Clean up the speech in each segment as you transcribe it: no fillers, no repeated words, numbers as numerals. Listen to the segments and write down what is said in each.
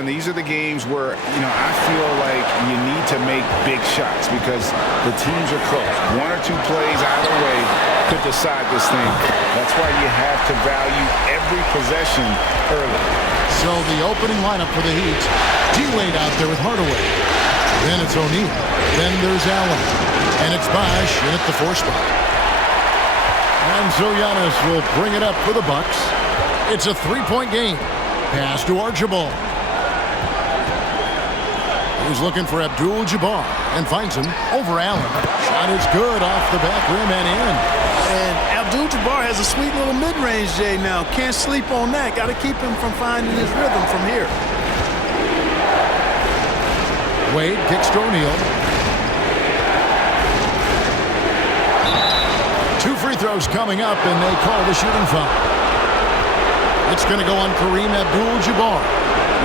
Kevin, these are the games where, I feel like you need to make big shots because the teams are close. One or two plays either way could decide this thing. That's why you have to value every possession early. So the opening lineup for the Heat. D-Wade out there with Hardaway. Then it's O'Neal. Then there's Allen. And it's Bosh in at the 4 spot. And so Giannis will bring it up for the Bucks. It's a 3-point game. Pass to Archibald. He's looking for Abdul-Jabbar and finds him over Allen. Shot is good off the back rim and in. And Abdul-Jabbar has a sweet little mid-range, Jay, now. Can't sleep on that. Got to keep him from finding his rhythm from here. Wade kicks to O'Neal. 2 free throws coming up, and they call the shooting foul. It's going to go on Kareem Abdul-Jabbar.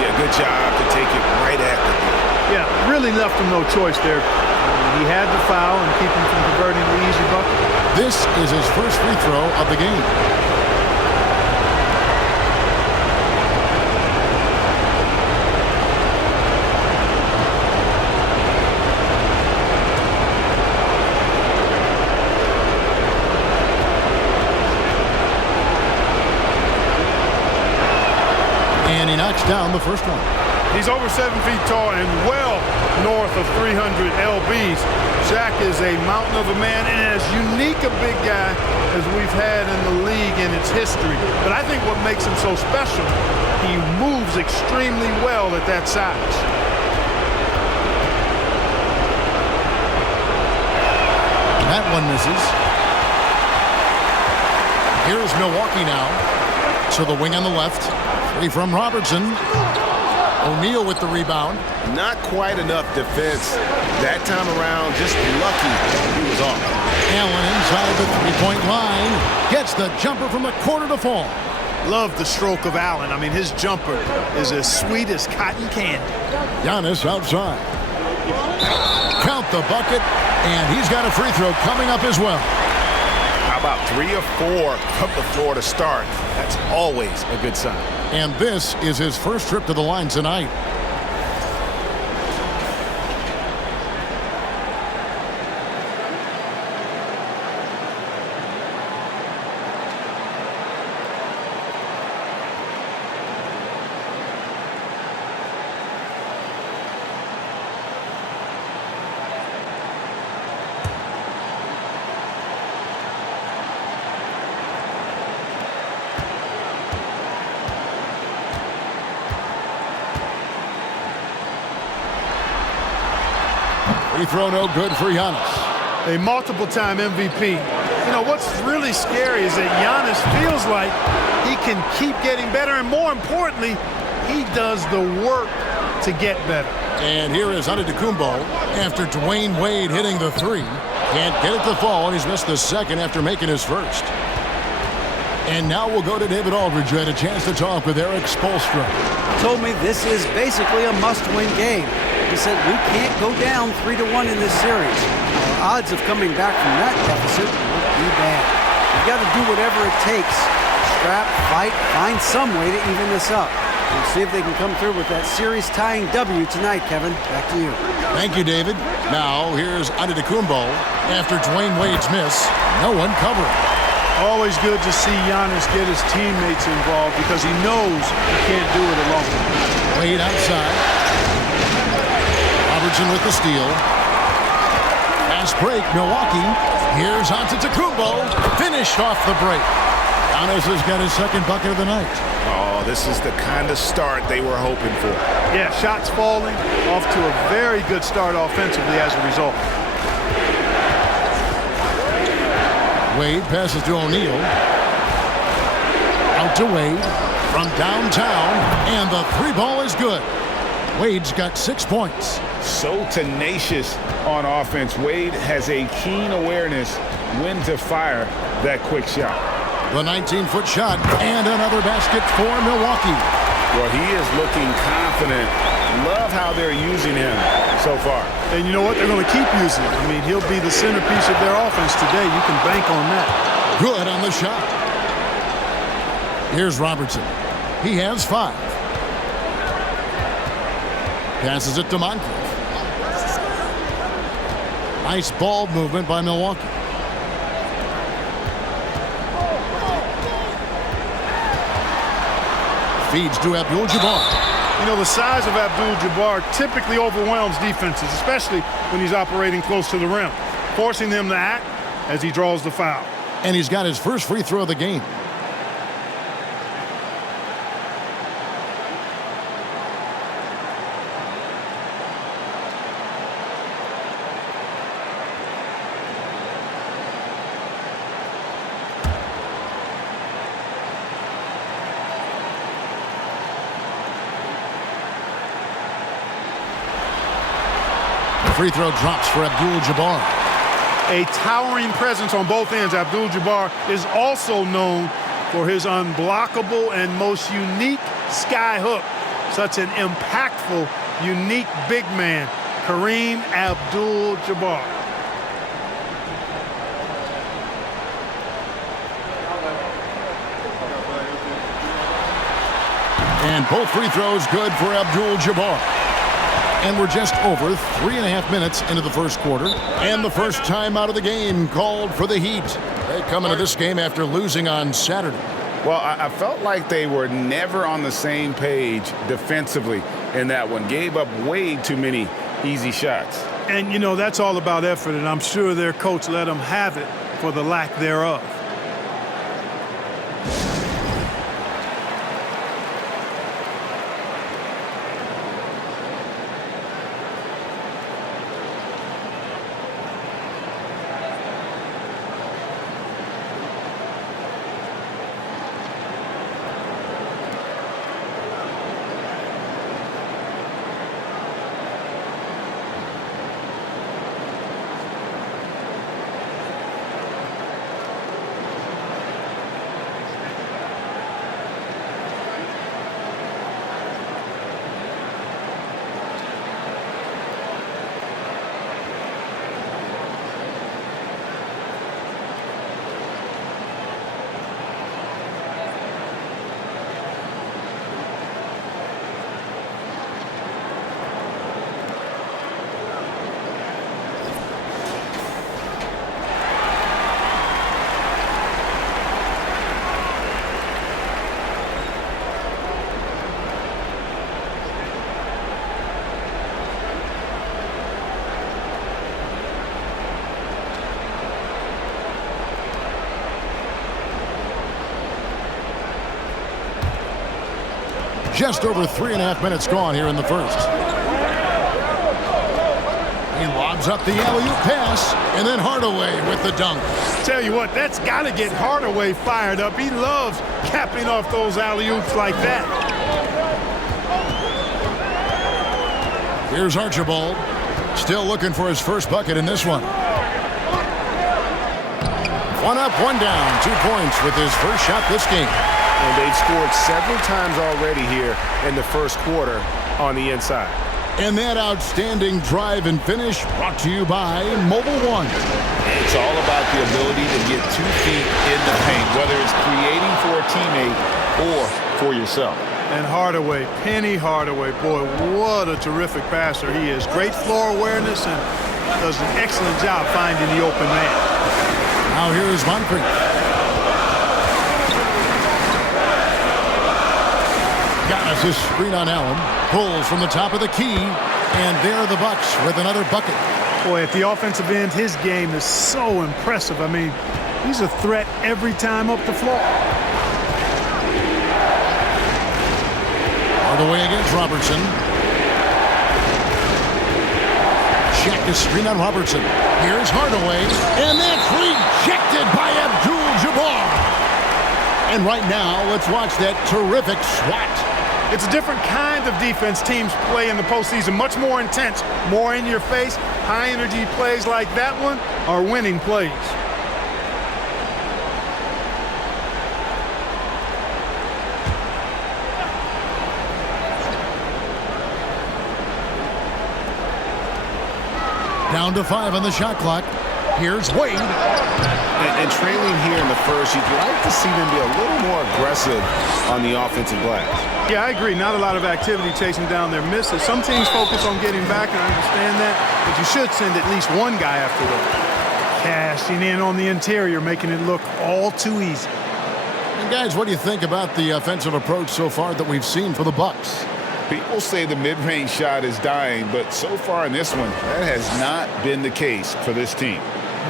Yeah, good job to take it right after him. Yeah, really left him no choice there. He had the foul and keep him from converting the easy bucket. This is his first free throw of the game. And he knocks down the first one. He's over 7 feet tall and well north of 300 lbs. Shaq is a mountain of a man and as unique a big guy as we've had in the league in its history. But I think what makes him so special, he moves extremely well at that size. That one misses. Here's Milwaukee now. To the wing on the left. Free from Robertson. O'Neal with the rebound. Not quite enough defense that time around. Just lucky he was off. Allen inside the three-point line. Gets the jumper from the corner to fall. Love the stroke of Allen. I mean, his jumper is as sweet as cotton candy. Giannis outside. Count the bucket, and he's got a free throw coming up as well. How about 3 or 4 from the floor to start? That's always a good sign. And this is his first trip to the line tonight. Free throw no good for Giannis. A multiple-time MVP. You know, what's really scary is that Giannis feels like he can keep getting better, and more importantly, he does the work to get better. And here is Antetokounmpo after Dwayne Wade hitting the 3. Can't get it to fall, and he's missed the second after making his first. And now we'll go to David Aldridge, who had a chance to talk with Eric Spoelstra. Told me this is basically a must-win game. He said we can't go down 3-1 in this series. Our odds of coming back from that deficit won't be bad. We've got to do whatever it takes. Scrap, fight, find some way to even this up. We'll see if they can come through with that series-tying W tonight, Kevin. Back to you. Thank you, David. Now, here's Antetokounmpo. After Dwayne Wade's miss, no one covering. Always good to see Giannis get his teammates involved because he knows he can't do it alone. Wade outside. Robertson with the steal. Fast break, Milwaukee. Here's Antetokounmpo. Finished off the break. Giannis has got his second bucket of the night. Oh, this is the kind of start they were hoping for. Yeah, shots falling, off to a very good start offensively as a result. Wade passes to O'Neal. Out to Wade from downtown, and the 3 ball is good. Wade's got 6 points. So tenacious on offense. Wade has a keen awareness when to fire that quick shot. The 19-foot shot and another basket for Milwaukee. Well, he is looking confident. Love how they're using him so far. And you know what? They're going to keep using him. I mean, he'll be the centerpiece of their offense today. You can bank on that. Good on the shot. Here's Robertson. He has 5. Passes it to Moncrief. Nice ball movement by Milwaukee. Feeds to Abdul-Jabbar. You know, the size of Abdul-Jabbar typically overwhelms defenses, especially when he's operating close to the rim, forcing them to act as he draws the foul. And he's got his first free throw of the game. Free throw drops for Abdul-Jabbar. A towering presence on both ends. Abdul-Jabbar is also known for his unblockable and most unique sky hook. Such an impactful, unique big man, Kareem Abdul-Jabbar. And both free throws good for Abdul-Jabbar. And we're just over 3.5 minutes into the first quarter. And the first time out of the game called for the Heat. They come into this game after losing on Saturday. Well, I felt like they were never on the same page defensively in that one. Gave up way too many easy shots. And, you know, that's all about effort, and I'm sure their coach let them have it for the lack thereof. Just over 3.5 minutes gone here in the first. He lobs up the alley-oop pass, and then Hardaway with the dunk. Tell you what, that's got to get Hardaway fired up. He loves capping off those alley-oops like that. Here's Archibald, still looking for his first bucket in this one. One up, one down, 2 points with his first shot this game. And they've scored several times already here in the first quarter on the inside. And that outstanding drive and finish brought to you by Mobile One. It's all about the ability to get 2 feet in the paint, whether it's creating for a teammate or for yourself. And Hardaway, Penny Hardaway, boy, what a terrific passer he is. Great floor awareness and does an excellent job finding the open man. Now here's Moncrief. Giannis is screen on Allen. Pulls from the top of the key. And there are the Bucks with another bucket. Boy, at the offensive end, his game is so impressive. I mean, he's a threat every time up the floor. Hardaway against Robertson. Check the screen on Robertson. Here's Hardaway. And that's rejected by Abdul-Jabbar. And right now, let's watch that terrific swat. It's a different kind of defense teams play in the postseason. Much more intense, more in your face. High energy plays like that one are winning plays. Down to 5 on the shot clock. Here's Wade. And trailing here in the first, you'd like to see them be a little more aggressive on the offensive glass. Yeah, I agree. Not a lot of activity chasing down their misses. Some teams focus on getting back, and I understand that, but you should send at least one guy after them. Cashing in on the interior, making it look all too easy. And guys, what do you think about the offensive approach so far that we've seen for the Bucks? People say the mid-range shot is dying, but so far in this one, that has not been the case for this team.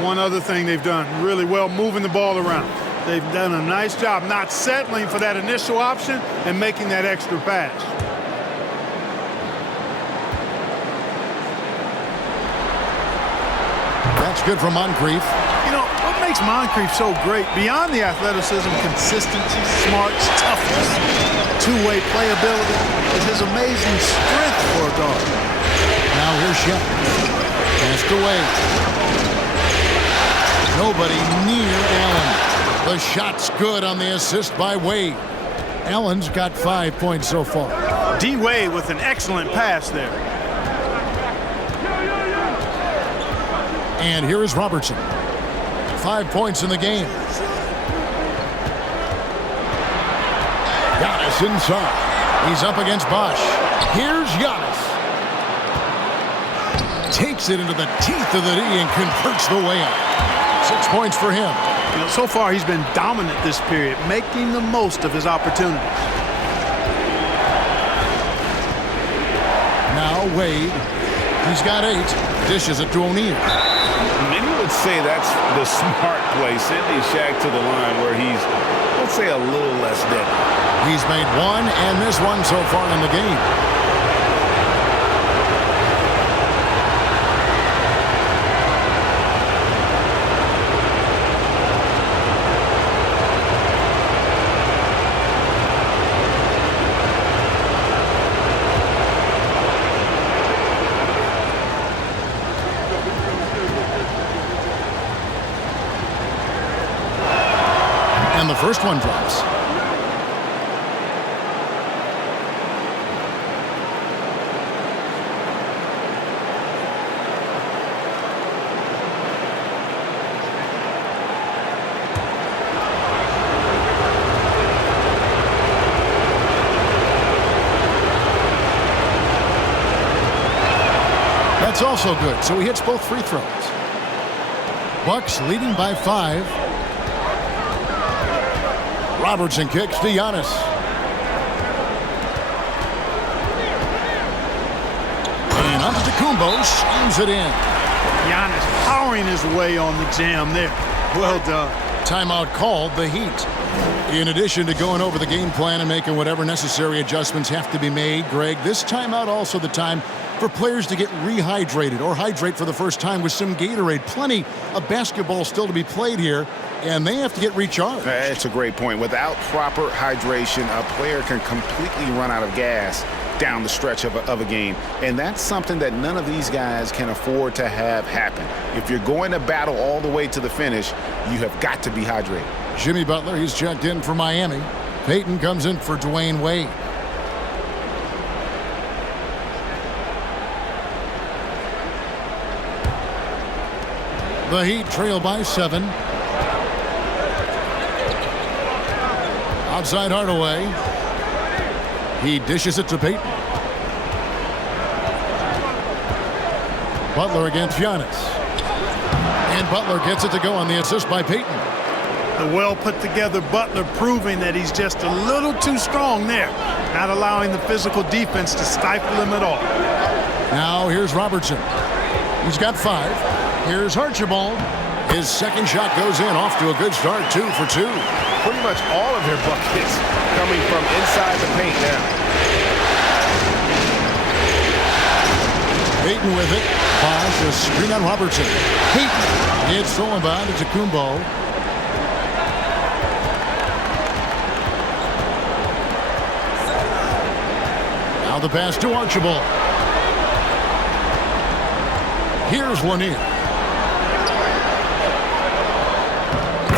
One other thing they've done really well, moving the ball around. They've done a nice job not settling for that initial option and making that extra pass. That's good from Moncrief. You know, what makes Moncrief so great, beyond the athleticism, consistency, smarts, toughness, two-way playability, is his amazing strength for a guard. Now here's Shep. Passed away. Nobody near Allen. The shot's good on the assist by Wade. Allen's got 5 points so far. D. Wade with an excellent pass there. And here is Robertson. 5 points in the game. Giannis inside. He's up against Bosch. Here's Giannis. Takes it into the teeth of the D and converts the layup. 6 points for him. You know, so far he's been dominant this period, making the most of his opportunities. Now Wade. He's got 8. Dishes it to O'Neal. Many would say that's the smart play, sending Shaq to the line where he's, let's say, a little less dead. He's made 1 and missed 1 so far in the game. And the first one drops. That's also good, so he hits both free throws. Bucks leading by 5. Robertson kicks to Giannis. And Antetokounmpo slams it in. Giannis powering his way on the jam there. Well done. Timeout called, the Heat. In addition to going over the game plan and making whatever necessary adjustments have to be made, Greg, this timeout also the time for players to get rehydrated or hydrate for the first time with some Gatorade. Plenty of basketball still to be played here, and they have to get recharged. That's a great point. Without proper hydration, a player can completely run out of gas down the stretch of a game. And that's something that none of these guys can afford to have happen. If you're going to battle all the way to the finish, you have got to be hydrated. Jimmy Butler, he's checked in for Miami. Payton comes in for Dwayne Wade. The Heat trail by 7. Outside Hardaway. He dishes it to Payton. Butler against Giannis. And Butler gets it to go on the assist by Payton. The well-put-together Butler proving that he's just a little too strong there, not allowing the physical defense to stifle him at all. Now here's Robertson. He's got 5. Here's Archibald. His second shot goes in, off to a good start, 2 for 2. Pretty much all of their buckets coming from inside the paint now. Payton with it. Bosch, a screen on Robertson. Payton. It's stolen by Antetokounmpo. Now the pass to Archibald. Here's Lanier.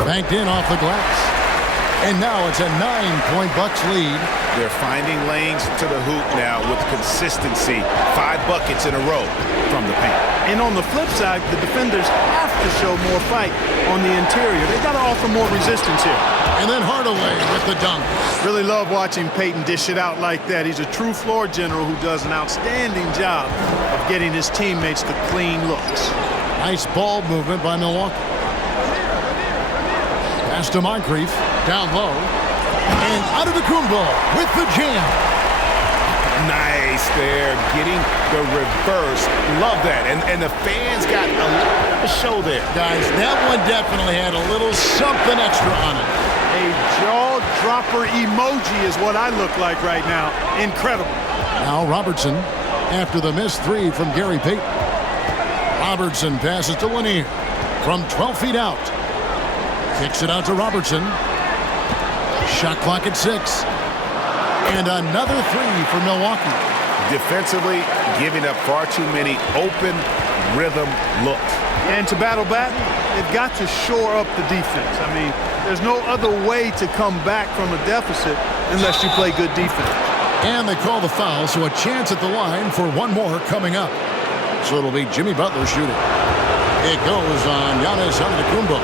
Banked in off the glass. And now it's a 9-point Bucks lead. They're finding lanes to the hoop now with consistency. 5 buckets in a row. from the paint. And on the flip side, the defenders have to show more fight on the interior. They've got to offer more resistance here. And then Hardaway with the dunk. Really love watching Peyton dish it out like that. He's a true floor general who does an outstanding job of getting his teammates the clean looks. Nice ball movement by Milwaukee. Pass to Moncrief. Down low. And Antetokounmpo with the jam. Nice there, getting the reverse. Love that. And the fans got a lot of a show there. Guys, that one definitely had a little something extra on it. A jaw-dropper emoji is what I look like right now. Incredible. Now Robertson after the missed three from Gary Payton. Robertson passes to Lanier from 12 feet out. Kicks it out to Robertson. Shot clock at 6. And another three for Milwaukee. Defensively, giving up far too many open rhythm looks. And to battle back, they've got to shore up the defense. I mean, there's no other way to come back from a deficit unless you play good defense. And they call the foul, so a chance at the line for one more coming up. So it'll be Jimmy Butler shooting. It goes on Giannis Antetokounmpo.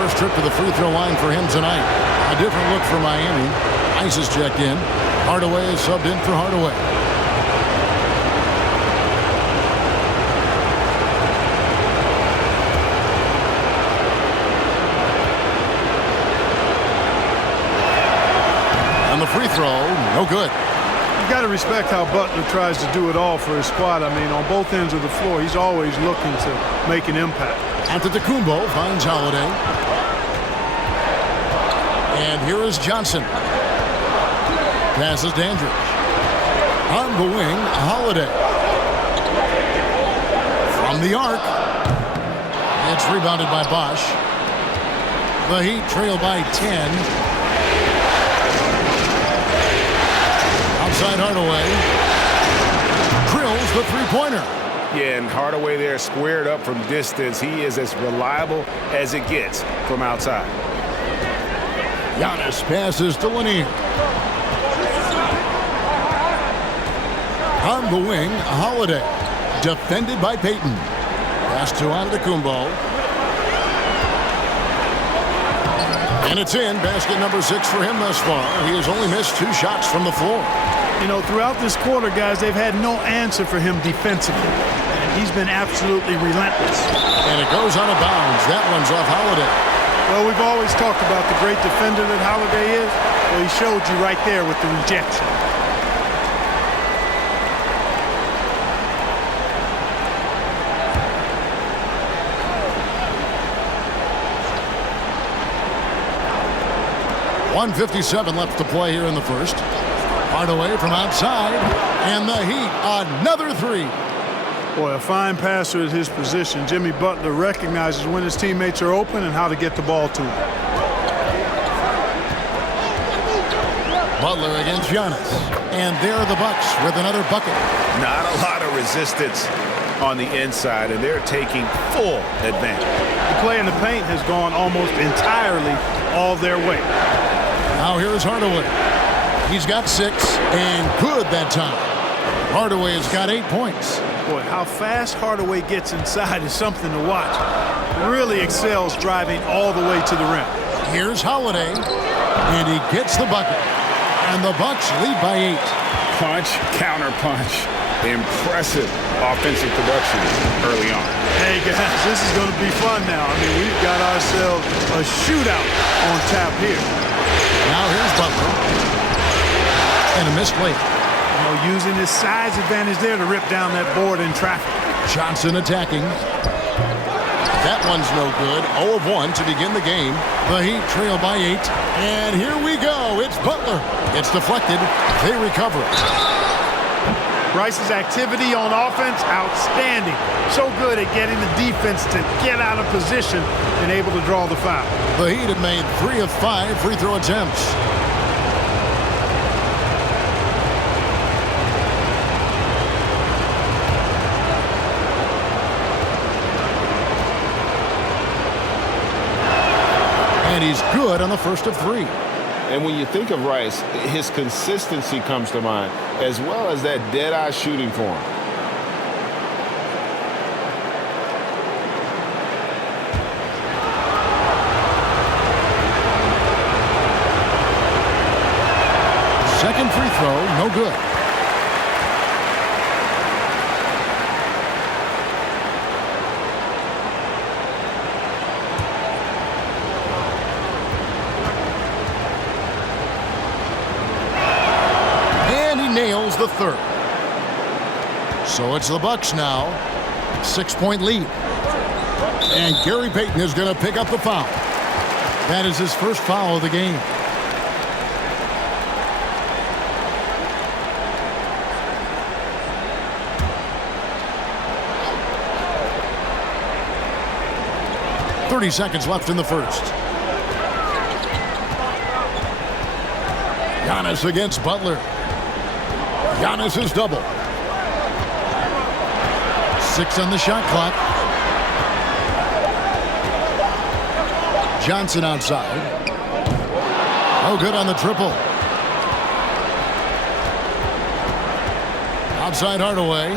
First trip to the free throw line for him tonight. A different look for Miami. Ice is checked in. Hardaway is subbed in for Hardaway. And the free throw, no good. You've got to respect how Butler tries to do it all for his squad. I mean, on both ends of the floor, he's always looking to make an impact. Antetokounmpo finds Holiday. And here is Johnson. Passes Dandridge. On the wing, Holiday. From the arc. It's rebounded by Bosch. The Heat trail by 10. Outside Hardaway. Drills the three-pointer. Yeah, and Hardaway there squared up from distance. He is as reliable as it gets from outside. Giannis passes to Lanier. On the wing, Holiday. Defended by Payton. Pass to Antetokounmpo. And it's in. Basket number 6 for him thus far. He has only missed 2 shots from the floor. You know, throughout this quarter, guys, they've had no answer for him defensively. And he's been absolutely relentless. And it goes out of bounds. That one's off Holiday. Well, we've always talked about the great defender that Holiday is. Well, he showed you right there with the rejection. .157 left to play here in the first. Hardaway from outside. And the Heat, another three. Boy, a fine passer at his position. Jimmy Butler recognizes when his teammates are open and how to get the ball to him. Butler against Giannis. And there are the Bucks with another bucket. Not a lot of resistance on the inside, and they're taking full advantage. The play in the paint has gone almost entirely all their way. Now here is Hardaway. He's got 6, and good that time. Hardaway has got 8 points. Boy, how fast Hardaway gets inside is something to watch. Really excels driving all the way to the rim. Here's Holiday, and he gets the bucket. And the Bucks lead by 8. Punch, counter punch. Impressive offensive production early on. Hey, guys, this is going to be fun now. I mean, we've got ourselves a shootout on tap here. Now here's Butler. And a missed layup. You know, using his size advantage there to rip down that board in traffic. Johnson attacking. That one's no good. 0 of 1 to begin the game. The Heat trail by 8. And here we go. It's Butler. It's deflected. They recover it. Rice's activity on offense, outstanding. So good at getting the defense to get out of position and able to draw the foul. The Heat have made 3 of 5 free throw attempts. And he's good on the first of 3. And when you think of Rice, his consistency comes to mind, as well as that dead-eye shooting form. Second free throw, no good. And he nails the third. So it's the Bucks now. 6-point lead. And Gary Payton is going to pick up the foul. That is his first foul of the game. .30 seconds left in the first. Giannis against Butler. Giannis is double. 6 on the shot clock. Johnson outside. Oh, good on the triple. Outside Hardaway.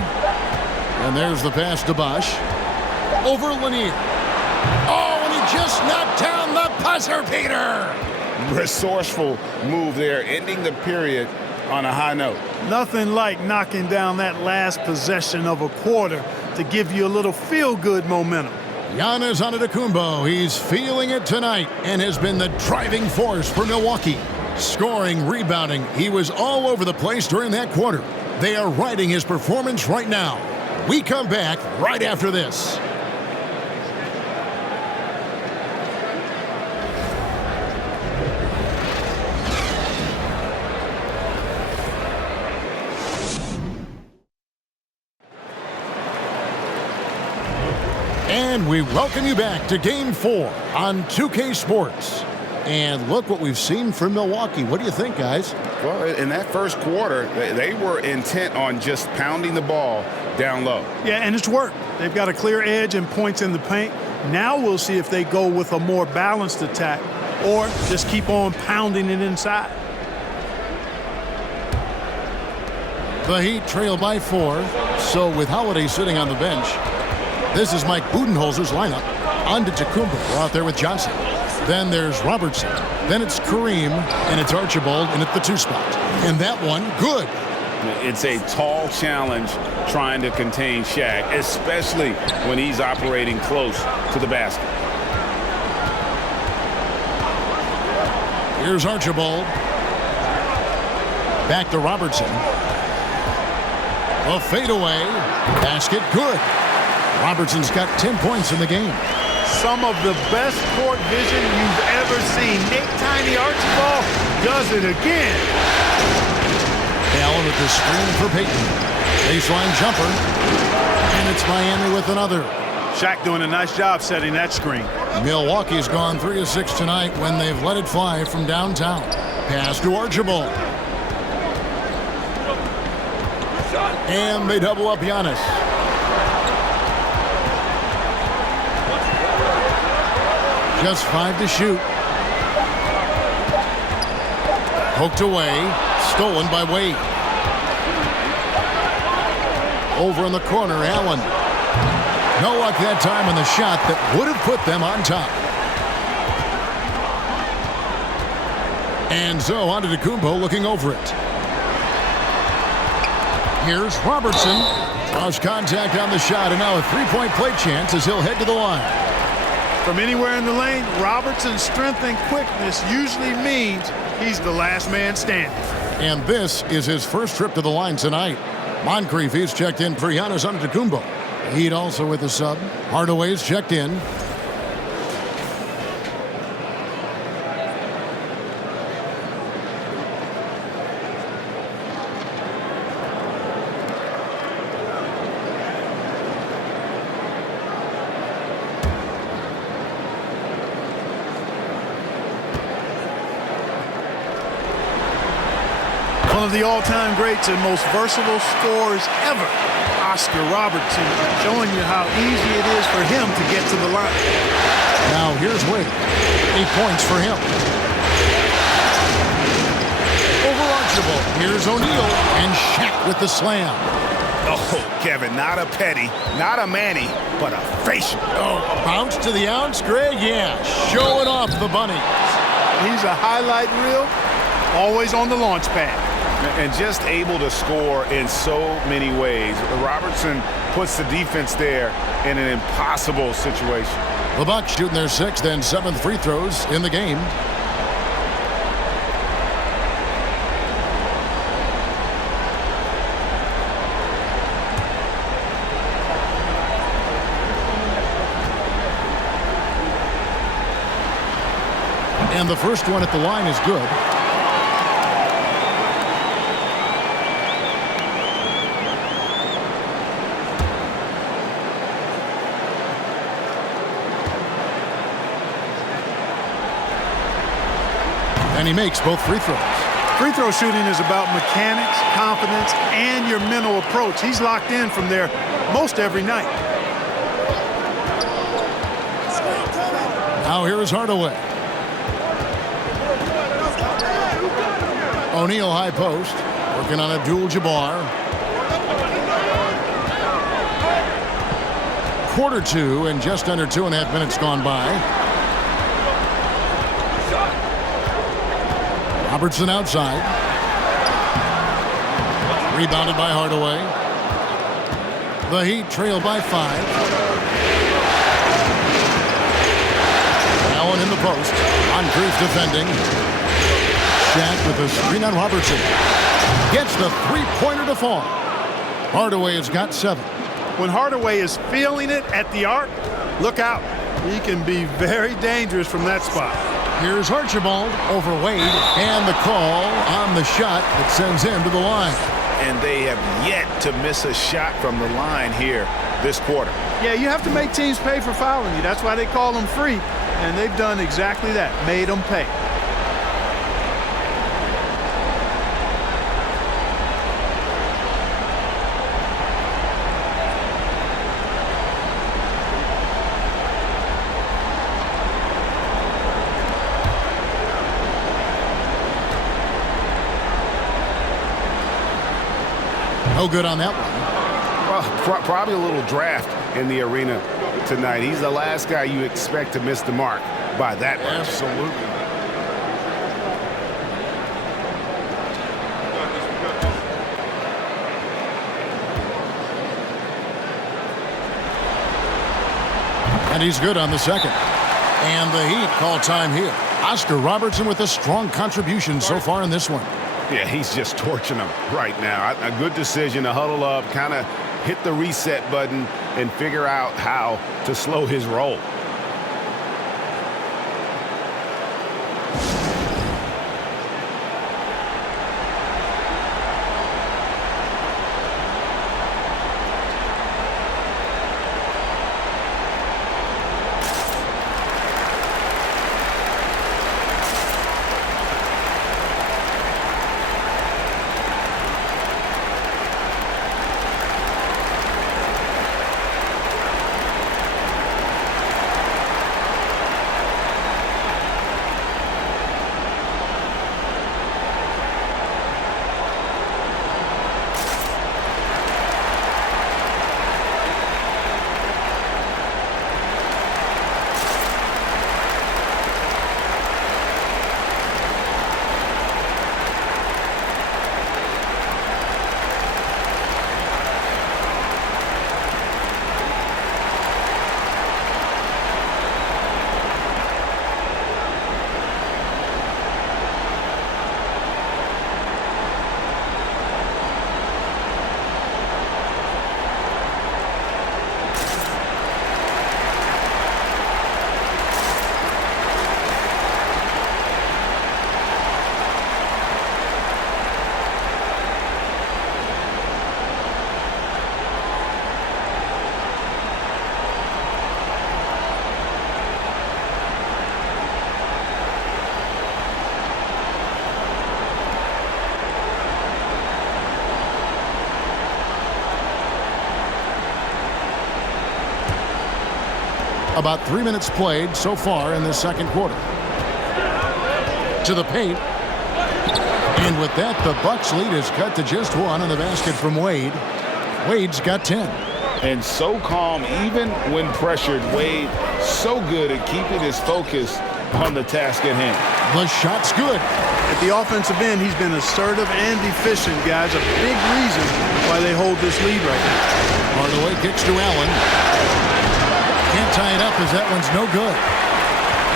And there's the pass to Bosh. Over Lanier. Oh, and he just knocked down the buzzer beater. Resourceful move there, ending the period on a high note. Nothing like knocking down that last possession of a quarter to give you a little feel-good momentum. Giannis Antetokounmpo, he's feeling it tonight and has been the driving force for Milwaukee. Scoring, rebounding, he was all over the place during that quarter. They are riding his performance right now. We come back right after this. And we welcome you back to Game 4 on 2K Sports. And look what we've seen from Milwaukee. What do you think, guys? Well, in that first quarter, they were intent on just pounding the ball down low. Yeah, and it's worked. They've got a clear edge and points in the paint. Now we'll see if they go with a more balanced attack or just keep on pounding it inside. The Heat trail by 4. So with Holiday sitting on the bench, this is Mike Budenholzer's lineup. Antetokounmpo out there with Johnson. Then there's Robertson. Then it's Kareem, and it's Archibald in at the 2 spot. And that one, good. It's a tall challenge trying to contain Shaq, especially when he's operating close to the basket. Here's Archibald. Back to Robertson. A fadeaway. Basket, good. Robertson's got 10 points in the game. Some of the best court vision you've ever seen. Nate Tiny Archibald does it again. Allen with the screen for Payton. Baseline jumper. And it's Miami with another. Shaq doing a nice job setting that screen. Milwaukee's gone 3 of 6 tonight when they've let it fly from downtown. Pass to Archibald. And they double up Giannis. Just 5 to shoot. Poked away. Stolen by Wade. Over in the corner, Allen. No luck that time on the shot that would have put them on top. And so Antetokounmpo looking over it. Here's Robertson. Lost contact on the shot, and now a 3-point play chance as he'll head to the line. From anywhere in the lane, Robertson's strength and quickness usually means he's the last man standing. And this is his first trip to the line tonight. Moncrief is checked in for Giannis Antetokounmpo. Heat also with the sub. Hardaway's checked in. One of the all-time greats and most versatile scorers ever, Oscar Robertson, showing you how easy it is for him to get to the line. Now here's Wade. 8 points for him. Over Archibald. Here's O'Neal and Shaq with the slam. Oh, Kevin, not a petty, not a Manny, but a facial. Oh, a bounce to the ounce, Greg? Yeah, showing off the bunny. He's a highlight reel, always on the launch pad. And just able to score in so many ways. Robertson puts the defense there in an impossible situation. The Bucks shooting their 6th and 7th free throws in the game. And the first one at the line is good. And he makes both free throws. Free throw shooting is about mechanics, confidence, and your mental approach. He's locked in from there most every night. Now here is Hardaway. O'Neal high post, working on Abdul-Jabbar. Quarter 2 and just under 2.5 minutes gone by. Robertson outside. Rebounded by Hardaway. The Heat trail by 5. Allen in the post. Moncrief defending. Shaq with a screen on Robertson. Gets the three-pointer to fall. Hardaway has got 7. When Hardaway is feeling it at the arc, look out. He can be very dangerous from that spot. Here's Archibald over Wade, and the call on the shot that sends him to the line. And they have yet to miss a shot from the line here this quarter. Yeah, you have to make teams pay for fouling you. That's why they call them free, and they've done exactly that, made them pay. No good on that one. Well, probably a little draft in the arena tonight. He's the last guy you expect to miss the mark by that much. Absolutely. And he's good on the second. And the Heat call time here. Oscar Robertson with a strong contribution so far in this one. Yeah, he's just torching them right now. A good decision to huddle up, kind of hit the reset button, and figure out how to slow his roll. About 3 minutes played so far in the second quarter. To the paint. And with that, the Bucks lead is cut to just 1 on the basket from Wade. Wade's got 10. And so calm, even when pressured. Wade so good at keeping his focus on the task at hand. The shot's good. If the offensive end, he's been assertive and efficient, guys. A big reason why they hold this lead right now. Hardaway kicks to Allen. Can't tie it up as that one's no good.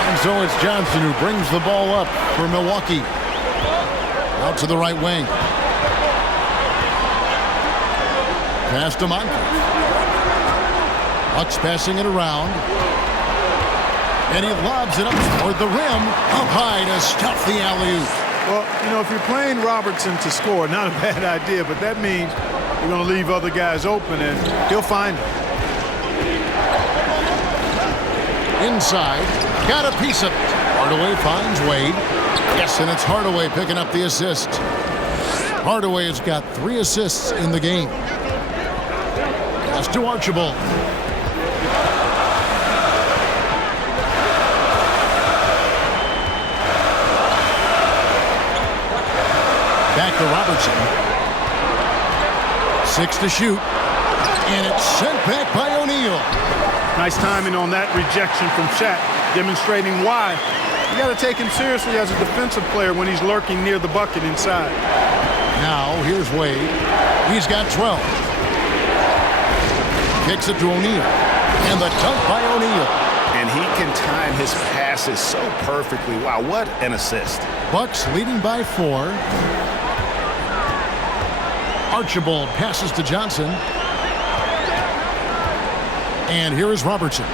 And so it's Johnson who brings the ball up for Milwaukee. Out to the right wing. Pass to Moncrief. Bucks passing it around. And he lobs it up toward the rim. Up high to stuff the alley-oop. Well, you know, if you're playing Robertson to score, not a bad idea, but that means you're going to leave other guys open, and he'll find them. Inside. Got a piece of it. Hardaway finds Wade. Yes, and it's Hardaway picking up the assist. Hardaway has got 3 assists in the game. Pass to Archibald. Back to Robertson. 6 to shoot. And it's sent back by O'Neal. Nice timing on that rejection from Shaq, demonstrating why you got to take him seriously as a defensive player when he's lurking near the bucket inside. Now, here's Wade. He's got 12. Kicks it to O'Neal. And the dunk by O'Neal. And he can time his passes so perfectly. Wow, what an assist. Bucks leading by 4. Archibald passes to Johnson. And here is Robertson.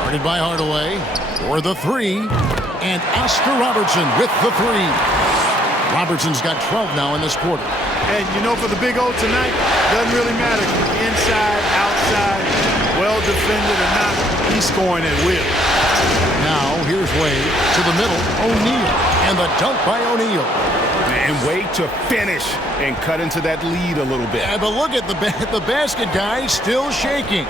Guarded by Hardaway for the 3. And Oscar Robertson with the 3. Robertson's got 12 now in this quarter. And, you know, for the Big O tonight, doesn't really matter. Inside, outside, well defended or not, he's scoring at will. Now, here's Wade to the middle. O'Neal. And the dunk by O'Neal. And Wade to finish and cut into that lead a little bit. Yeah, but look at the basket guy still shaking.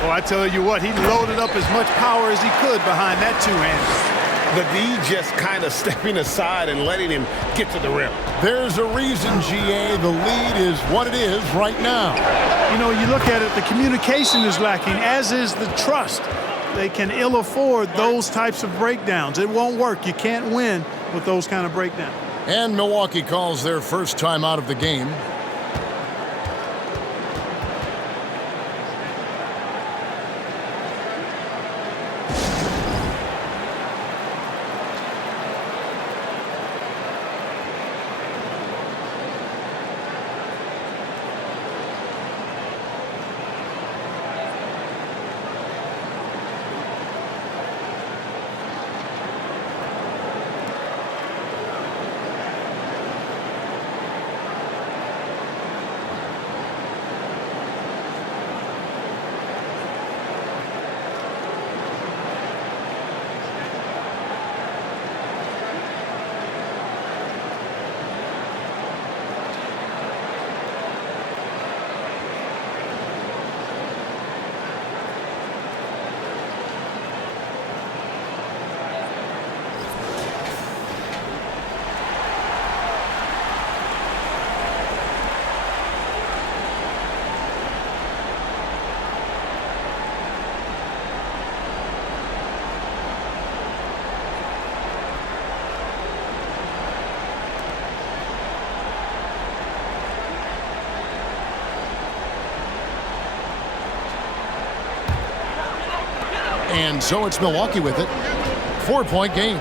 Well, I tell you what, he loaded up as much power as he could behind that two-hander. The D just kind of stepping aside and letting him get to the rim. There's a reason, GA, the lead is what it is right now. You know, you look at it, the communication is lacking, as is the trust. They can ill afford those types of breakdowns. It won't work. You can't win with those kind of breakdowns. And Milwaukee calls their first time out of the game. And so it's Milwaukee with it. 4-point game.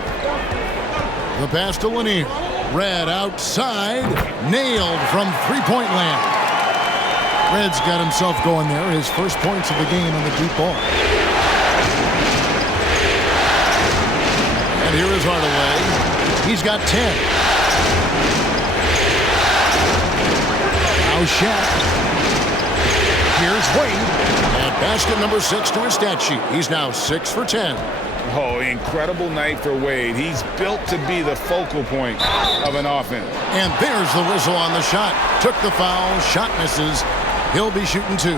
The pass to Lanier. Red outside. Nailed from three-point land. Red's got himself going there. His first points of the game on the deep ball. And here is Hardaway. He's got 10. Now Shaq. Here's Wade. And basket number 6 to his stat sheet. He's now 6 for 10. Oh, incredible night for Wade. He's built to be the focal point of an offense. And there's the whistle on the shot. Took the foul. Shot misses. He'll be shooting 2.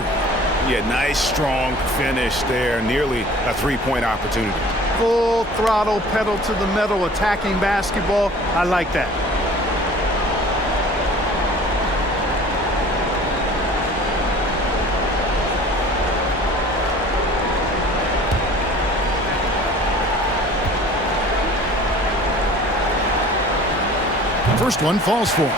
Yeah, nice, strong finish there. Nearly a three-point opportunity. Full throttle, pedal to the metal, attacking basketball. I like that. first one falls for him.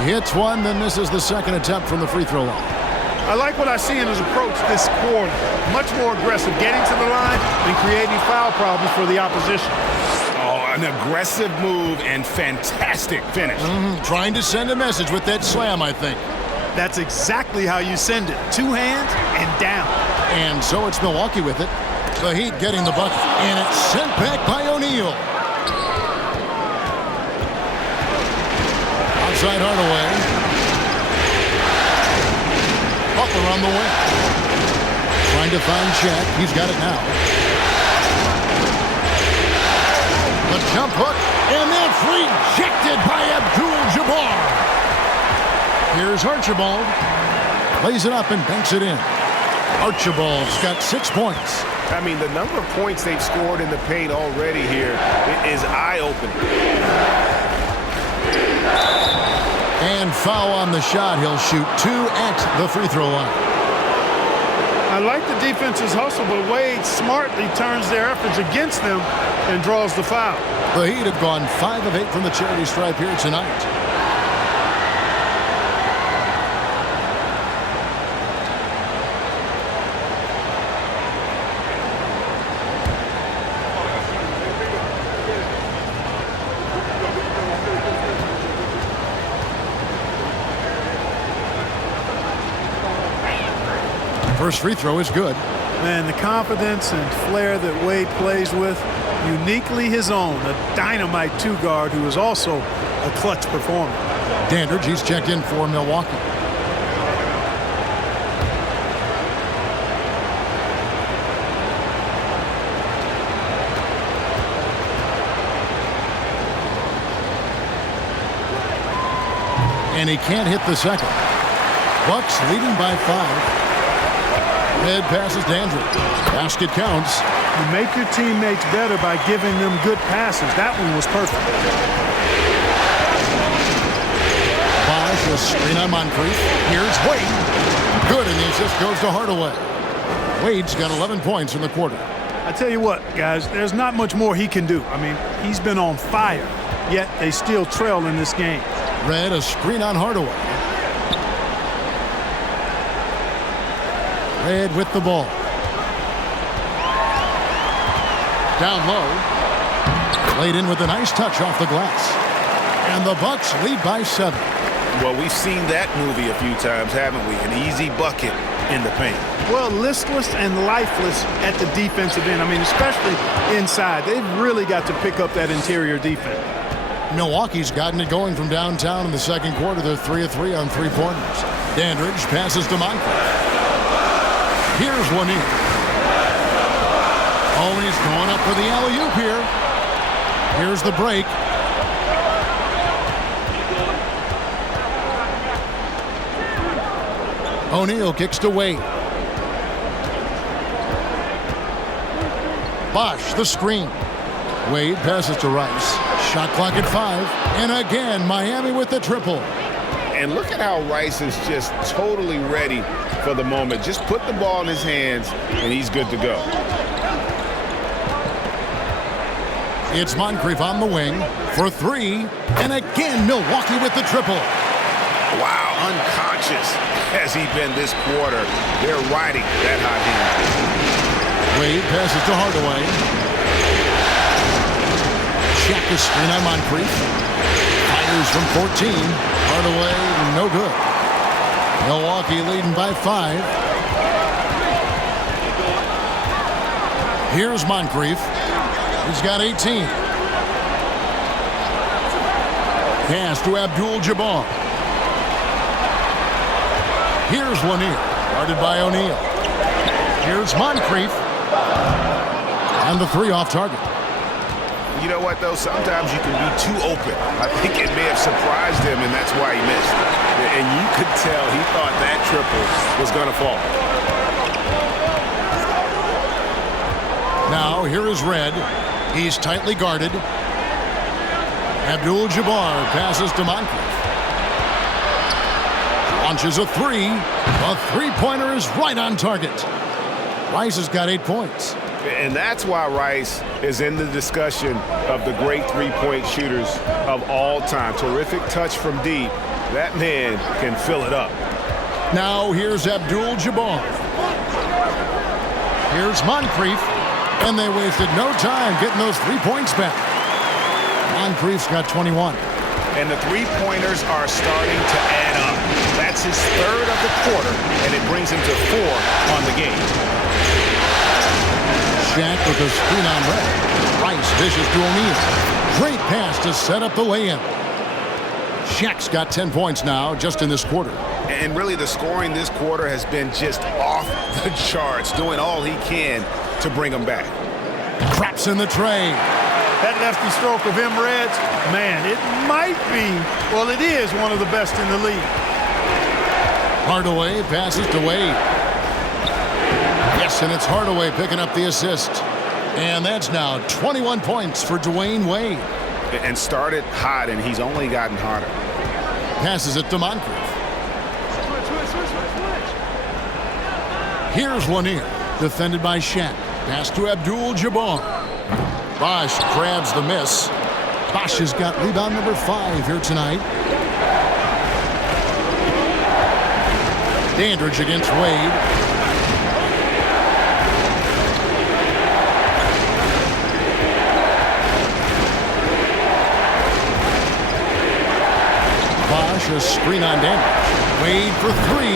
He hits one, then misses the second attempt from the free throw line. I like what I see in his approach this quarter. Much more aggressive, getting to the line and creating foul problems for the opposition. Oh, an aggressive move and fantastic finish. Trying to send a message with that slam, I think. That's exactly how you send it. Two hands and down. And so it's Milwaukee with it. The Heat getting the bucket, and it's sent back by O'Neal. Outside Hardaway. Butler on the wing. Trying to find Shaq. He's got it now. The jump hook, and that's rejected by Abdul-Jabbar. Here's Archibald. Lays it up and banks it in. Archibald's got 6 points. I mean, the number of points they've scored in the paint already here is eye-opening. And foul on the shot. He'll shoot 2 at the free throw line. I like the defense's hustle, but Wade smartly turns their efforts against them and draws the foul. The Heat have gone 5 of 8 from the charity stripe here tonight. First free throw is good. Man, the confidence and flair that Wade plays with, uniquely his own. A dynamite two-guard who is also a clutch performer. Dandridge, he's checked in for Milwaukee. And he can't hit the second. Bucks leading by 5. Head passes Dandridge. Basket counts. You make your teammates better by giving them good passes. That one was perfect. Bosh, a screen on Moncrief. Here's Wade. Good, and the assist goes to Hardaway. Wade's got 11 points in the quarter. I tell you what, guys, there's not much more he can do. I mean, he's been on fire, yet they still trail in this game. Red, a screen on Hardaway. Red with the ball. Down low. Laid in with a nice touch off the glass. And the Bucks lead by 7. Well, we've seen that movie a few times, haven't we? An easy bucket in the paint. Well, listless and lifeless at the defensive end. I mean, especially inside. They've really got to pick up that interior defense. Milwaukee's gotten it going from downtown in the second quarter. They're 3 of 3 on 3-pointers. Dandridge passes to Moncrief. Here's one in. Oh, and he's going up for the alley-oop here. Here's the break. O'Neal kicks to Wade. Bosh, the screen. Wade passes to Rice. Shot clock at 5. And again, Miami with the triple. And look at how Rice is just totally ready for the moment. Just put the ball in his hands, and he's good to go. It's Moncrief on the wing for 3. And again, Milwaukee with the triple. Wow, unconscious has he been this quarter. They're riding that hot hand. Wade passes to Hardaway. Shaq is screen on Moncrief. Fires from 14. Hardaway, no good. Milwaukee leading by 5. Here's Moncrief. He's got 18. Pass to Abdul-Jabbar. Here's Lanier, guarded by O'Neal. Here's Moncrief. And the 3 off target. You know what, though? Sometimes you can be too open. I think it may have surprised him, and that's why he missed. And you could tell he thought that triple was going to fall. Now here is Red. He's tightly guarded. Abdul-Jabbar passes to Moncrief. Launches a three. A three-pointer is right on target. Rice has got 8 points. And that's why Rice is in the discussion of the great three-point shooters of all time. Terrific touch from deep. That man can fill it up. Now here's Abdul-Jabbar. Here's Moncrief. And they wasted no time getting those 3 points back. Moncrief's got 21. And the three-pointers are starting to add up. That's his third of the quarter, and it brings him to 4 on the game. Shaq with a screen on Red. Rice dishes to O'Neal. Great pass to set up the lay-in. Shaq's got 10 points now just in this quarter. And really the scoring this quarter has been just off the charts, doing all he can to bring them back. Craps in the tray. That lefty stroke of him, Reds, man, it might be, well, it is one of the best in the league. Hardaway passes to Wade. Yes, and it's Hardaway picking up the assist. And that's now 21 points for Dwayne Wade. And started hot, and he's only gotten hotter. Passes it to Moncrief. Here's Lanier, defended by Shaq. Pass to Abdul-Jabbar. Bosh grabs the miss. Bosh has got rebound number 5 here tonight. Dandridge against Wade. Bosh a screen on Dandridge. Wade for 3,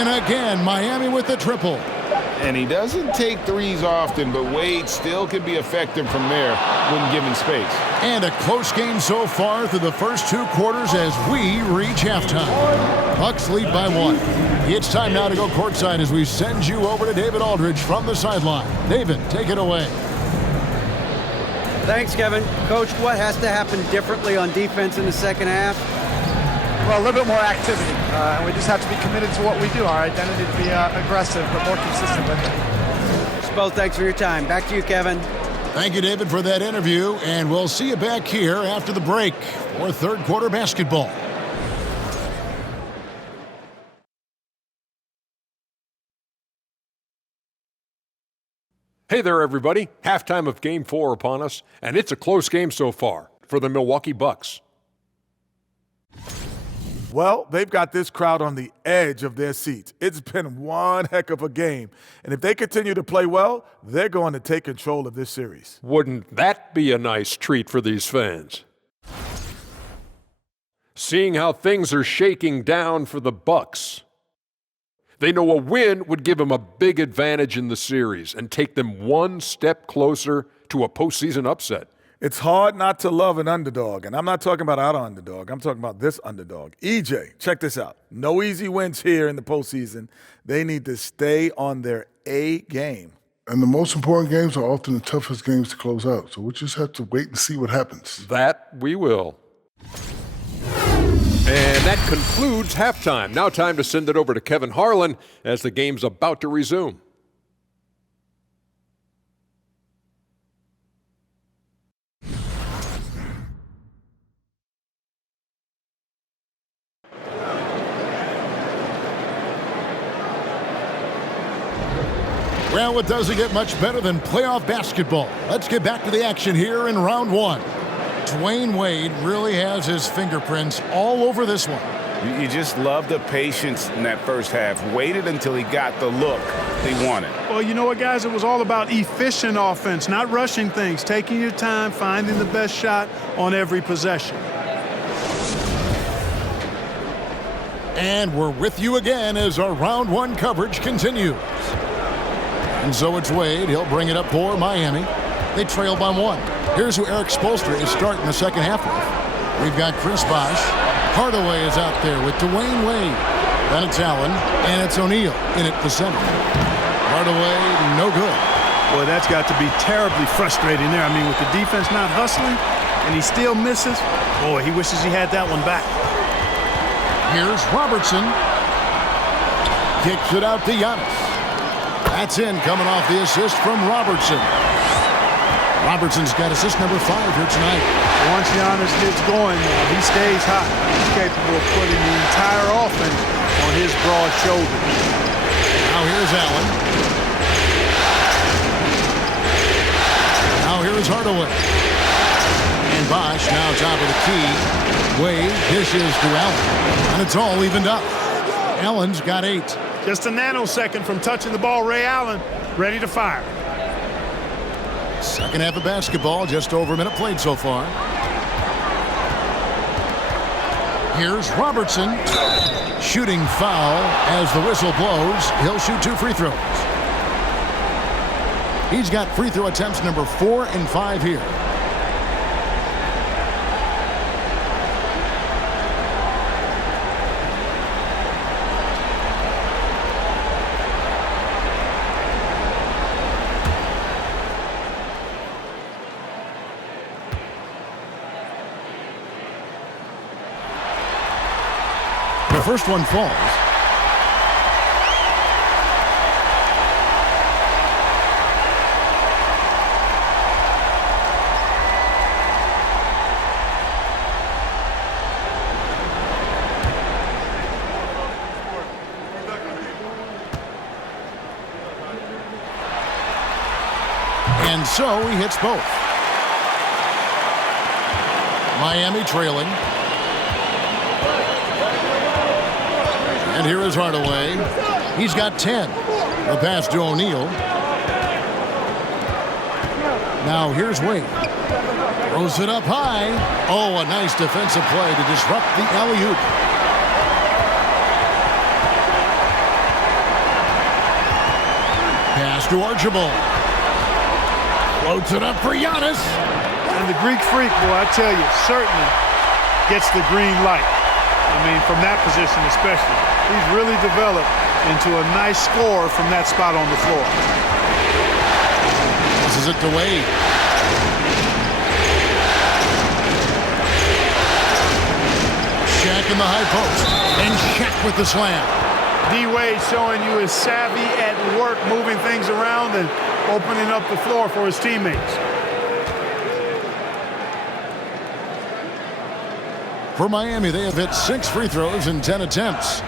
and again Miami with the triple. And he doesn't take threes often, but Wade still can be effective from there when given space. And a close game so far through the first 2 quarters as we reach halftime. Bucks lead by 1. It's time now to go courtside as we send you over to David Aldridge from the sideline. David, take it away. Thanks, Kevin. Coach, what has to happen differently on defense in the second half? Well, a little bit more activity, and we just have to be committed to what we do. Our identity to be aggressive, but more consistent with it. Both, thanks for your time. Back to you, Kevin. Thank you, David, for that interview, and we'll see you back here after the break for third quarter basketball. Hey there, everybody. Halftime of Game 4 upon us, and it's a close game so far for the Milwaukee Bucks. Well, they've got this crowd on the edge of their seats. It's been one heck of a game. And if they continue to play well, they're going to take control of this series. Wouldn't that be a nice treat for these fans? Seeing how things are shaking down for the Bucks, they know a win would give them a big advantage in the series and take them one step closer to a postseason upset. It's hard not to love an underdog, and I'm not talking about our underdog. I'm talking about this underdog. EJ, check this out. No easy wins here in the postseason. They need to stay on their A game. And the most important games are often the toughest games to close out, so we just have to wait and see what happens. That we will. And that concludes halftime. Now time to send it over to Kevin Harlan as the game's about to resume. Well, it doesn't get much better than playoff basketball. Let's get back to the action here in round 1. Dwayne Wade really has his fingerprints all over this one. You just love the patience in that first half. Waited until he got the look they wanted. Well, you know what, guys? It was all about efficient offense, not rushing things, taking your time, finding the best shot on every possession. And we're with you again as our round 1 coverage continues. And so it's Wade. He'll bring it up for Miami. They trail by 1. Here's who Eric Spoelstra is starting the second half with. We've got Chris Bosh. Hardaway is out there with Dwayne Wade. Then it's Allen, and it's O'Neal in at the center. Hardaway, no good. Boy, that's got to be terribly frustrating there. I mean, with the defense not hustling, and he still misses. Boy, he wishes he had that one back. Here's Robertson. Kicks it out to Giannis. That's in, coming off the assist from Robertson. Robertson's got assist number 5 here tonight. Once Giannis gets going, he stays hot. He's capable of putting the entire offense on his broad shoulders. Now here's Allen. Now here's Hardaway. And Bosch now top of the key. Wade dishes to Allen. And it's all evened up. Allen's got 8. Just a nanosecond from touching the ball. Ray Allen ready to fire. Second half of basketball, just over a minute played so far. Here's Robertson. Shooting foul as the whistle blows. He'll shoot 2 free throws. He's got free throw attempts number 4 and 5 here. The first one falls. And so he hits both. Miami trailing. And here is Hardaway. He's got 10. The pass to O'Neal. Now here's Wade. Throws it up high. Oh, a nice defensive play to disrupt the alley-oop. Pass to Archibald. Floats it up for Giannis. And the Greek Freak, boy, I tell you, certainly gets the green light. I mean, from that position especially. He's really developed into a nice scorer from that spot on the floor. This is it to Wade. Shaq in the high post. And Shaq with the slam. D-Wade showing you his savvy at work, moving things around and opening up the floor for his teammates. For Miami, they have hit 6 free throws in 10 attempts.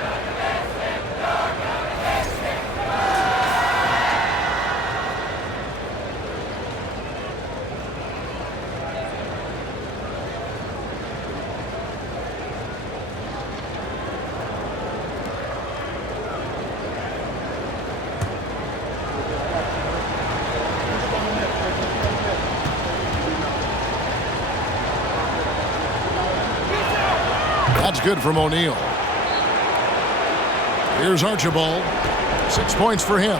That's good from O'Neal. Here's Archibald. 6 points for him.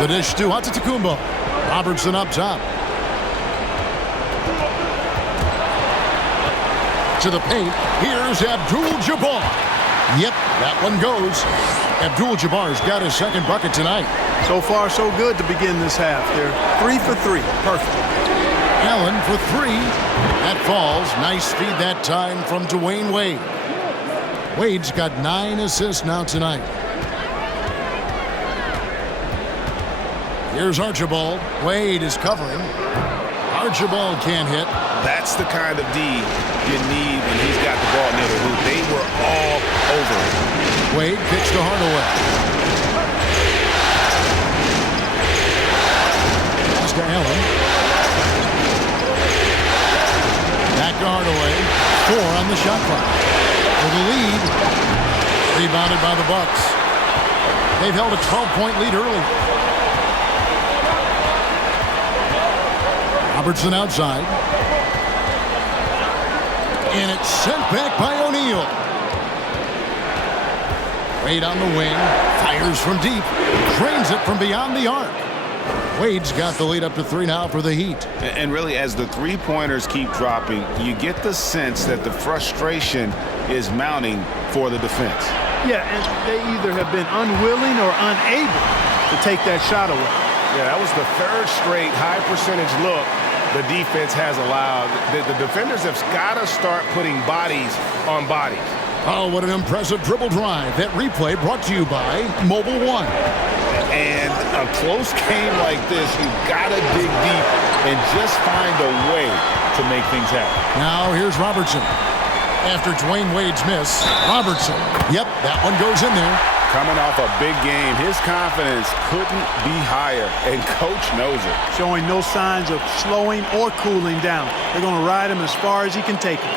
The dish to Antetokounmpo. Robertson up top. To the paint. Here's Abdul-Jabbar. Yep, that one goes. Abdul-Jabbar's got his second bucket tonight. So far, so good to begin this half. They're 3 for 3. Perfect. Allen for 3. That falls. Nice feed that time from Dwayne Wade. Wade's got 9 assists now tonight. Here's Archibald. Wade is covering. Archibald can't hit. That's the kind of D you need when he's got the ball near the hoop. They were all over it. Wade kicks to Hardaway. Pass to Allen. Back to Hardaway. 4 on the shot clock. For the lead. Rebounded by the Bucks. They've held a 12-point lead early. Robertson outside. And it's sent back by O'Neal. Wade on the wing. Fires from deep. Drains it from beyond the arc. Wade's got the lead up to 3 now for the Heat. And really, as the three-pointers keep dropping, you get the sense that the frustration is mounting for the defense. Yeah, and they either have been unwilling or unable to take that shot away. Yeah, that was the 3rd straight high-percentage look the defense has allowed. The defenders have got to start putting bodies on bodies. Oh, what an impressive dribble drive. That replay brought to you by Mobile One. And a close game like this, you've got to dig deep and just find a way to make things happen. Now here's Robertson. After Dwayne Wade's miss, Robertson. Yep, that one goes in there. Coming off a big game, his confidence couldn't be higher, and Coach knows it. Showing no signs of slowing or cooling down. They're going to ride him as far as he can take him.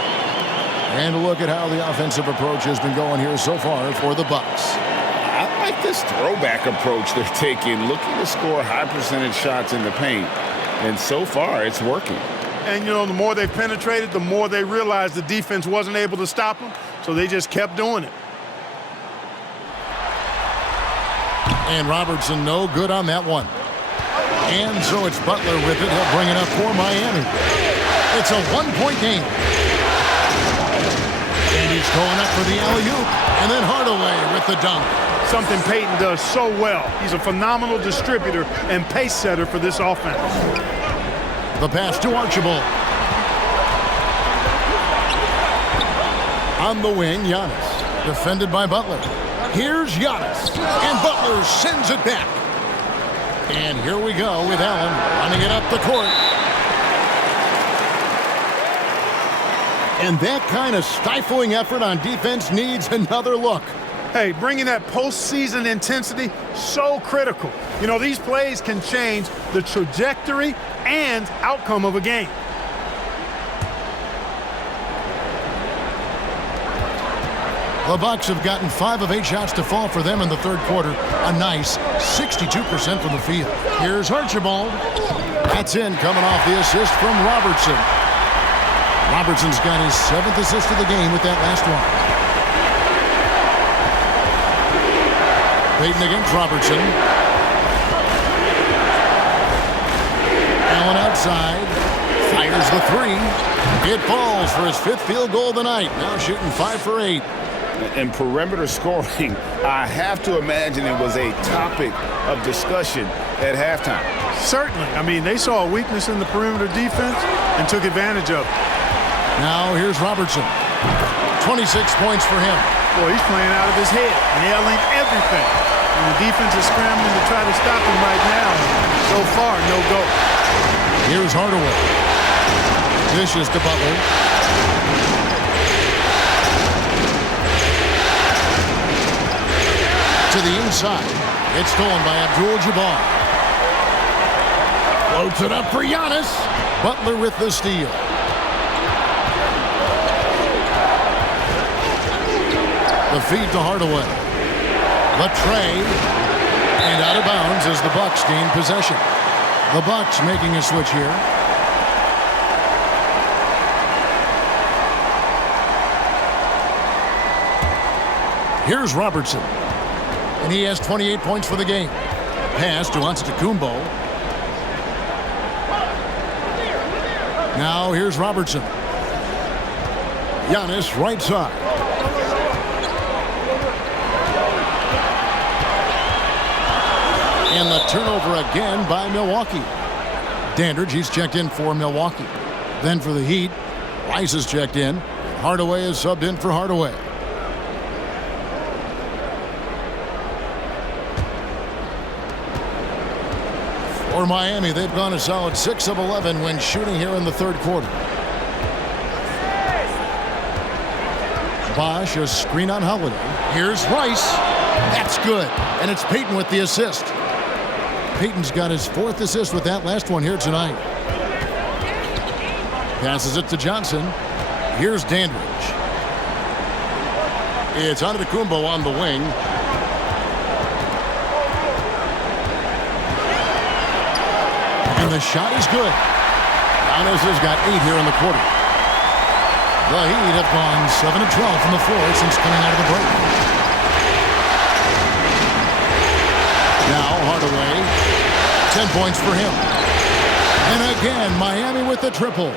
And a look at how the offensive approach has been going here so far for the Bucks. I like this throwback approach they're taking, looking to score high percentage shots in the paint, and so far it's working. And, you know, the more they penetrated, the more they realized the defense wasn't able to stop them, so they just kept doing it. And Robertson no good on that one. And so it's Butler with it. He'll bring it up for Miami. It's a one-point game. And he's going up for the alley-oop. And then Hardaway with the dunk. Something Payton does so well. He's a phenomenal distributor and pace setter for this offense. The pass to Archibald. On the wing, Giannis. Defended by Butler. Here's Giannis. And Butler sends it back. And here we go with Allen running it up the court. And that kind of stifling effort on defense needs another look. Hey, bringing that postseason intensity, so critical. You know, these plays can change the trajectory and outcome of a game. The Bucks have gotten 5 of 8 shots to fall for them in the third quarter. A nice 62% from the field. Here's Archibald. That's in, coming off the assist from Robertson. Robertson's got his 7th assist of the game with that last one. Payton against Robertson. Allen outside. Fires the 3. It falls for his 5th field goal of the night. Now shooting 5 for 8. And perimeter scoring, I have to imagine it was a topic of discussion at halftime. Certainly. I mean, they saw a weakness in the perimeter defense and took advantage of it. Now here's Robertson. 26 points for him. Boy, he's playing out of his head, nailing everything. And the defense is scrambling to try to stop him right now. So far, no go. Here's Hardaway. Dishes to Butler. To the inside. It's stolen by Abdul-Jabbar. Floats it up for Giannis. Butler with the steal. The feed to Hardaway. The tray. And out of bounds as the Bucks gain possession. The Bucks making a switch here. Here's Robertson. And he has 28 points for the game. Pass to Antetokounmpo. Now here's Robertson. Giannis right side. And the turnover again by Milwaukee. Dandridge, he's checked in for Milwaukee. Then for the Heat, Rice is checked in. Hardaway is subbed in for Hardaway. For Miami, they've gone a solid 6 of 11 when shooting here in the third quarter. Bosh, a screen on Holiday. Here's Rice. That's good. And it's Payton with the assist. Payton's got his 4th assist with that last one here tonight. Passes it to Johnson. Here's Dandridge. It's Antetokounmpo on the wing. And the shot is good. Giannis has got 8 here in the quarter. The Heat have gone 7 of 12 from the floor since coming out of the break. Now Hardaway, 10 points for him. And again, Miami with the triple.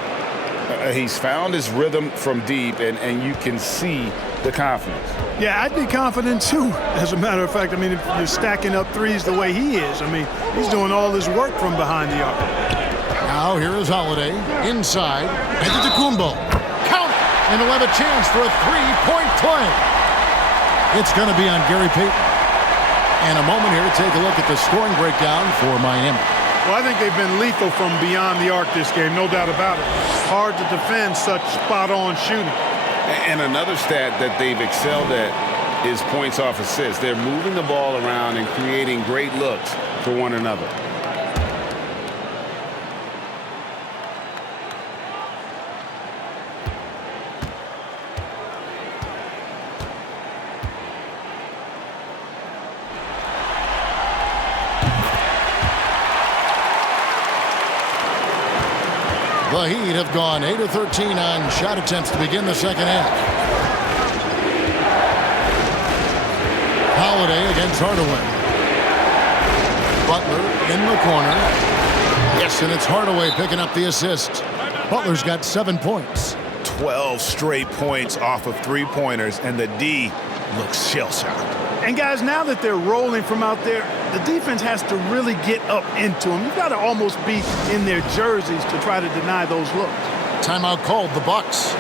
He's found his rhythm from deep, and you can see the confidence. Yeah, I'd be confident too. As a matter of fact, I mean, if you're stacking up threes the way he is, I mean, he's doing all his work from behind the arc. Now here is Holiday inside. Antetokounmpo. Count! And he'll have a chance for a 3-point play. It's going to be on Gary Payton. And a moment here to take a look at the scoring breakdown for Miami. Well, I think they've been lethal from beyond the arc this game, no doubt about it. Hard to defend such spot-on shooting. And another stat that they've excelled at is points off assists. They're moving the ball around and creating great looks for one another. The Heat have gone 8 of 13 on shot attempts to begin the second half. Holiday against Hardaway. Butler in the corner. Yes, and it's Hardaway picking up the assist. Butler's got 7 points. 12 straight points off of three-pointers, and the D looks shell-shocked. And guys, now that they're rolling from out there, the defense has to really get up into them. You've got to almost be in their jerseys to try to deny those looks. Timeout called, the Bucks.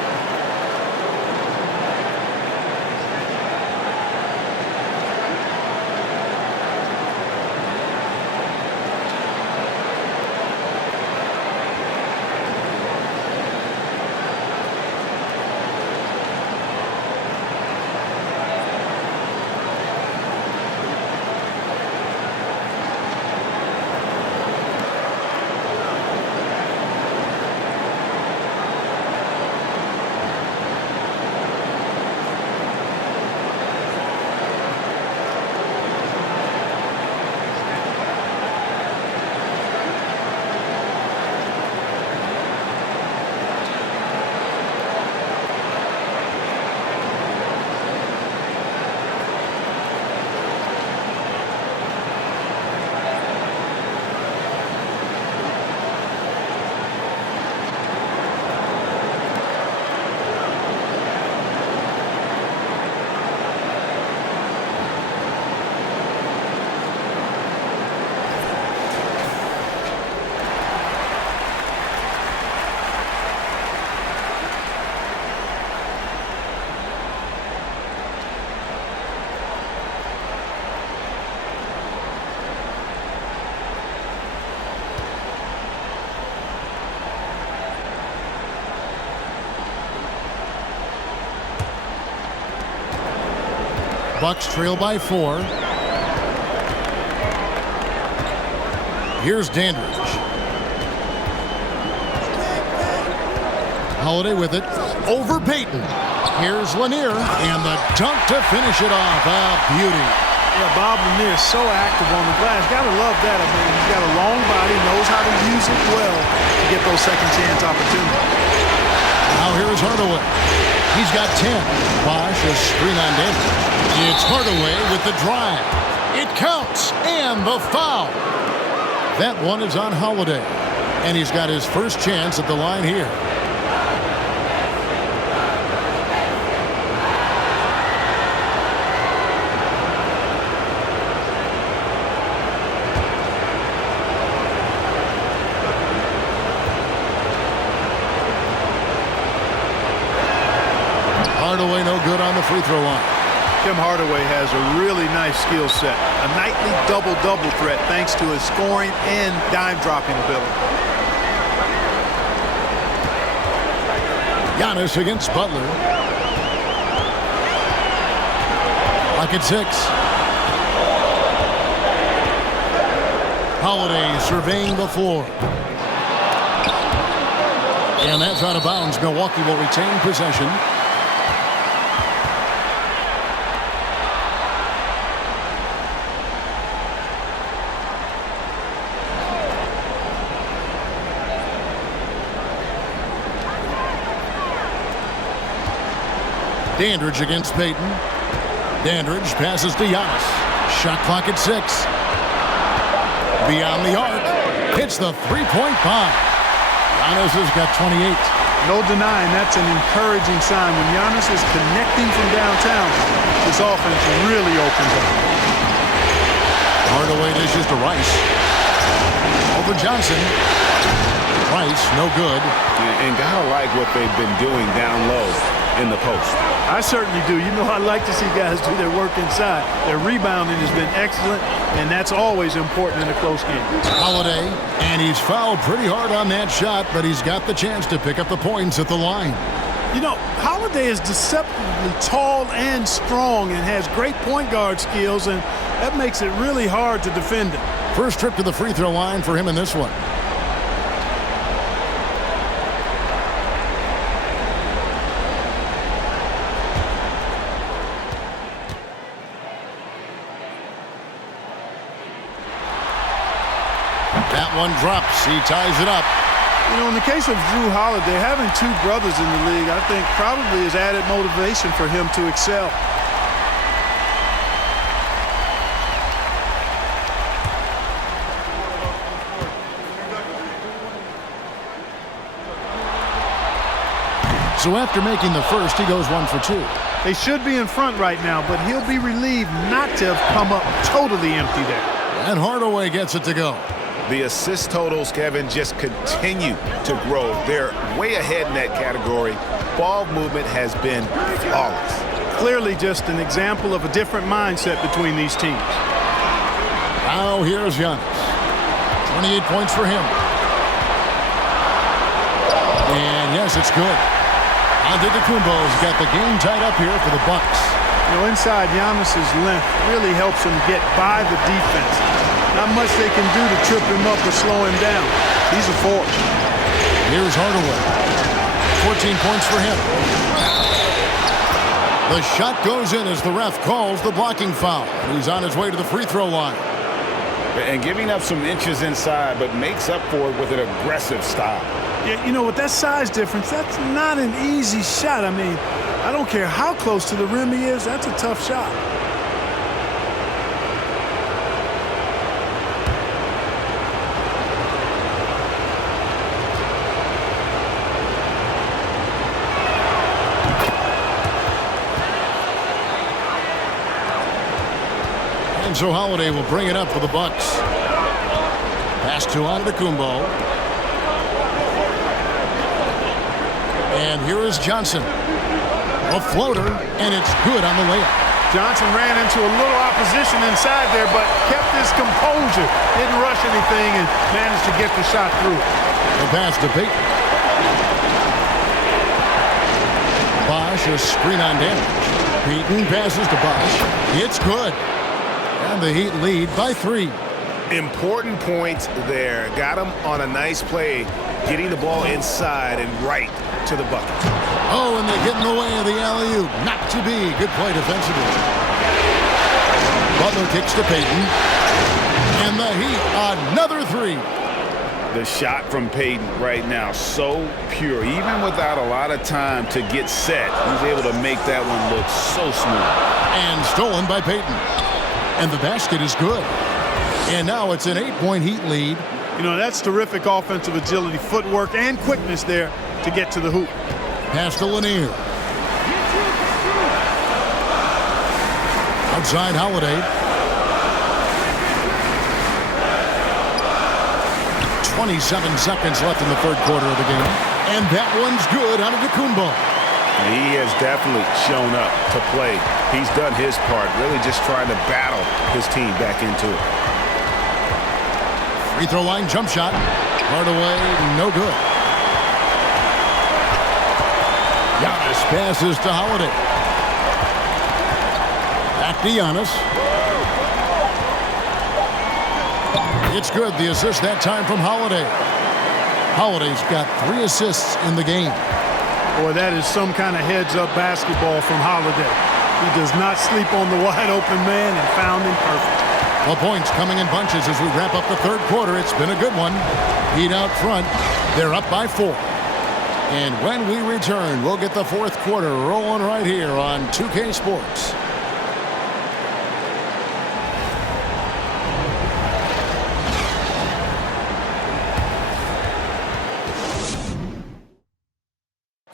Bucks trail by 4. Here's Dandridge. Holiday with it. Over Payton. Here's Lanier. And the dunk to finish it off. Beauty. Yeah, Bob Lanier is so active on the glass. Got to love that. I mean, he's got a long body, knows how to use it well to get those second chance opportunities. Now here is Hardaway. He's got 10. Bosh, a screen on Dandridge. It's Hardaway with the drive. It counts, and the foul. That one is on Holiday, and he's got his first chance at the line here. Hardaway no good on the free throw line. Tim Hardaway has a really nice skill set. A nightly double-double threat thanks to his scoring and dime-dropping ability. Giannis against Butler. Lock at 6. Holiday surveying the floor. And that's out of bounds. Milwaukee will retain possession. Dandridge against Payton. Dandridge passes to Giannis. Shot clock at 6. Beyond the arc. Hits the three-point bomb. Giannis has got 28. No denying that's an encouraging sign. When Giannis is connecting from downtown, this offense really opens up. Hardaway dishes to Rice. Over Johnson. Rice, no good. And gotta like what they've been doing down low. in the post. I certainly do. You know, I like to see guys do their work inside. Their rebounding has been excellent, and that's always important in a close game. Holiday, and he's fouled pretty hard on that shot, but he's got the chance to pick up the points at the line. You know, Holiday is deceptively tall and strong and has great point guard skills, and that makes it really hard to defend him. First trip to the free throw line for him in this one. That one drops. He ties it up. You know, in the case of Drew Holiday, having two brothers in the league, I think probably is added motivation for him to excel. So after making the first, he goes 1 for 2. They should be in front right now, but he'll be relieved not to have come up totally empty there. And Hardaway gets it to go. The assist totals, Kevin, just continue to grow. They're way ahead in that category. Ball movement has been flawless. Clearly just an example of a different mindset between these teams. Now here's Giannis. 28 points for him. And yes, it's good. Antetokounmpo's got the game tied up here for the Bucks. You know, inside Giannis's length really helps him get by the defense. Not much they can do to trip him up or slow him down. He's a force. Here's Hardaway. 14 points for him. The shot goes in as the ref calls the blocking foul. He's on his way to the free throw line. And giving up some inches inside, but makes up for it with an aggressive style. Yeah, you know, with that size difference, that's not an easy shot. I mean, I don't care how close to the rim he is, that's a tough shot. And so Holiday will bring it up for the Bucks. Pass to Antetokounmpo. And here is Johnson. A floater, and it's good on the layup. Johnson ran into a little opposition inside there, but kept his composure. Didn't rush anything and managed to get the shot through. The pass to Payton. Bosch, a screen on damage. Payton passes to Bosch. It's good. And the Heat lead by 3. Important points there. Got him on a nice play, getting the ball inside and right to the bucket. Oh, and they get in the way of the alley-oop. Not to be. Good play defensively. Butler kicks to Payton. And the Heat, another 3. The shot from Payton right now, so pure. Even without a lot of time to get set, he's able to make that one look so smooth. And stolen by Payton. And the basket is good. And now it's an 8-point Heat lead. You know, that's terrific offensive agility, footwork, and quickness there to get to the hoop. Pass to Lanier. Outside Holiday. 27 seconds left in the third quarter of the game. And that one's good out of the Antetokounmpo. He has definitely shown up to play. He's done his part, really just trying to battle his team back into it. Free throw line jump shot. Hardaway, no good. Giannis passes to Holiday. Back to Giannis. It's good. The assist that time from Holiday. Holiday's got 3 assists in the game. Boy, that is some kind of heads-up basketball from Holiday. He does not sleep on the wide-open man and found him perfect. Well, points coming in bunches as we wrap up the third quarter. It's been a good one. Heat out front. They're up by 4. And when we return, we'll get the fourth quarter rolling right here on 2K Sports.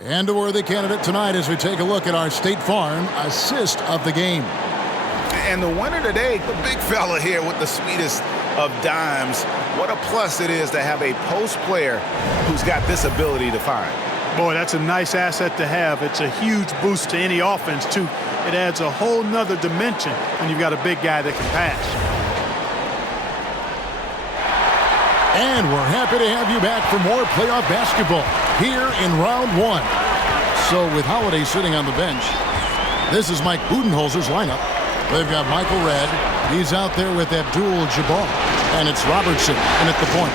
And a worthy candidate tonight as we take a look at our State Farm assist of the game. And the winner today, the big fella here with the sweetest of dimes. What a plus it is to have a post player who's got this ability to find. Boy, that's a nice asset to have. It's a huge boost to any offense, too. It adds a whole nother dimension when you've got a big guy that can pass. And we're happy to have you back for more playoff basketball here in round one. So with Holiday sitting on the bench, this is Mike Budenholzer's lineup. They've got Michael Redd. He's out there with Abdul-Jabbar. And it's Robertson in at the point.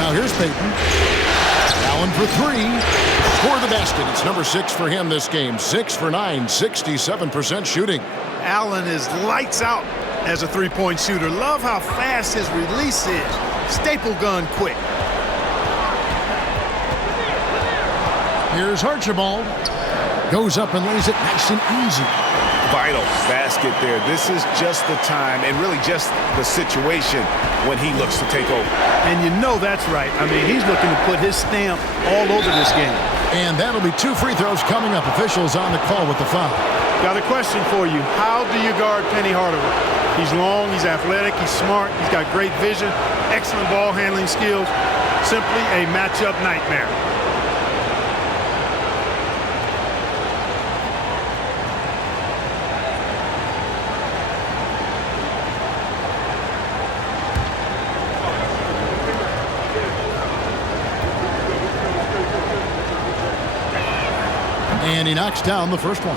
Now here's Payton. Allen for three. For the basket. It's number 6 for him this game. 6 for 9, 67% shooting. Allen is lights out as a three-point shooter. Love how fast his release is. Staple gun quick. Here's Archibald. Goes up and lays it nice and easy. Vital basket there. This is just the time and really just the situation when he looks to take over. And you know that's right. I mean, he's looking to put his stamp all over this game. And that'll be 2 free throws coming up. Officials on the call with the foul. Got a question for you. How do you guard Penny Hardaway? He's long, he's athletic, he's smart, he's got great vision, excellent ball handling skills. Simply a matchup nightmare. And he knocks down the first one.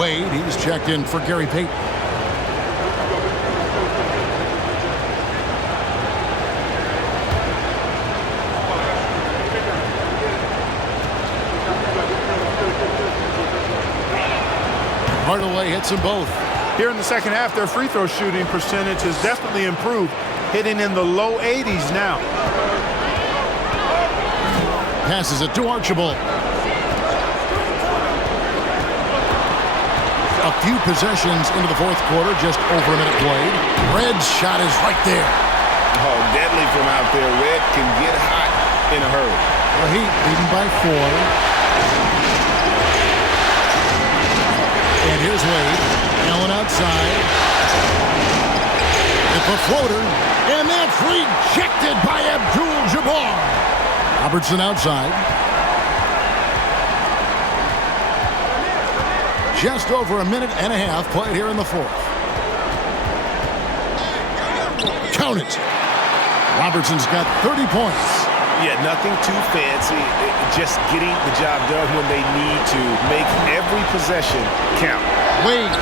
Wade, he's checked in for Gary Payton. Hardaway hits them both. Here in the second half, their free throw shooting percentage has definitely improved, hitting in the low 80s now. Passes it to Archibald. A few possessions into the fourth quarter, just over a minute played. Red's shot is right there. Oh, deadly from out there. Red can get hot in a hurry. The Heat leading by 4. And here's Wade. Allen outside. With the floater. And that's rejected by Abdul-Jabbar. Robertson outside. Just over a minute and a half played here in the fourth. Count it. Robertson's got 30 points. Yeah, nothing too fancy. Just getting the job done when they need to. Make every possession count. Wade.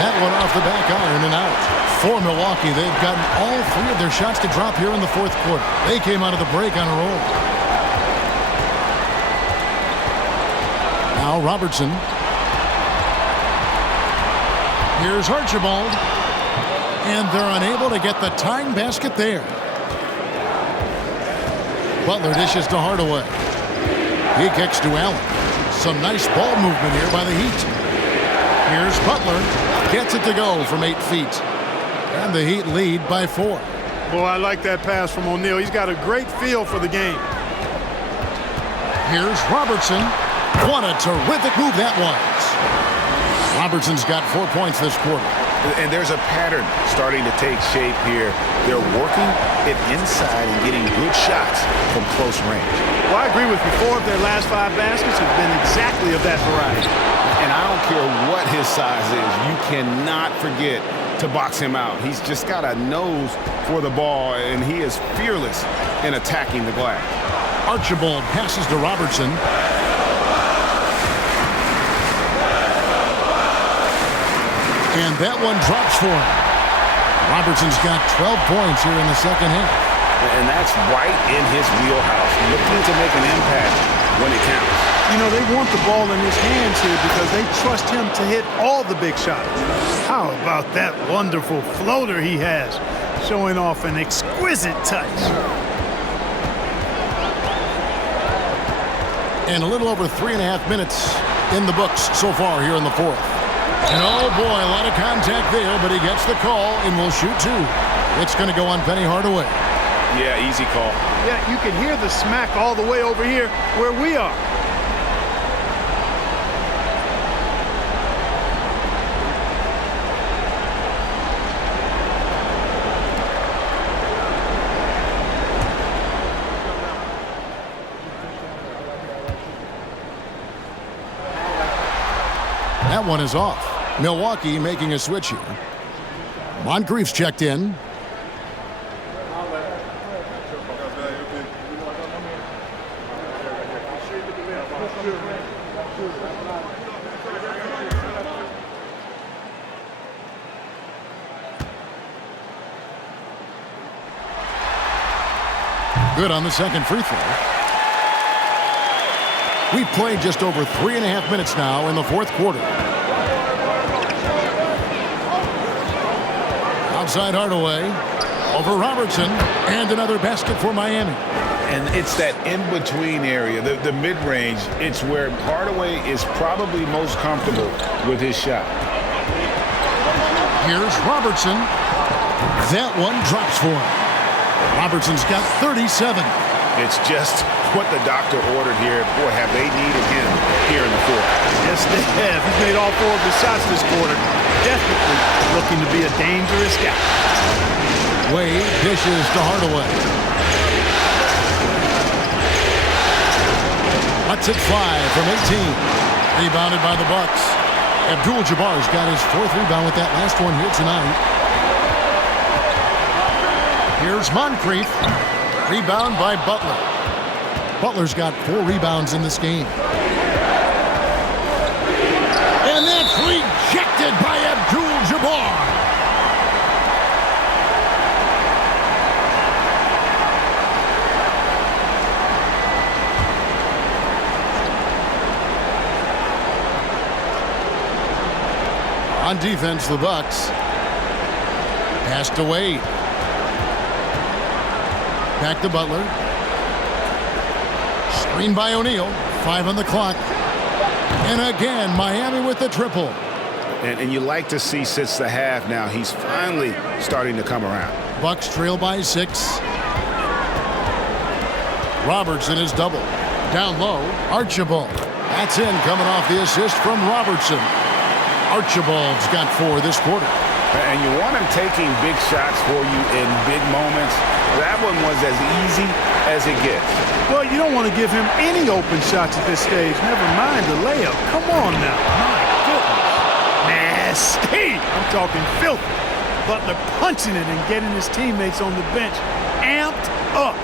That one off the back iron and out. For Milwaukee, they've gotten all 3 of their shots to drop here in the fourth quarter. They came out of the break on a roll. Now Robertson. Here's Archibald. And they're unable to get the tying basket there. Butler dishes to Hardaway. He kicks to Allen. Some nice ball movement here by the Heat. Here's Butler. Gets it to go from 8 feet. And the Heat lead by 4. Boy, I like that pass from O'Neal. He's got a great feel for the game. Here's Robertson. What a terrific move that was. Robertson's got 4 points this quarter. And there's a pattern starting to take shape here. They're working it inside and getting good shots from close range. Well, I agree with you. 4 of their last 5 baskets have been exactly of that variety. And I don't care what his size is. You cannot forget to box him out. He's just got a nose for the ball, and he is fearless in attacking the glass. Archibald passes to Robertson. And that one drops for him. Robertson's got 12 points here in the second half. And that's right in his wheelhouse, looking to make an impact when it counts. You know, they want the ball in his hands here because they trust him to hit all the big shots. How about that wonderful floater he has, showing off an exquisite touch. And a little over 3.5 minutes in the books so far here in the fourth. And oh boy, a lot of contact there, but he gets the call and will shoot 2. It's going to go on Penny Hardaway. Yeah, easy call. Yeah, you can hear the smack all the way over here where we are. one is off. Milwaukee making a switch here. Moncrief's checked in. Good on the second free throw. We've played just over 3.5 minutes now in the fourth quarter. Outside Hardaway. Over Robertson. And another basket for Miami. And it's that in-between area, the mid-range. It's where Hardaway is probably most comfortable with his shot. Here's Robertson. That one drops for him. Robertson's got 37. It's just what the doctor ordered here. Boy, have they needed him here in the fourth. Yes, they have. He's made all 4 of his shots this quarter. Definitely looking to be a dangerous guy. Wade dishes to Hardaway. Let's it fly from 18. Rebounded by the Bucks. Abdul-Jabbar's got his 4th rebound with that last one here tonight. Here's Moncrief. Rebound by Butler. Butler's got 4 rebounds in this game. And that's rejected by Abdul-Jabbar. On defense, the Bucks. Pass to Wade. Back to Butler. Screen by O'Neal. 5 on the clock. And again, Miami with the triple. And you like to see since the half now, he's finally starting to come around. Bucks trail by 6. Robertson is double. Down low, Archibald. That's in, coming off the assist from Robertson. Archibald's got 4 this quarter. And you want him taking big shots for you in big moments. That one was as easy as it gets. Well, you don't want to give him any open shots at this stage. Never mind the layup. Come on now. My goodness. Nasty. I'm talking filthy. Butler punching it and getting his teammates on the bench amped up.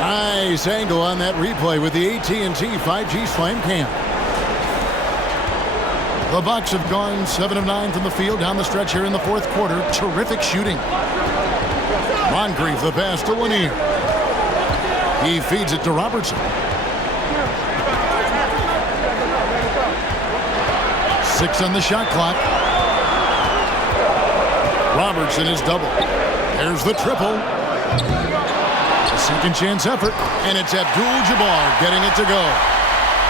Nice angle on that replay with the AT&T 5G Slam Cam. The Bucks have gone 7 of 9 from the field down the stretch here in the fourth quarter. Terrific shooting. Moncrief the pass to Lanier. He feeds it to Robertson. 6 on the shot clock. Robertson is double. There's the triple. A second chance effort, and it's Abdul-Jabbar getting it to go.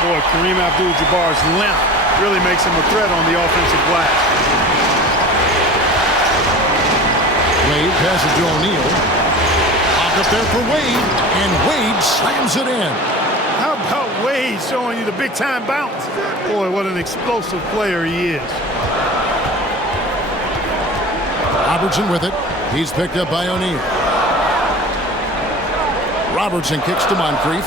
Boy, Kareem Abdul-Jabbar's length really makes him a threat on the offensive glass. Wade passes to O'Neal. Popped up there for Wade, and Wade slams it in. How about Wade showing you the big-time bounce? Boy, what an explosive player he is. Robertson with it. He's picked up by O'Neal. Robertson kicks to Moncrief.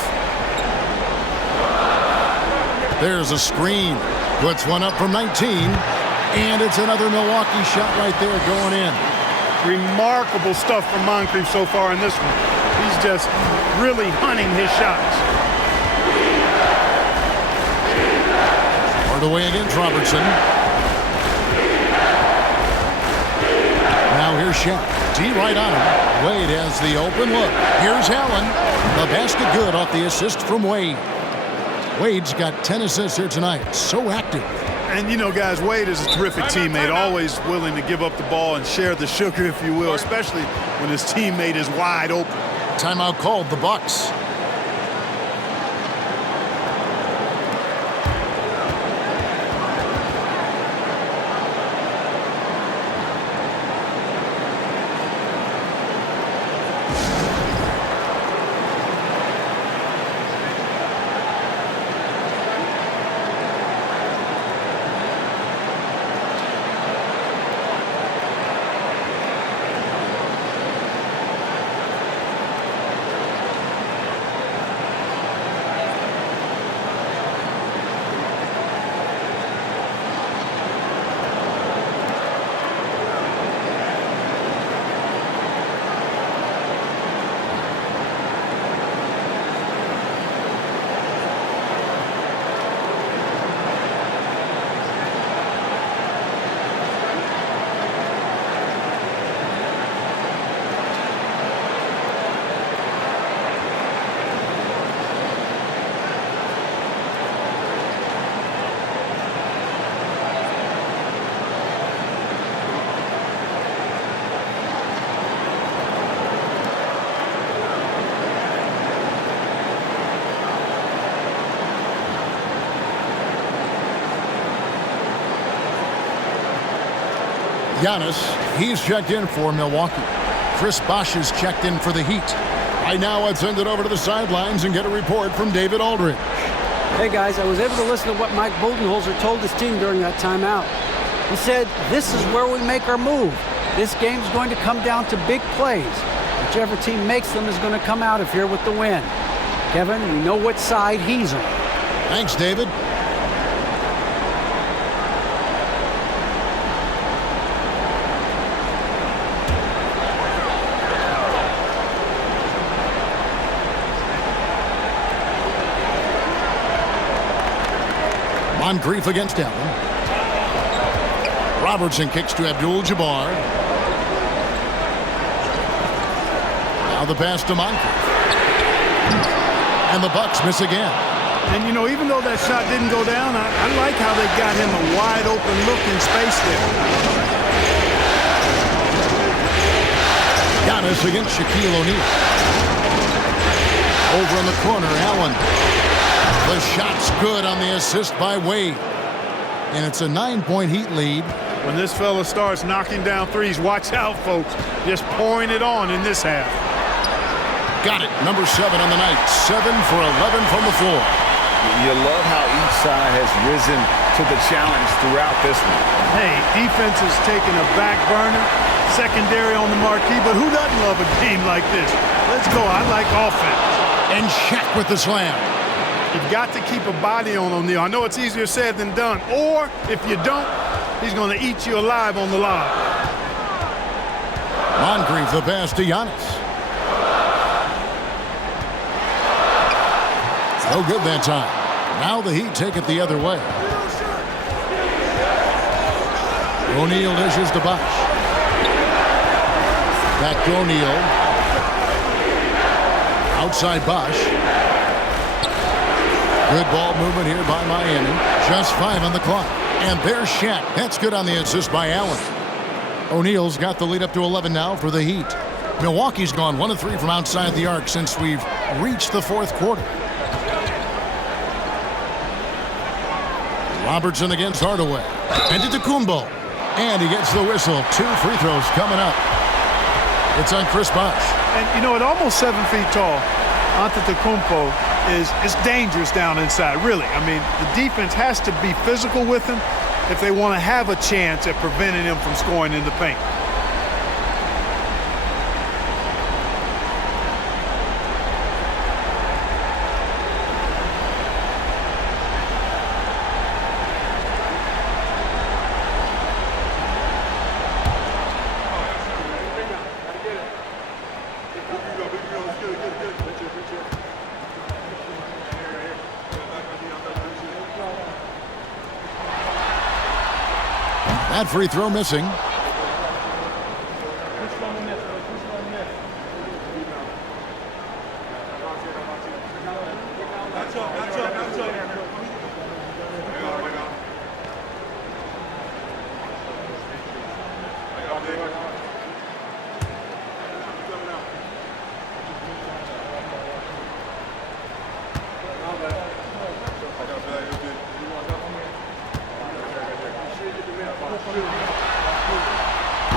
There's a screen. Puts one up from 19. And it's another Milwaukee shot right there going in. Remarkable stuff from Moncrief so far in this one. He's just really hunting his shots. Hardaway against Robertson. Now here's Shaq. D right on him. Wade has the open look. Here's Allen. The basket good off the assist from Wade. Wade's got 10 assists here tonight. So active. And you know, guys, Wade is a terrific teammate, always willing to give up the ball and share the sugar, if you will, especially when his teammate is wide open. Timeout called, the Bucks. Giannis, he's checked in for Milwaukee. Chris Bosh is checked in for the Heat. Right now, let's send it over to the sidelines and get a report from David Aldridge. Hey, guys, I was able to listen to what Mike Budenholzer told his team during that timeout. He said, this is where we make our move. This game's going to come down to big plays. Whichever team makes them is going to come out of here with the win. Kevin, we know what side he's on. Thanks, David. Moncrief against Allen. Robertson kicks to Abdul-Jabbar. Now the pass to Moncrief. And the Bucks miss again. And, you know, even though that shot didn't go down, I like how they got him a wide open look in space there. Giannis against Shaquille O'Neal. Over in the corner, Allen. The shot's good on the assist by Wade. And it's a 9-point Heat lead. When this fella starts knocking down threes, watch out, folks. Just pouring it on in this half. Got it. Number 7 on the night. 7 for 11 from the floor. You love how each side has risen to the challenge throughout this one. Hey, defense is taking a back burner, secondary on the marquee, but who doesn't love a game like this? Let's go. I like offense. And Shaq with the slam. You've got to keep a body on O'Neal. I know it's easier said than done. Or, if you don't, he's going to eat you alive on the lob. Moncrief the pass to Giannis. No good that time. Now the Heat take it the other way. O'Neal dishes to Bosh. Back to O'Neal. Outside Bosh. Good ball movement here by Miami. Just 5 on the clock. And there's Shaq. That's good on the assist by Allen. O'Neal's got the lead up to 11 now for the Heat. Milwaukee's gone 1 of 3 from outside the arc since we've reached the fourth quarter. Robertson against Hardaway. Antetokounmpo. And he gets the whistle. 2 free throws coming up. It's on Chris Bosh. And, you know, at almost 7 feet tall, Antetokounmpo is dangerous down inside, really. I mean, the defense has to be physical with him if they want to have a chance at preventing him from scoring in the paint. That free throw missing.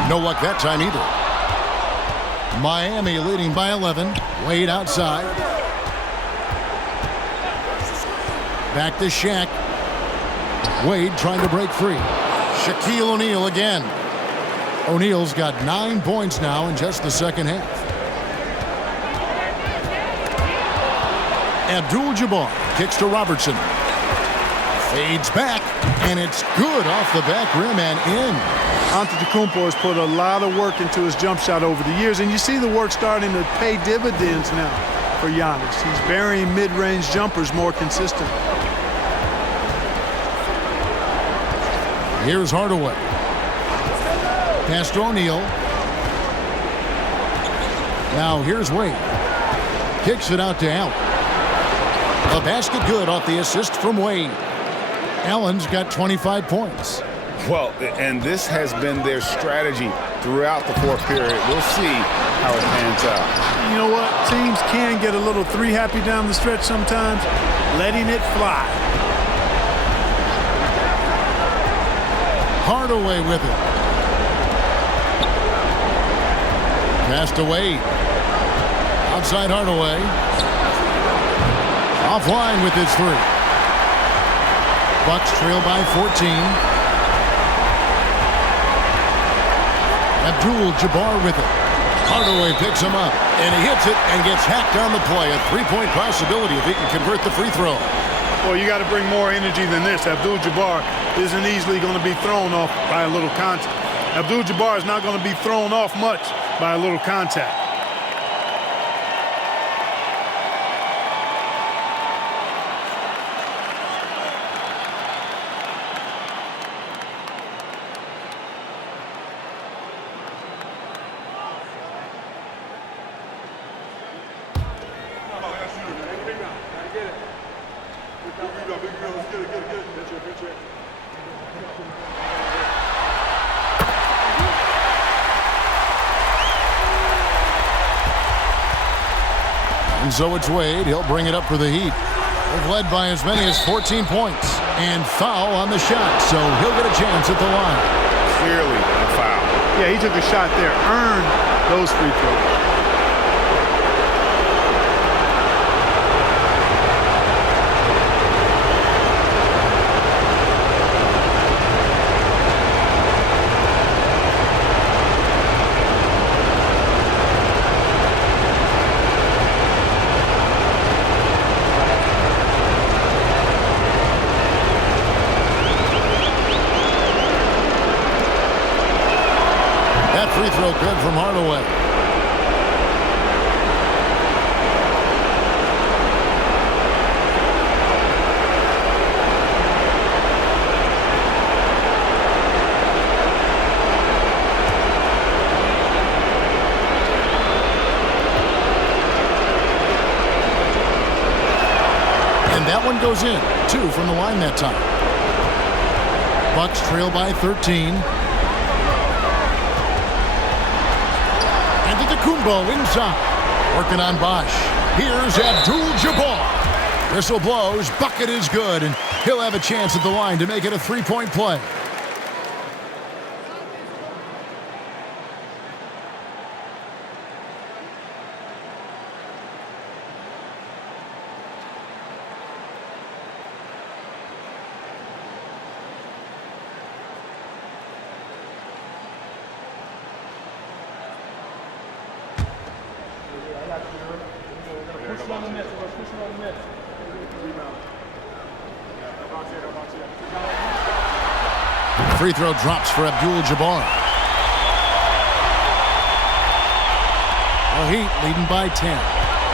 No luck that time either. Miami leading by 11. Wade outside. Back to Shaq. Wade trying to break free. Shaquille O'Neal again. O'Neal's got 9 points now in just the second half. Abdul-Jabbar kicks to Robertson. Fades back, and it's good off the back rim and in. Antetokounmpo has put a lot of work into his jump shot over the years, and you see the work starting to pay dividends now for Giannis. He's burying mid-range jumpers more consistently. Here's Hardaway. Pass to O'Neal. Now here's Wade. Kicks it out to Allen. A basket good off the assist from Wade. Allen's got 25 points. Well, and this has been their strategy throughout the fourth period. We'll see how it pans out. You know what? Teams can get a little three happy down the stretch sometimes, letting it fly. Hardaway with it. Pass to Wade. Outside Hardaway. Offline with his three. Bucks trail by 14. Abdul-Jabbar with it. Hardaway picks him up, and he hits it and gets hacked on the play. A three-point possibility if he can convert the free throw. Well, you got to bring more energy than this. Abdul-Jabbar isn't easily going to be thrown off by a little contact. Abdul-Jabbar is not going to be thrown off much by a little contact. And so it's Wade. He'll bring it up for the Heat. They've led by as many as 14 points. And foul on the shot, so he'll get a chance at the line. Clearly a foul. Yeah, he took a shot there. Earned those free throws. Free throw good from Hardaway. And that one goes in. 2 from the line that time. Bucks trail by 13. Kumbo inside. Working on Bosch. Here's Abdul-Jabbar. Whistle blows. Bucket is good, and he'll have a chance at the line to make it a three-point play. Free throw drops for Abdul-Jabbar. The Heat leading by 10.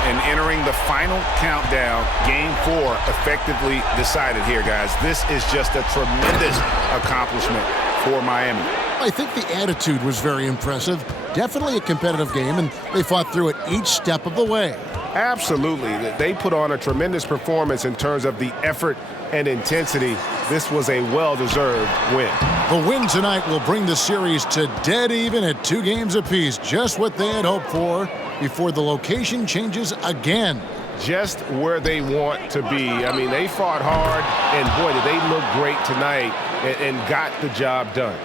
And entering the final countdown, Game 4 effectively decided here, guys. This is just a tremendous accomplishment for Miami. I think the attitude was very impressive. Definitely a competitive game, and they fought through it each step of the way. Absolutely. They put on a tremendous performance in terms of the effort and intensity. This was a well-deserved win. The win tonight will bring the series to dead even at 2 games apiece, just what they had hoped for before the location changes again. Just where they want to be. I mean, they fought hard, and boy, did they look great tonight and got the job done.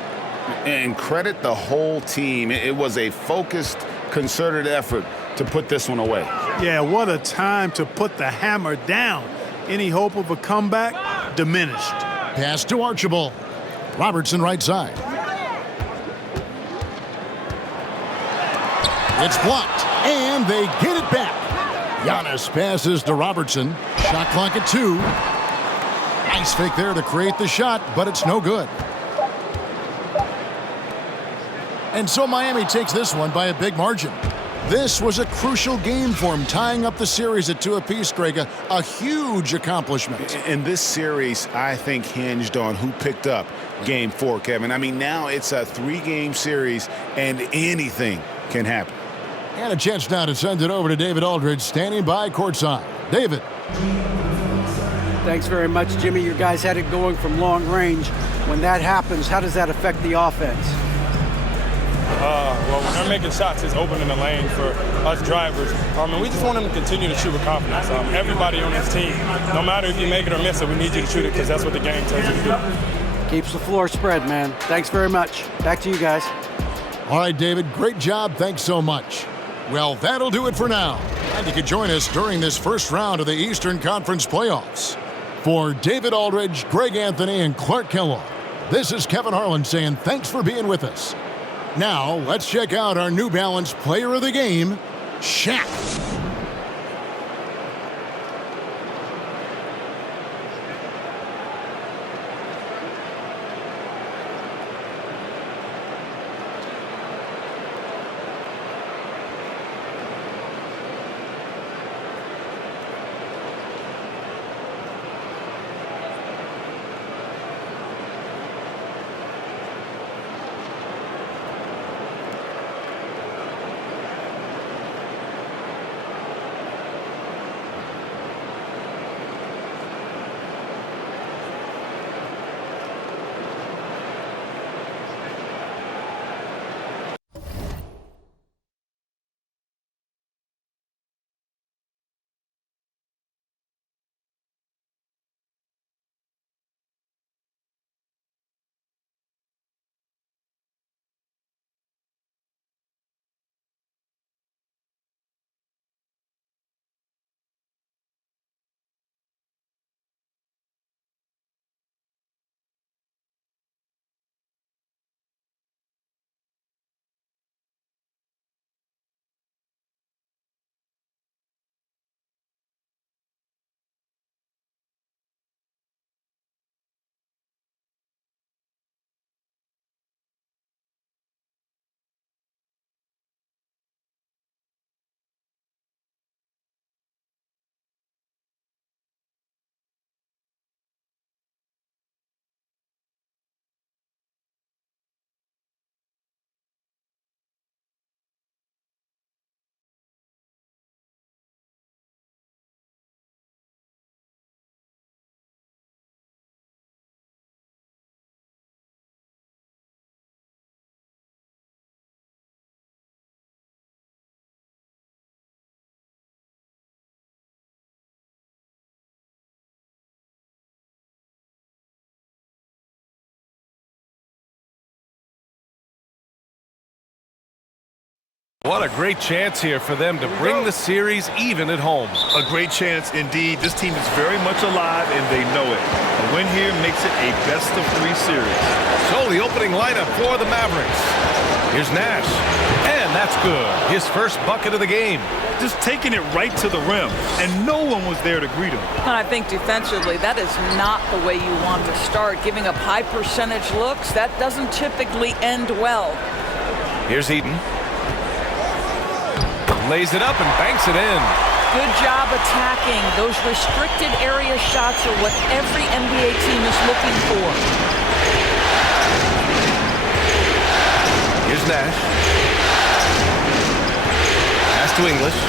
And credit the whole team. It was a focused, concerted effort to put this one away. Yeah, what a time to put the hammer down. Any hope of a comeback? Diminished. Pass to Archibald. Robertson right side. It's blocked, and they get it back. Giannis passes to Robertson. Shot clock at 2. Nice fake there to create the shot, but it's no good. And so Miami takes this one by a big margin. This was a crucial game for him, tying up the series at 2 apiece, Greg. A huge accomplishment. And this series, I think, hinged on who picked up Game 4, Kevin. I mean, now it's a 3-game series, and anything can happen. And a chance now to send it over to David Aldridge, standing by courtside. David. Thanks very much, Jimmy. You guys had it going from long range. When that happens, how does that affect the offense? Well, when they're making shots, it's opening the lane for us drivers. And we just want them to continue to shoot with confidence. Everybody on this team, no matter if you make it or miss it, we need you to shoot it because that's what the game tells you to do. Keeps the floor spread, man. Thanks very much. Back to you guys. All right, David, great job. Thanks so much. Well, that'll do it for now. And you can join us during this first round of the Eastern Conference playoffs. For David Aldridge, Greg Anthony, and Clark Kellogg, this is Kevin Harlan saying thanks for being with us. Now, let's check out our New Balance player of the game, Shaq. What a great chance here for them to bring the series even at home. A great chance indeed. This team is very much alive, and they know it. A win here makes it a best-of-3 series. So the opening lineup for the Mavericks. Here's Nash, and that's good. His first bucket of the game. Just taking it right to the rim, and no one was there to greet him. And I think defensively, that is not the way you want to start. Giving up high percentage looks, that doesn't typically end well. Here's Eaton. Lays it up and banks it in. Good job attacking. Those restricted area shots are what every NBA team is looking for. Here's Nash. Pass to English.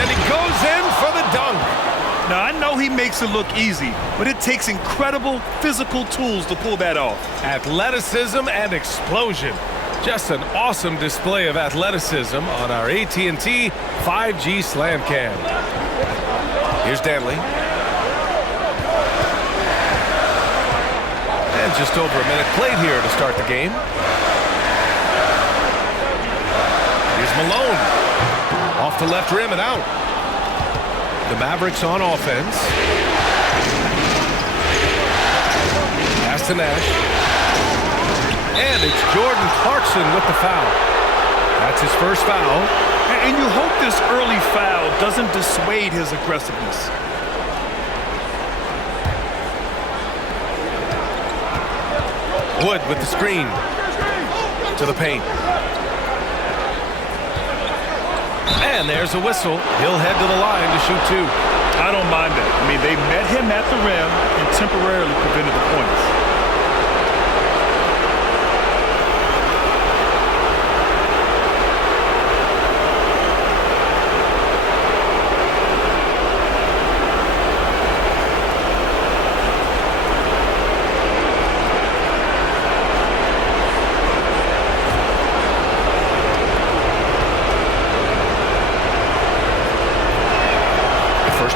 And he goes in for the dunk. Now, I know he makes it look easy, but it takes incredible physical tools to pull that off. Athleticism and explosion. Just an awesome display of athleticism on our AT&T 5G Slam Cam. Here's Danley. And just over a minute played here to start the game. Here's Malone. Off the left rim and out. The Mavericks on offense. Pass to Nash. And it's Jordan Clarkson with the foul. That's his first foul. And you hope this early foul doesn't dissuade his aggressiveness. Wood with the screen. To the paint. And there's a whistle. He'll head to the line to shoot two. I don't mind that. I mean, they met him at the rim and temporarily prevented the points.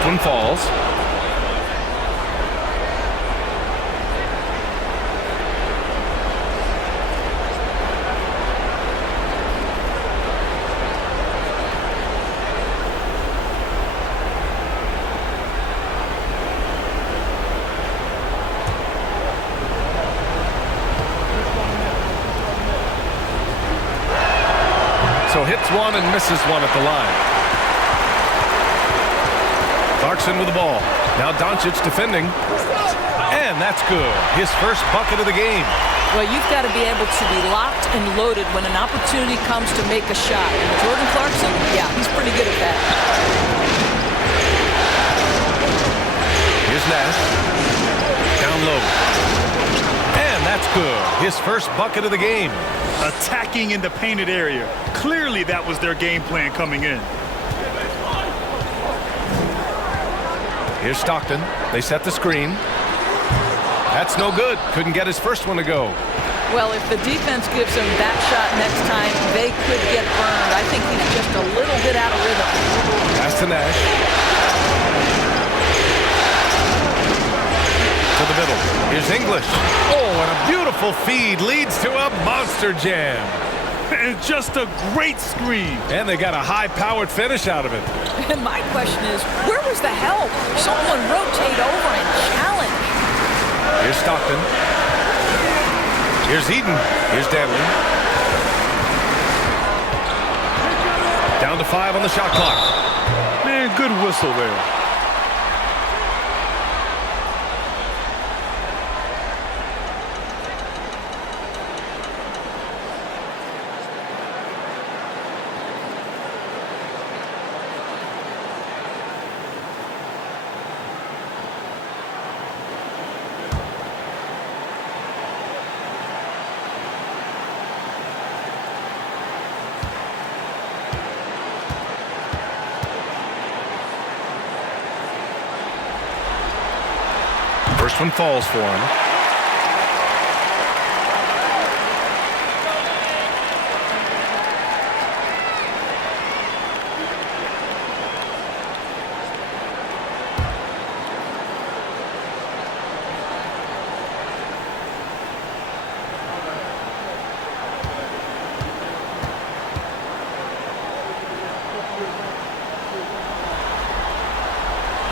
One falls. So hits one and misses one at the line. Clarkson with the ball. Now Doncic defending. And that's good. His first bucket of the game. Well, you've got to be able to be locked and loaded when an opportunity comes to make a shot. And Jordan Clarkson, yeah, he's pretty good at that. Here's Nash. Down low. And that's good. His first bucket of the game. Attacking in the painted area. Clearly that was their game plan coming in. Here's Stockton. They set the screen. That's no good. Couldn't get his first one to go. Well, if the defense gives him that shot next time, they could get burned. I think he's just a little bit out of rhythm. Pass to Nash. To the middle. Here's English. Oh, and a beautiful feed leads to a monster jam. And just a great screen. And they got a high-powered finish out of it. And my question is, where was the help? Someone rotate over and challenge. Here's Stockton. Here's Eaton. Here's Danley. Down to 5 on the shot clock. Man, good whistle there. First one falls for him.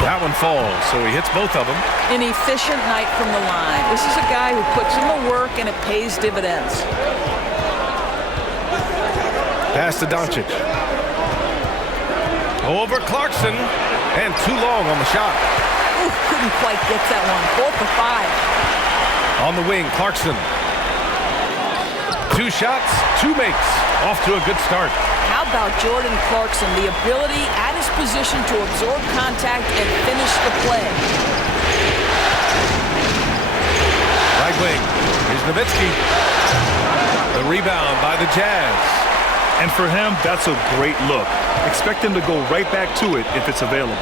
That one falls, so he hits both of them. An efficient night from the line. This is a guy who puts in the work and it pays dividends. Pass to Doncic. Over Clarkson, and too long on the shot. Ooh, couldn't quite get that one. 4 for 5. On the wing, Clarkson. 2 shots, 2 makes. Off to a good start. How about Jordan Clarkson? The ability at his position to absorb contact and finish the play. Right wing. Here's Nowitzki. The rebound by the Jazz. And for him, that's a great look. Expect him to go right back to it if it's available.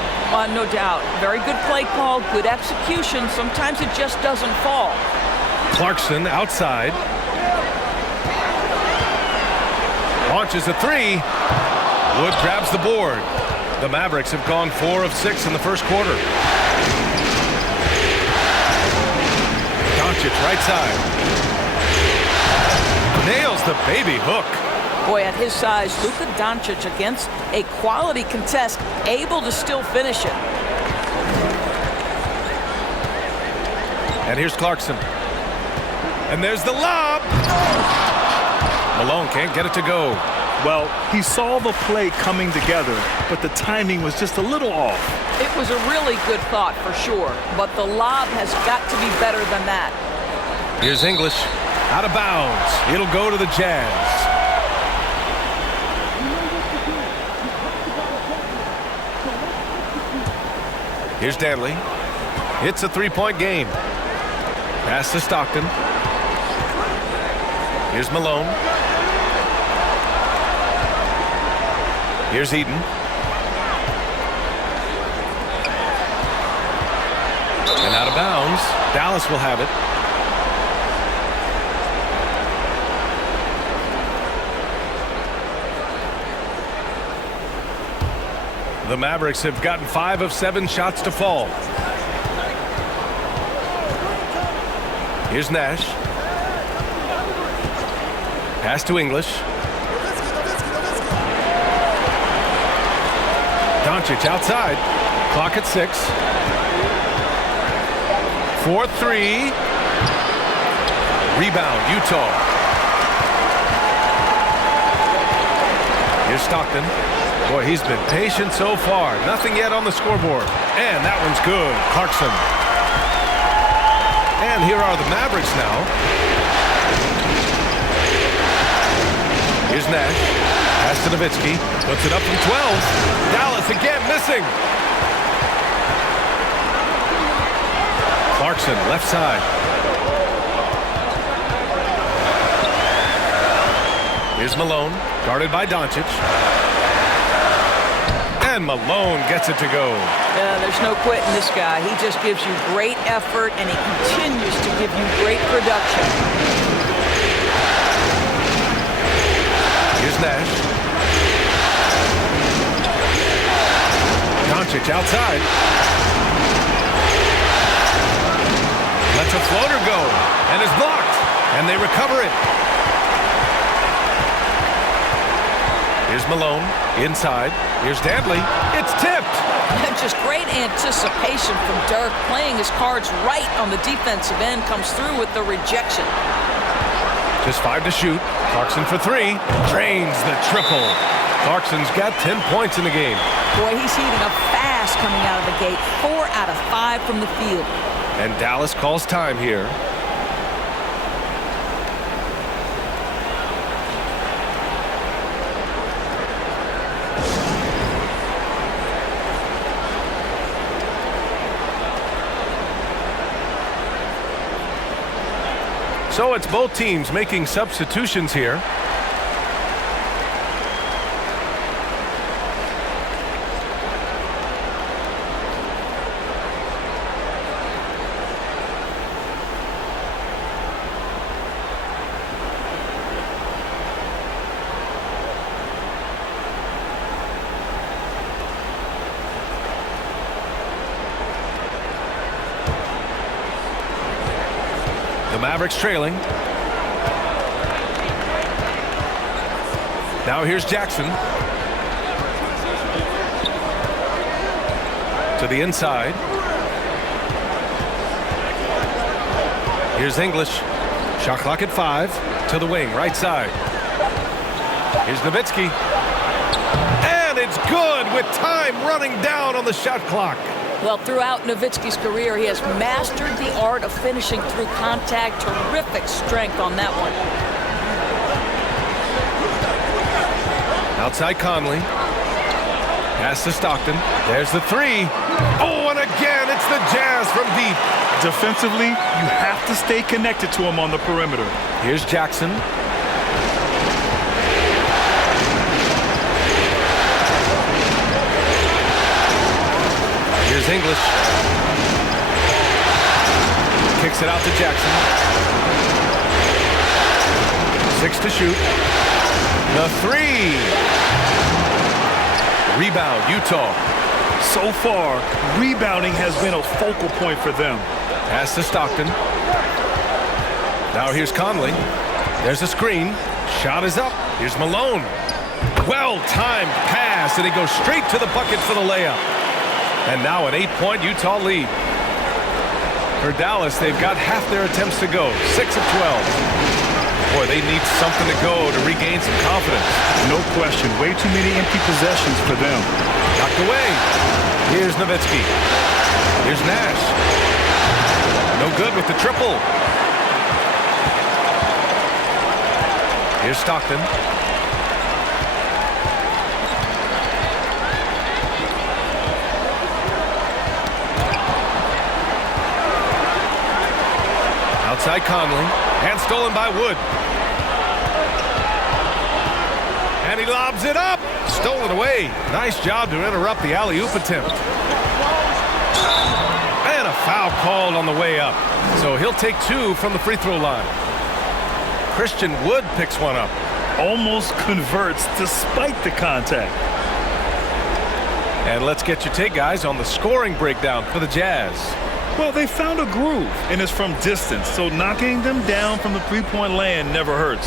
No doubt. Very good play call, good execution. Sometimes it just doesn't fall. Clarkson outside. Launches a 3. Wood grabs the board. The Mavericks have gone 4 of 6 in the first quarter. Doncic right side. Nails the baby hook. Boy, at his size, Luka Doncic against a quality contest, able to still finish it. And here's Clarkson. And there's the lob. Malone can't get it to go. Well, he saw the play coming together, but the timing was just a little off. It was a really good thought for sure, but the lob has got to be better than that. Here's English. Out of bounds. It'll go to the Jazz. Here's Danley. It's a 3-point game. Pass to Stockton. Here's Malone. Here's Eaton. And out of bounds. Dallas will have it. The Mavericks have gotten 5 of 7 shots to fall. Here's Nash. Pass to English. Doncic outside. Clock at 6. 4-3. Rebound, Utah. Here's Stockton. Boy, he's been patient so far. Nothing yet on the scoreboard. And that one's good. Clarkson. And here are the Mavericks now. Here's Nash. Pass to Nowitzki. Puts it up from 12. Dallas again missing. Clarkson, left side. Here's Malone, guarded by Doncic. And Malone gets it to go. Yeah, there's no quitting this guy. He just gives you great effort, and he continues to give you great production. Here's Nash. Doncic outside. Lets a floater go, and is blocked, and they recover it. Here's Malone, inside. Here's Dantley. It's tipped. Just great anticipation from Dirk, playing his cards right on the defensive end, comes through with the rejection. Just 5 to shoot. Clarkson for 3. Drains the triple. Clarkson's got 10 points in the game. Boy, he's heating up fast coming out of the gate. 4 out of 5 from the field. And Dallas calls time here. So it's both teams making substitutions here. The Mavericks trailing. Now here's Jackson. To the inside. Here's English. Shot clock at 5. To the wing, right side. Here's Nowitzki. And it's good with time running down on the shot clock. Well, throughout Nowitzki's career, he has mastered the art of finishing through contact. Terrific strength on that one. Outside Conley. Pass to Stockton. There's the 3. Oh, and again, it's the Jazz from deep. Defensively, you have to stay connected to him on the perimeter. Here's Jackson. Here's English. Kicks it out to Jackson. 6 to shoot. The 3. Rebound, Utah. So far, rebounding has been a focal point for them. Pass to Stockton. Now here's Conley. There's a screen. Shot is up. Here's Malone. Well-timed pass, and he goes straight to the bucket for the layup. And now an 8-point Utah lead. For Dallas, they've got half their attempts to go. 6 of 12. Boy, they need something to go to regain some confidence. No question. Way too many empty possessions for them. Knocked away. Here's Nowitzki. Here's Nash. No good with the triple. Here's Stockton. Outside Conley. And stolen by Wood. And he lobs it up. Stolen away. Nice job to interrupt the alley-oop attempt. And a foul called on the way up. So he'll take 2 from the free throw line. Christian Wood picks one up. Almost converts despite the contact. And let's get your take, guys, on the scoring breakdown for the Jazz. Well, they found a groove, and it's from distance, so knocking them down from the three-point land never hurts.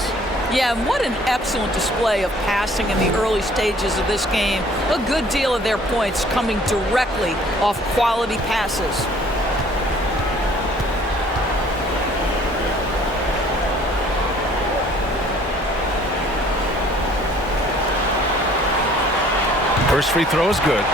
Yeah, and what an excellent display of passing in the early stages of this game. A good deal of their points coming directly off quality passes. First free throw is good.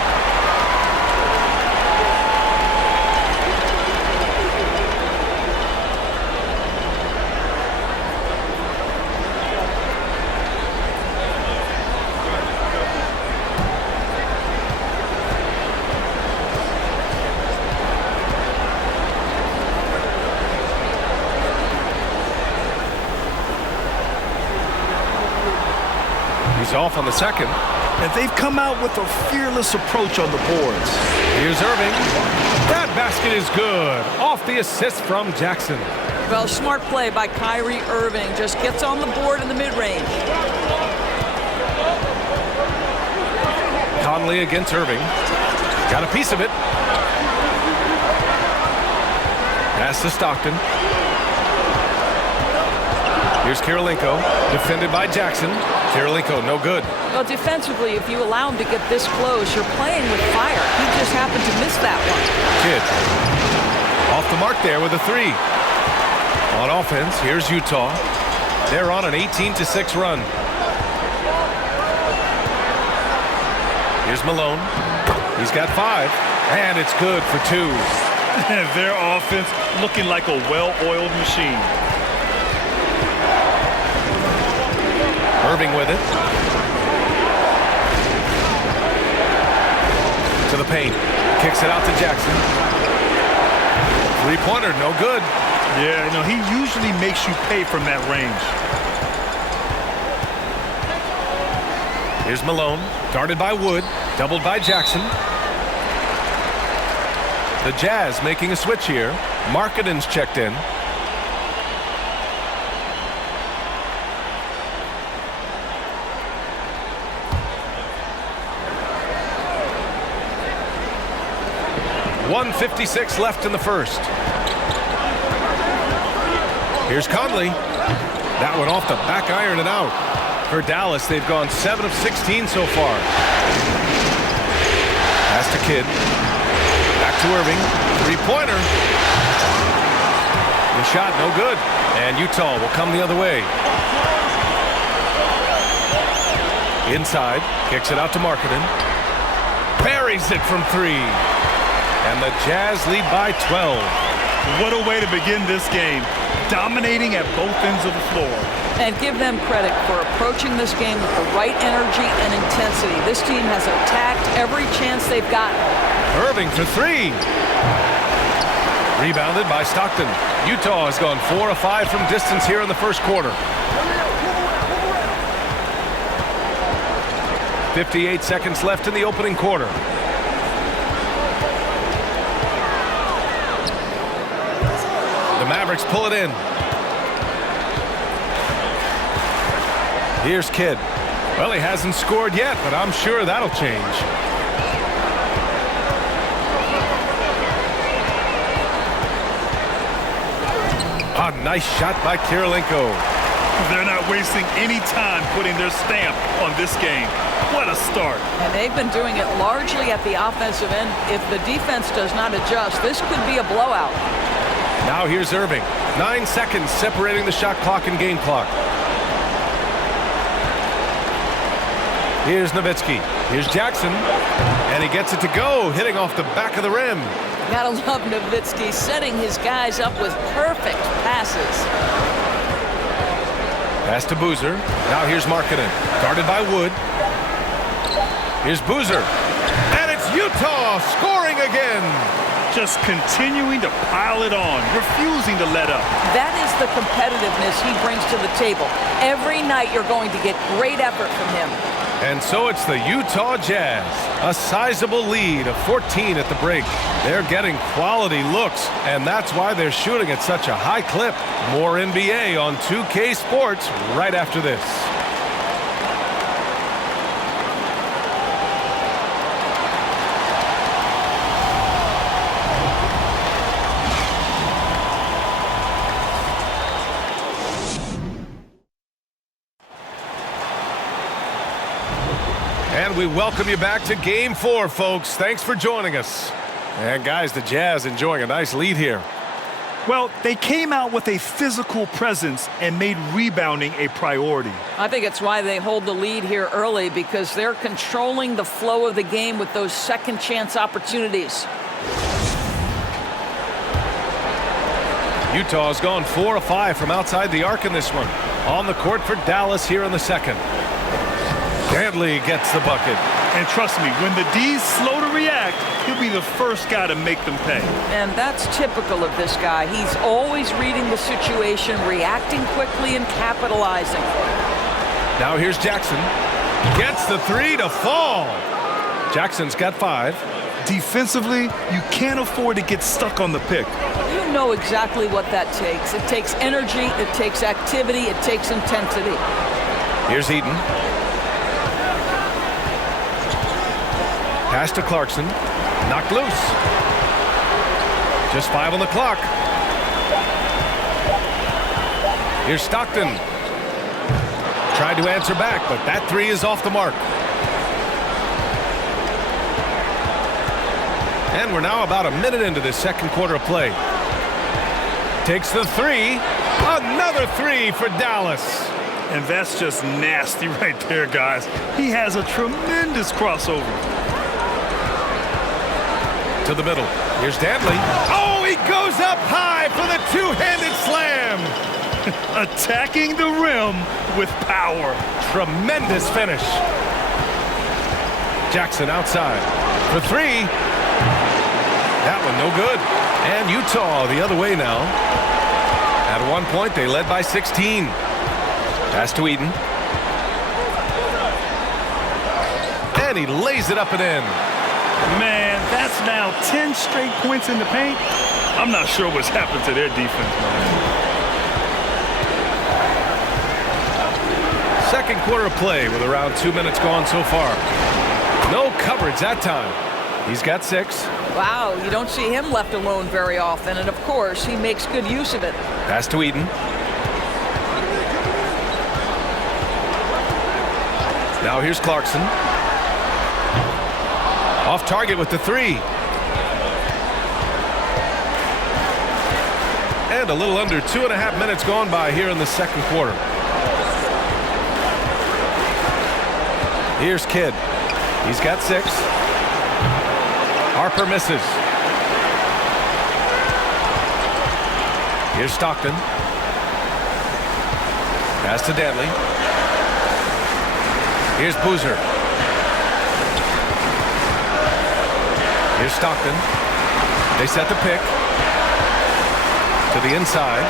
He's off on the second. And they've come out with a fearless approach on the boards. Here's Irving. That basket is good. Off the assist from Jackson. Well, smart play by Kyrie Irving. Just gets on the board in the mid-range. Conley against Irving. Got a piece of it. Pass to Stockton. Here's Kirilenko, defended by Jackson. Kirilenko, no good. Well, defensively, if you allow him to get this close, you're playing with fire. He just happened to miss that one. Kidd. Off the mark there with a three. On offense, here's Utah. They're on an 18-6 run. Here's Malone. He's got 5, and it's good for 2. Their offense looking like a well-oiled machine. Irving with it. To the paint. Kicks it out to Jackson. Three-pointer, no good. Yeah, no, he usually makes you pay from that range. Here's Malone, guarded by Wood, doubled by Jackson. The Jazz making a switch here. Markkanen's checked in. .156 left in the first. Here's Conley. That one off the back iron and out. For Dallas, they've gone 7 of 16 so far. Pass to Kidd. Back to Irving. Three-pointer. The shot, no good. And Utah will come the other way. Inside. Kicks it out to Markkanen. Buries it from 3. And the Jazz lead by 12. What a way to begin this game. Dominating at both ends of the floor. And give them credit for approaching this game with the right energy and intensity. This team has attacked every chance they've gotten. Irving for 3. Rebounded by Stockton. Utah has gone 4 of 5 from distance here in the first quarter. 58 seconds left in the opening quarter. The Mavericks pull it in. Here's Kidd. Well, he hasn't scored yet, but I'm sure that'll change. A nice shot by Kirilenko. They're not wasting any time putting their stamp on this game. What a start. And they've been doing it largely at the offensive end. If the defense does not adjust, this could be a blowout. Now here's Irving. 9 seconds separating the shot clock and game clock. Here's Nowitzki. Here's Jackson. And he gets it to go, hitting off the back of the rim. Gotta love Nowitzki setting his guys up with perfect passes. Pass to Boozer. Now here's Markkanen. Guarded by Wood. Here's Boozer. And it's Utah scoring again. Just continuing to pile it on, refusing to let up. That is the competitiveness he brings to the table. Every night you're going to get great effort from him. And so it's the Utah Jazz. A sizable lead of 14 at the break. They're getting quality looks, and that's why they're shooting at such a high clip. More NBA on 2K Sports right after this. And we welcome you back to Game 4, folks. Thanks for joining us. And guys, the Jazz enjoying a nice lead here. Well, they came out with a physical presence and made rebounding a priority. I think it's why they hold the lead here early, because they're controlling the flow of the game with those second chance opportunities. Utah's gone 4 of 5 from outside the arc in this one. On the court for Dallas here in the second. Dantley gets the bucket. And trust me, when the D's slow to react, he'll be the first guy to make them pay. And that's typical of this guy. He's always reading the situation, reacting quickly and capitalizing. Now here's Jackson. Gets the 3 to fall. Jackson's got 5. Defensively, you can't afford to get stuck on the pick. You know exactly what that takes. It takes energy, it takes activity, it takes intensity. Here's Eaton. Pass to Clarkson. Knocked loose. Just 5 on the clock. Here's Stockton. Tried to answer back, but that 3 is off the mark. And we're now about a minute into this second quarter of play. Takes the 3. Another 3 for Dallas. And that's just nasty right there, guys. He has a tremendous crossover. To the middle. Here's Dantley. Oh, he goes up high for the two-handed slam. Attacking the rim with power. Tremendous finish. Jackson outside for 3. That one no good. And Utah the other way now. At one point, they led by 16. Pass to Eaton. And he lays it up and in. Man, that's now 10 straight points in the paint. I'm not sure what's happened to their defense, man. Second quarter of play with around 2 minutes gone so far. No coverage that time. He's got 6. Wow, you don't see him left alone very often, and of course, he makes good use of it. Pass to Eaton. Now here's Clarkson. Off target with the 3. And a little under 2.5 minutes gone by here in the second quarter. Here's Kidd. He's got 6. Harper misses. Here's Stockton. Pass to Dantley. Here's Boozer. Here's Stockton. They set the pick. To the inside.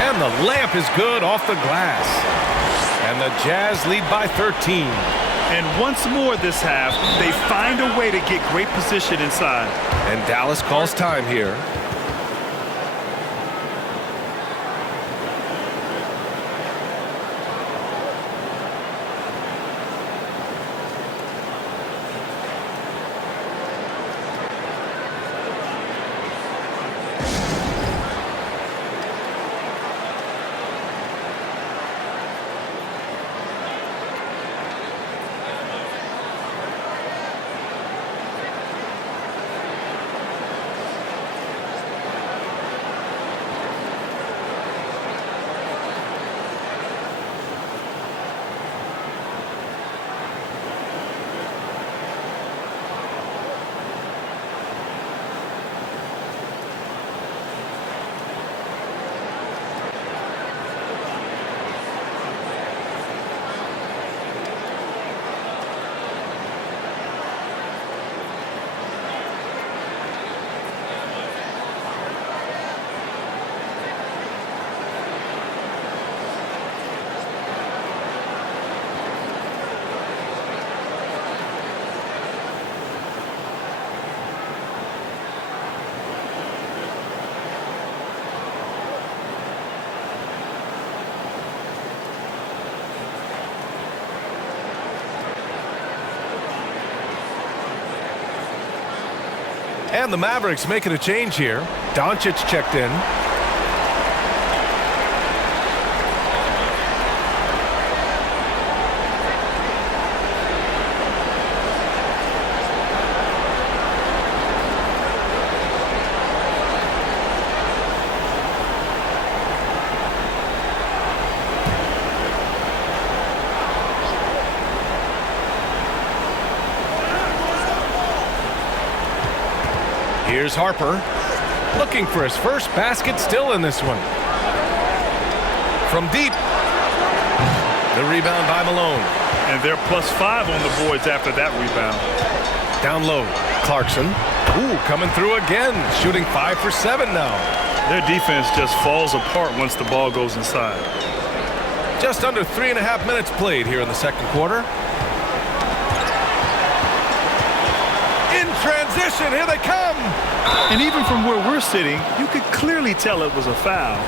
And the layup is good off the glass. And the Jazz lead by 13. And once more this half, they find a way to get great position inside. And Dallas calls time here. And the Mavericks making a change here. Doncic checked in. Here's Harper. Looking for his first basket still in this one. From deep. The rebound by Malone. And they're +5 on the boards after that rebound. Down low. Clarkson. Ooh, coming through again. Shooting 5 for 7 now. Their defense just falls apart once the ball goes inside. Just under 3.5 minutes played here in the second quarter. In transition, here they come. And even from where we're sitting, you could clearly tell it was a foul.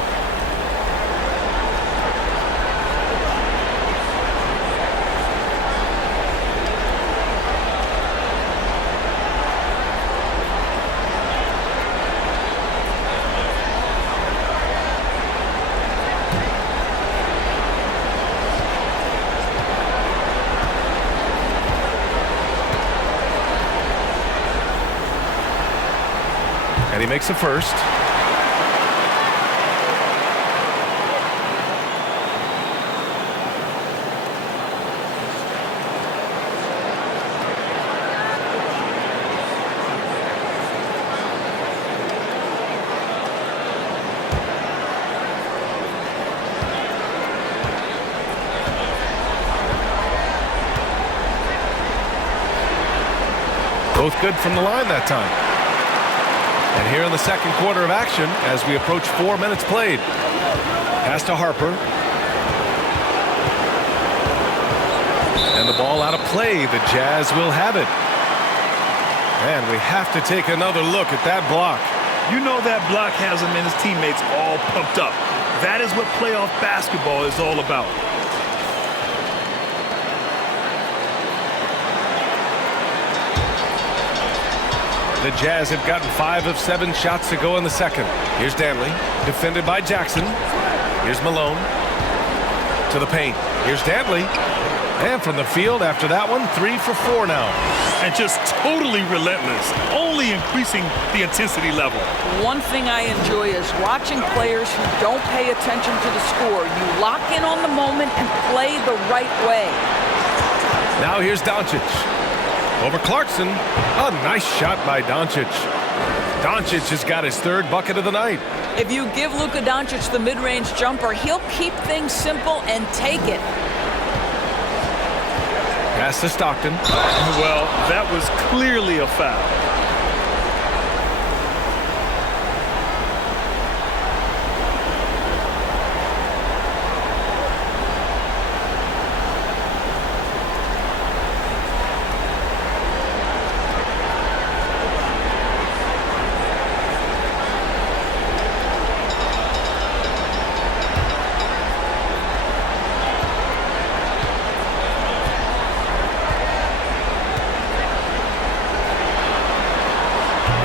And he makes the first. Both good from the line that time. And here in the second quarter of action, as we approach 4 minutes played. Pass to Harper. And the ball out of play. The Jazz will have it. And we have to take another look at that block. You know that block has him and his teammates all pumped up. That is what playoff basketball is all about. The Jazz have gotten 5 of 7 shots to go in the second. Here's Danley, defended by Jackson. Here's Malone to the paint. Here's Danley. And from the field after that one, 3 for 4 now. And just totally relentless, only increasing the intensity level. One thing I enjoy is watching players who don't pay attention to the score. You lock in on the moment and play the right way. Now here's Doncic. Over Clarkson. A nice shot by Doncic. Doncic has got his 3rd bucket of the night. If you give Luka Doncic the mid-range jumper, he'll keep things simple and take it. Pass to Stockton. Well, that was clearly a foul.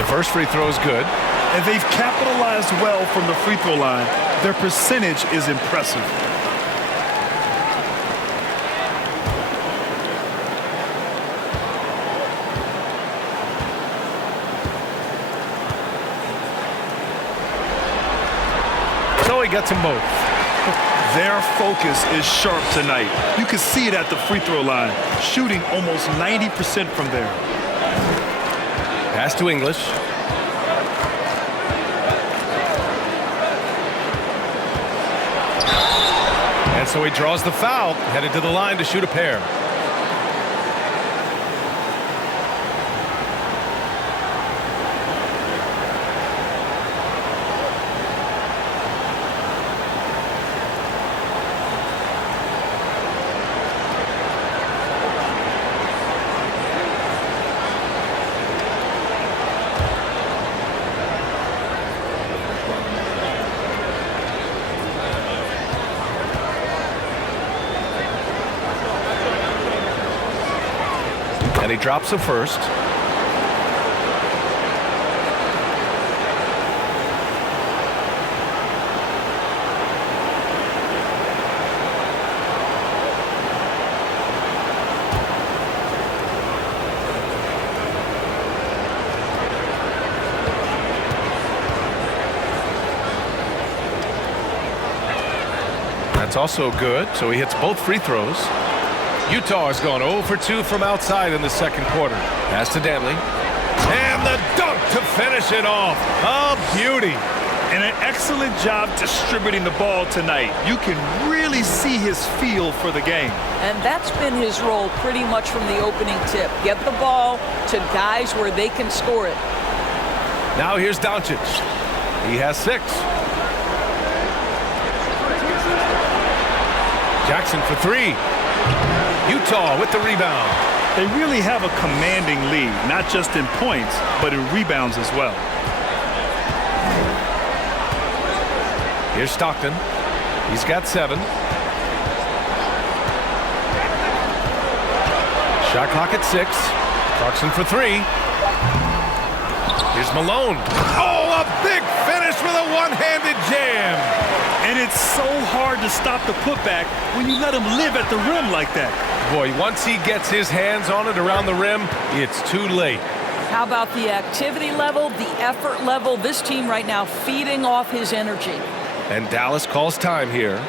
First free throw is good. And they've capitalized well from the free throw line. Their percentage is impressive. So he gets them both. Their focus is sharp tonight. You can see it at the free throw line, shooting almost 90% from there. Pass to English. And so he draws the foul, headed to the line to shoot a pair. And he drops the first. That's also good, so he hits both free throws. Utah has gone 0 for 2 from outside in the second quarter. Pass to Danley. And the dunk to to finish it off. A beauty. And an excellent job distributing the ball tonight. You can really see his feel for the game. And that's been his role pretty much from the opening tip. Get the ball to guys where they can score it. Now here's Doncic. He has 6. Jackson for 3. Utah with the rebound. They really have a commanding lead, not just in points, but in rebounds as well. Here's Stockton. He's got 7. Shot clock at 6. Clarkson for 3. Here's Malone. Oh, a big finish with a one-handed jam. And it's so hard to stop the putback when you let him live at the rim like that. Boy, once he gets his hands on it around the rim, it's too late. How about the activity level, the effort level? This team right now feeding off his energy. And Dallas calls time here.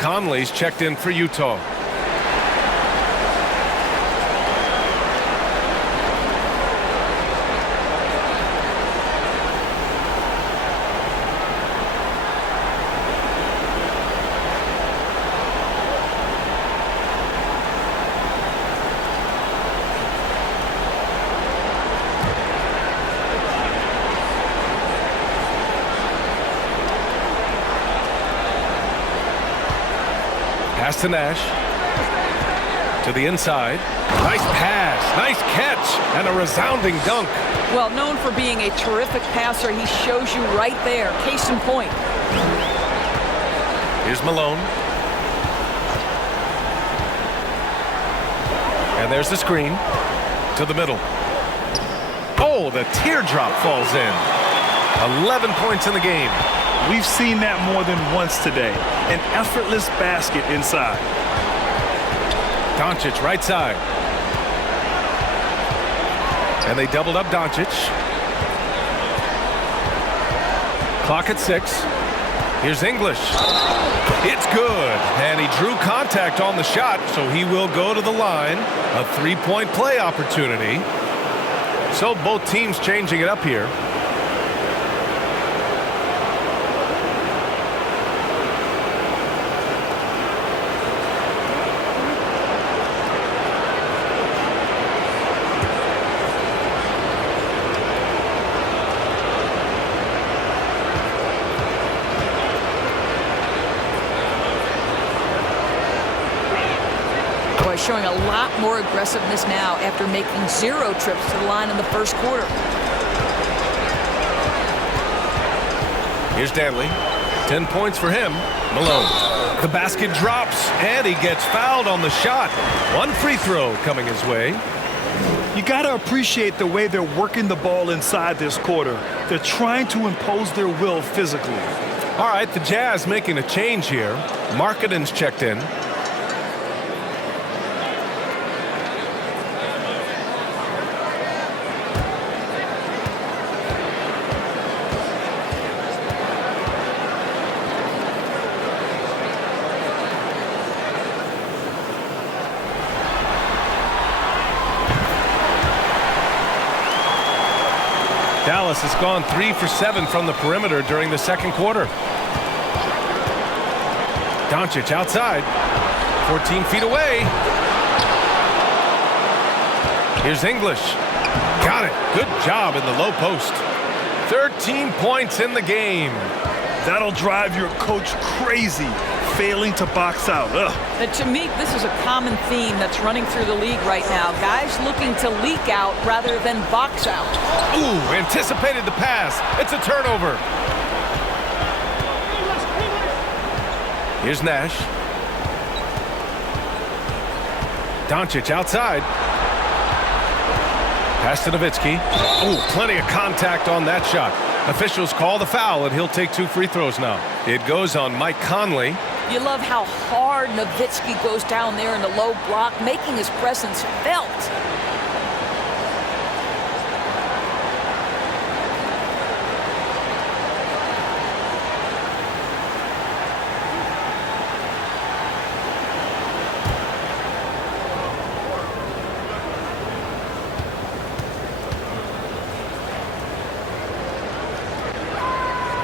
Conley's checked in for Utah. Pass to Nash. To the inside. Nice pass. Nice catch. And a resounding dunk. Well, known for being a terrific passer, he shows you right there. Case in point. Here's Malone. And there's the screen. To the middle. Oh, the teardrop falls in. 11 points in the game. We've seen that more than once today. An effortless basket inside. Doncic right side. And they doubled up Doncic. Clock at 6. Here's English. It's good. And he drew contact on the shot, so he will go to the line. A three-point play opportunity. So both teams changing it up here. Showing a lot more aggressiveness now after making 0 trips to the line in the first quarter. Here's Danley. 10 points for him. Malone. The basket drops, and he gets fouled on the shot. One free throw coming his way. You got to appreciate the way they're working the ball inside this quarter. They're trying to impose their will physically. All right, the Jazz making a change here. Markkanen's checked in. Dallas has gone 3 for 7 from the perimeter during the second quarter. Doncic outside, 14 feet away. Here's English. Got it. Good job in the low post. 13 points in the game. That'll drive your coach crazy, failing to box out. But to me, this is a common theme that's running through the league right now. Guys looking to leak out rather than box out. Ooh, anticipated the pass. It's a turnover. Here's Nash. Doncic outside. Pass to Nowitzki. Ooh, plenty of contact on that shot. Officials call the foul, and he'll take 2 free throws now. It goes on Mike Conley. You love how hard Nowitzki goes down there in the low block, making his presence felt.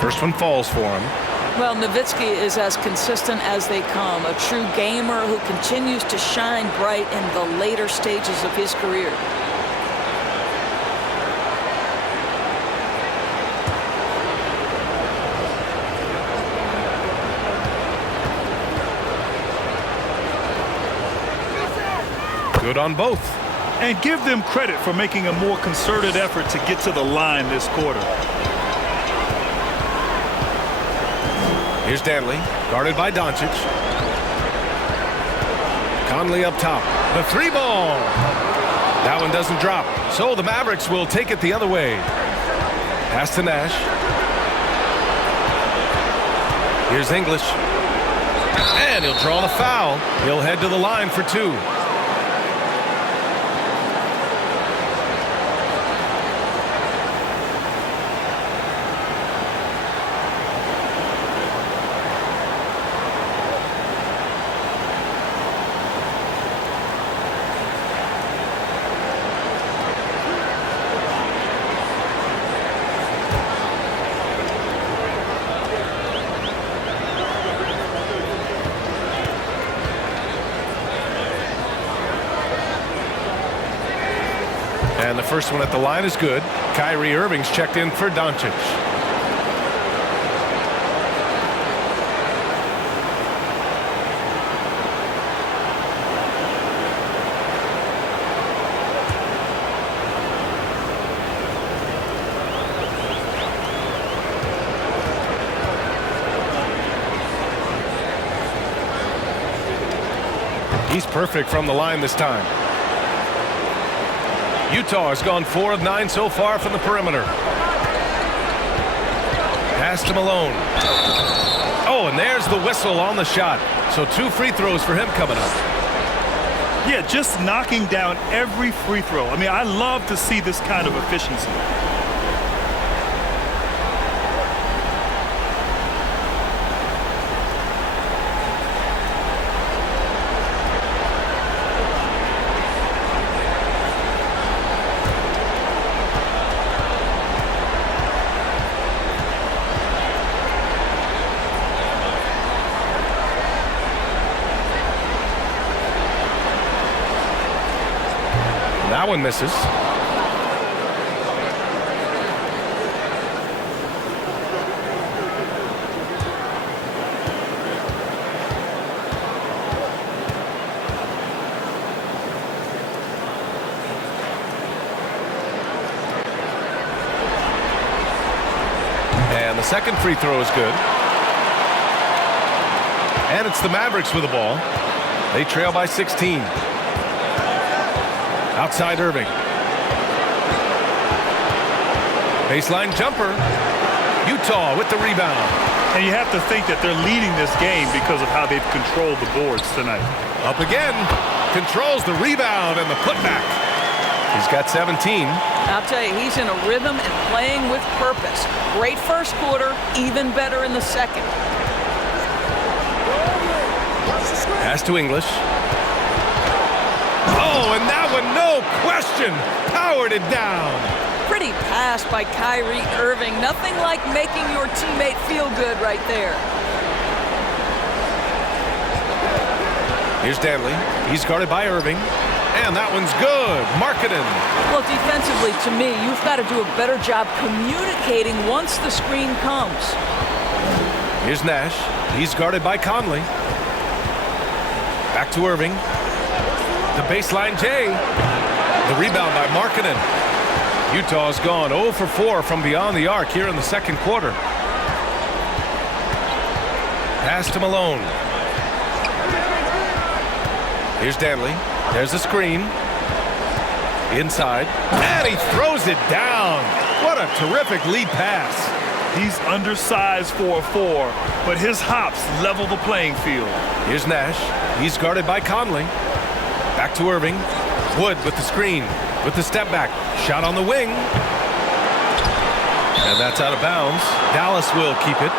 First one falls for him. Well, Nowitzki is as consistent as they come, a true gamer who continues to shine bright in the later stages of his career. Good on both. And give them credit for making a more concerted effort to get to the line this quarter. Here's Danley, guarded by Doncic. Conley up top. The 3-ball. That one doesn't drop. So the Mavericks will take it the other way. Pass to Nash. Here's English. And he'll draw the foul. He'll head to the line for 2. And the first one at the line is good. Kyrie Irving's checked in for Doncic. He's perfect from the line this time. Utah has gone 4 of 9 so far from the perimeter. Pass to Malone. Oh, and there's the whistle on the shot. So 2 free throws for him coming up. Yeah, just knocking down every free throw. I mean, I love to see this kind of efficiency. That one misses. And the second free throw is good. And it's the Mavericks with the ball. They trail by 16. Outside Irving. Baseline jumper. Utah with the rebound. And you have to think that they're leading this game because of how they've controlled the boards tonight. Up again. Controls the rebound and the putback. He's got 17. I'll tell you, he's in a rhythm and playing with purpose. Great first quarter, even better in the second. Pass to English. Oh, and that one, no question, powered it down. Pretty pass by Kyrie Irving. Nothing like making your teammate feel good right there. Here's Danley. He's guarded by Irving. And that one's good. Markkanen. Well, defensively, to me, you've got to do a better job communicating once the screen comes. Here's Nash. He's guarded by Conley. Back to Irving. The baseline J. The rebound by Markkanen. Utah's gone 0 for 4 from beyond the arc here in the second quarter. Pass to Malone. Here's Danley. There's a screen. Inside. And he throws it down. What a terrific lead pass. He's undersized for a 4, but his hops level the playing field. Here's Nash. He's guarded by Conley. Back to Irving. Wood with the screen. With the step back. Shot on the wing. And that's out of bounds. Dallas will keep it.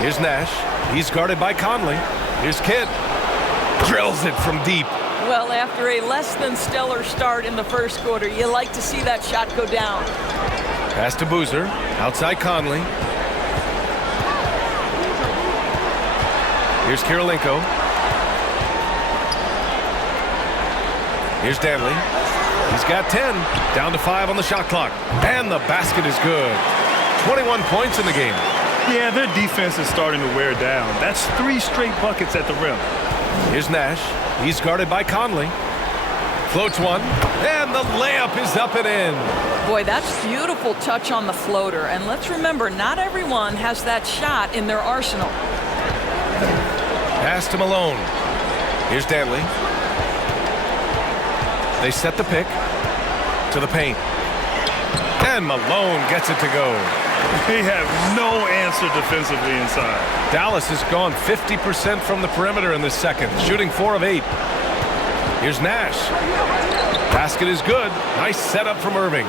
Here's Nash. He's guarded by Conley. Here's Kidd. Drills it from deep. Well, after a less than stellar start in the first quarter, you like to see that shot go down. Pass to Boozer. Outside Conley. Here's Kirilenko. Here's Danley. He's got 10. Down to 5 on the shot clock. And the basket is good. 21 points in the game. Yeah, their defense is starting to wear down. That's 3 straight buckets at the rim. Here's Nash. He's guarded by Conley. Floats one. And the layup is up and in. Boy, that's beautiful touch on the floater. And let's remember, not everyone has that shot in their arsenal. Pass to Malone. Here's Danley. They set the pick to the paint. And Malone gets it to go. They have no answer defensively inside. Dallas has gone 50% from the perimeter in this second, shooting 4 of 8. Here's Nash. Basket is good. Nice setup from Irving.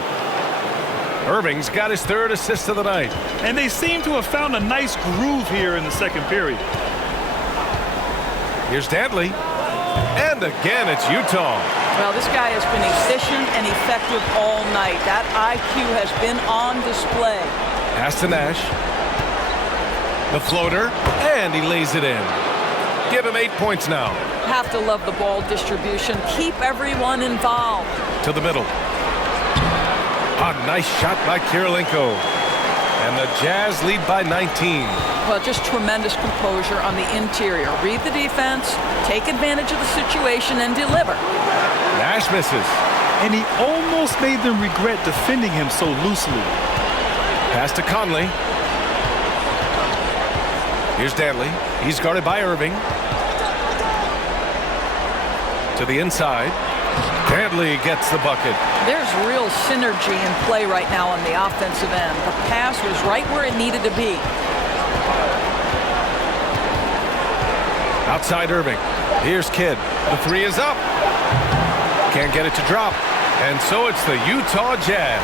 Irving's got his 3rd assist of the night. And they seem to have found a nice groove here in the second period. Here's Danley. And again, it's Utah. Well, this guy has been efficient and effective all night. That IQ has been on display. Pass to Nash. The floater, and he lays it in. Give him 8 points now. Have to love the ball distribution. Keep everyone involved. To the middle. A nice shot by Kirilenko. And the Jazz lead by 19. Well, just tremendous composure on the interior. Read the defense, take advantage of the situation, and deliver. Nash misses. And he almost made them regret defending him so loosely. Pass to Conley. Here's Danley. He's guarded by Irving. To the inside. Danley gets the bucket. There's real synergy in play right now on the offensive end. The pass was right where it needed to be. Outside Irving. Here's Kidd. The 3 is up. Can't get it to drop. And so it's the Utah Jazz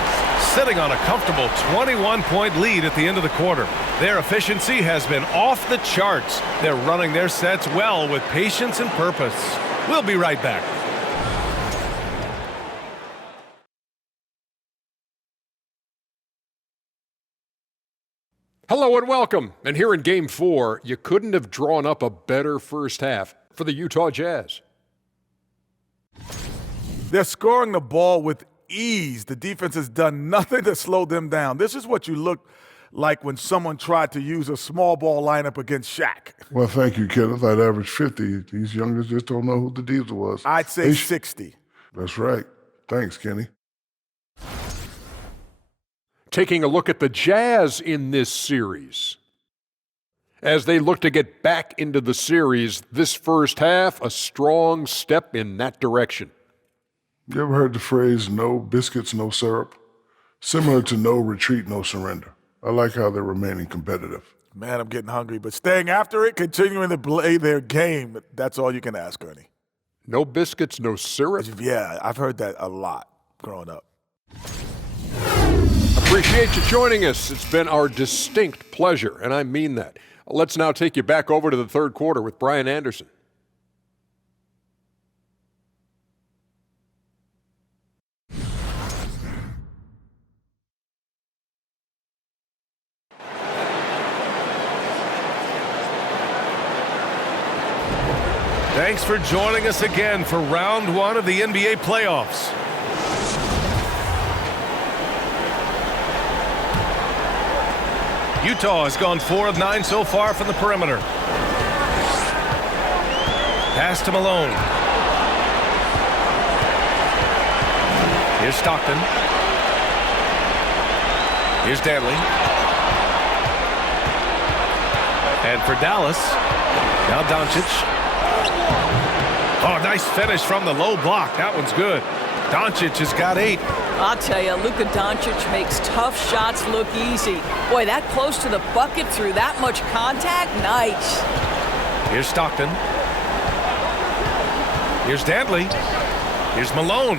sitting on a comfortable 21-point lead at the end of the quarter. Their efficiency has been off the charts. They're running their sets well with patience and purpose. We'll be right back. Hello and welcome. And here in Game 4, you couldn't have drawn up a better first half for the Utah Jazz. They're scoring the ball with ease. The defense has done nothing to slow them down. This is what you look like when someone tried to use a small ball lineup against Shaq. Well, thank you, Kenneth. I'd average 50. These youngers just don't know who the Diesel was. I'd say 60. That's right. Thanks, Kenny. Taking a look at the Jazz in this series. As they look to get back into the series, this first half, a strong step in that direction. You ever heard the phrase, no biscuits, no syrup? Similar to no retreat, no surrender. I like how they're remaining competitive. Man, I'm getting hungry. But staying after it, continuing to play their game, that's all you can ask, Ernie. No biscuits, no syrup? Yeah, I've heard that a lot growing up. Appreciate you joining us. It's been our distinct pleasure, and I mean that. Let's now take you back over to the third quarter with Brian Anderson. Thanks for joining us again for round one of the NBA playoffs. Utah has gone 4 of 9 so far from the perimeter. Pass to Malone. Here's Stockton. Here's Danley. And for Dallas, now Doncic. Oh, nice finish from the low block. That one's good. Doncic has got 8. I'll tell you, Luka Doncic makes tough shots look easy. Boy, that close to the bucket through that much contact, nice. Here's Stockton. Here's Danley. Here's Malone.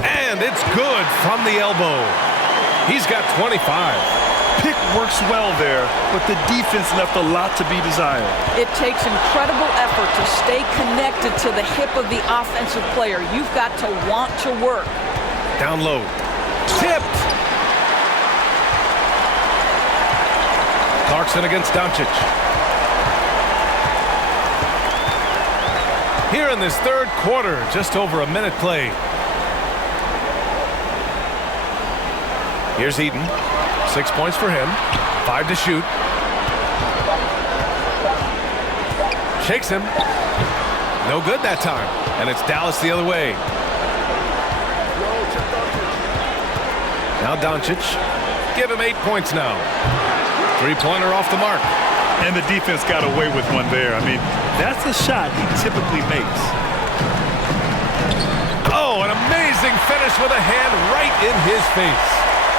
And it's good from the elbow. He's got 25. Pick works well there, but the defense left a lot to be desired. It takes incredible effort to stay connected to the hip of the offensive player. You've got to want to work. Down low. Tipped. Clarkson against Doncic. Here in this third quarter, just over a minute played. Here's Eden. 6 points for him. 5 to shoot. Shakes him. No good that time. And it's Dallas the other way. Now Doncic. Give him 8 points now. Three-pointer off the mark. And the defense got away with one there. I mean, that's a shot he typically makes. Oh, an amazing finish with a hand right in his face.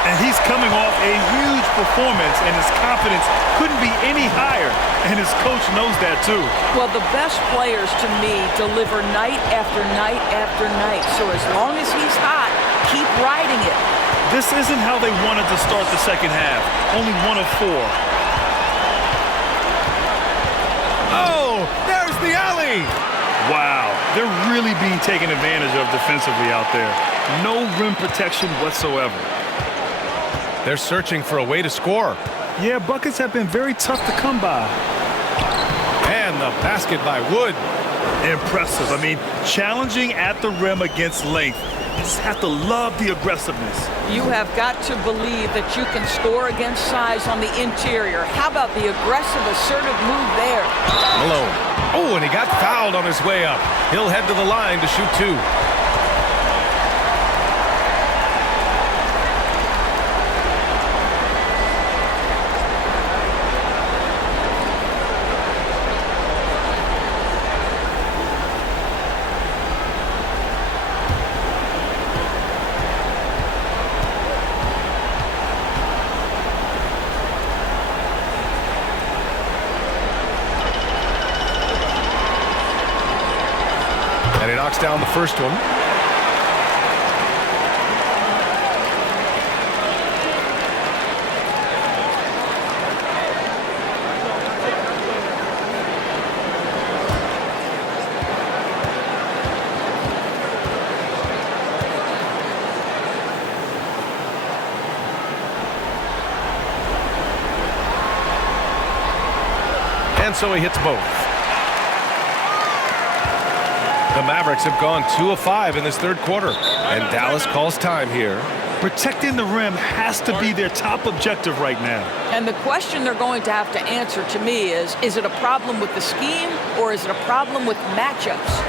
And he's coming off a huge performance, and his confidence couldn't be any higher. And his coach knows that, too. Well, the best players, to me, deliver night after night after night. So as long as he's hot, keep riding it. This isn't how they wanted to start the second half. Only 1 of 4. Oh, there's the alley. Wow, they're really being taken advantage of defensively out there. No rim protection whatsoever. They're searching for a way to score. Yeah, buckets have been very tough to come by. And the basket by Wood. Impressive. I mean, challenging at the rim against length. You just have to love the aggressiveness. You have got to believe that you can score against size on the interior. How about the aggressive, assertive move there? Malone. Oh, and he got fouled on his way up. He'll head to the line to shoot 2. Down the first one. And so he hits both. The Mavericks have gone 2 of 5 in this third quarter, and Dallas calls time here. Protecting the rim has to be their top objective right now. And the question they're going to have to answer to me is it a problem with the scheme or is it a problem with matchups?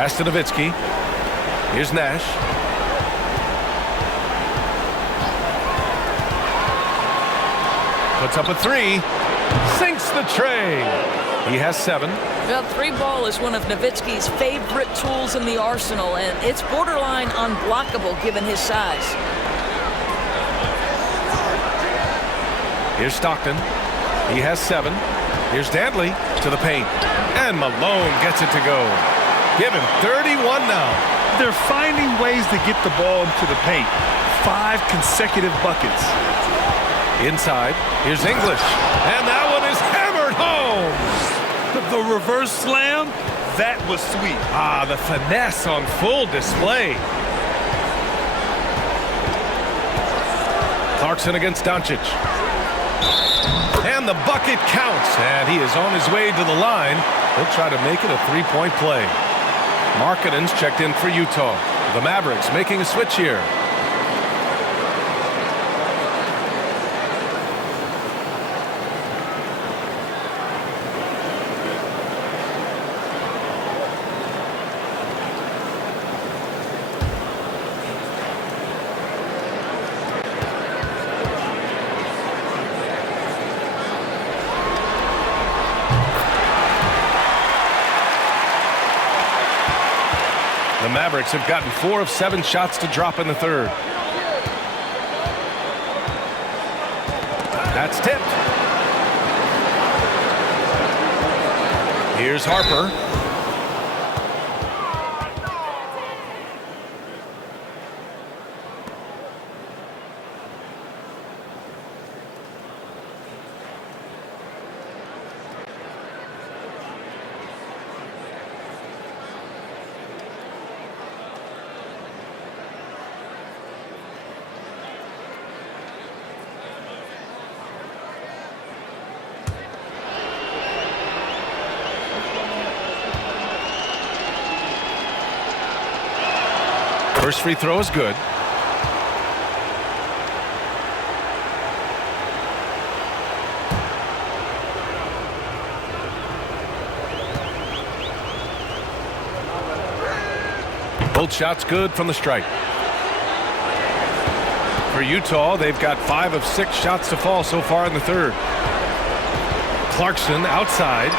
Pass to Nowitzki. Here's Nash. Puts up a three. Sinks the tray. He has 7. Well, 3-ball is one of Nowitzki's favorite tools in the arsenal, and it's borderline unblockable given his size. Here's Stockton. He has 7. Here's Dantley to the paint. And Malone gets it to go. Give him 31 now. They're finding ways to get the ball into the paint. 5 consecutive buckets. Inside, here's English. And that one is hammered home. The reverse slam, that was sweet. Ah, the finesse on full display. Clarkson against Doncic. And the bucket counts. And he is on his way to the line. He'll try to make it a 3-point play. Markkanen's checked in for Utah. The Mavericks making a switch here. The Mavericks have gotten 4 of 7 shots to drop in the third. That's tipped. Here's Harper. First free throw is good. Both shots good from the stripe. For Utah, they've got 5 of 6 shots to fall so far in the third. Clarkson outside.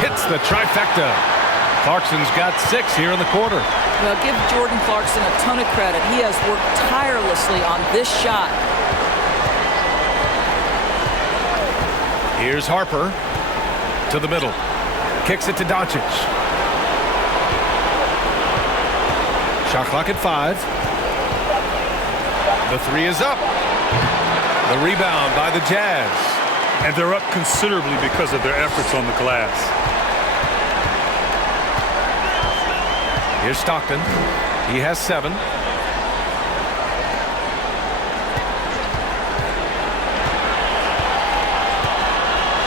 Hits the trifecta. Clarkson's got 6 here in the quarter. Well, give Jordan Clarkson a ton of credit. He has worked tirelessly on this shot. Here's Harper to the middle. Kicks it to Doncic. Shot clock at 5. The 3 is up. The rebound by the Jazz. And they're up considerably because of their efforts on the glass. Here's Stockton. He has 7.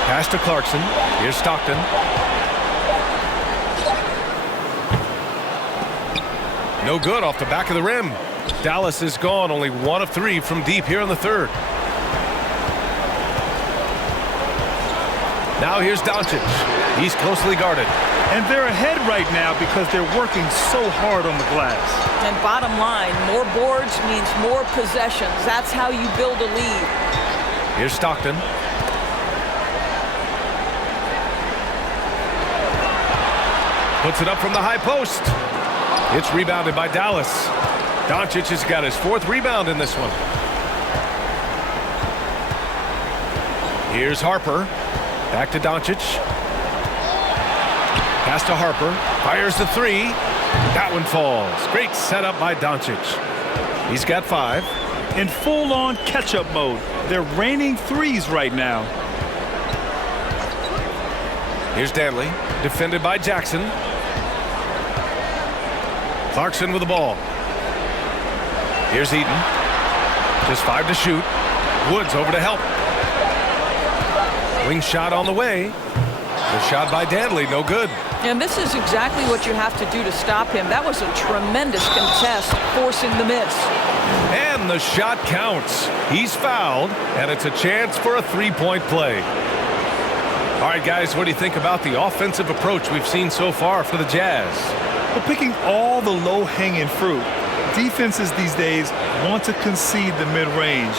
Pass to Clarkson. Here's Stockton. No good off the back of the rim. Dallas is gone. Only 1 of 3 from deep here in the third. Now here's Doncic. He's closely guarded. And they're ahead right now because they're working so hard on the glass. And bottom line, more boards means more possessions. That's how you build a lead. Here's Stockton. Puts it up from the high post. It's rebounded by Dallas. Doncic has got his 4th rebound in this one. Here's Harper. Back to Doncic. Pass to Harper. Fires the 3. That one falls. Great setup by Doncic. He's got 5. In full-on catch-up mode. They're raining threes right now. Here's Dantley. Defended by Jackson. Clarkson with the ball. Here's Eaton. Just 5 to shoot. Woods over to help. Wing shot on the way. The shot by Dantley, no good. And this is exactly what you have to do to stop him. That was a tremendous contest, forcing the miss. And the shot counts. He's fouled, and it's a chance for a 3-point play. All right, guys, what do you think about the offensive approach we've seen so far for the Jazz? We're picking all the low-hanging fruit. Defenses these days want to concede the mid-range,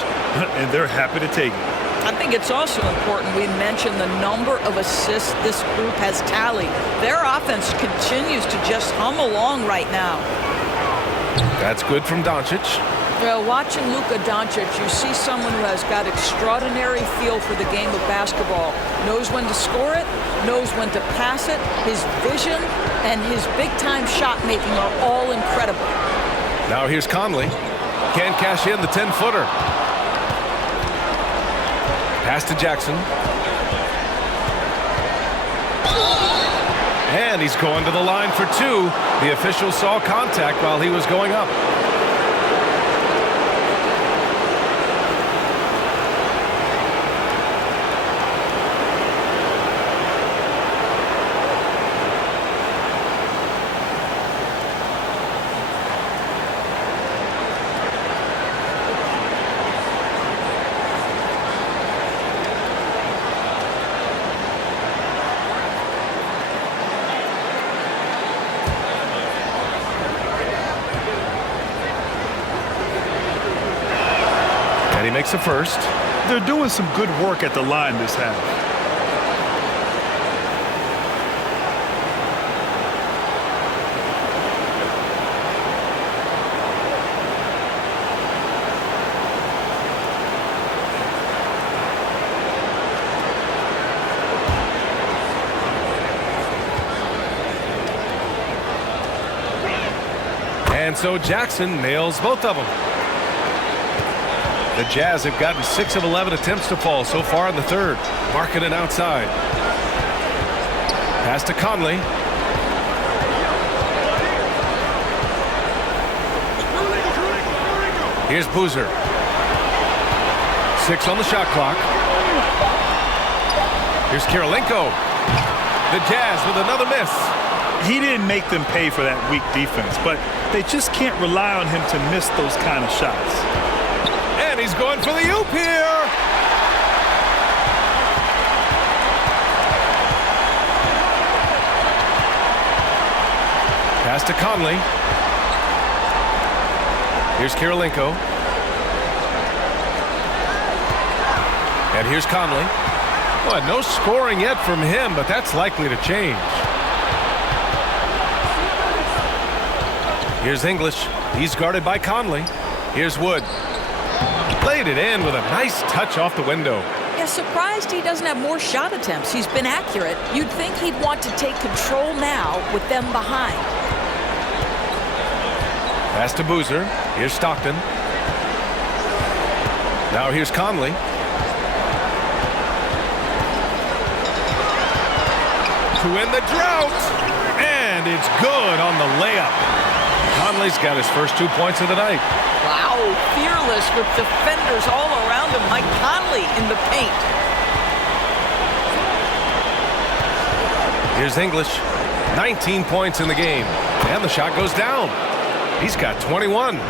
and they're happy to take it. I think it's also important we mention the number of assists this group has tallied. Their offense continues to just hum along right now. That's good from Doncic. Well, watching Luka Doncic, you see someone who has got extraordinary feel for the game of basketball. Knows when to score it, knows when to pass it. His vision and his big-time shot making are all incredible. Now here's Conley. Can't cash in the 10-footer. Pass to Jackson. And he's going to the line for two. The official saw contact while he was going up. He makes a first. They're doing some good work at the line this half. And so Jackson nails both of them. The Jazz have gotten 6 of 11 attempts to fall so far in the third. Markkanen outside. Pass to Conley. Here's Boozer. 6 on the shot clock. Here's Kirilenko. The Jazz with another miss. He didn't make them pay for that weak defense, but they just can't rely on him to miss those kind of shots. And he's going for the oop here. Pass to Conley. Here's Kirilenko. And here's Conley. Well, no scoring yet from him, but that's likely to change. Here's English. He's guarded by Conley. Here's Wood. Played it in with a nice touch off the window. Yeah, surprised he doesn't have more shot attempts. He's been accurate. You'd think he'd want to take control now with them behind. Pass to Boozer. Here's Stockton. Now here's Conley. To win the drought. And it's good on the layup. Conley's got his first 2 points of the night. Wow, fearless with defenders all around him. Mike Conley in the paint. Here's English. 19 points in the game. And the shot goes down. He's got 21.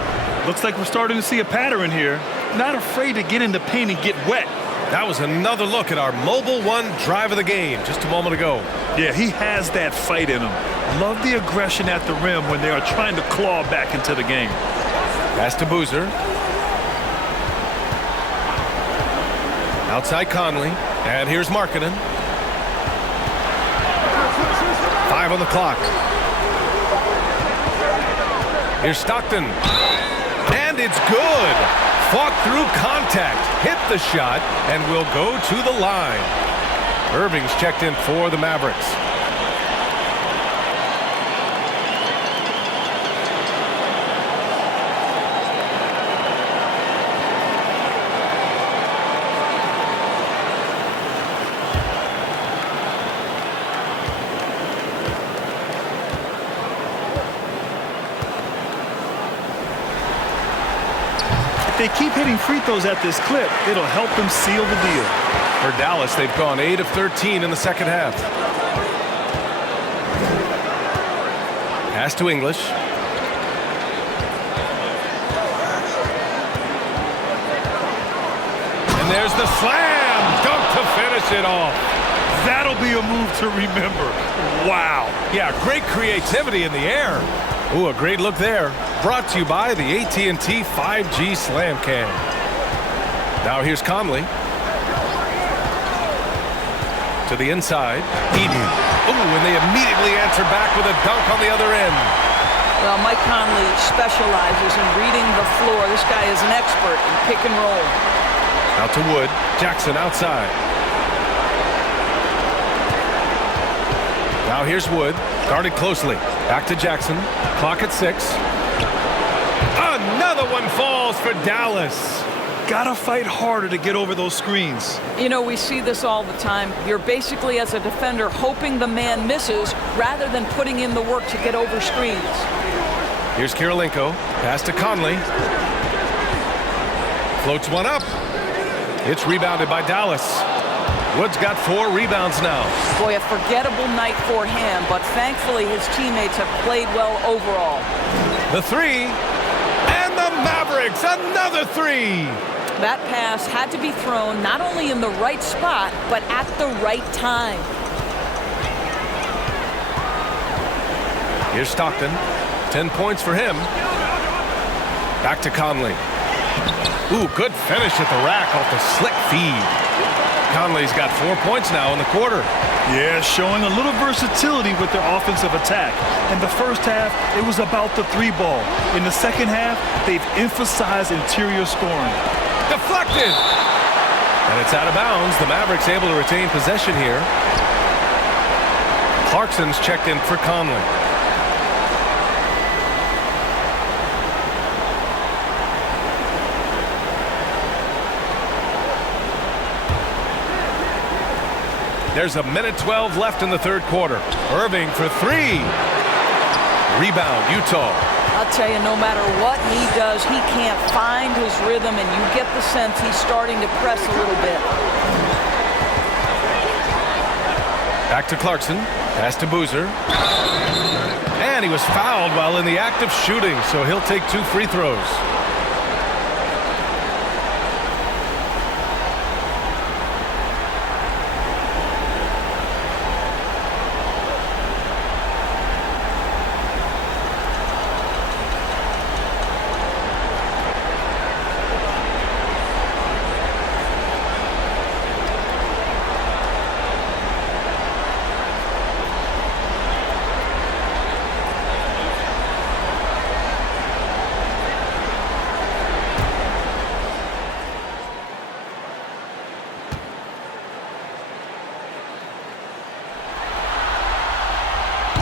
Looks like we're starting to see a pattern here. Not afraid to get in the paint and get wet. That was another look at our Mobile One drive of the game just a moment ago. Yeah, he has that fight in him. Love the aggression at the rim when they are trying to claw back into the game. Pass to Boozer. Outside Conley. And here's Markkanen. 5 on the clock. Here's Stockton. And it's good. Fought through contact. Hit the shot and will go to the line. Irving's checked in for the Mavericks. If they keep hitting free throws at this clip, it'll help them seal the deal. For Dallas, they've gone 8 of 13 in the second half. Pass to English. And there's the slam dunk to finish it off. That'll be a move to remember. Wow. Yeah, great creativity in the air. Ooh, a great look there. Brought to you by the AT&T 5G Slam Cam. Now here's Conley. To the inside. Eden. Ooh, and they immediately answer back with a dunk on the other end. Well, Mike Conley specializes in reading the floor. This guy is an expert in pick and roll. Out to Wood. Jackson outside. Now here's Wood. Guarded closely. Back to Jackson. Clock at 6. Another one falls for Dallas. Gotta fight harder to get over those screens. You know, we see this all the time. You're basically, as a defender, hoping the man misses rather than putting in the work to get over screens. Here's Kirilenko. Pass to Conley. Floats one up. It's rebounded by Dallas. Wood's got 4 rebounds now. Boy, a forgettable night for him, but thankfully his teammates have played well overall. The 3. And the Mavericks, another 3. That pass had to be thrown not only in the right spot, but at the right time. Here's Stockton. 10 points for him. Back to Conley. Ooh, good finish at the rack off the slick feed. Conley's got 4 points now in the quarter. Yeah, showing a little versatility with their offensive attack. In the first half, it was about the 3-ball. In the second half, they've emphasized interior scoring. Deflected! And it's out of bounds. The Mavericks able to retain possession here. Clarkson's checked in for Conley. There's 1:12 left in the third quarter. Irving for 3. Rebound, Utah. I'll tell you, no matter what he does, he can't find his rhythm, and you get the sense he's starting to press a little bit. Back to Clarkson. Pass to Boozer. And he was fouled while in the act of shooting, so he'll take 2 free throws.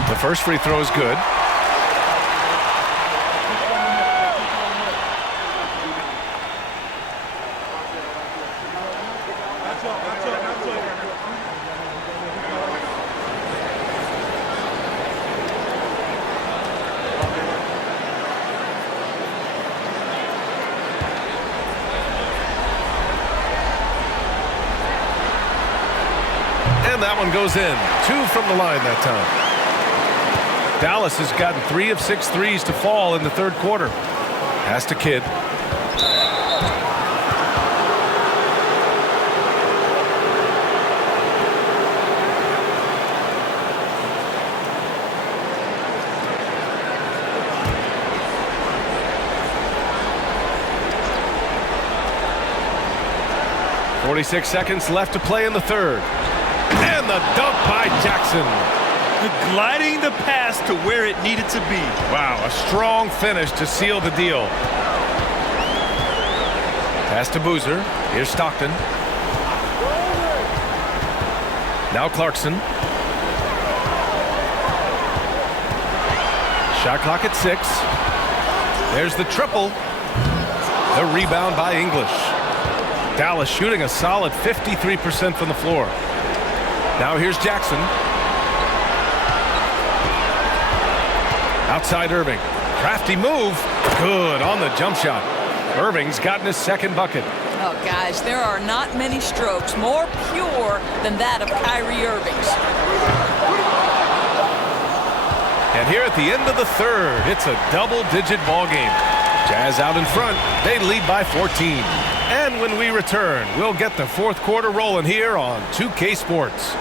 The first free throw is good. And that one goes in. 2 from the line that time. Dallas has gotten 3 of 6 threes to fall in the third quarter. Pass to Kidd. .46 seconds left to play in the third. And the dunk by Jackson. Gliding the pass to where it needed to be. Wow, a strong finish to seal the deal. Pass to Boozer. Here's Stockton. Now Clarkson. Shot clock at 6. There's the triple. The rebound by English. Dallas shooting a solid 53% from the floor. Now here's Jackson. Outside Irving. Crafty move. Good on the jump shot. Irving's gotten his second bucket. Oh, guys, there are not many strokes more pure than that of Kyrie Irving's. And here at the end of the third, it's a double-digit ball game. Jazz out in front. They lead by 14. And when we return, we'll get the fourth quarter rolling here on 2K Sports.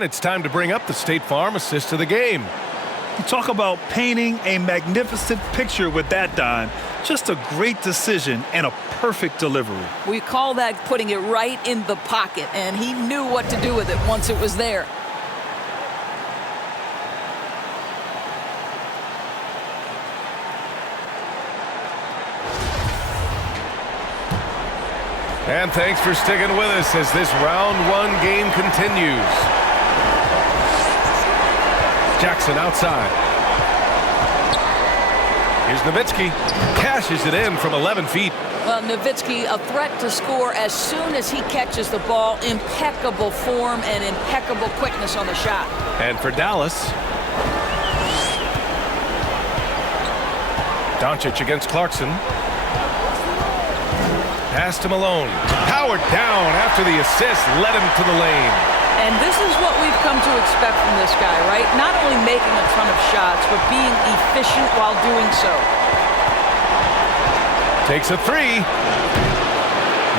And it's time to bring up the State Farm assist of the game. You talk about painting a magnificent picture with that dime. Just a great decision and a perfect delivery. We call that putting it right in the pocket, and he knew what to do with it once it was there. And thanks for sticking with us as this round one game continues. Jackson outside. Here's Nowitzki. Cashes it in from 11 feet. Well, Nowitzki, a threat to score as soon as he catches the ball. Impeccable form and impeccable quickness on the shot. And for Dallas, Doncic against Clarkson. Pass to Malone. Powered down after the assist led him to the lane. And this is what we've come to expect from this guy, right? Not only making a ton of shots, but being efficient while doing so. Takes a three.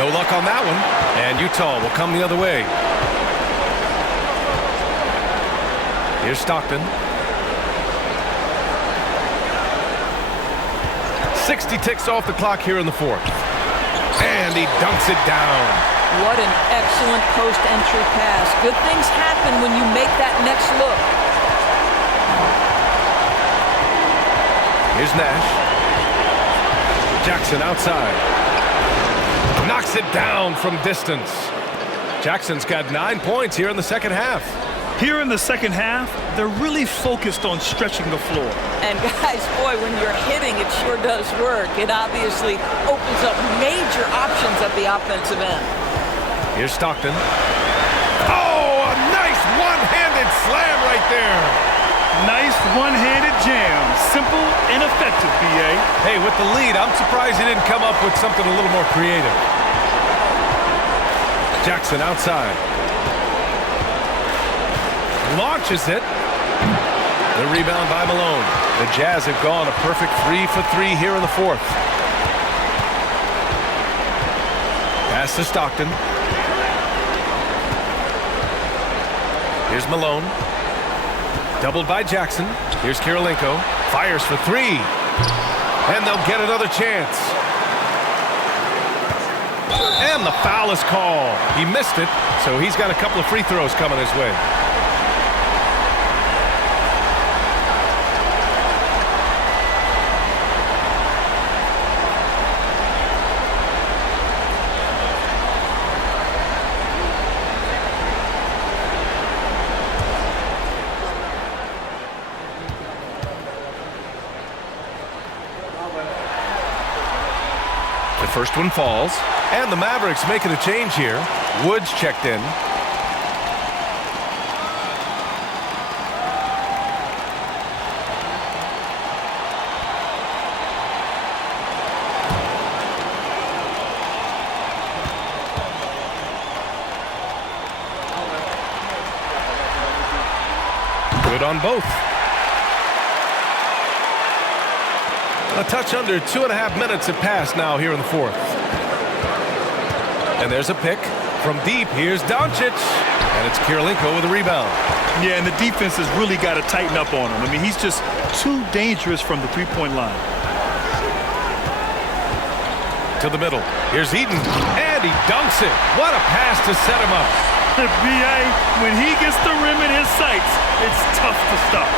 No luck on that one. And Utah will come the other way. Here's Stockton. 60 ticks off the clock here in the fourth. And he dunks it down. What an excellent post-entry pass. Good things happen when you make that next look. Here's Nash. Jackson outside. Knocks it down from distance. Jackson's got 9 points here in the second half. Here in the second half, they're really focused on stretching the floor. And guys, boy, when you're hitting, it sure does work. It obviously opens up major options at the offensive end. Here's Stockton. Oh, a nice one-handed slam right there. Nice one-handed jam. Simple and effective, B.A. Hey, with the lead, I'm surprised he didn't come up with something a little more creative. Jackson outside. Launches it. The rebound by Malone. The Jazz have gone a perfect 3 for 3 here in the fourth. Pass to Stockton. Here's Malone. Doubled by Jackson. Here's Kirilenko. Fires for three. And they'll get another chance. And the foul is called. He missed it, so he's got a couple of free throws coming his way. First one falls, and the Mavericks making a change here. Woods checked in. Good on both. A touch under 2.5 minutes have passed now here in the fourth. And there's a pick from deep. Here's Doncic. And it's Kirilenko with a rebound. Yeah, and the defense has really got to tighten up on him. I mean, he's just too dangerous from the three-point line. To the middle. Here's Eaton. And he dunks it. What a pass to set him up. B.A., when he gets the rim in his sights, it's tough to stop.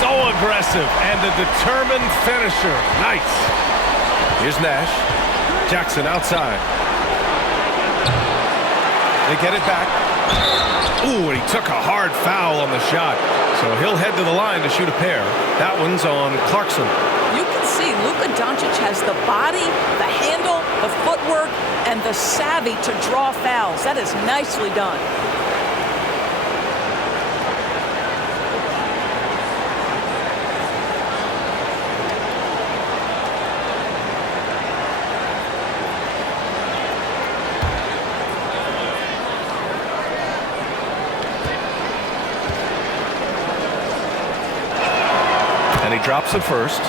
So aggressive and a determined finisher. Nice. Here's Nash. Jackson outside. They get it back. Ooh, and he took a hard foul on the shot. So he'll head to the line to shoot a pair. That one's on Clarkson. You can see Luka Doncic has the body, the handle, the footwork, and the savvy to draw fouls. That is nicely done. And he drops it first.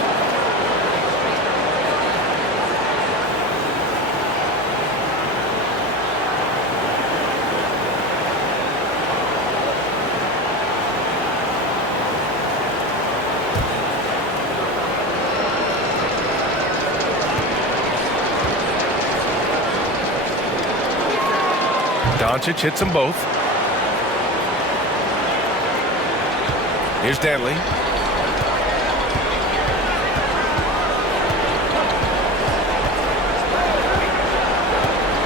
Doncic hits them both. Here's Danley.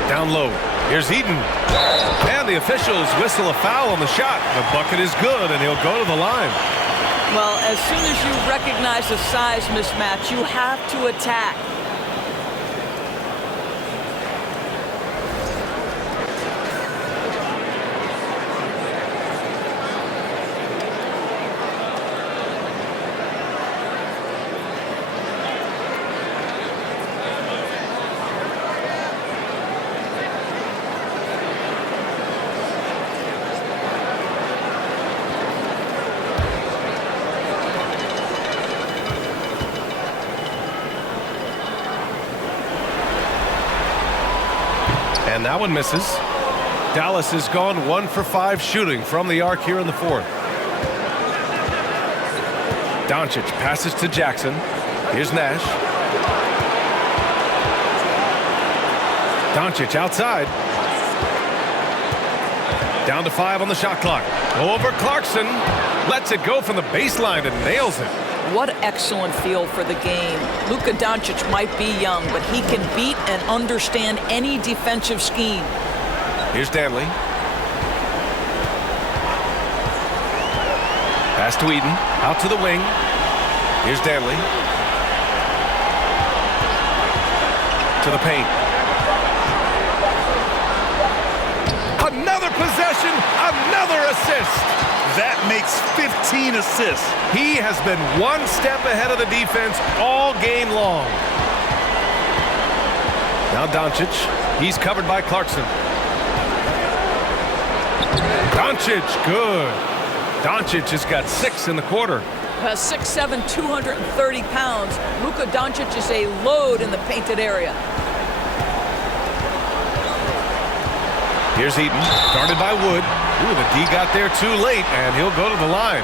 Down low. Here's Eaton. And the officials whistle a foul on the shot. The bucket is good, and he'll go to the line. Well, as soon as you recognize a size mismatch, you have to attack. And that one misses. Dallas has gone 1 for 5 shooting from the arc here in the fourth. Doncic passes to Jackson. Here's Nash. Doncic outside. Down to 5 on the shot clock. Over Clarkson. Lets it go from the baseline and nails it. What excellent feel for the game. Luka Doncic might be young, but he can beat and understand any defensive scheme. Here's Danley. Pass to Eden. Out to the wing. Here's Danley. To the paint. Another possession. Another assist. That makes 15 assists. He has been one step ahead of the defense all game long. Now Doncic. He's covered by Clarkson. Doncic, good. Doncic has got 6 in the quarter. 6'7", 230 pounds. Luka Doncic is a load in the painted area. Here's Eaton, guarded by Wood. Ooh, the D got there too late, and he'll go to the line.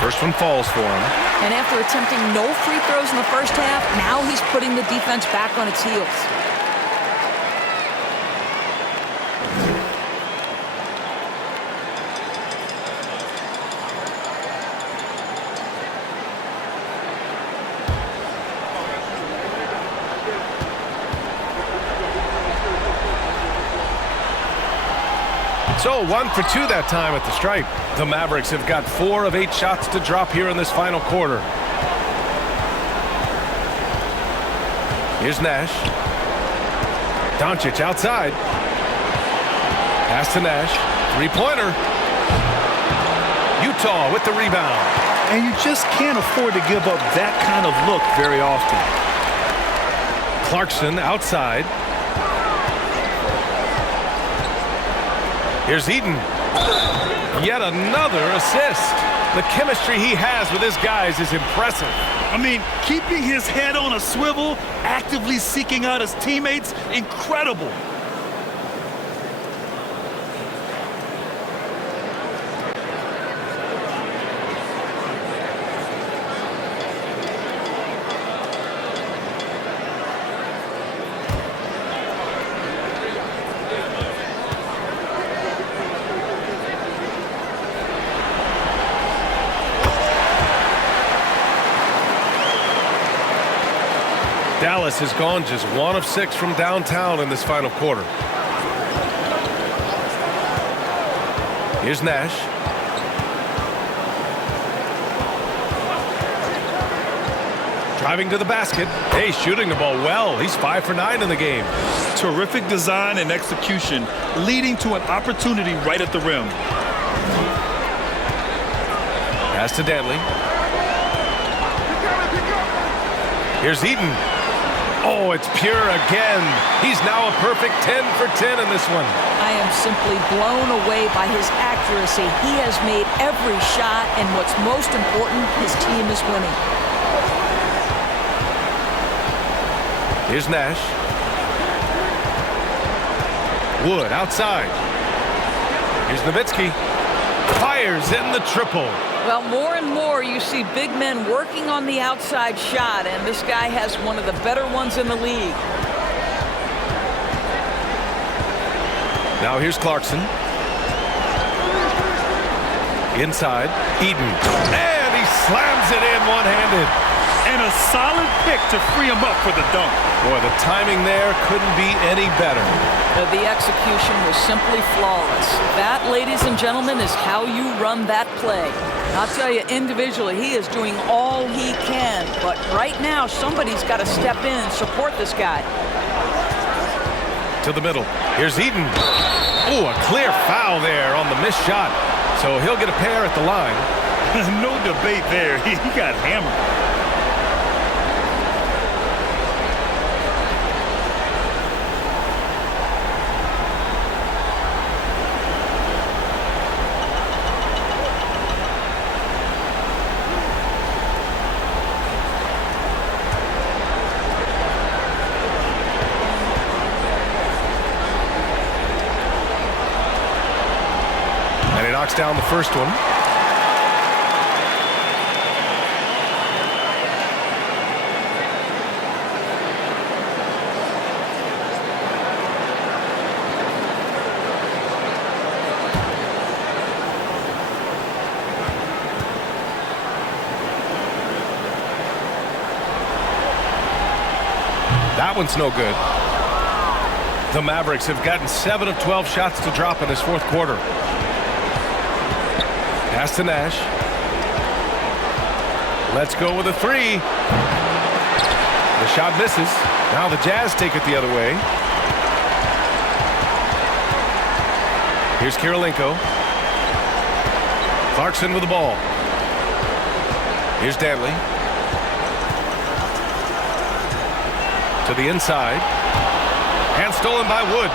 First one falls for him. And after attempting no free throws in the first half, now he's putting the defense back on its heels. So 1 for 2 that time at the stripe. The Mavericks have got 4 of 8 shots to drop here in this final quarter. Here's Nash. Doncic outside. Pass to Nash. Three-pointer. Utah with the rebound. And you just can't afford to give up that kind of look very often. Clarkson outside. Here's Eaton. Yet another assist. The chemistry he has with his guys is impressive. I mean, keeping his head on a swivel, actively seeking out his teammates, incredible. Dallas has gone just 1 of 6 from downtown in this final quarter. Here's Nash. Driving to the basket. Hey, shooting the ball well. He's 5 for 9 in the game. Terrific design and execution, leading to an opportunity right at the rim. Pass to Danley. Here's Eaton. Oh, it's pure again. He's now a perfect 10 for 10 in this one. I am simply blown away by his accuracy. He has made every shot, and what's most important, his team is winning. Here's Nash. Wood outside. Here's Nowitzki. Fires in the triple. Well, more and more you see big men working on the outside shot, and this guy has one of the better ones in the league. Now here's Clarkson. Inside, Eden. And he slams it in one-handed. And a solid pick to free him up for the dunk. Boy, the timing there couldn't be any better. The execution was simply flawless. That, ladies and gentlemen, is how you run that play. I'll tell you, individually, he is doing all he can. But right now, somebody's got to step in and support this guy. To the middle. Here's Eden. Oh, a clear foul there on the missed shot. So he'll get a pair at the line. No debate there. He got hammered. Knocks down the first one. That one's no good. The Mavericks have gotten 7 of 12 shots to drop in this fourth quarter. Pass to Nash. Let's go with a three. The shot misses. Now the Jazz take it the other way. Here's Kirilenko. Clarkson with the ball. Here's Dantley. To the inside. And stolen by Wood.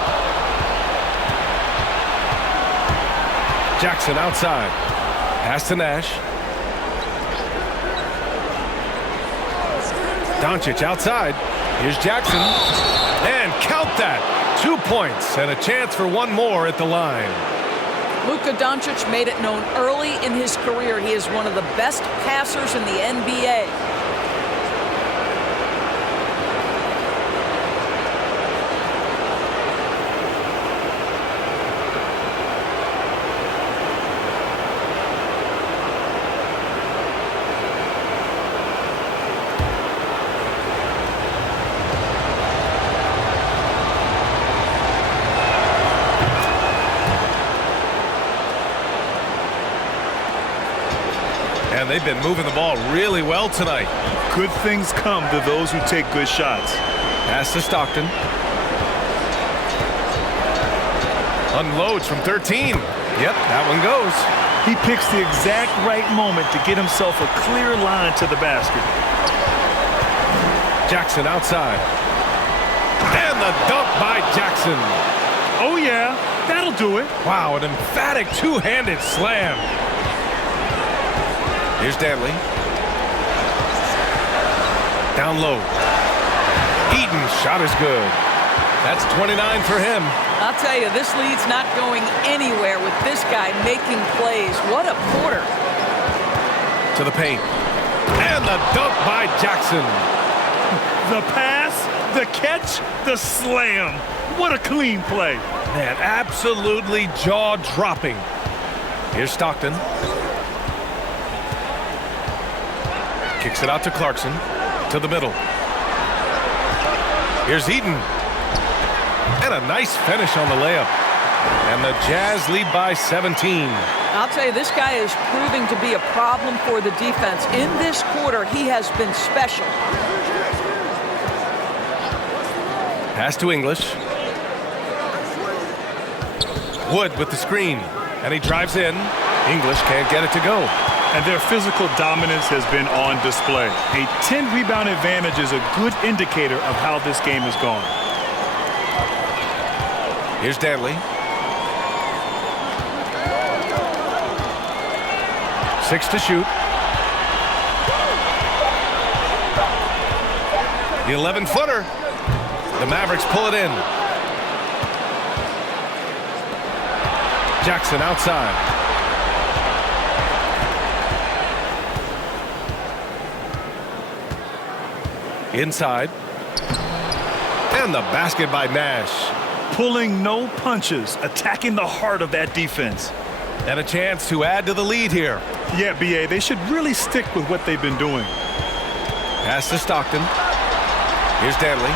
Jackson outside. Pass to Nash. Doncic outside. Here's Jackson. And count that. 2 points and a chance for one more at the line. Luka Doncic made it known early in his career he is one of the best passers in the NBA. And they've been moving the ball really well tonight. Good things come to those who take good shots. Pass to Stockton. Unloads from 13. Yep, that one goes. He picks the exact right moment to get himself a clear line to the basket. Jackson outside. And the dunk by Jackson. Oh, yeah, that'll do it. Wow, an emphatic two-handed slam. Here's Dantley. Down low. Eden's shot is good. That's 29 for him. I'll tell you, this lead's not going anywhere with this guy making plays. What a quarter. To the paint. And the dunk by Jackson. The pass, the catch, the slam. What a clean play. Man, absolutely jaw-dropping. Here's Stockton. Kicks it out to Clarkson. To the middle. Here's Eden. And a nice finish on the layup. And the Jazz lead by 17. I'll tell you, this guy is proving to be a problem for the defense. In this quarter, he has been special. Pass to English. Wood with the screen. And he drives in. English can't get it to go. And their physical dominance has been on display. A 10-rebound advantage is a good indicator of how this game has gone. Here's Dantley. 6 to shoot. The 11-footer. The Mavericks pull it in. Jackson outside. Inside. And the basket by Nash. Pulling no punches, attacking the heart of that defense. And a chance to add to the lead here. Yeah, B.A., they should really stick with what they've been doing. Pass to Stockton. Here's Danley.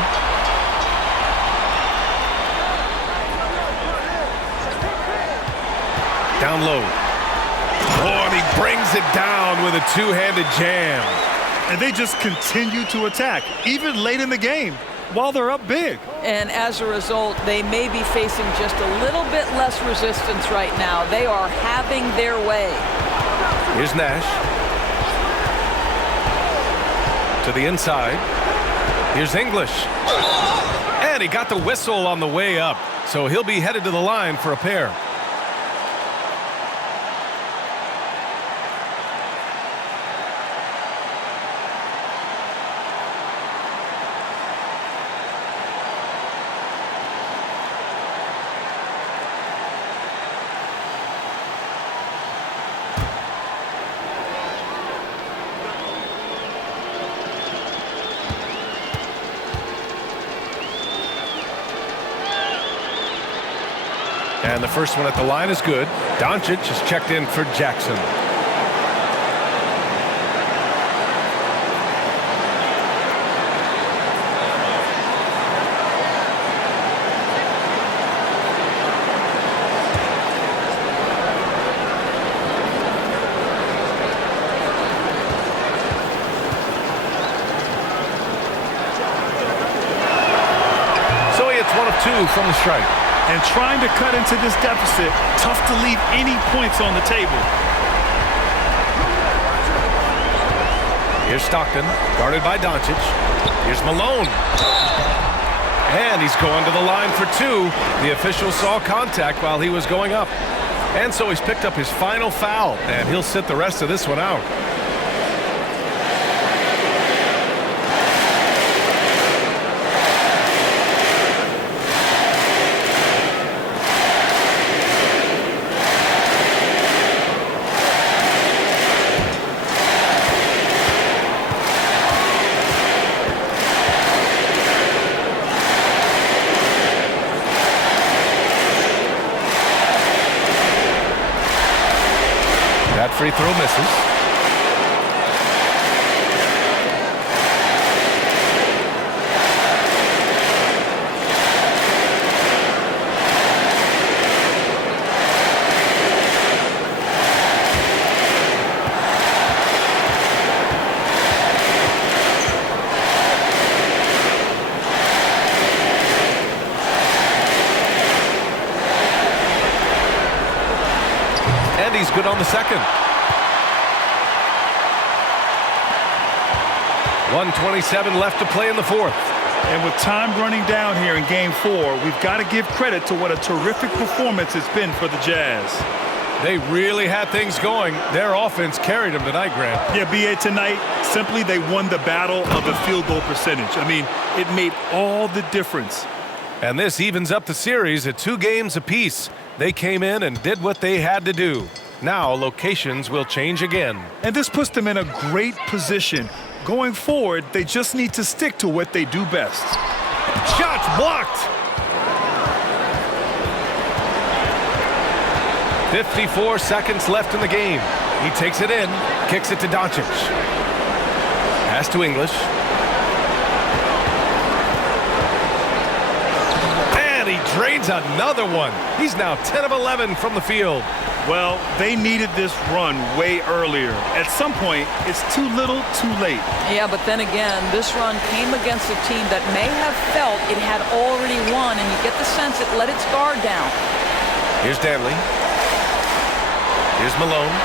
Down low. Oh, and he brings it down with a two-handed jam. And they just continue to attack, even late in the game, while they're up big. And as a result, they may be facing just a little bit less resistance right now. They are having their way. Here's Nash. To the inside. Here's English. And he got the whistle on the way up. So he'll be headed to the line for a pair. And the first one at the line is good. Doncic is checked in for Jackson. So he hits 1 of 2 from the strike. And trying to cut into this deficit, tough to leave any points on the table. Here's Stockton, guarded by Doncic. Here's Malone. And he's going to the line for 2. The official saw contact while he was going up. And so he's picked up his final foul, and he'll sit the rest of this one out. That free throw misses. And he's good on the second. 1:27 left to play in the fourth. And with time running down here in Game 4, we've got to give credit to what a terrific performance it's been for the Jazz. They really had things going. Their offense carried them tonight, Grant. Yeah, B.A., tonight, simply they won the battle of the field goal percentage. I mean, it made all the difference. And this evens up the series at 2 games apiece. They came in and did what they had to do. Now locations will change again. And this puts them in a great position. Going forward, they just need to stick to what they do best. Shots blocked. 54 seconds left in the game. He takes it in, kicks it to Doncic. Pass to English. And he drains another one. He's now 10 of 11 from the field. Well, they needed this run way earlier. At some point, it's too little, too late. Yeah, but then again, this run came against a team that may have felt it had already won, and you get the sense it let its guard down. Here's Danley. Here's Malone.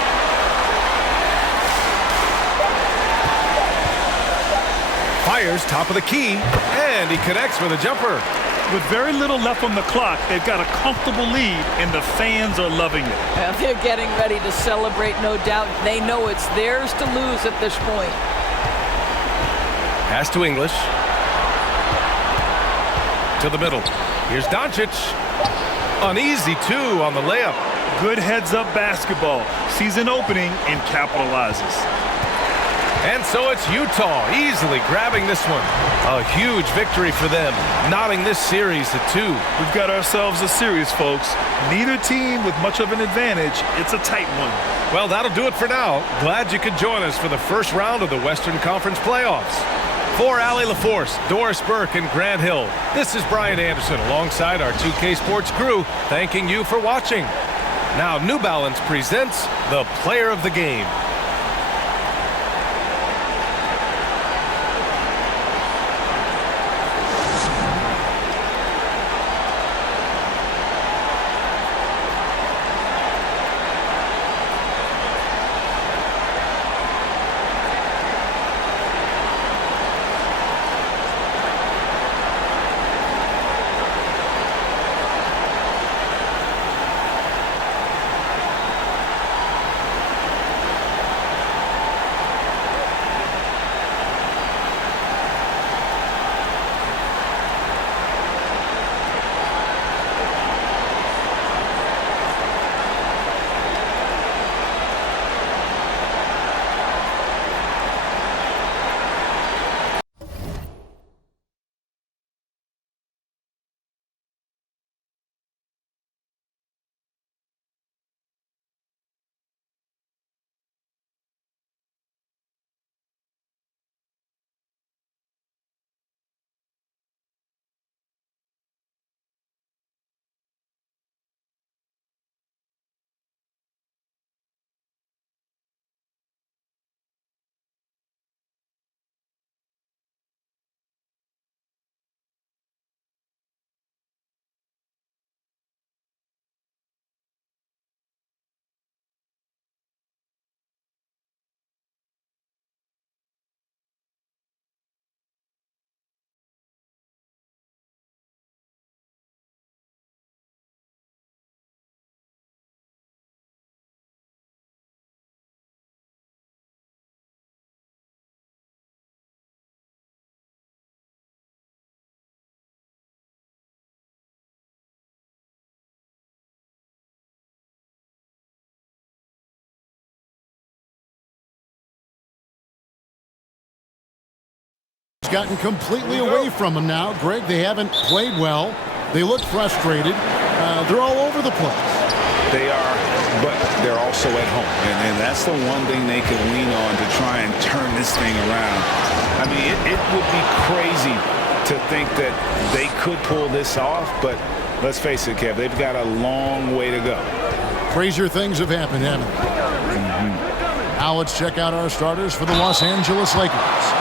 Fires top of the key, and he connects with a jumper. With very little left on the clock, they've got a comfortable lead, and the fans are loving it. Well, they're getting ready to celebrate, no doubt. They know it's theirs to lose at this point. Pass to English. To the middle. Here's Doncic. An easy 2 on the layup. Good heads-up basketball. Sees an opening and capitalizes. And so it's Utah easily grabbing this one. A huge victory for them, knotting this series at 2. We've got ourselves a series, folks. Neither team with much of an advantage. It's a tight one. Well, that'll do it for now. Glad you could join us for the first round of the Western Conference playoffs. For Allie LaForce, Doris Burke, and Grant Hill, this is Brian Anderson alongside our 2K Sports crew, thanking you for watching. Now, New Balance presents the Player of the Game. Gotten completely away from them now. Greg, they haven't played well. They look frustrated. They're all over the place. They are, but they're also at home. And that's the one thing they can lean on to try and turn this thing around. I mean, it would be crazy to think that they could pull this off, but let's face it, Kev, they've got a long way to go. Crazier things have happened, haven't they? Now let's check out our starters for the Los Angeles Lakers.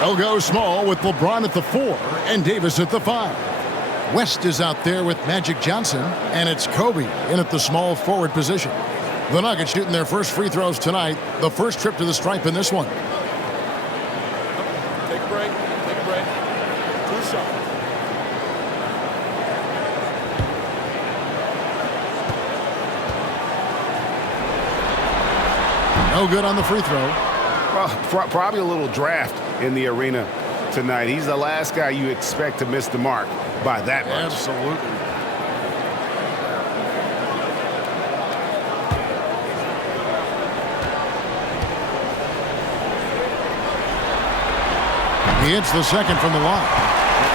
They'll go small with LeBron at the 4 and Davis at the 5. West is out there with Magic Johnson, and it's Kobe in at the small forward position. The Nuggets shooting their first free throws tonight, the first trip to the stripe in this one. Take a break. Take a break. 2 shots. No good on the free throw. Well, probably a little draft in the arena tonight. He's the last guy you expect to miss the mark by that much. Absolutely. He hits the second from the line.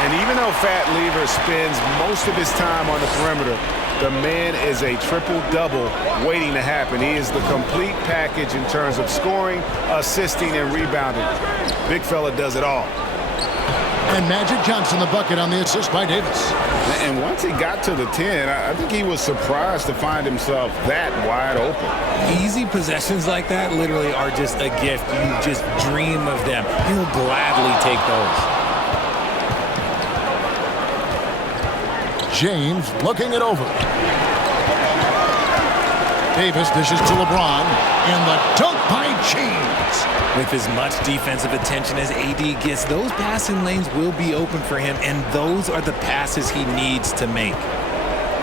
And even though Fat Lever spends most of his time on the perimeter, the man is a triple-double waiting to happen. He is the complete package in terms of scoring, assisting, and rebounding. Big fella does it all. And Magic Johnson the bucket on the assist by Davis. And once he got to the 10, I think he was surprised to find himself that wide open. Easy possessions like that literally are just a gift. You just dream of them. He'll gladly take those. James looking it over. Davis dishes to LeBron. And the dunk by James. With as much defensive attention as AD gets, those passing lanes will be open for him, and those are the passes he needs to make.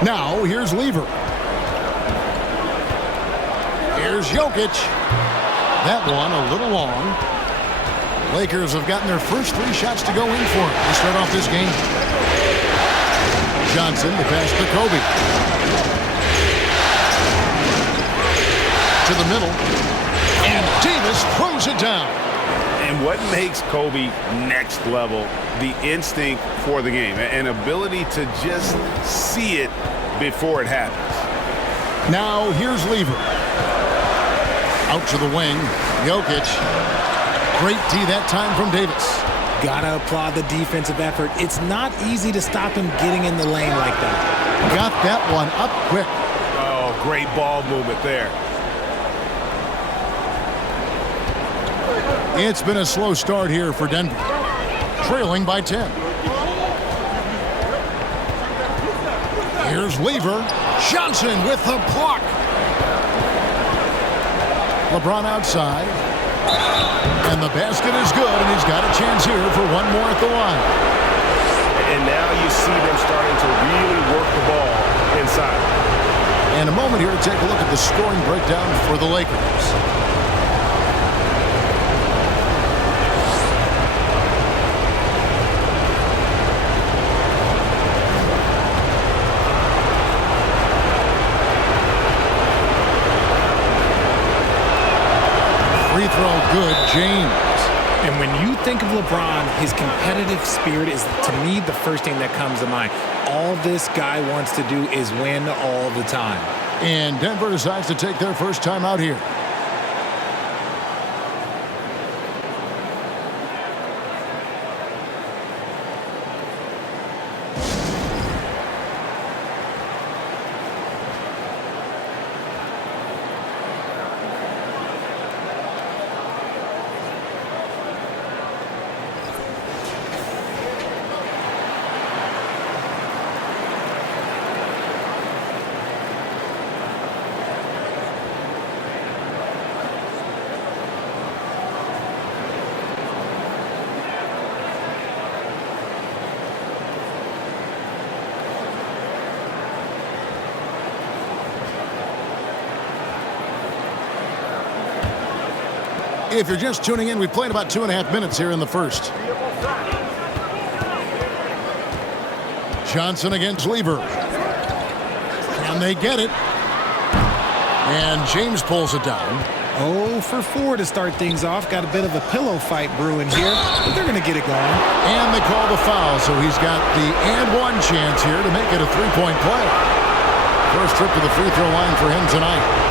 Now, here's Lever. Here's Jokic. That one a little long. Lakers have gotten their first 3 shots to go in for it to start off this game. Johnson, the pass to Kobe. To the middle. And Davis throws it down. And what makes Kobe next level, the instinct for the game, an ability to just see it before it happens. Now here's Lever. Out to the wing. Jokic. Great D that time from Davis. Gotta applaud the defensive effort. It's not easy to stop him getting in the lane like that. Got that one up quick. Oh, great ball movement there. It's been a slow start here for Denver. Trailing by 10. Here's Lever. Johnson with the block. LeBron outside. And the basket is good, and he's got a chance here for one more at the line. And now you see them starting to really work the ball inside. And a moment here to take a look at the scoring breakdown for the Lakers. Free throw good, James. And when you think of LeBron, his competitive spirit is, to me, the first thing that comes to mind. All this guy wants to do is win all the time. And Denver decides to take their first time out here. If you're just tuning in, we played about 2.5 minutes here in the first. Johnson against Lever. Can they get it? And James pulls it down. 0 for 4 to start things off. Got a bit of a pillow fight brewing here, but they're going to get it going. And they call the foul, so he's got the and one chance here to make it a 3-point play. First trip to the free throw line for him tonight.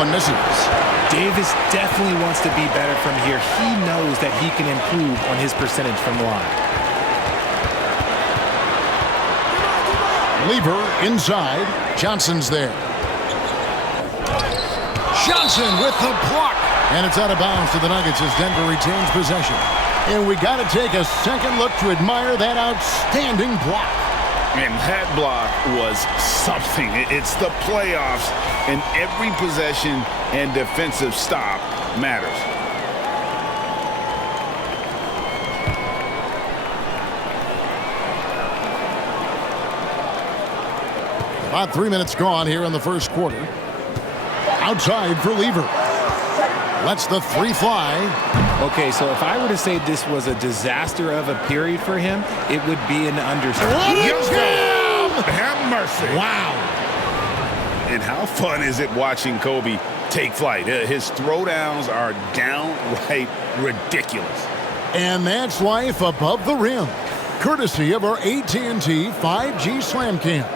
Misses. Davis definitely wants to be better from here. He knows that he can improve on his percentage from the line. Lever inside. Johnson's there. Johnson with the block. And it's out of bounds to the Nuggets as Denver retains possession. And we got to take a second look to admire that outstanding block. And that block was something. It's the playoffs, and every possession and defensive stop matters. About 3 minutes gone here in the first quarter. Outside for Lever. Lets the three fly. Okay, so if I were to say this was a disaster of a period for him, it would be an understatement. Have mercy. Wow. And how fun is it watching Kobe take flight? His throwdowns are downright ridiculous. And that's life above the rim, courtesy of our AT&T 5G Slam Cam.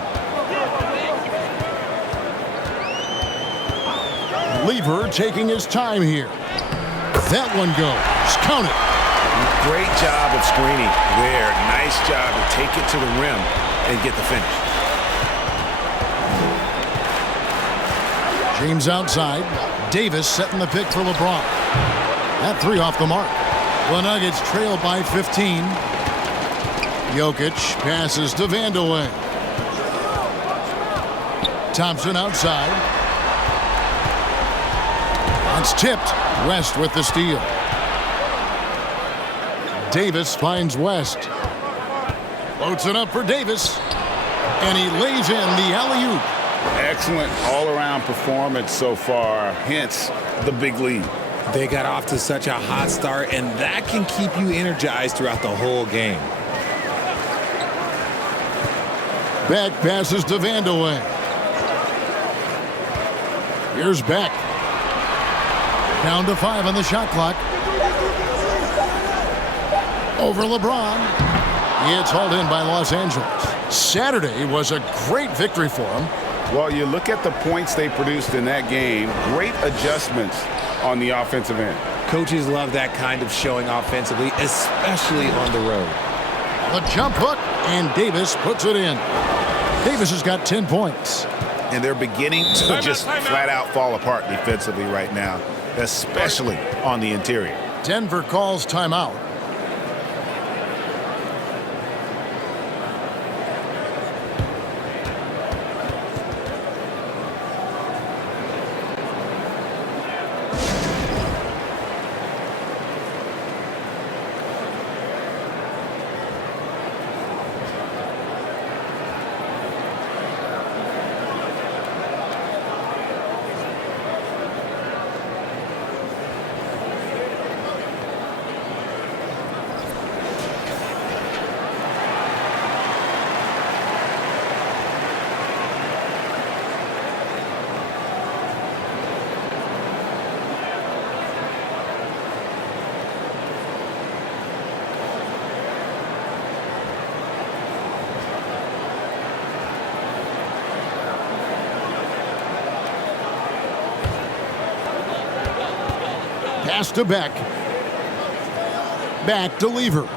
Lever taking his time here. That one goes. Count it. Great job of screening there. Nice job to take it to the rim and get the finish. James outside. Davis setting the pick for LeBron. That three off the mark. The Nuggets trail by 15. Jokic passes to Vandeweghe. Thompson outside. It's tipped. West with the steal. Davis finds West. Floats it up for Davis. And he lays in the alley-oop. Excellent all-around performance so far, hence the big lead. They got off to such a hot start, and that can keep you energized throughout the whole game. Beck passes to Vandeweghe. Here's Beck. Down to 5 on the shot clock. Over LeBron. It's hauled in by Los Angeles. Saturday was a great victory for him. Well, you look at the points they produced in that game. Great adjustments on the offensive end. Coaches love that kind of showing offensively, especially on the road. The jump hook, and Davis puts it in. Davis has got 10 points. And they're beginning to just flat out fall apart defensively right now, especially on the interior. Denver calls timeout. Pass to Beck. Back to Lever.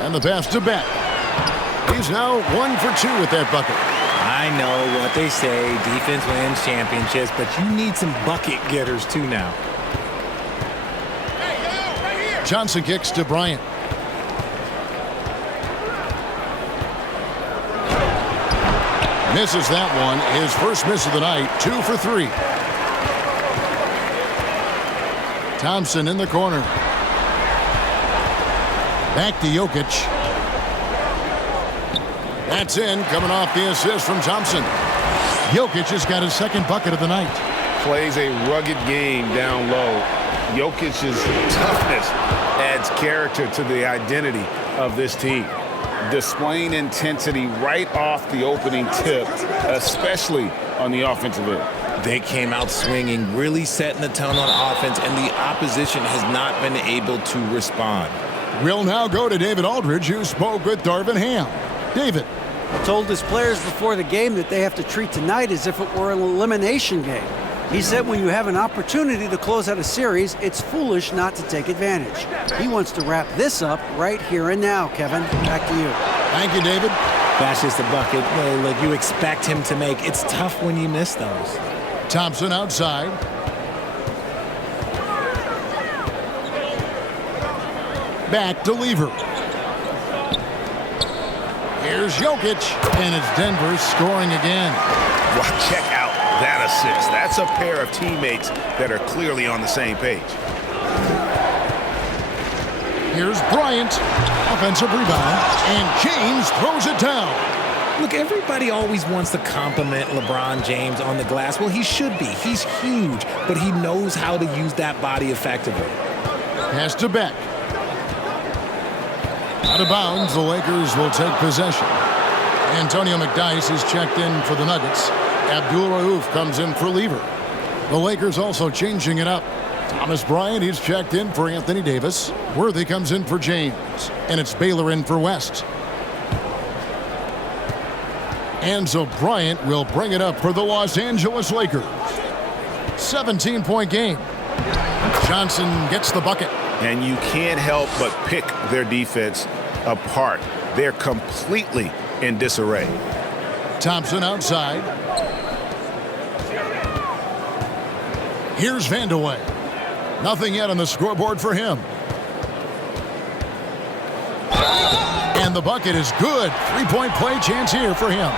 And the pass to Beck. He's now 1 for 2 with that bucket. I know what they say, defense wins championships, but you need some bucket getters too now. Johnson kicks to Bryant. Misses that one. His first miss of the night. 2 for 3. Thompson in the corner. Back to Jokic. That's in, coming off the assist from Thompson. Jokic has got his second bucket of the night. Plays a rugged game down low. Jokic's toughness adds character to the identity of this team. Displaying intensity right off the opening tip, especially on the offensive end. They came out swinging, really setting the tone on offense, and the opposition has not been able to respond. We'll now go to David Aldridge, who spoke with Darvin Ham. David. Told his players before the game that they have to treat tonight as if it were an elimination game. He said when you have an opportunity to close out a series, it's foolish not to take advantage. He wants to wrap this up right here and now, Kevin. Back to you. Thank you, David. That's just a bucket like you expect him to make. It's tough when you miss those. Thompson outside. Back to Lever. Here's Jokic, and it's Denver scoring again. Well, check out that assist. That's a pair of teammates that are clearly on the same page. Here's Bryant, offensive rebound, and James throws it down. Look, everybody always wants to compliment LeBron James on the glass. Well, he should be. He's huge, but he knows how to use that body effectively. Pass to Beck. Out of bounds, the Lakers will take possession. Antonio McDyess is checked in for the Nuggets. Abdul Rauf comes in for Lever. The Lakers also changing it up. Thomas Bryant, he's checked in for Anthony Davis. Worthy comes in for James. And it's Baylor in for West. And so Bryant will bring it up for the Los Angeles Lakers. 17-point game. Johnson gets the bucket. And you can't help but pick their defense apart. They're completely in disarray. Thompson outside. Here's Vandeweghe. Nothing yet on the scoreboard for him. And the bucket is good. Three-point play chance here for him.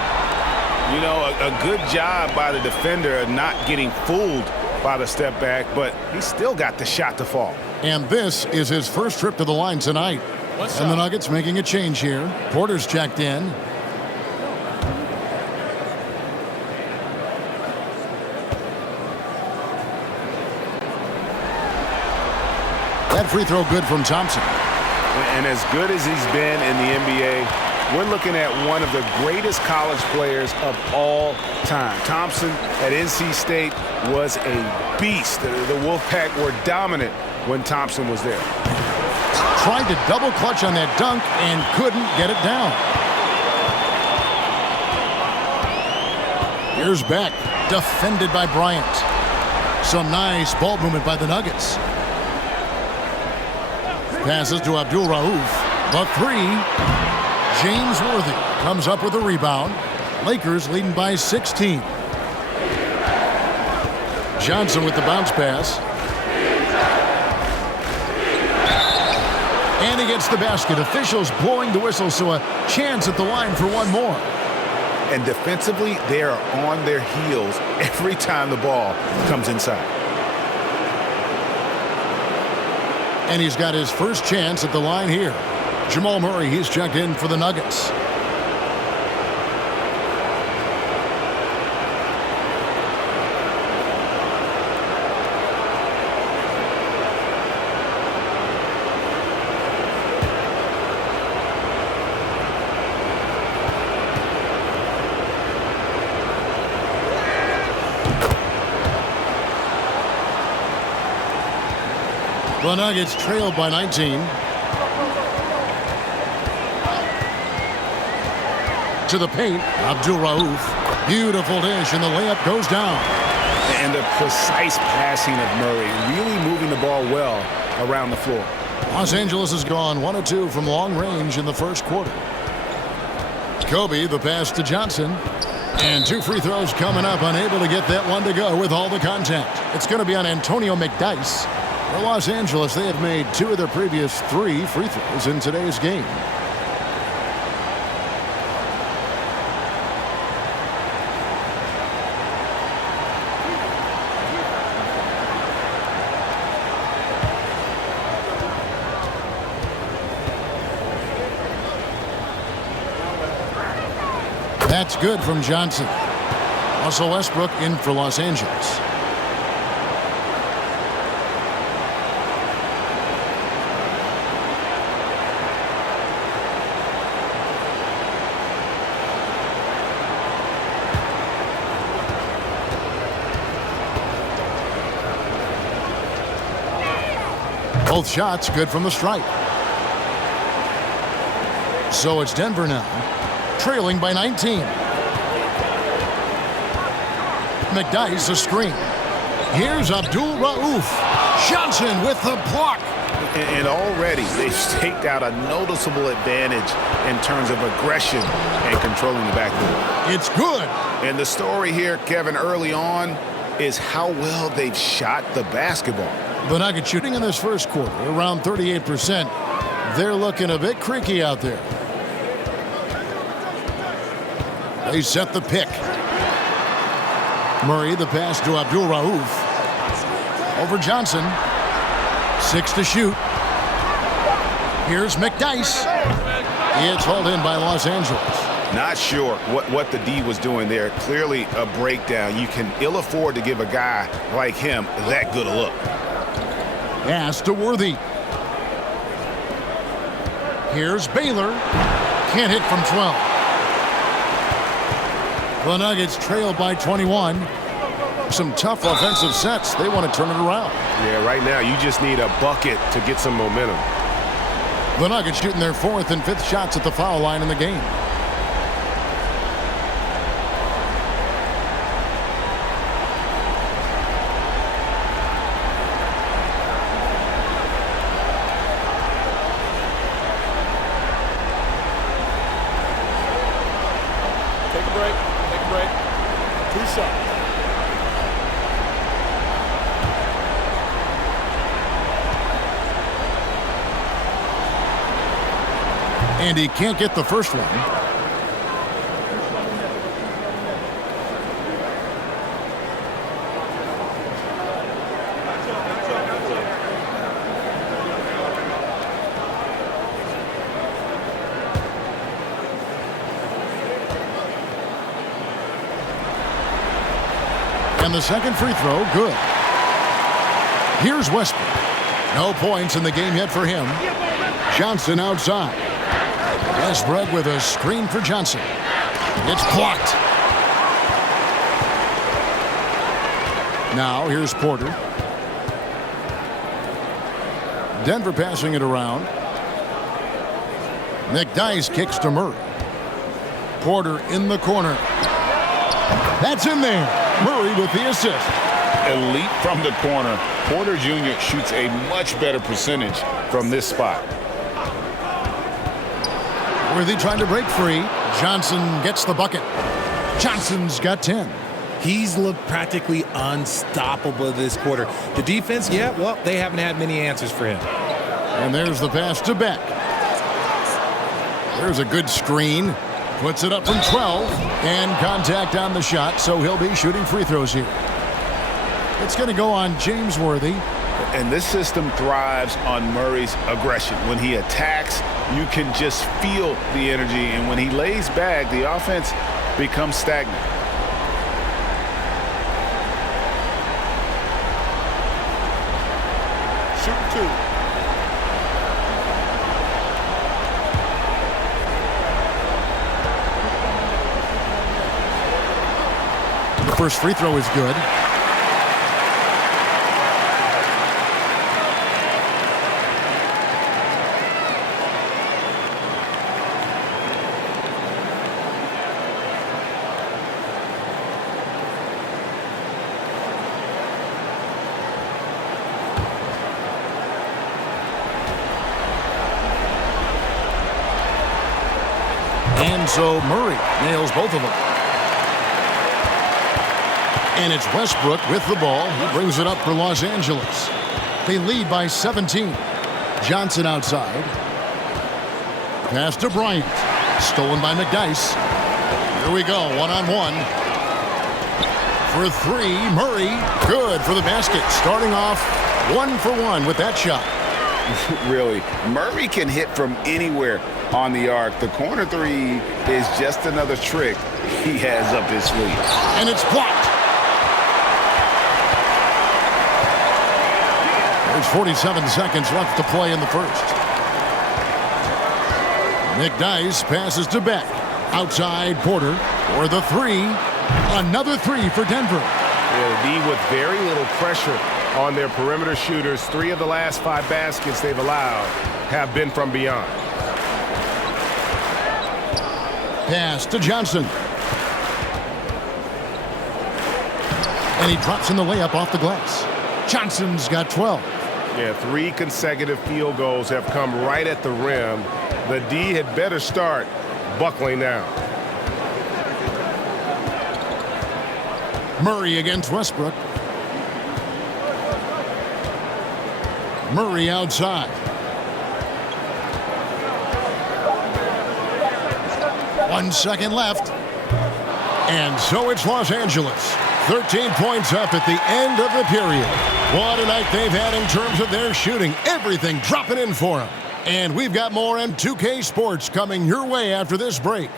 You know, a good job by the defender of not getting fooled by the step back, but he still got the shot to fall. And this is his first trip to the line tonight. And the Nuggets making a change here. Porter's checked in. That free throw good from Thompson. And as good as he's been in the NBA, we're looking at one of the greatest college players of all time. Thompson at NC State was a beast. The Wolfpack were dominant when Thompson was there. Tried to double clutch on that dunk and couldn't get it down. Here's Beck, defended by Bryant. Some nice ball movement by the Nuggets. Passes to Abdul Rauf. The three. James Worthy comes up with a rebound. Lakers leading by 16. Johnson with the bounce pass. And he gets the basket. Officials blowing the whistle, so a chance at the line for one more. And defensively, they are on their heels every time the ball comes inside. And he's got his first chance at the line here. Jamal Murray, he's checked in for the Nuggets. The Nuggets trailed by 19. To the paint, Abdul Rauf. Beautiful dish, and the layup goes down. And the precise passing of Murray, really moving the ball well around the floor. Los Angeles has gone 1 of 2 from long range in the first quarter. Kobe, the pass to Johnson. And 2 free throws coming up, unable to get that one to go with all the contact. It's going to be on Antonio McDyess. For Los Angeles, they have made 2 of their previous 3 free throws in today's game. That's good from Johnson. Russell Westbrook in for Los Angeles. Both shots good from the stripe. So it's Denver now, trailing by 19. McDyess a screen. Here's Abdul Rauf. Johnson with the block. And already they've staked out a noticeable advantage in terms of aggression and controlling the backcourt. It's good. And the story here, Kevin, early on is how well they've shot the basketball. The Nuggets shooting in this first quarter around 38%. They're looking a bit creaky out there. They set the pick. Murray, the pass to Abdul Rauf. Over Johnson. 6 to shoot. Here's McDyess. It's hauled in by Los Angeles. Not sure what the D was doing there. Clearly a breakdown. You can ill afford to give a guy like him that good a look. Pass to Worthy. Here's Baylor. Can't hit from 12. The Nuggets trail by 21. Some tough offensive sets. They want to turn it around. Yeah, right now you just need a bucket to get some momentum. The Nuggets shooting their 4th and 5th shots at the foul line in the game. Take a break. Take a break. 2 shots. And he can't get the first one. And the second free throw, good. Here's Westbrook. No points in the game yet for him. Johnson outside. Westbrook with a screen for Johnson. It's blocked. Now here's Porter. Denver passing it around. McDyess kicks to Murray. Porter in the corner. That's in there. Murray with the assist. Elite from the corner. Porter Jr. shoots a much better percentage from this spot. Worthy trying to break free. Johnson gets the bucket. Johnson's got 10. He's looked practically unstoppable this quarter. The defense, yeah, well, they haven't had many answers for him. And there's the pass to Beck. There's a good screen. Puts it up from 12. And contact on the shot, so he'll be shooting free throws here. It's going to go on James Worthy. And this system thrives on Murray's aggression. When he attacks, you can just feel the energy. And when he lays back, the offense becomes stagnant. Shoot 2. The first free throw is good. And so Murray nails both of them. And it's Westbrook with the ball. He brings it up for Los Angeles. They lead by 17. Johnson outside. Pass to Bryant. Stolen by McDyess. Here we go, one-on-one. For 3, Murray. Good for the basket. Starting off 1 for 1 with that shot. Really, Murray can hit from anywhere on the arc. The corner 3 is just another trick he has up his sleeve. And it's blocked. There's 47 seconds left to play in the first. McDyess passes to Beck. Outside Porter for the 3. Another 3 for Denver. Yeah, the D with very little pressure on their perimeter shooters. 3 of the last 5 baskets they've allowed have been from beyond. Pass to Johnson. And he drops in the layup off the glass. Johnson's got 12. Yeah, 3 consecutive field goals have come right at the rim. The D had better start buckling down. Murray against Westbrook. Murray outside. 1 second left. And so it's Los Angeles. 13 points up at the end of the period. What a night they've had in terms of their shooting. Everything dropping in for them. And we've got more M2K Sports coming your way after this break.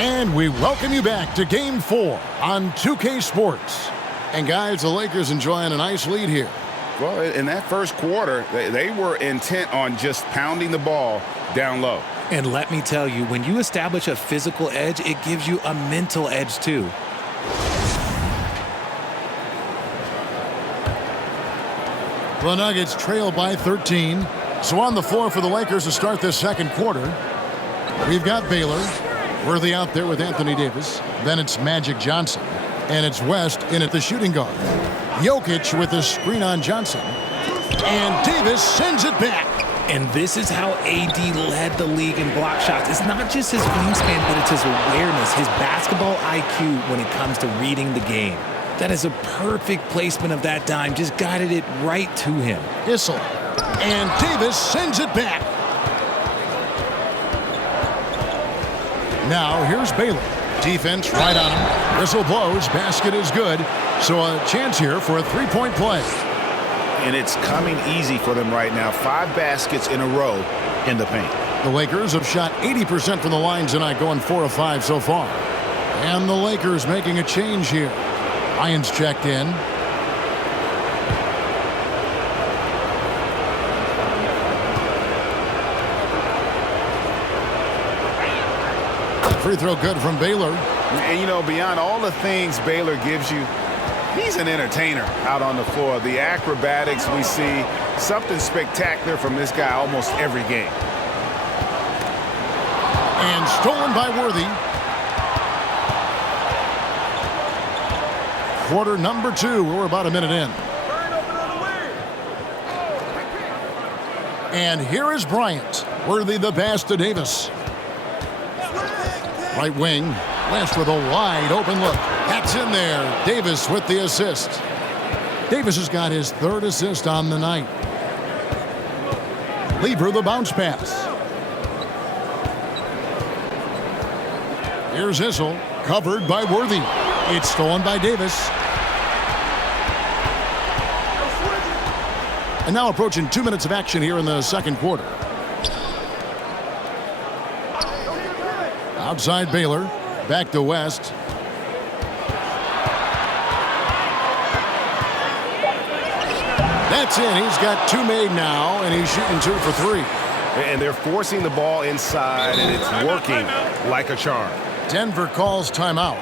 And we welcome you back to Game 4 on 2K Sports. And guys, the Lakers enjoying a nice lead here. Well, in that first quarter, they were intent on just pounding the ball down low. And let me tell you, when you establish a physical edge, it gives you a mental edge too. The Nuggets trail by 13. So on the floor for the Lakers to start this second quarter, we've got Baylor. Worthy out there with Anthony Davis. Then it's Magic Johnson. And it's West in at the shooting guard. Jokic with the screen on Johnson. And Davis sends it back. And this is how AD led the league in block shots. It's not just his wingspan, but it's his awareness, his basketball IQ when it comes to reading the game. That is a perfect placement of that dime. Just guided it right to him. Issel. And Davis sends it back. Now here's Baylor. Defense right on him. Whistle blows. Basket is good. So a chance here for a three-point play. And it's coming easy for them right now. 5 baskets in a row in the paint. The Lakers have shot 80% from the line tonight, going 4 of 5 so far. And the Lakers making a change here. Lyons checked in. Free throw good from Baylor. And, you know, beyond all the things Baylor gives you, he's an entertainer out on the floor. The acrobatics we see, something spectacular from this guy almost every game. And stolen by Worthy. Quarter number 2. We're about a minute in. And here is Bryant. Worthy the pass to Davis. Right wing. Last with a wide open look. That's in there. Davis with the assist. Davis has got his 3rd assist on the night. Lever the bounce pass. Here's Issel. Covered by Worthy. It's stolen by Davis. And now approaching 2 minutes of action here in the second quarter. Outside Baylor. Back to West. That's in. He's got 2 made now, and he's shooting 2 for 3. And they're forcing the ball inside, and it's working like a charm. Denver calls timeout.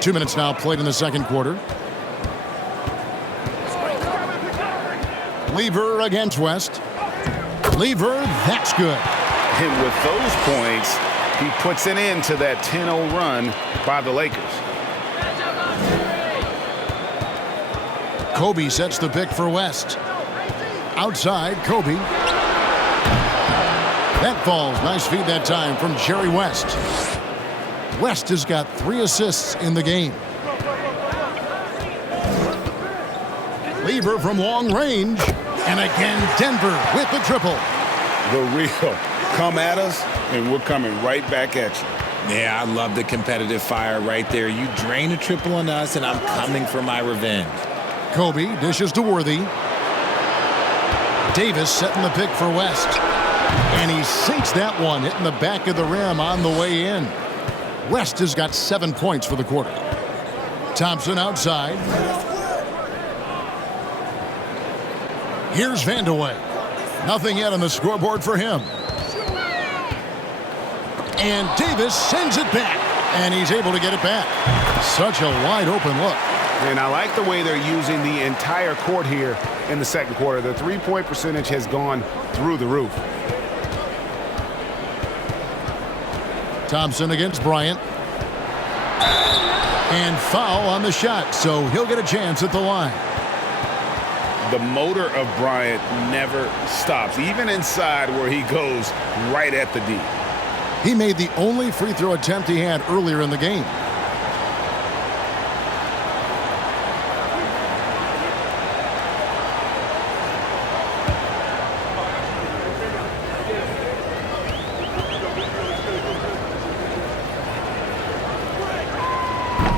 Two minutes now played in the second quarter. Lever against West. Lever, that's good. And with those points, he puts an end to that 10-0 run by the Lakers. Kobe sets the pick for West. Outside, Kobe. That falls. Nice feed that time from Jerry West. West has got 3 assists in the game. Lever from long range. And again, Denver with the triple. The real come at us, and we're coming right back at you. Yeah, I love the competitive fire right there. You drain a triple on us, and I'm coming for my revenge. Kobe dishes to Worthy. Davis setting the pick for West. And he sinks that one, hitting the back of the rim on the way in. West has got 7 points for the quarter. Thompson outside. Here's Vandeweghe. Nothing yet on the scoreboard for him. And Davis sends it back. And he's able to get it back. Such a wide open look. And I like the way they're using the entire court here in the second quarter. The three-point percentage has gone through the roof. Thompson against Bryant. And foul on the shot, so he'll get a chance at the line. The motor of Bryant never stops, even inside where he goes right at the D. He made the only free throw attempt he had earlier in the game.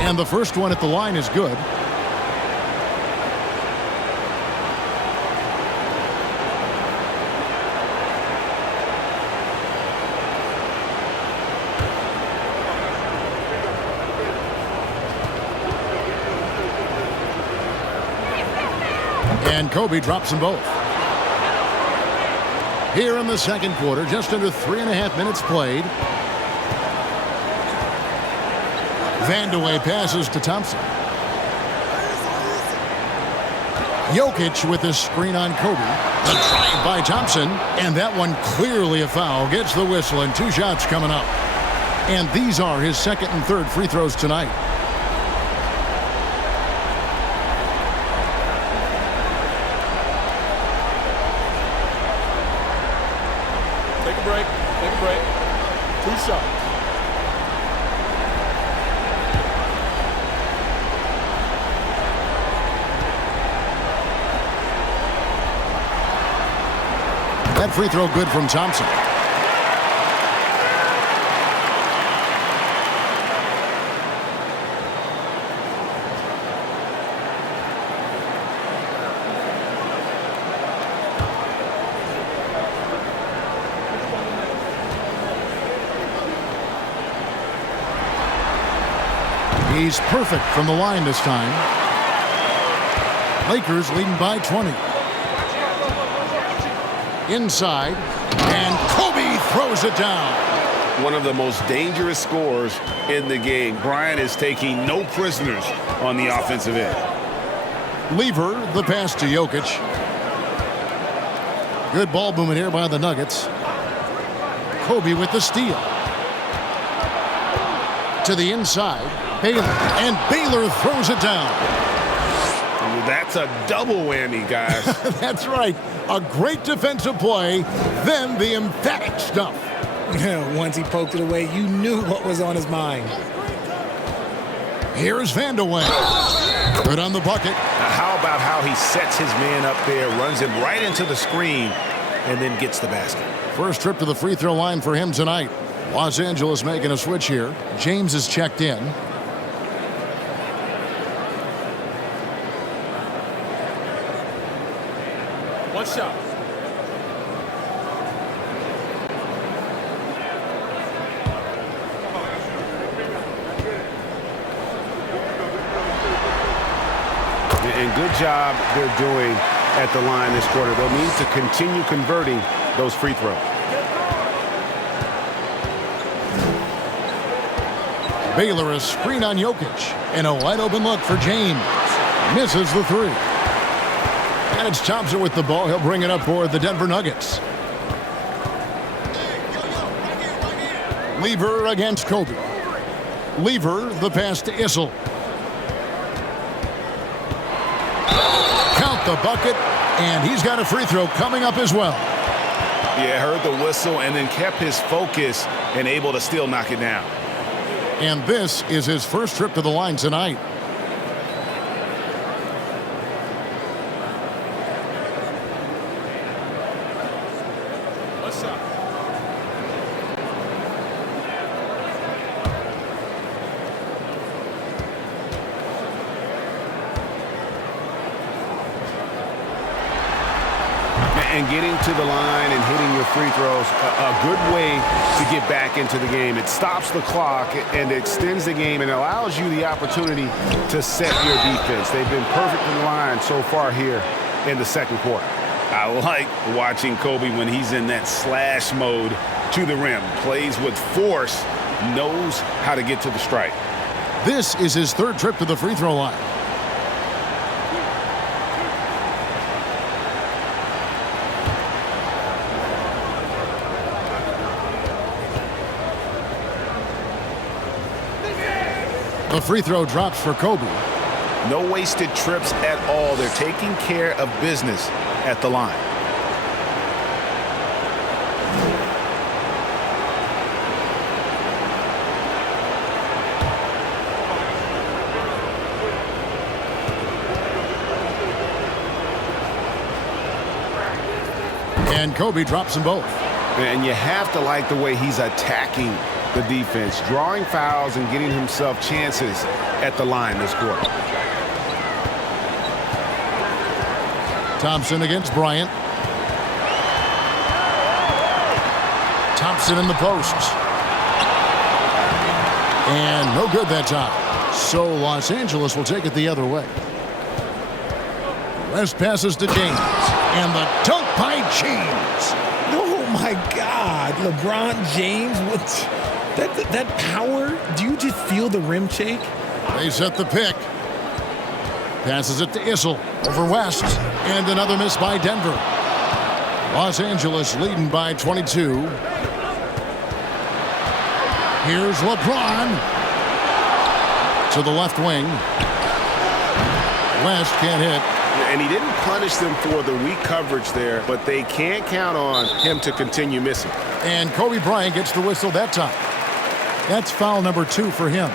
And the first one at the line is good. And Kobe drops them both. Here in the second quarter, just under 3.5 minutes played. Vandeweghe passes to Thompson. Jokic with a screen on Kobe. The drive by Thompson, and that one clearly a foul. Gets the whistle, and 2 shots coming up. And these are his second and third free throws tonight. Take a break. Take a break. 2 shots. That free throw good from Thompson. He's perfect from the line this time. Lakers leading by 20. Inside, and Kobe throws it down. One of the most dangerous scorers in the game. Bryant is taking no prisoners on the offensive end. Lever, the pass to Jokic. Good ball movement here by the Nuggets. Kobe with the steal. To the inside, Baylor, and Baylor throws it down. That's a double whammy, guys. That's right. A great defensive play, then the emphatic stuff. Once he poked it away, you knew what was on his mind. Here's Vandeweghe. Good on the bucket. Now how about how he sets his man up there, runs him right into the screen, and then gets the basket. First trip to the free throw line for him tonight. Los Angeles making a switch here. James is checked in. One shot. And good job they're doing at the line this quarter. They'll need to continue converting those free throws. Baylor a screen on Jokic. And a wide open look for James. Misses the three. And it's Thompson with the ball. He'll bring it up for the Denver Nuggets. Lever against Kobe. Lever, the pass to Issel. Count the bucket, and he's got a free throw coming up as well. Yeah, heard the whistle and then kept his focus and able to still knock it down. And this is his first trip to the line tonight. And getting to the line and hitting your free throws, a good way to get back into the game. It stops the clock and extends the game and allows you the opportunity to set your defense. They've been perfect in the line so far here in the second quarter. I like watching Kobe when he's in that slash mode to the rim. Plays with force, knows how to get to the stripe. This is his third trip to the free throw line. The free throw drops for Kobe. No wasted trips at all. They're taking care of business at the line. And Kobe drops them both. And you have to like the way he's attacking the defense, drawing fouls and getting himself chances at the line this quarter. Thompson against Bryant. Thompson in the posts. And no good that time. So Los Angeles will take it the other way. West passes to James. And the dunk by James. Oh, my God. LeBron James, what? That power, do you just feel the rim shake? They set the pick. Passes it to Issel over West. And another miss by Denver. Los Angeles leading by 22. Here's LeBron. To the left wing. West can't hit. And he didn't punish them for the weak coverage there, but they can't count on him to continue missing. And Kobe Bryant gets the whistle that time. That's foul number 2 for him.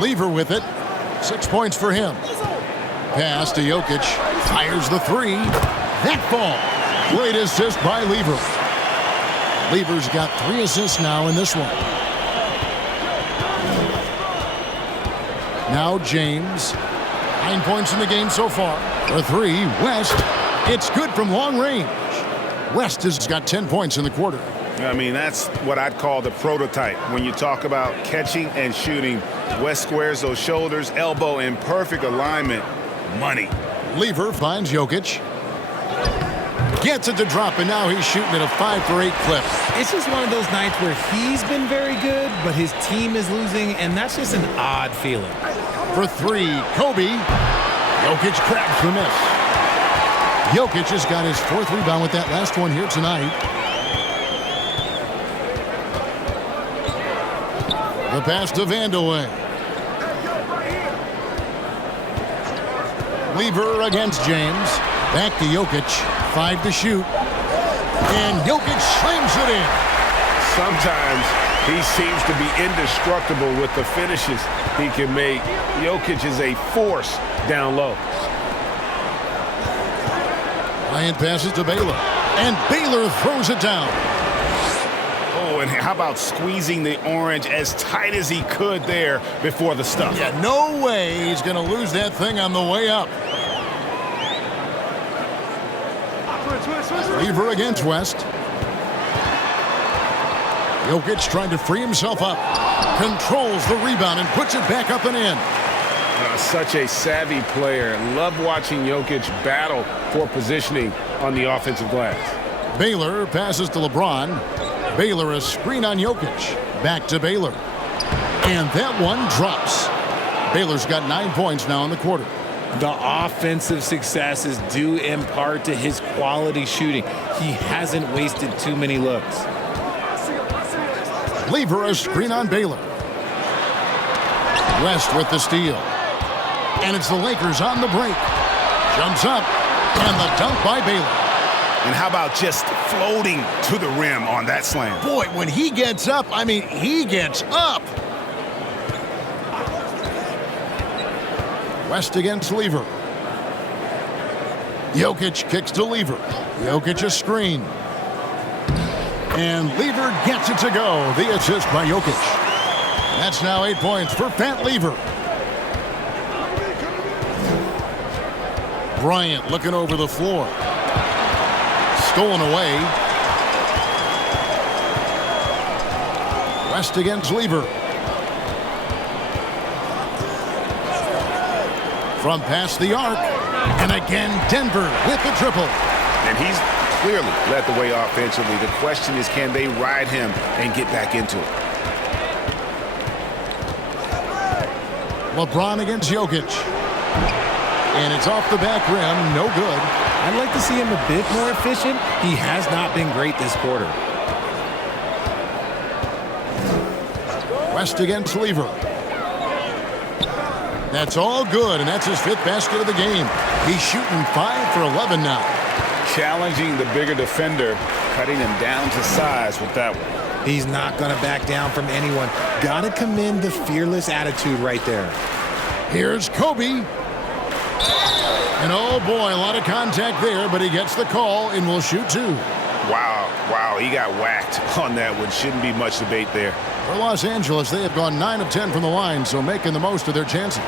Lever with it. 6 points for him. Pass to Jokic. Fires the 3. That ball. Great assist by Lever. Lever's got 3 assists now in this one. Now James. 9 points in the game so far. For 3, West. It's good from long range. West has got 10 points in the quarter. I mean, that's what I'd call the prototype. When you talk about catching and shooting, West squares those shoulders, elbow in perfect alignment. Money. Lever finds Jokic. Gets it to drop, and now he's shooting at a 5 for 8 clip. It's just one of those nights where he's been very good, but his team is losing, and that's just an odd feeling. For 3, Kobe. Jokic cracks the miss. Jokic has got his 4th rebound with that last one here tonight. The pass to Vandeweghe. Lever against James. Back to Jokic. 5 to shoot. And Jokic slams it in. Sometimes he seems to be indestructible with the finishes he can make. Jokic is a force down low. Bryant passes to Baylor. And Baylor throws it down. Oh, and how about squeezing the orange as tight as he could there before the stuff? Yeah, no way he's going to lose that thing on the way up. Lever against West. Jokic trying to free himself up. Controls the rebound and puts it back up and in. Such a savvy player. Love watching Jokic battle for positioning on the offensive glass. Baylor passes to LeBron. Baylor a screen on Jokic. Back to Baylor. And that one drops. Baylor's got 9 points now in the quarter. The offensive successes due in part to his quality shooting. He hasn't wasted too many looks. Lever a screen on Baylor. West with the steal. And it's the Lakers on the break. Jumps up. And the dunk by Baylor. And how about just floating to the rim on that slam? Boy, when he gets up, I mean, he gets up. West against Lever. Jokic kicks to Lever. Jokic a screen. And Lever gets it to go. The assist by Jokic. That's now 8 points for Pat Lever. Bryant looking over the floor. Stolen away. West against Lever. From past the arc. And again, Denver with the triple. And he's clearly led the way offensively. The question is, can they ride him and get back into it? LeBron against Jokic. And it's off the back rim. No good. I'd like to see him a bit more efficient. He has not been great this quarter. West against Lever. That's all good, and that's his 5th basket of the game. He's shooting 5 for 11 now. Challenging the bigger defender, cutting him down to size with that one. He's not going to back down from anyone. Got to commend the fearless attitude right there. Here's Kobe. And oh boy, a lot of contact there, but he gets the call and will shoot 2. Wow, he got whacked on that one. Shouldn't be much debate there. For Los Angeles, they have gone 9 of 10 from the line, so making the most of their chances.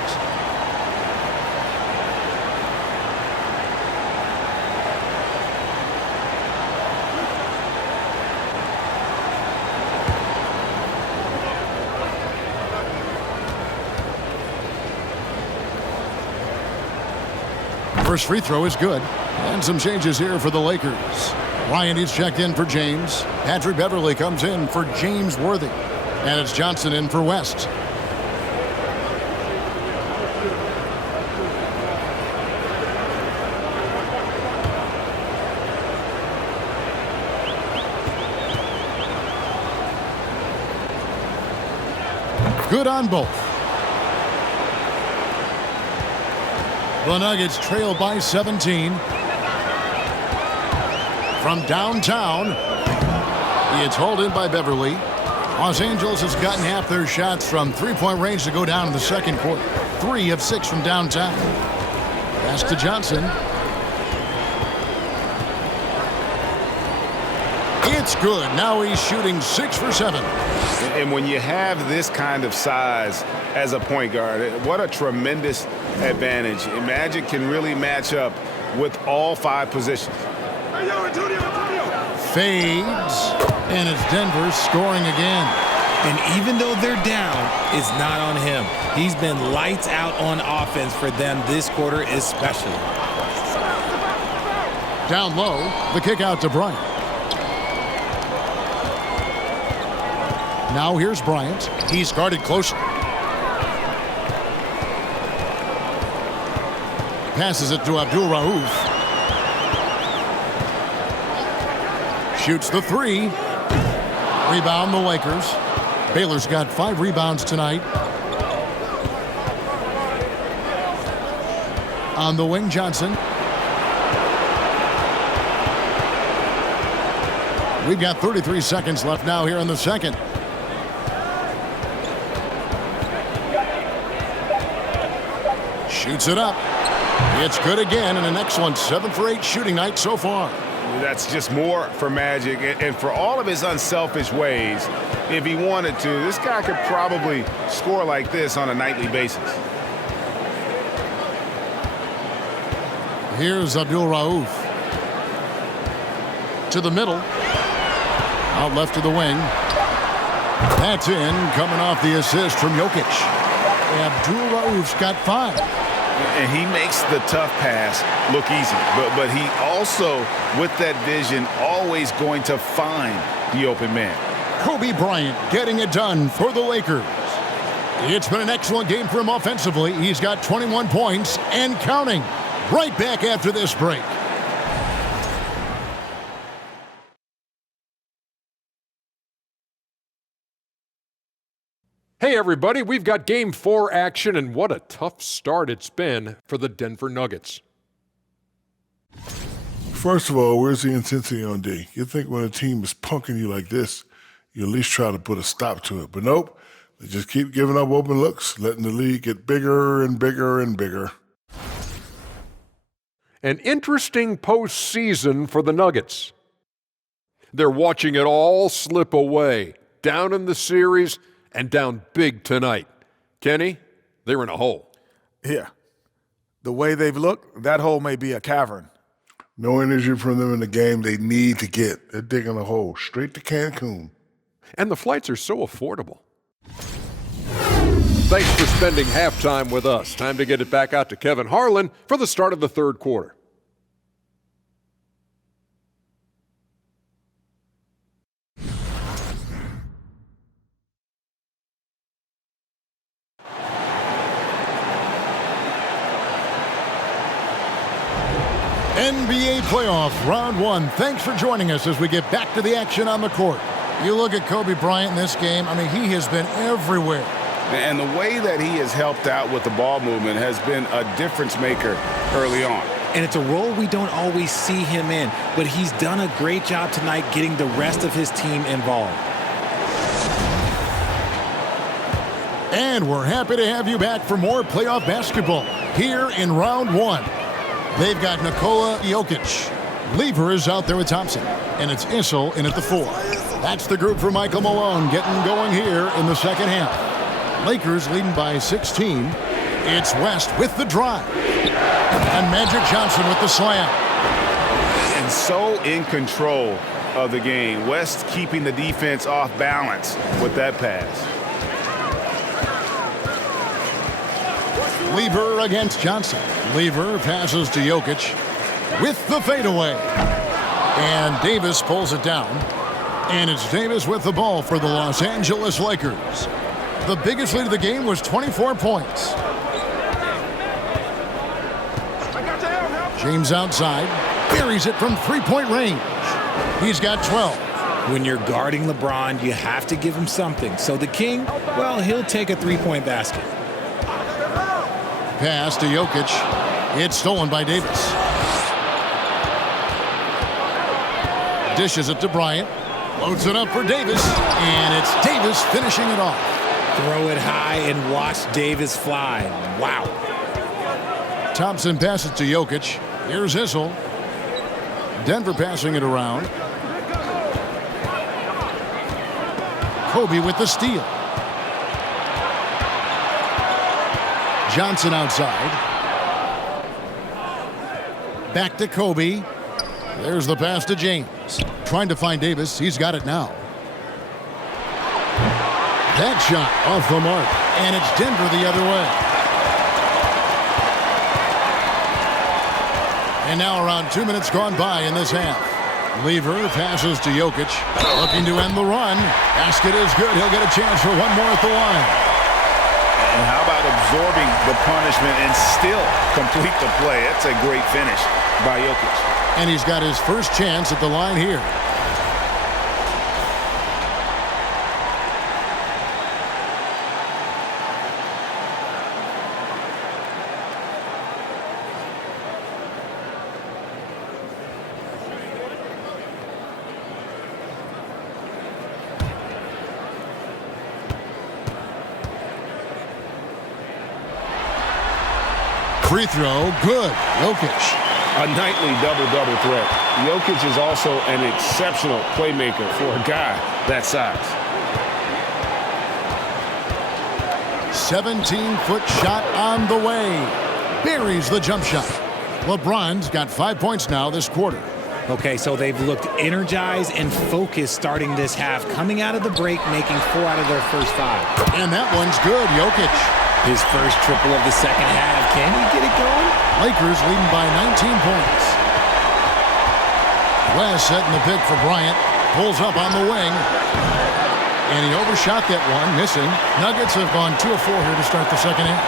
First free throw is good. And some changes here for the Lakers. Ryan is checked in for James. Patrick Beverly comes in for James Worthy. And it's Johnson in for West. Good on both. The Nuggets trail by 17. From downtown, it's hauled in by Beverly. Los Angeles has gotten half their shots from three-point range to go down in the second quarter. 3 of 6 from downtown. Pass to Johnson. It's good. Now he's shooting 6 for 7. And when you have this kind of size as a point guard, what a tremendous advantage. Magic can really match up with all 5 positions. Fades, and it's Denver scoring again. And even though they're down, it's not on him. He's been lights out on offense for them this quarter especially. Down low, the kick out to Bryant. Now here's Bryant. He's guarded closely. Passes it to Abdul Rauf. Shoots the 3. Rebound the Lakers. Baylor's got 5 rebounds tonight. On the wing, Johnson. We've got 33 seconds left now here in the second. Shoots it up. It's good again, and an excellent 7 for 8 shooting night so far. That's just more for Magic, and for all of his unselfish ways, if he wanted to, this guy could probably score like this on a nightly basis. Here's Abdul Rauf. To the middle. Out left to the wing. That's in, coming off the assist from Jokic. Abdul Rauf's got 5. And he makes the tough pass look easy. But he also, with that vision, always going to find the open man. Kobe Bryant getting it done for the Lakers. It's been an excellent game for him offensively. He's got 21 points and counting. Right back after this break. Hey everybody, we've got Game 4 action, and what a tough start it's been for the Denver Nuggets. First of all, where's the intensity on D? You think when a team is punking you like this, you at least try to put a stop to it. But nope, they just keep giving up open looks, letting the lead get bigger and bigger and bigger. An interesting postseason for the Nuggets. They're watching it all slip away, down in the series, and down big tonight. Kenny, they're in a hole. Yeah. The way they've looked, that hole may be a cavern. No energy from them in the game they need to get. They're digging a hole straight to Cancun. And the flights are so affordable. Thanks for spending halftime with us. Time to get it back out to Kevin Harlan for the start of the third quarter. NBA playoff round one. Thanks for joining us as we get back to the action on the court. You look at Kobe Bryant in this game, I mean, he has been everywhere. And the way that he has helped out with the ball movement has been a difference maker early on. And it's a role we don't always see him in, but he's done a great job tonight getting the rest of his team involved. And we're happy to have you back for more playoff basketball here in round one. They've got Nikola Jokic. Lever is out there with Thompson. And it's Issel in at the 4. That's the group for Michael Malone getting going here in the second half. Lakers leading by 16. It's West with the drive. And Magic Johnson with the slam. And so in control of the game. West keeping the defense off balance with that pass. Lever against Johnson. Lever passes to Jokic with the fadeaway. And Davis pulls it down. And it's Davis with the ball for the Los Angeles Lakers. The biggest lead of the game was 24 points. James outside. Buries it from three-point range. He's got 12. When you're guarding LeBron, you have to give him something. So the King, well, he'll take a three-point basket. Pass to Jokic. It's stolen by Davis. Dishes it to Bryant. Loads it up for Davis. And it's Davis finishing it off. Throw it high and watch Davis fly. Wow. Thompson passes to Jokic. Here's Issel. Denver passing it around. Kobe with the steal. Johnson outside. Back to Kobe. There's the pass to James. Trying to find Davis. He's got it now. That shot off the mark. And it's Denver the other way. And now around 2 minutes gone by in this half. Lever passes to Jokic. Looking to end the run. Basket is good. He'll get a chance for one more at the line. And how about absorbing the punishment and still complete the play? That's a great finish by Jokic. And he's got his first chance at the line here. Free throw, good. Jokic. A nightly double-double threat. Jokic is also an exceptional playmaker for a guy that size. 17-foot shot on the way. Buries the jump shot. LeBron's got 5 points now this quarter. Okay, so they've looked energized and focused starting this half, coming out of the break, making 4 out of their first 5. And that one's good, Jokic. His first triple of the second half. Can he get it going? Lakers leading by 19 points. West setting the pick for Bryant. Pulls up on the wing. And he overshot that one, missing. Nuggets have gone 2 of 4 here to start the second half.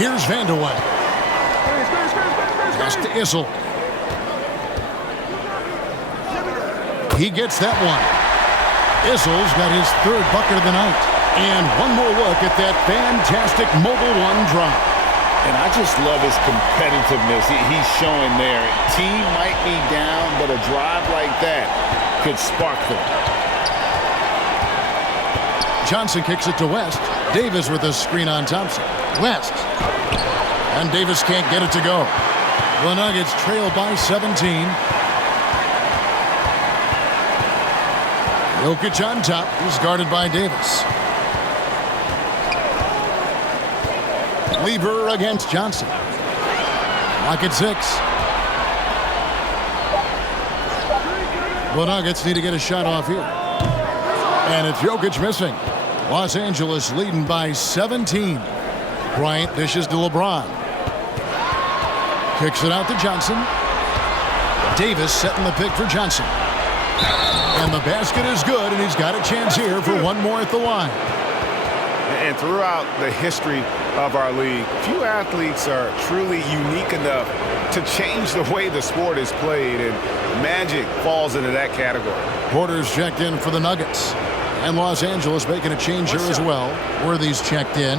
Here's Vandeweghe. Pass to Issel. He gets that one. Issel's got his 3rd bucket of the night. And one more look at that fantastic Mobile One drop. And I just love his competitiveness he's showing there. Team might be down, but a drive like that could spark them. Johnson kicks it to West. Davis with a screen on Thompson. West. And Davis can't get it to go. The Nuggets trail by 17. Jokic on top. He's guarded by Davis. Lever against Johnson. Lock at 6. The Nuggets need to get a shot off here. And it's Jokic missing. Los Angeles leading by 17. Bryant dishes to LeBron. Kicks it out to Johnson. Davis setting the pick for Johnson. And the basket is good, and he's got a chance here for one more at the line. And throughout the history of our league, few athletes are truly unique enough to change the way the sport is played, and Magic falls into that category. Porter's checked in for the Nuggets. And Los Angeles making a change here as well. Worthy's checked in.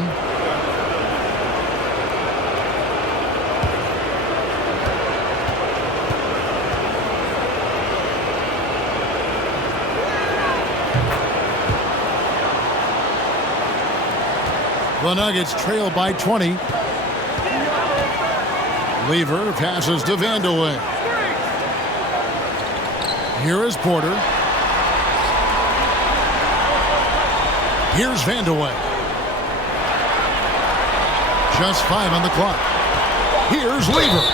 The Nuggets trail by 20. Lever passes to Vandeweghe. Here is Porter. Here's Vandeweghe. Just 5 on the clock. Here's Lever.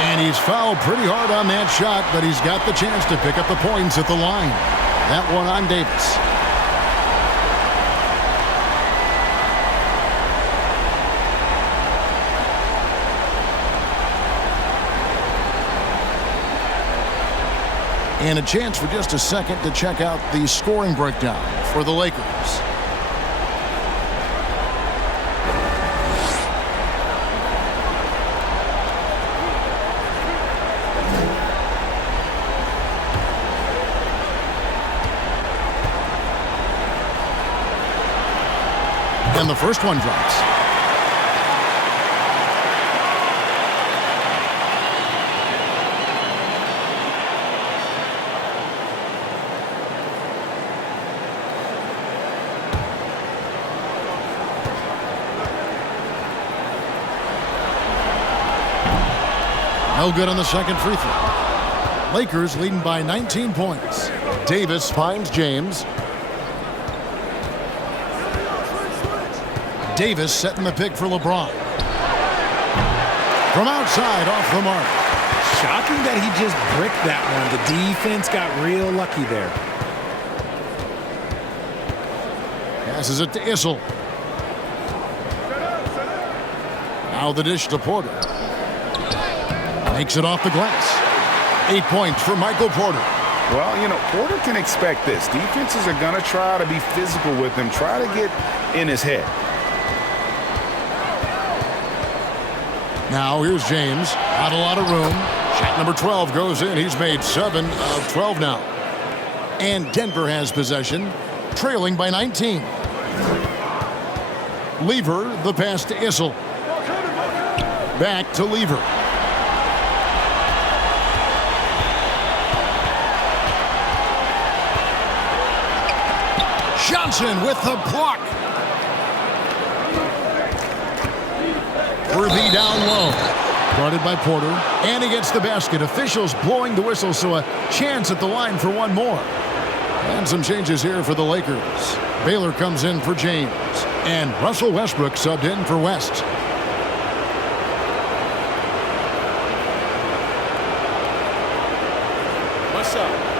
And he's fouled pretty hard on that shot, but he's got the chance to pick up the points at the line. That one on Davis. And a chance for just a second to check out the scoring breakdown for the Lakers. And the first one drops. No good on the second free throw. Lakers leading by 19 points. Davis finds James. Davis setting the pick for LeBron. From outside, off the mark. Shocking that he just bricked that one. The defense got real lucky there. Passes it to Issel. Now the dish to Porter. Makes it off the glass. 8 points for Michael Porter. Well, you know, Porter can expect this. Defenses are going to try to be physical with him, try to get in his head. Now here's James. Not a lot of room. Shot number 12 goes in. He's made 7 of 12 now. And Denver has possession, trailing by 19. Lever, the pass to Issel. Back to Lever. Johnson with the block. Worthy down low. Guarded by Porter. And he gets the basket. Officials blowing the whistle, so a chance at the line for one more. And some changes here for the Lakers. Baylor comes in for James. And Russell Westbrook subbed in for West. What's up?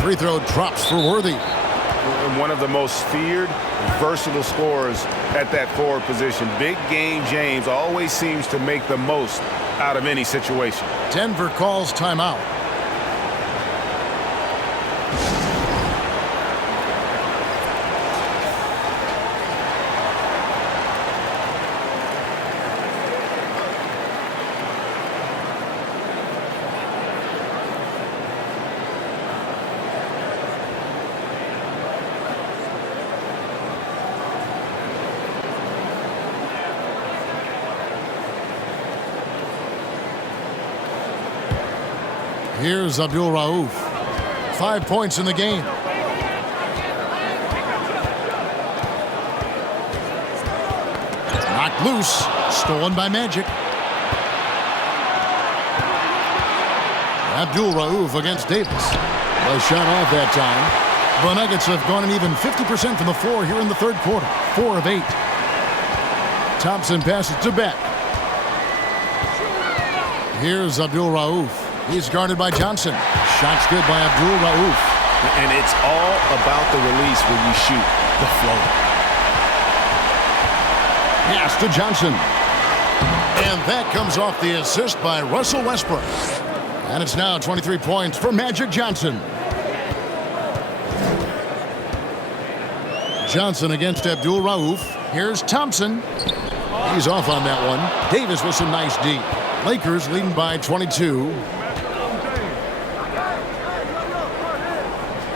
Free throw drops for Worthy. One of the most feared, versatile scorers at that forward position. Big game James always seems to make the most out of any situation. Denver calls timeout. Here's Abdul Rauf. 5 points in the game. Knocked loose. Stolen by Magic. Abdul Rauf against Davis. A shot off that time. The Nuggets have gone an even 50% from the floor here in the third quarter. 4 of 8. Thompson passes to Beck. Here's Abdul Rauf. He's guarded by Johnson. Shot's good by Abdul Rauf. And it's all about the release when you shoot the floater. Pass to Johnson. And that comes off the assist by Russell Westbrook. And it's now 23 points for Magic Johnson. Johnson against Abdul Rauf. Here's Thompson. He's off on that one. Davis with some nice D. Lakers leading by 22.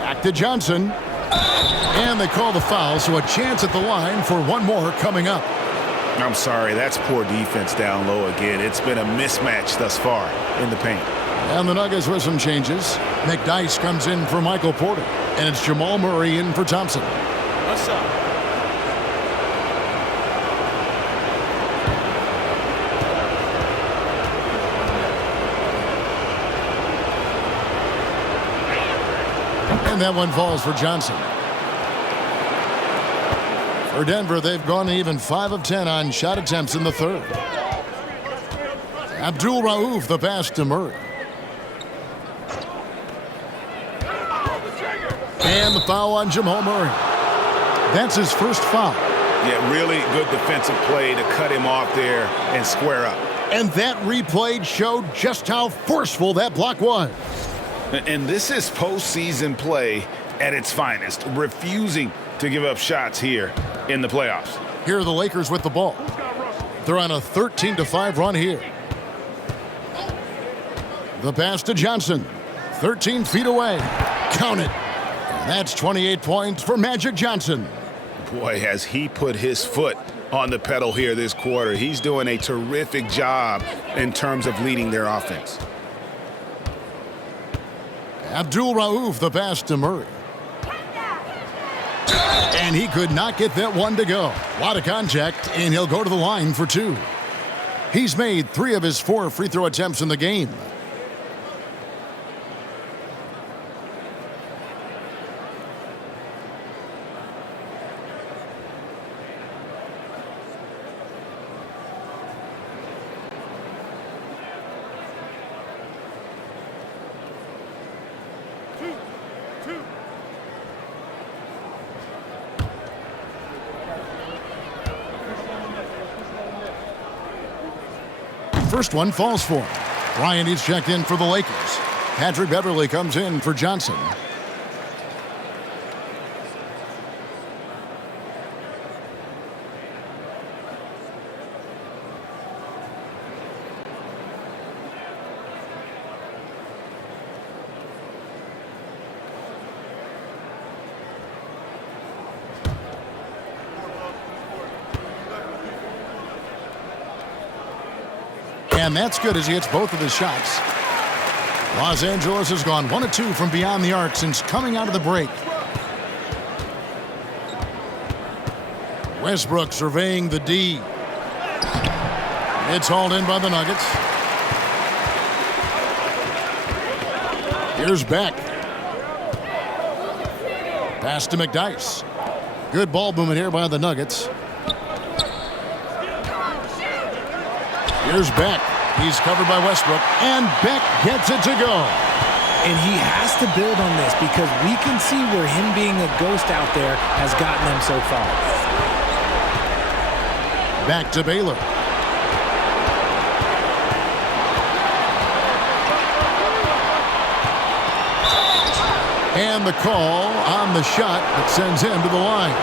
Back to Johnson. And they call the foul, so a chance at the line for one more coming up. I'm sorry, that's poor defense down low again. It's been a mismatch thus far in the paint. And the Nuggets with some changes. McDyess comes in for Michael Porter. And it's Jamal Murray in for Thompson. What's up? And that one falls for Johnson. For Denver, they've gone even 5 of 10 on shot attempts in the third. Abdul Rauf, the pass to Murray. And the foul on Jamal Murray. That's his first foul. Yeah, really good defensive play to cut him off there and square up. And that replay showed just how forceful that block was. And this is postseason play at its finest, refusing to give up shots here in the playoffs. Here are the Lakers with the ball. They're on a 13-5 run here. The pass to Johnson. 13 feet away. Count it. And that's 28 points for Magic Johnson. Boy, has he put his foot on the pedal here this quarter. He's doing a terrific job in terms of leading their offense. Abdul Rauf, the pass to Murray. And he could not get that one to go. A lot of contact, and he'll go to the line for 2. He's made 3 of his 4 free throw attempts in the game. First one falls for him. Bryant is checked in for the Lakers. Patrick Beverly comes in for Johnson. And that's good as he hits both of his shots. Los Angeles has gone 1 of 2 from beyond the arc since coming out of the break. Westbrook surveying the D. It's hauled in by the Nuggets. Here's Beck. Pass to McDyess. Good ball movement here by the Nuggets. Here's Beck. He's covered by Westbrook, and Beck gets it to go. And he has to build on this because we can see where him being a ghost out there has gotten him so far. Back to Baylor. And the call on the shot that sends him to the line.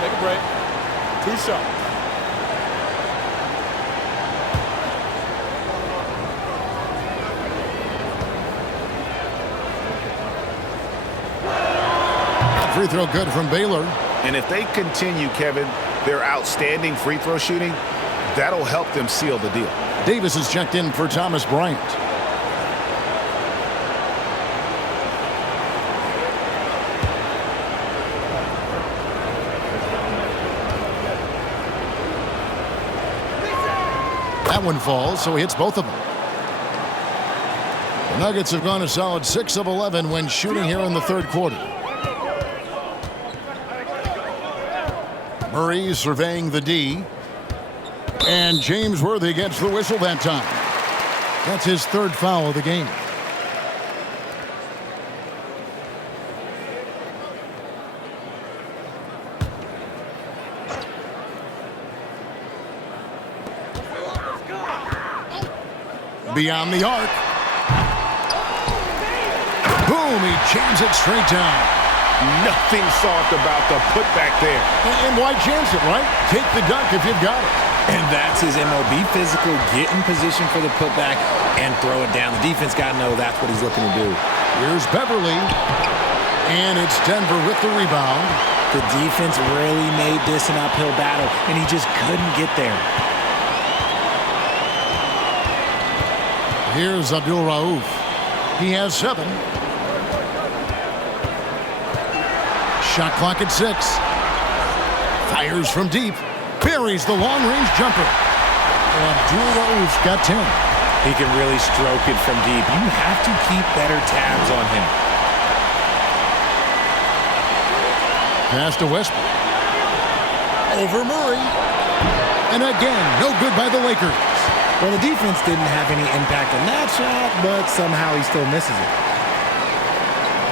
Take a break. 2 shots. Free throw good from Baylor. And if they continue, Kevin, their outstanding free throw shooting, that'll help them seal the deal. Davis is checked in for Thomas Bryant. That one falls, so he hits both of them. The Nuggets have gone a solid 6 of 11 when shooting here in the third quarter. Murray surveying the D. And James Worthy gets the whistle that time. That's his third foul of the game. Beyond the arc. Boom, he jams it straight down. Nothing soft about the putback there. And why chance it, right? Take the dunk if you've got it. And that's his MO. Be physical, get in position for the putback, and throw it down. The defense got to know that's what he's looking to do. Here's Beverly. And it's Denver with the rebound. The defense really made this an uphill battle, and he just couldn't get there. Here's Abdul Rauf. He has 7. Shot clock at 6. Fires from deep. Buries the long-range jumper. Abdul Rauf's got 10. He can really stroke it from deep. You have to keep better tabs on him. Pass to Westbrook. Over Murray. And again, no good by the Lakers. Well, the defense didn't have any impact on that shot, but somehow he still misses it.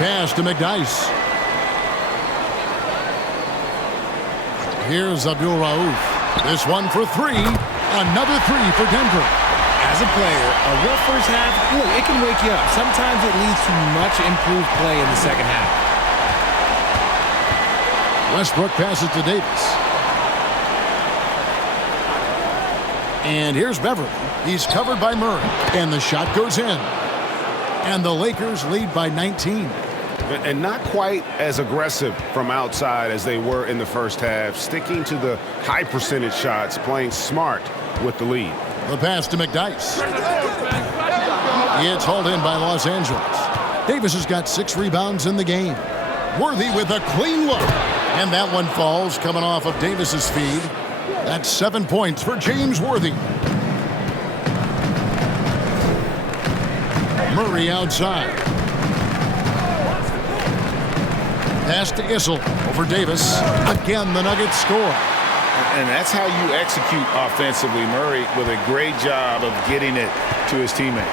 Pass to McDyess. Here's Abdul Rauf. This one for 3. Another 3 for Denver. As a player, a rough first half, look, it can wake you up. Sometimes it leads to much improved play in the second half. Westbrook passes to Davis. And here's Beverly. He's covered by Murray. And the shot goes in. And the Lakers lead by 19. And not quite as aggressive from outside as they were in the first half, sticking to the high percentage shots, playing smart with the lead. The pass to McDyess. It's hauled in by Los Angeles. Davis has got 6 rebounds in the game. Worthy with a clean look. And that one falls, coming off of Davis's feed. That's 7 points for James Worthy. Murray outside. Pass to Issel over Davis. Again, the Nuggets score. And that's how you execute offensively. Murray with a great job of getting it to his teammate.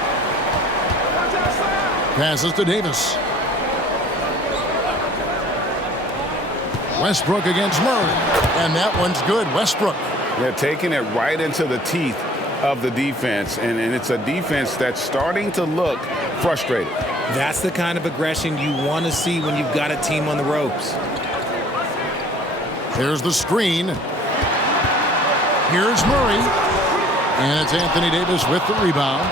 Passes to Davis. Westbrook against Murray. And that one's good. Westbrook. They're taking it right into the teeth of the defense. And it's a defense that's starting to look frustrated. That's the kind of aggression you want to see when you've got a team on the ropes. Here's the screen. Here's Murray. And it's Anthony Davis with the rebound.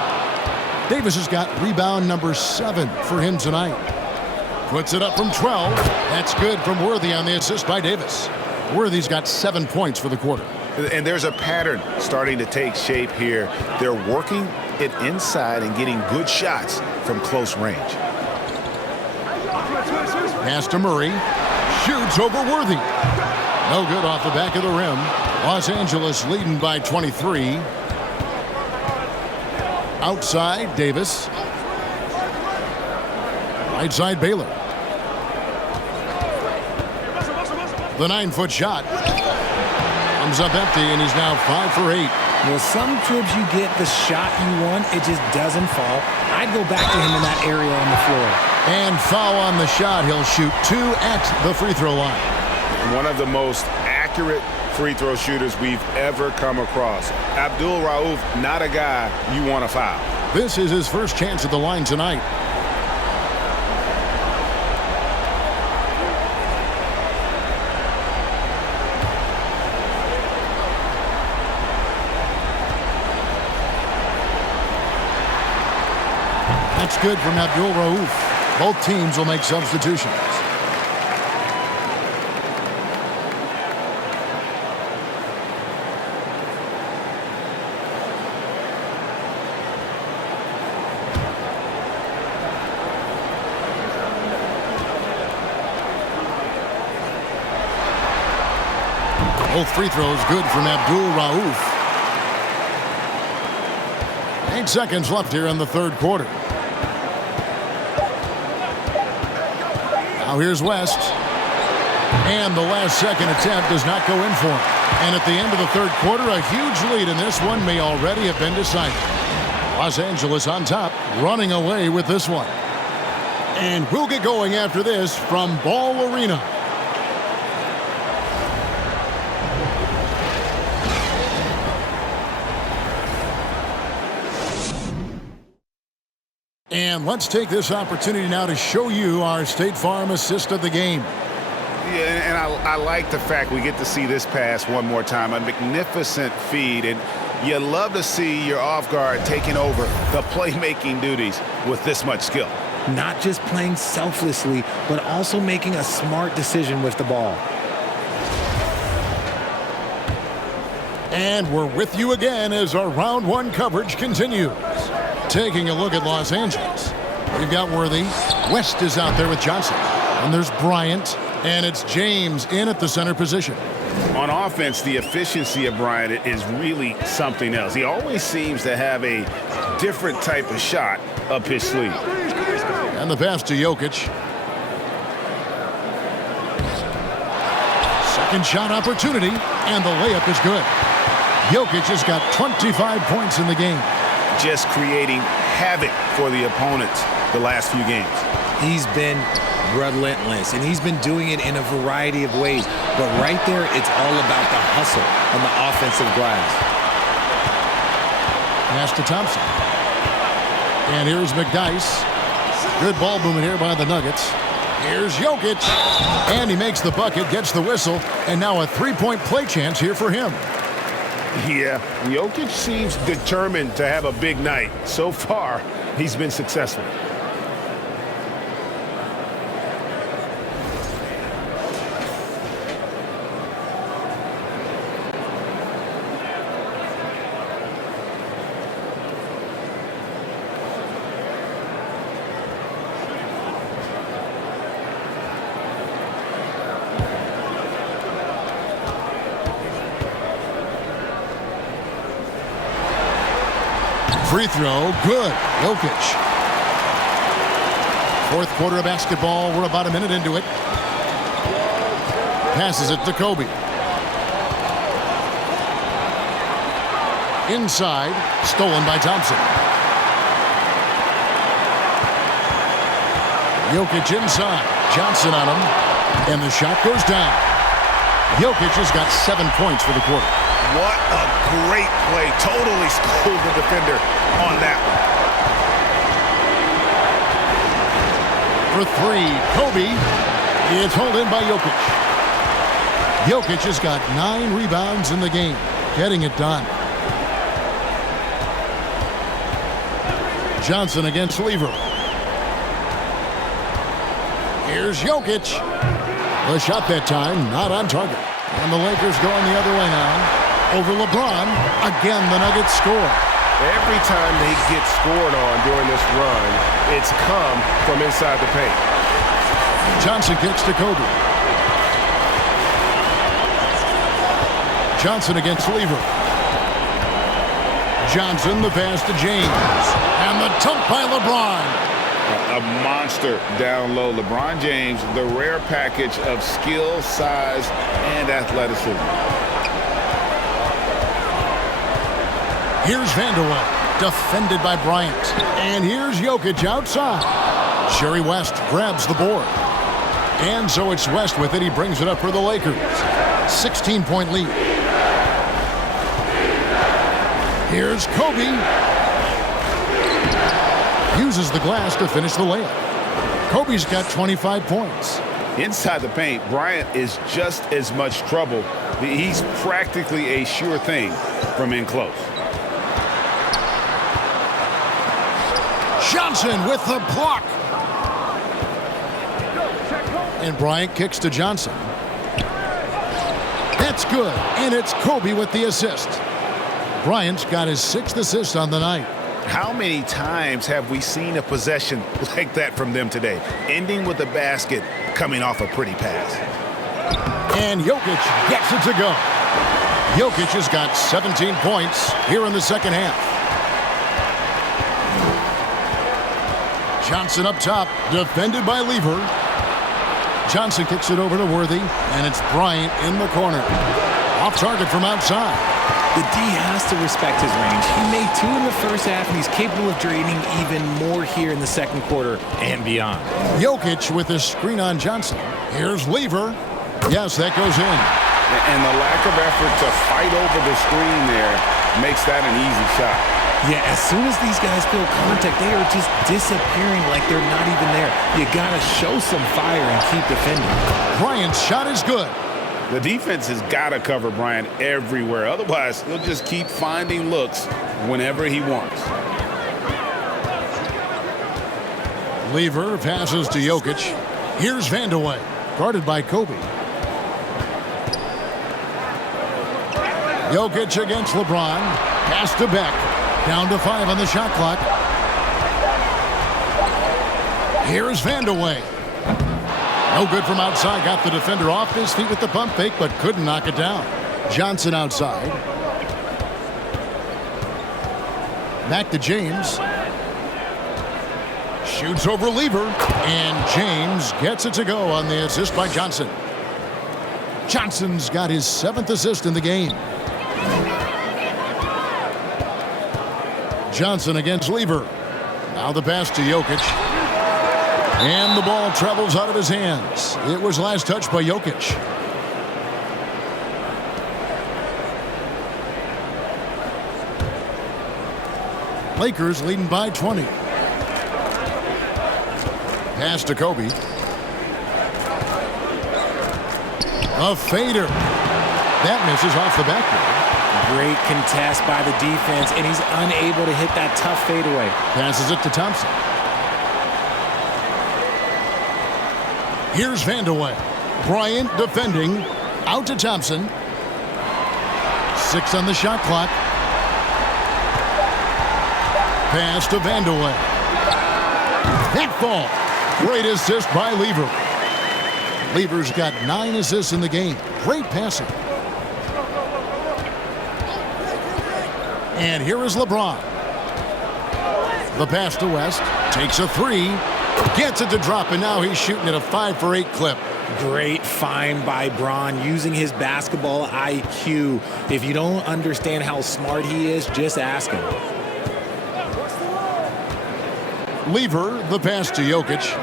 Davis has got rebound number 7 for him tonight. Puts it up from 12. That's good from Worthy on the assist by Davis. Worthy's got 7 points for the quarter. And there's a pattern starting to take shape here. They're working it inside and getting good shots from close range. Pass to Murray. Shoots over Worthy. No good off the back of the rim. Los Angeles leading by 23. Outside, Davis. Right side, Baylor. The 9-foot shot comes up empty, and he's now 5 for 8. Well, some trips you get the shot you want, it just doesn't fall. I'd go back to him in that area on the floor. And foul on the shot. He'll shoot 2 at the free throw line. One of the most accurate free throw shooters we've ever come across. Abdul Rauf, not a guy you want to foul. This is his first chance at the line tonight. That's good from Abdul Rauf. Both teams will make substitutions. Both free throws good from Abdul Rauf. 8 seconds left here in the third quarter. Now here's West. And the last second attempt does not go in for him. And at the end of the third quarter, a huge lead in this one may already have been decided. Los Angeles on top, running away with this one. And we'll get going after this from Ball Arena. And let's take this opportunity now to show you our State Farm assist of the game. Yeah, and I like the fact we get to see this pass one more time. A magnificent feed, and you love to see your off guard taking over the playmaking duties with this much skill. Not just playing selflessly, but also making a smart decision with the ball. And we're with you again as our round one coverage continues. Taking a look at Los Angeles. We've got Worthy. West is out there with Johnson. And there's Bryant. And it's James in at the center position. On offense, the efficiency of Bryant is really something else. He always seems to have a different type of shot up his sleeve. And the pass to Jokic. Second shot opportunity. And the layup is good. Jokic has got 25 points in the game. Just creating havoc for the opponents the last few games. He's been relentless, and he's been doing it in a variety of ways. But right there, it's all about the hustle on the offensive glass. Pass to Thompson. And here's McDyess. Good ball movement here by the Nuggets. Here's Jokic. And he makes the bucket, gets the whistle, and now a three-point play chance here for him. Yeah, Jokic seems determined to have a big night. So far, he's been successful. Free throw, good. Jokic. Fourth quarter of basketball. We're about a minute into it. Passes it to Kobe. Inside, stolen by Thompson. Jokic inside. Johnson on him. And the shot goes down. Jokic has got 7 points for the quarter. What a great play. Totally schooled the defender on that one. For three, Kobe. It's hauled in by Jokic. Jokic has got 9 rebounds in the game. Getting it done. Johnson against Lever. Here's Jokic. The shot that time, not on target. And the Lakers going the other way now. Over LeBron. Again, the Nuggets score. Every time they get scored on during this run, it's come from inside the paint. Johnson kicks to Kobe. Johnson against Lever. Johnson, the pass to James. And the dunk by LeBron. A monster down low. LeBron James, the rare package of skill, size, and athleticism. Here's Vanderwell, defended by Bryant. And here's Jokic outside. Jerry West grabs the board. And so it's West with it. He brings it up for the Lakers. 16-point lead. Here's Kobe. Uses the glass to finish the layup. Kobe's got 25 points. Inside the paint, Bryant is just as much trouble. He's practically a sure thing from in close. Johnson with the block. And Bryant kicks to Johnson. That's good. And it's Kobe with the assist. Bryant's got his 6th assist on the night. How many times have we seen a possession like that from them today? Ending with a basket, coming off a pretty pass. And Jokic gets it to go. Jokic has got 17 points here in the second half. Johnson up top, defended by Lever. Johnson kicks it over to Worthy, and it's Bryant in the corner. Off target from outside. The D has to respect his range. He made 2 in the first half, and he's capable of draining even more here in the second quarter and beyond. Jokic with a screen on Johnson. Here's Lever. Yes, that goes in. And the lack of effort to fight over the screen there makes that an easy shot. Yeah, as soon as these guys feel contact, they are just disappearing like they're not even there. You got to show some fire and keep defending. Bryant's shot is good. The defense has got to cover Bryant everywhere. Otherwise, he'll just keep finding looks whenever he wants. Lever passes to Jokic. Here's Vandeweghe, guarded by Kobe. Jokic against LeBron. Pass to Beck. Down to 5 on the shot clock. Here's Vandeweghe. No good from outside. Got the defender off his feet with the pump fake, but couldn't knock it down. Johnson outside. Back to James. Shoots over Lever. And James gets it to go on the assist by Johnson. Johnson's got his 7th assist in the game. Johnson against Lever. Now the pass to Jokic. And the ball travels out of his hands. It was last touched by Jokic. Lakers leading by 20. Pass to Kobe. A fader. That misses off the backboard. Great contest by the defense, and he's unable to hit that tough fadeaway. Passes it to Thompson. Here's Vandeweghe. Bryant defending. Out to Thompson. 6 on the shot clock. Pass to Vandeweghe. That ball. Great assist by Lever. Lever's got 9 assists in the game. Great passing. And here is LeBron. The pass to West. Takes a 3. Gets it to drop, and now he's shooting at a 5 for 8 clip. Great find by Bron using his basketball IQ. If you don't understand how smart he is, just ask him. Lever, the pass to Jokic.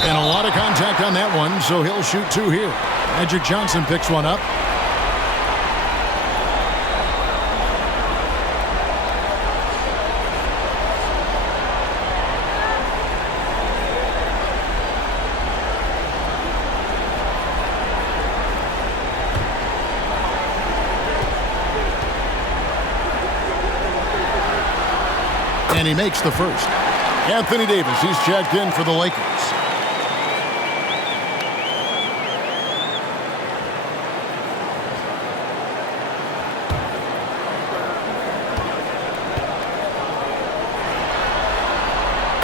And a lot of contact on that one, so he'll shoot 2 here. Magic Johnson picks one up. And he makes the first. Anthony Davis, he's checked in for the Lakers.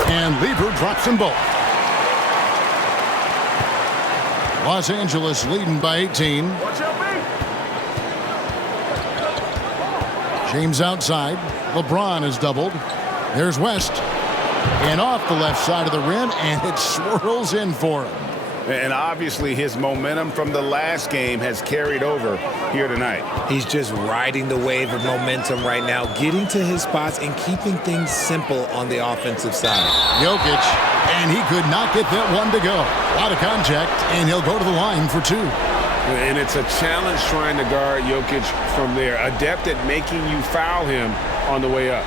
And Lever drops them both. Los Angeles leading by 18. James outside. LeBron is doubled. There's West. And off the left side of the rim, and it swirls in for him. And obviously his momentum from the last game has carried over here tonight. He's just riding the wave of momentum right now, getting to his spots and keeping things simple on the offensive side. Jokic, and he could not get that one to go. A lot of contact, and he'll go to the line for 2. And it's a challenge trying to guard Jokic from there. Adept at making you foul him on the way up.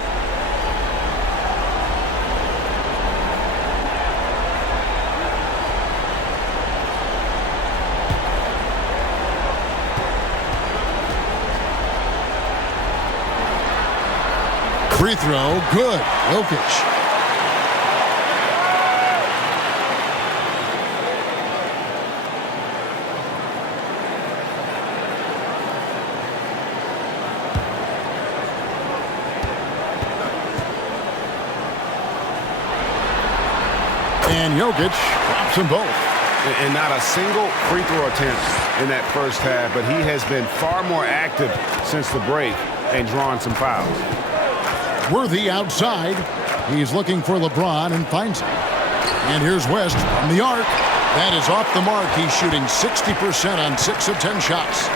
Free throw, good. Jokic. And Jokic drops them both. and not a single free throw attempt in that first half, but he has been far more active since the break and drawing some fouls. Worthy outside. He's looking for LeBron and finds him. And here's West from the arc. That is off the mark. He's shooting 60% on 6 of 10 shots.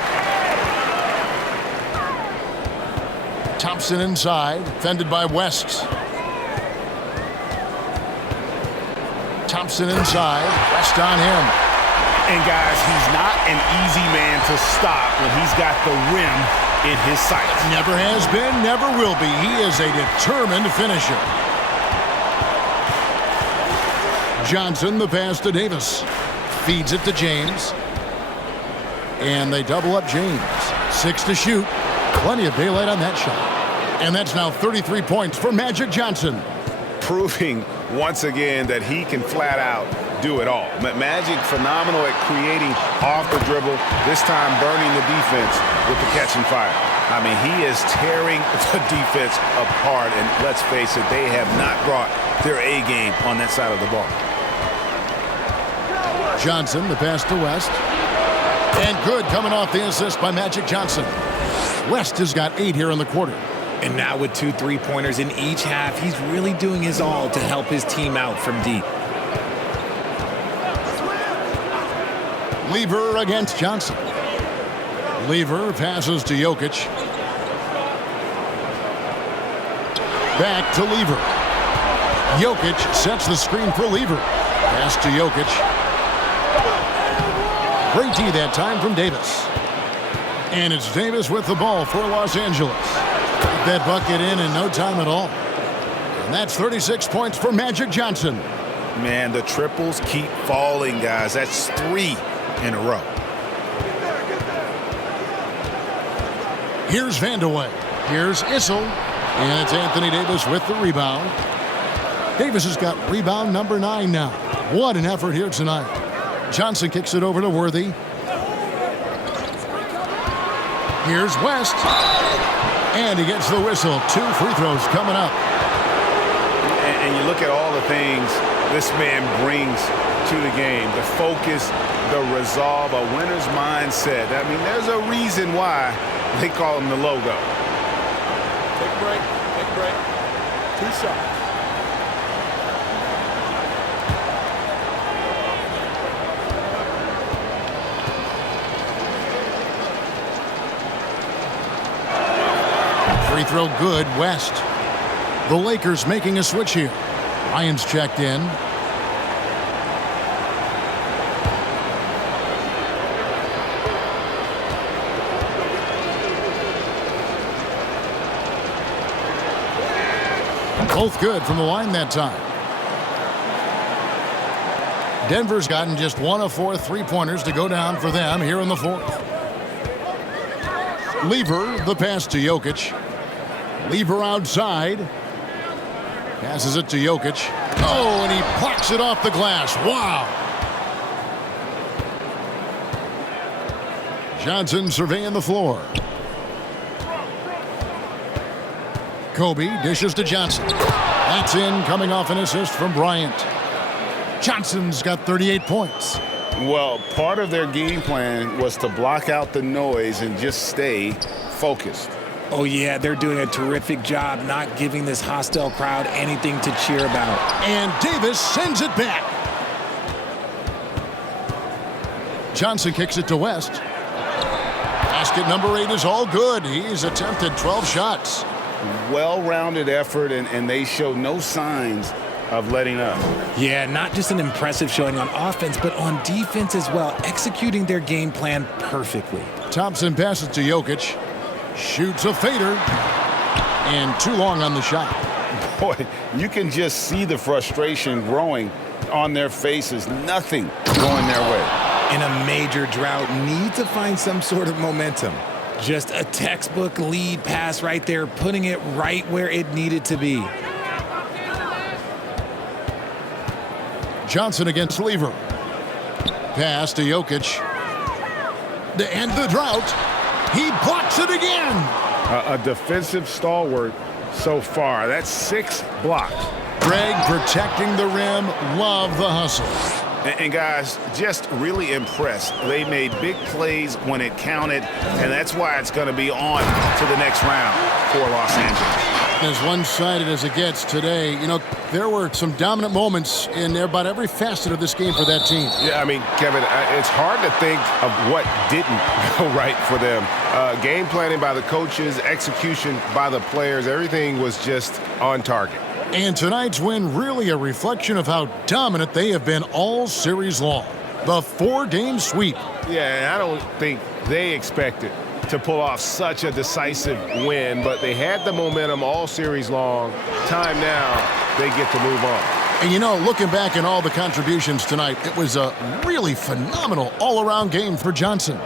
Thompson inside, fended by West. Thompson inside, West on him. And guys, he's not an easy man to stop when he's got the rim in his sights. Never has been, never will be. He is a determined finisher. Johnson, the pass to Davis. Feeds it to James. And they double up James. 6 to shoot. Plenty of daylight on that shot. And that's now 33 points for Magic Johnson. Proving once again that he can flat out do it all. Magic phenomenal at creating off the dribble, this time burning the defense with the catch and fire. I mean, he is tearing the defense apart, and let's face it, they have not brought their A game on that side of the ball. Johnson, the pass to West. And good coming off the assist by Magic Johnson. West has got 8 here in the quarter. And now with 2 3-pointers in each half, he's really doing his all to help his team out from deep. Lever against Johnson. Lever passes to Jokic. Back to Lever. Jokic sets the screen for Lever. Pass to Jokic. Great D that time from Davis. And it's Davis with the ball for Los Angeles. Got that bucket in no time at all. And that's 36 points for Magic Johnson. Man, the triples keep falling, guys. That's 3 in a row. Here's Vandeweghe. Here's Issel. And it's Anthony Davis with the rebound. Davis has got rebound number 9 now. What an effort here tonight. Johnson kicks it over to Worthy. Here's West. And he gets the whistle. 2 free throws coming up. And you look at all the things this man brings to the game. The focus, the resolve, a winner's mindset. I mean, there's a reason why they call him the logo. Take a break. Take a break. 2 shots. Free throw good, West. The Lakers making a switch here. Ryan's checked in. Both good from the line that time. Denver's gotten just 1 of 4 3-pointers to go down for them here in the 4th. Lever, the pass to Jokic. Lever outside. Passes it to Jokic. Oh, and he plucks it off the glass. Wow. Johnson surveying the floor. Kobe dishes to Johnson. That's in, coming off an assist from Bryant. Johnson's got 38 points. Well, part of their game plan was to block out the noise and just stay focused. Oh, yeah, they're doing a terrific job not giving this hostile crowd anything to cheer about. And Davis sends it back. Johnson kicks it to West. Basket number 8 is all good. He's attempted 12 shots. Well-rounded effort, and they show no signs of letting up. Yeah, not just an impressive showing on offense, but on defense as well, executing their game plan perfectly. Thompson passes to Jokic. Shoots a fader. And too long on the shot. Boy, you can just see the frustration growing on their faces. Nothing going their way. In a major drought, need to find some sort of momentum. Just a textbook lead pass right there, putting it right where it needed to be. Johnson against Lever. Pass to Jokic. To end the drought. He blocks it again. A defensive stalwart so far. That's 6 blocks. Greg protecting the rim. Love the hustle. And guys, just really impressed. They made big plays when it counted, and that's why it's going to be on to the next round for Los Angeles. As one-sided as it gets today, you know, there were some dominant moments in about every facet of this game for that team. Yeah, I mean, Kevin, it's hard to think of what didn't go right for them. Game planning by the coaches, execution by the players, everything was just on target. And tonight's win really a reflection of how dominant they have been all series long. The 4-game sweep. Yeah, and I don't think they expected to pull off such a decisive win, but they had the momentum all series long. Time now, they get to move on. And you know, looking back at all the contributions tonight, it was a really phenomenal all-around game for Johnson.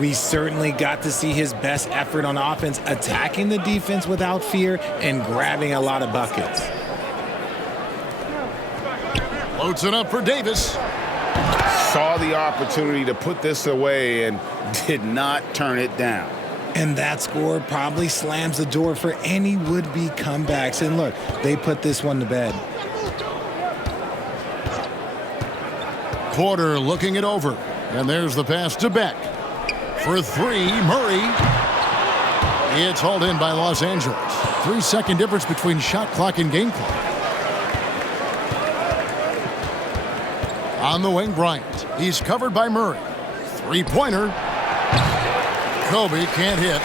We certainly got to see his best effort on offense, attacking the defense without fear and grabbing a lot of buckets. Loads it up for Davis. Saw the opportunity to put this away and did not turn it down. And that score probably slams the door for any would-be comebacks. And look, they put this one to bed. Porter looking it over. And there's the pass to Beck. For 3, Murray. It's hauled in by Los Angeles. 3-second difference between shot clock and game clock. On the wing, Bryant. He's covered by Murray. 3-pointer. Kobe can't hit.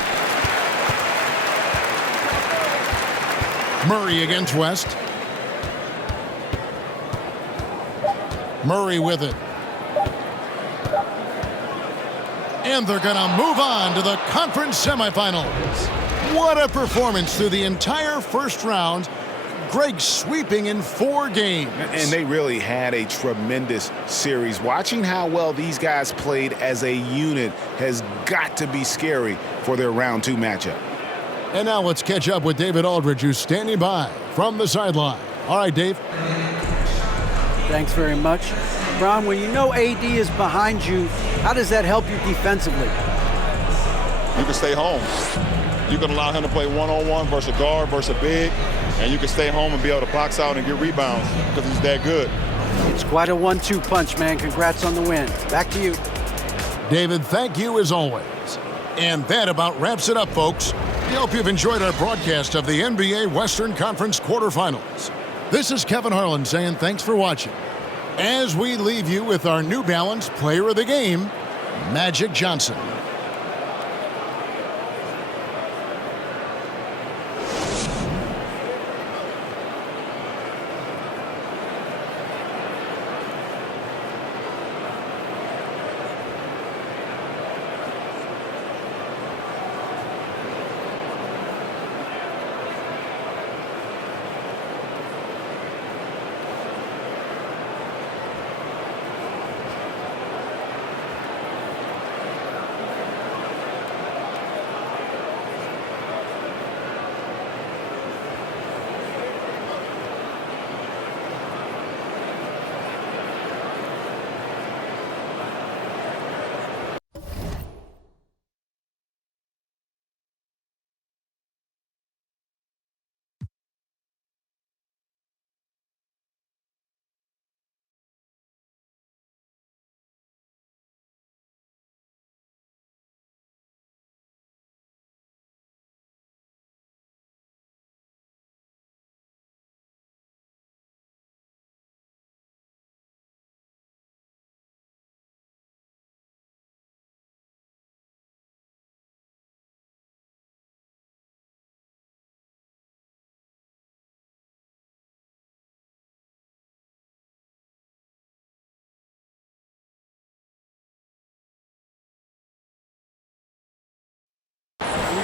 Murray against West. Murray with it. And they're going to move on to the conference semifinals. What a performance through the entire first round. Greg sweeping in 4 games. And they really had a tremendous series. Watching how well these guys played as a unit has got to be scary for their round 2 matchup. And now let's catch up with David Aldridge, who's standing by from the sideline. All right, Dave. Thanks very much. Bron, when you know AD is behind you, how does that help you defensively? You can stay home. You can allow him to play one-on-one versus a guard versus a big, and you can stay home and be able to box out and get rebounds because he's that good. It's quite a 1-2 punch, man. Congrats on the win. Back to you. David, thank you as always. And that about wraps it up, folks. We hope you've enjoyed our broadcast of the NBA Western Conference quarterfinals. This is Kevin Harlan saying thanks for watching. As we leave you with our New Balance Player of the Game, Magic Johnson.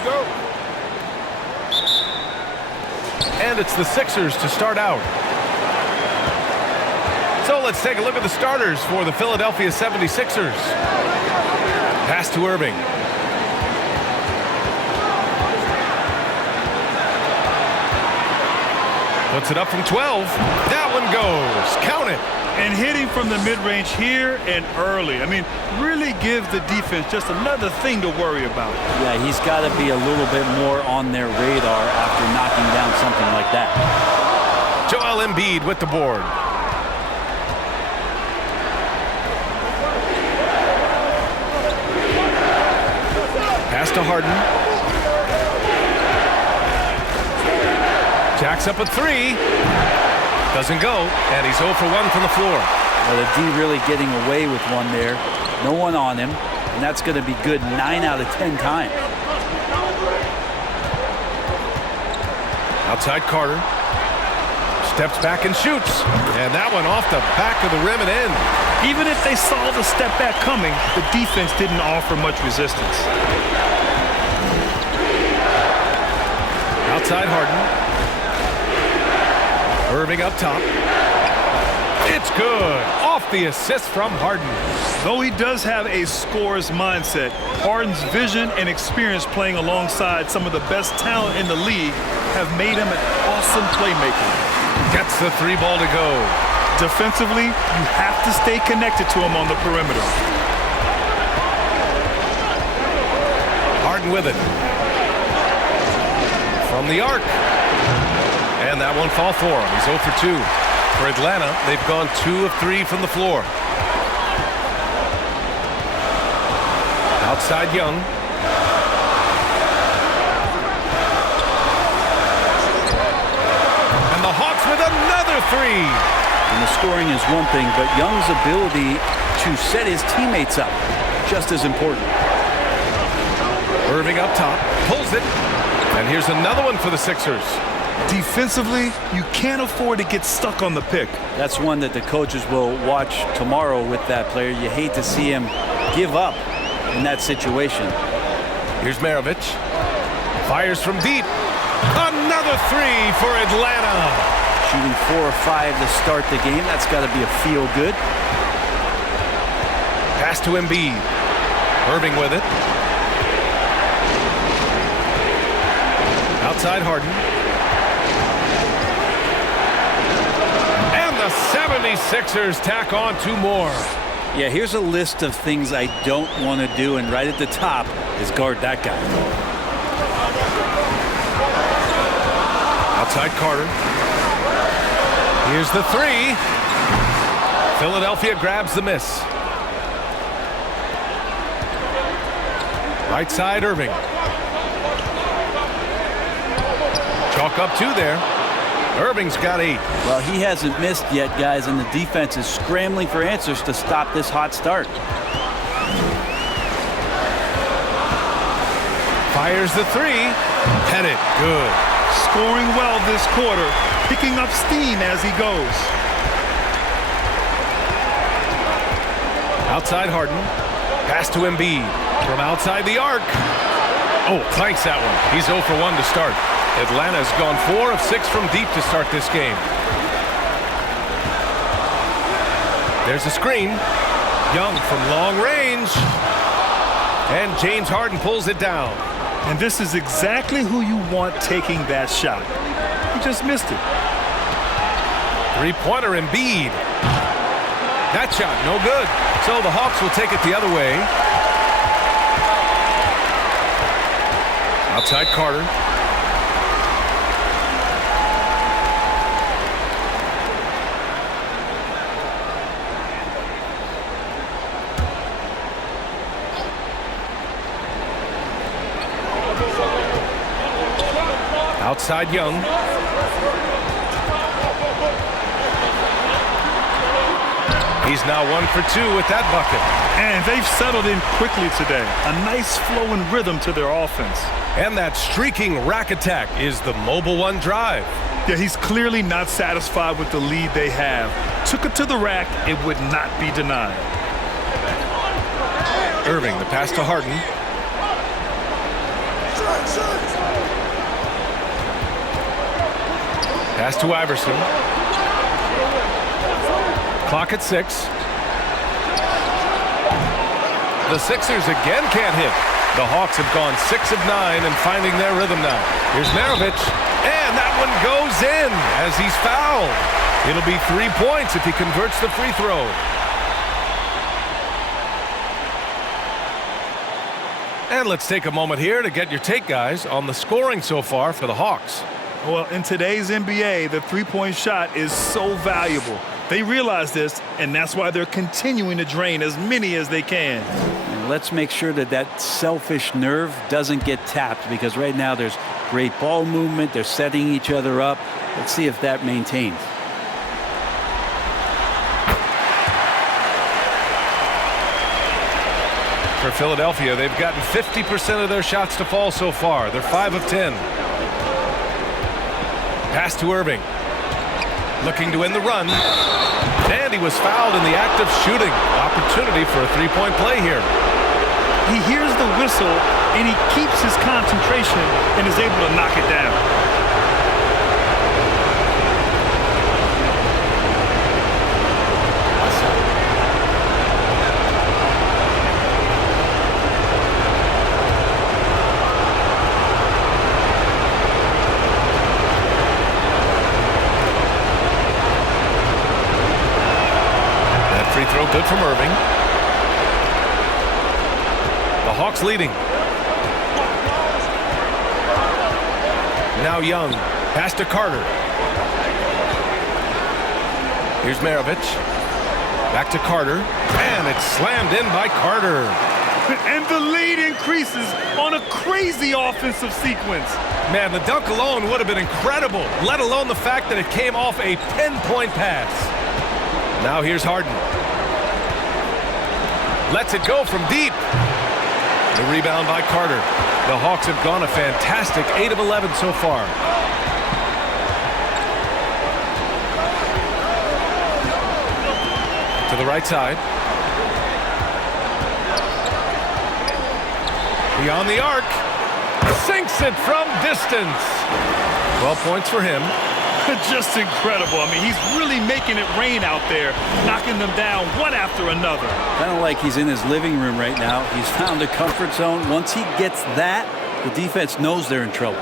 Go. And it's the Sixers to start out. So let's take a look at the starters for the Philadelphia 76ers. Pass to Irving. Puts it up from 12. That one goes. Count it. And hitting from the mid-range here and early. I mean, really gives the defense just another thing to worry about. Yeah, he's got to be a little bit more on their radar after knocking down something like that. Joel Embiid with the board. Pass to Harden. Jacks up a three. Doesn't go, and he's 0 for 1 from the floor. Well, the D really getting away with one there. No one on him, and that's going to be good 9 out of 10 times. Outside Carter. Steps back and shoots. And that one off the back of the rim and in. Even if they saw the step back coming, the defense didn't offer much resistance. Outside Harden. Irving up top. It's good. Off the assist from Harden. Though he does have a scorer's mindset, Harden's vision and experience playing alongside some of the best talent in the league have made him an awesome playmaker. Gets the three ball to go. Defensively, you have to stay connected to him on the perimeter. Harden with it. From the arc. And that won't fall for him. He's 0 for 2. For Atlanta, they've gone 2 of 3 from the floor. Outside Young. And the Hawks with another three. And the scoring is one thing, but Young's ability to set his teammates up, just as important. Irving up top, pulls it. And here's another one for the Sixers. Defensively, you can't afford to get stuck on the pick. That's one that the coaches will watch tomorrow with that player. You hate to see him give up in that situation. Here's Maravich. Fires from deep. Another three for Atlanta. Shooting 4 or 5 to start the game. That's got to be a feel-good. Pass to Embiid. Irving with it. Outside Harden. And the 76ers tack on 2 more. Yeah, here's a list of things I don't want to do, and right at the top is guard that guy. Outside Carter. Here's the three. Philadelphia grabs the miss. Right side Irving. Chalk up 2 there. Irving's got 8. Well, he hasn't missed yet, guys, and the defense is scrambling for answers to stop this hot start. Fires the three. Pettit, good. Scoring well this quarter, picking up steam as he goes. Outside Harden. Pass to Embiid. From outside the arc. Oh, clanks that one. He's 0 for 1 to start. Atlanta's gone 4 of 6 from deep to start this game. There's a screen. Young from long range. And James Harden pulls it down. And this is exactly who you want taking that shot. He just missed it. Three-pointer Embiid. That shot, no good. So the Hawks will take it the other way. Outside Carter. Outside Young. He's now 1 for 2 with that bucket. And they've settled in quickly today. A nice flowing rhythm to their offense. And that streaking rack attack is the Mobile One drive. Yeah, he's clearly not satisfied with the lead they have. Took it to the rack, it would not be denied. Irving, the pass to Harden. Pass to Iverson. Clock at 6. The Sixers again can't hit. The Hawks have gone 6 of 9 and finding their rhythm now. Here's Maravich. And that one goes in as he's fouled. It'll be 3 points if he converts the free throw. And let's take a moment here to get your take, guys, on the scoring so far for the Hawks. Well, in today's NBA, the three-point shot is so valuable. They realize this, and that's why they're continuing to drain as many as they can. And let's make sure that that selfish nerve doesn't get tapped, because right now there's great ball movement. They're setting each other up. Let's see if that maintains. For Philadelphia, they've gotten 50% of their shots to fall so far. They're 5 of 10. Pass to Irving. Looking to end the run. And he was fouled in the act of shooting. Opportunity for a three-point play here. He hears the whistle, and he keeps his concentration and is able to knock it down. Good from Irving. The Hawks leading. Now Young. Pass to Carter. Here's Maravich. Back to Carter. And it's slammed in by Carter. And the lead increases on a crazy offensive sequence. Man, the dunk alone would have been incredible, let alone the fact that it came off a pinpoint pass. Now here's Harden. Lets it go from deep. The rebound by Carter. The Hawks have gone a fantastic 8 of 11 so far. To the right side. Beyond the arc. Sinks it from distance. 12 points for him. Just incredible. I mean, he's really making it rain out there, knocking them down one after another. Kind of like he's in his living room right now. He's found a comfort zone. Once he gets that, the defense knows they're in trouble.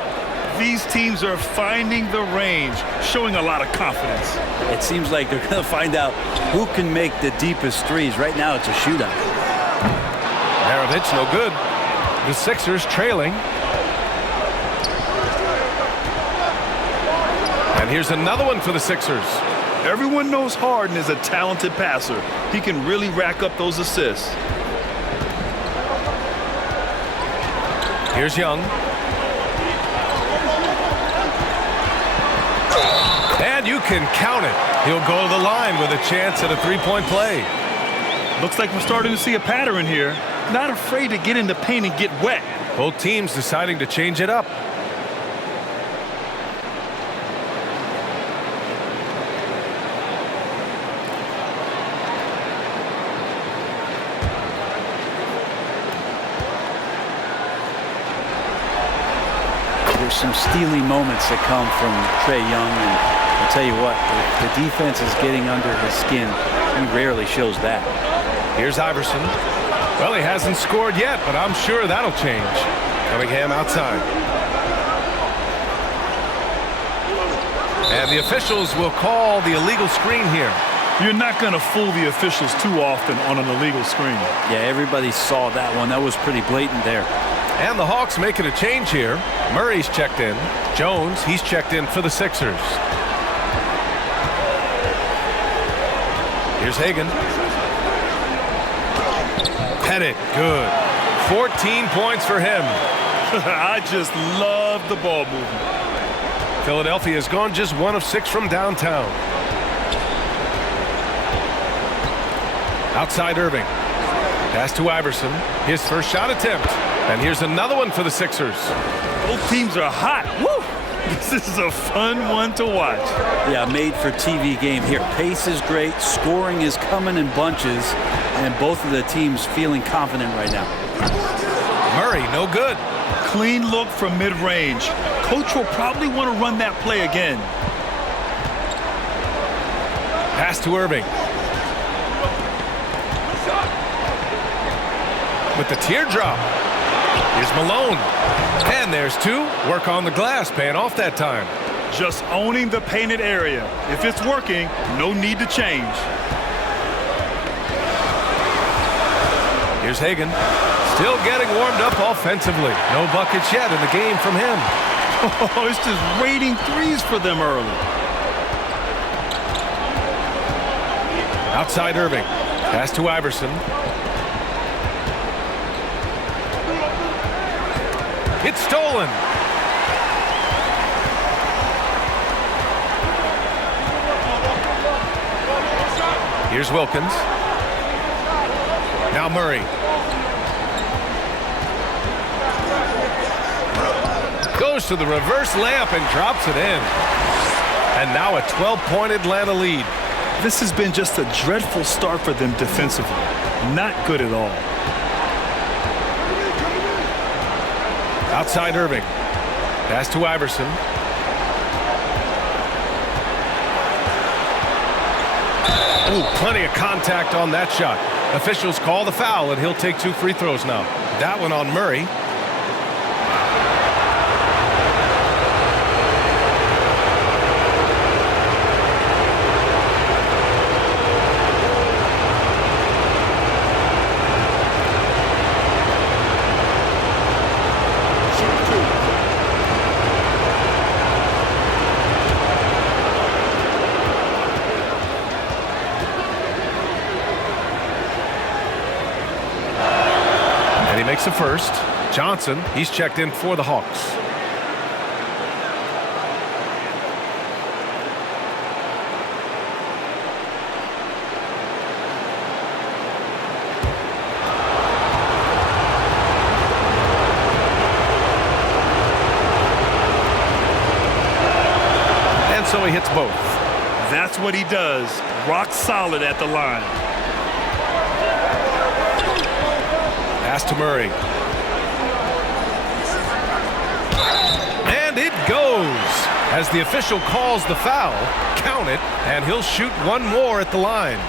These teams are finding the range, showing a lot of confidence. It seems like they're going to find out who can make the deepest threes. Right now, it's a shootout. Maravich, no good. The Sixers trailing. And here's another one for the Sixers. Everyone knows Harden is a talented passer. He can really rack up those assists. Here's Young. And you can count it. He'll go to the line with a chance at a three-point play. Looks like we're starting to see a pattern here. Not afraid to get in the paint and get wet. Both teams deciding to change it up. There's some steely moments that come from Trae Young, and I'll tell you what, if the defense is getting under his skin, he rarely shows that. Here's Iverson. Well, he hasn't scored yet, but I'm sure that'll change. Cunningham outside. And the officials will call the illegal screen here. You're not going to fool the officials too often on an illegal screen. Yeah, everybody saw that one. That was pretty blatant there. And the Hawks making a change here. Murray's checked in. Jones, he's checked in for the Sixers. Here's Hagan. Pettit, good. 14 points for him. I just love the ball movement. Philadelphia has gone just 1 of 6 from downtown. Outside Irving. Pass to Iverson. His first shot attempt. And here's another one for the Sixers. Both teams are hot. Woo! This is a fun one to watch. Yeah, made for TV game here. Pace is great. Scoring is coming in bunches. And both of the teams feeling confident right now. Murray, no good. Clean look from mid-range. Coach will probably want to run that play again. Pass to Irving. With the teardrop. Here's Malone. And there's 2. Work on the glass, paying off that time. Just owning the painted area. If it's working, no need to change. Here's Hagan. Still getting warmed up offensively. No buckets yet in the game from him. Oh, it's just raining threes for them early. Outside Irving. Pass to Iverson. It's stolen. Here's Wilkins. Now Murray. Goes to the reverse layup and drops it in. And now a 12-point Atlanta lead. This has been just a dreadful start for them defensively. Not good at all. Outside Irving. Pass to Iverson. Ooh, plenty of contact on that shot. Officials call the foul, and he'll take 2 free throws now. That one on Murray. Makes the first. Johnson, he's checked in for the Hawks. And so he hits both. That's what he does. Rock solid at the line. Pass to Murray. And it goes. As the official calls the foul, count it, and he'll shoot one more at the line.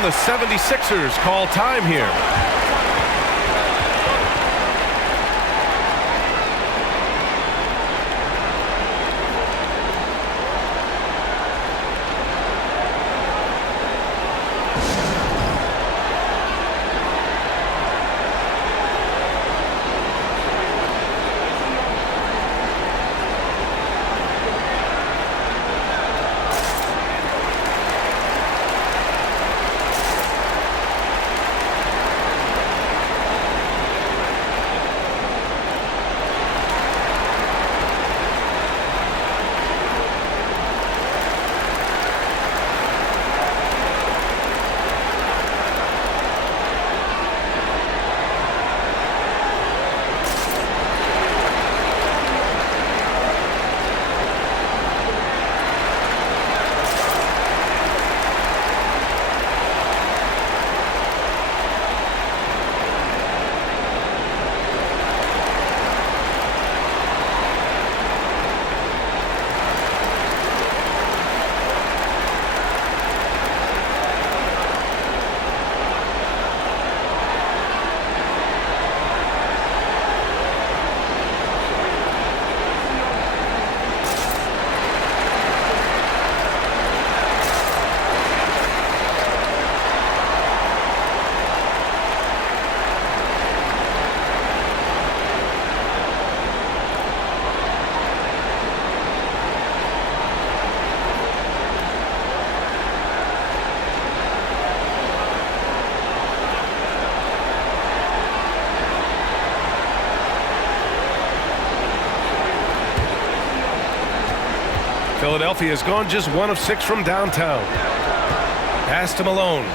The 76ers call time here. Philadelphia has gone just 1 of 6 from downtown. Pass to Malone.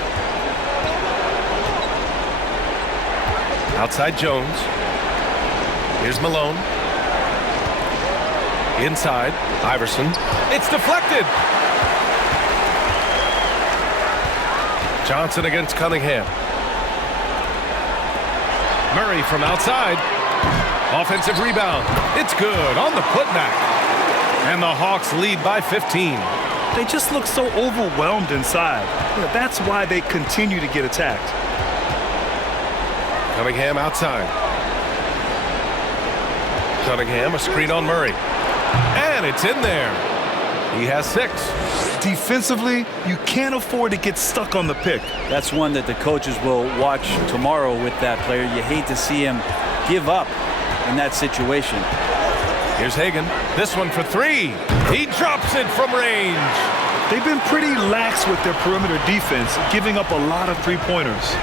Outside Jones. Here's Malone. Inside, Iverson. It's deflected. Johnson against Cunningham. Murray from outside. Offensive rebound. It's good on the putback. And the Hawks lead by 15. They just look so overwhelmed inside. That's why they continue to get attacked. Cunningham outside. Cunningham, a screen on Murray. And it's in there. He has 6. Defensively, you can't afford to get stuck on the pick. That's one that the coaches will watch tomorrow with that player. You hate to see him give up in that situation. Here's Hagan. This one for 3. He drops it from range. They've been pretty lax with their perimeter defense, giving up a lot of three-pointers.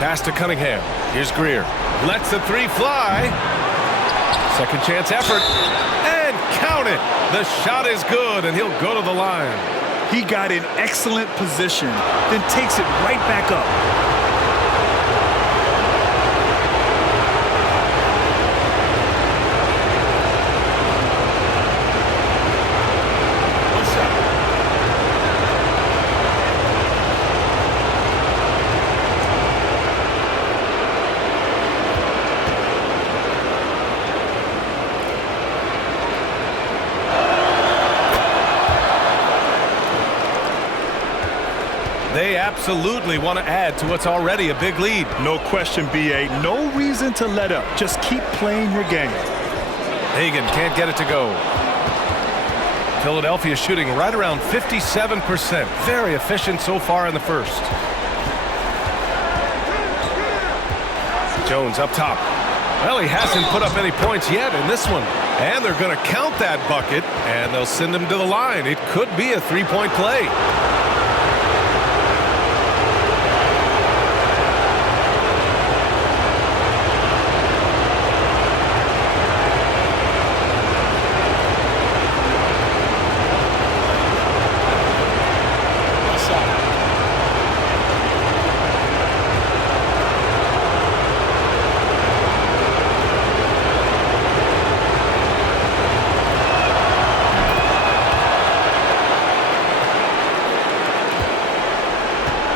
Pass to Cunningham. Here's Greer. Lets the 3 fly. Second chance effort. And count it. The shot is good, and he'll go to the line. He got in excellent position, then takes it right back up. They absolutely want to add to what's already a big lead. No question, B.A. No reason to let up. Just keep playing your game. Hagan can't get it to go. Philadelphia shooting right around 57%. Very efficient so far in the first. Jones up top. Well, he hasn't put up any points yet in this one. And they're going to count that bucket, and they'll send him to the line. It could be a 3-point play.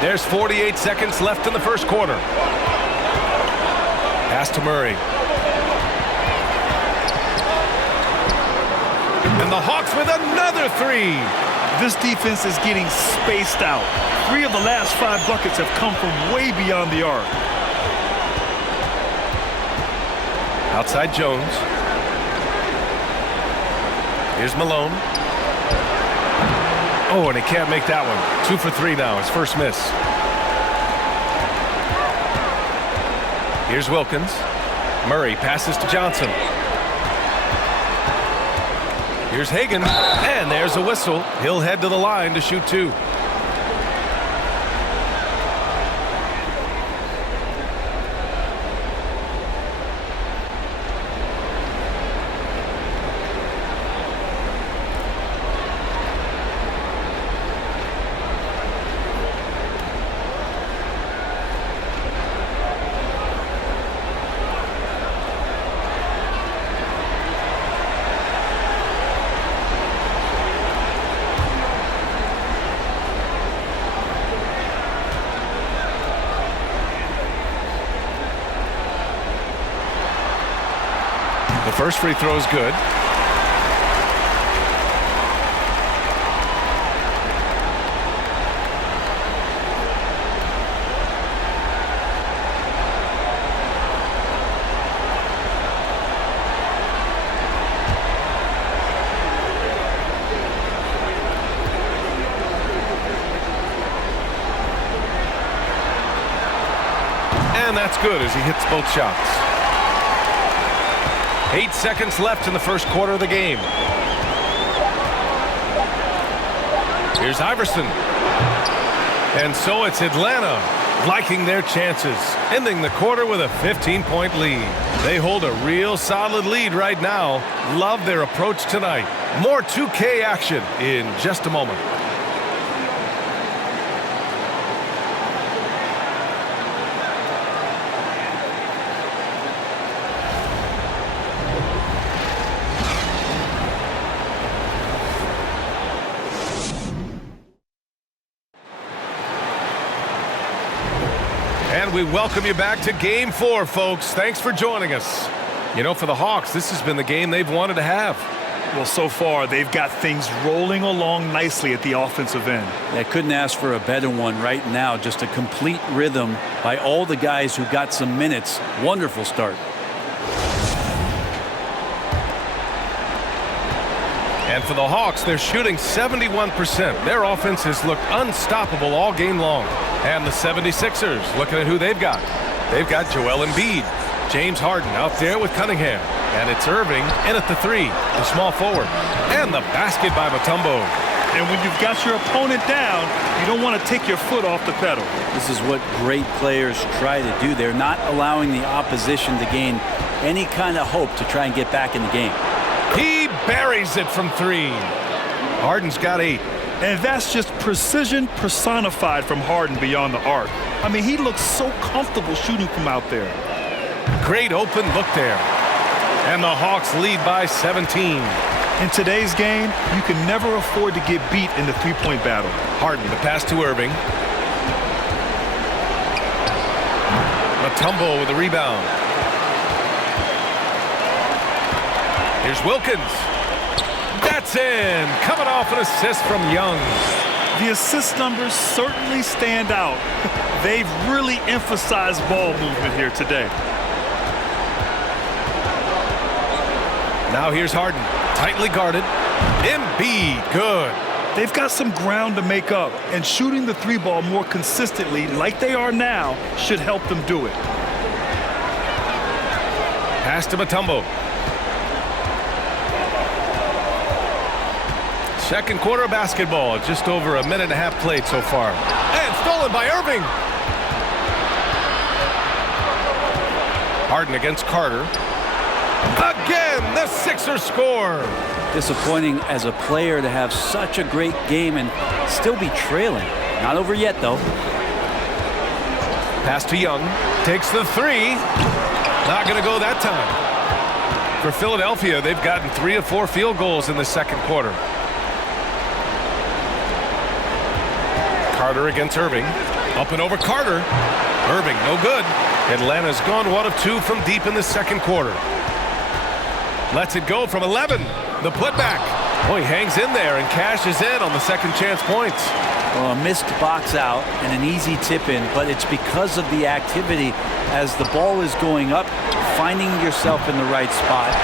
There's 48 seconds left in the first quarter. Pass to Murray. And the Hawks with another 3. This defense is getting spaced out. 3 of the last 5 buckets have come from way beyond the arc. Outside Jones. Here's Malone. Oh, and he can't make that one. 2 for 3 now, his first miss. Here's Wilkins. Murray passes to Johnson. Here's Hagan, and there's a whistle. He'll head to the line to shoot 2. The first free throw is good. And that's good as he hits both shots. 8 seconds left in the first quarter of the game. Here's Iverson. And so it's Atlanta liking their chances, ending the quarter with a 15-point lead. They hold a real solid lead right now. Love their approach tonight. More 2K action in just a moment. And we welcome you back to Game 4, folks. Thanks for joining us. You know, for the Hawks, this has been the game they've wanted to have. Well, so far, they've got things rolling along nicely at the offensive end. They couldn't ask for a better one right now. Just a complete rhythm by all the guys who got some minutes. Wonderful start. And for the Hawks, they're shooting 71%. Their offense has looked unstoppable all game long. And the 76ers, looking at who they've got. They've got Joel Embiid, James Harden out there with Cunningham. And it's Irving in at the 3, the small forward. And the basket by Mutombo. And when you've got your opponent down, you don't want to take your foot off the pedal. This is what great players try to do. They're not allowing the opposition to gain any kind of hope to try and get back in the game. He buries it from 3. Harden's got 8. And that's just precision personified from Harden beyond the arc. I mean, he looks so comfortable shooting from out there. Great open look there. And the Hawks lead by 17. In today's game, you can never afford to get beat in the three-point battle. Harden, the pass to Irving. Mutombo with the rebound. Here's Wilkins. That's in. Coming off an assist from Young. The assist numbers certainly stand out. They've really emphasized ball movement here today. Now here's Harden. Tightly guarded. Embiid, good. They've got some ground to make up, and shooting the 3-ball more consistently, like they are now, should help them do it. Pass to Mutombo. Second quarter of basketball. Just over a minute and a half played so far. And stolen by Irving. Harden against Carter. Again, the Sixers score. Disappointing as a player to have such a great game and still be trailing. Not over yet, though. Pass to Young. Takes the 3. Not going to go that time. For Philadelphia, they've gotten 3 of 4 field goals in the second quarter. Carter against Irving. Up and over Carter. Irving, no good. Atlanta's gone 1 of 2 from deep in the second quarter. Lets it go from 11. The putback. Oh, he hangs in there and cashes in on the second chance points. Well, a missed box out and an easy tip in, but it's because of the activity as the ball is going up, finding yourself in the right spot,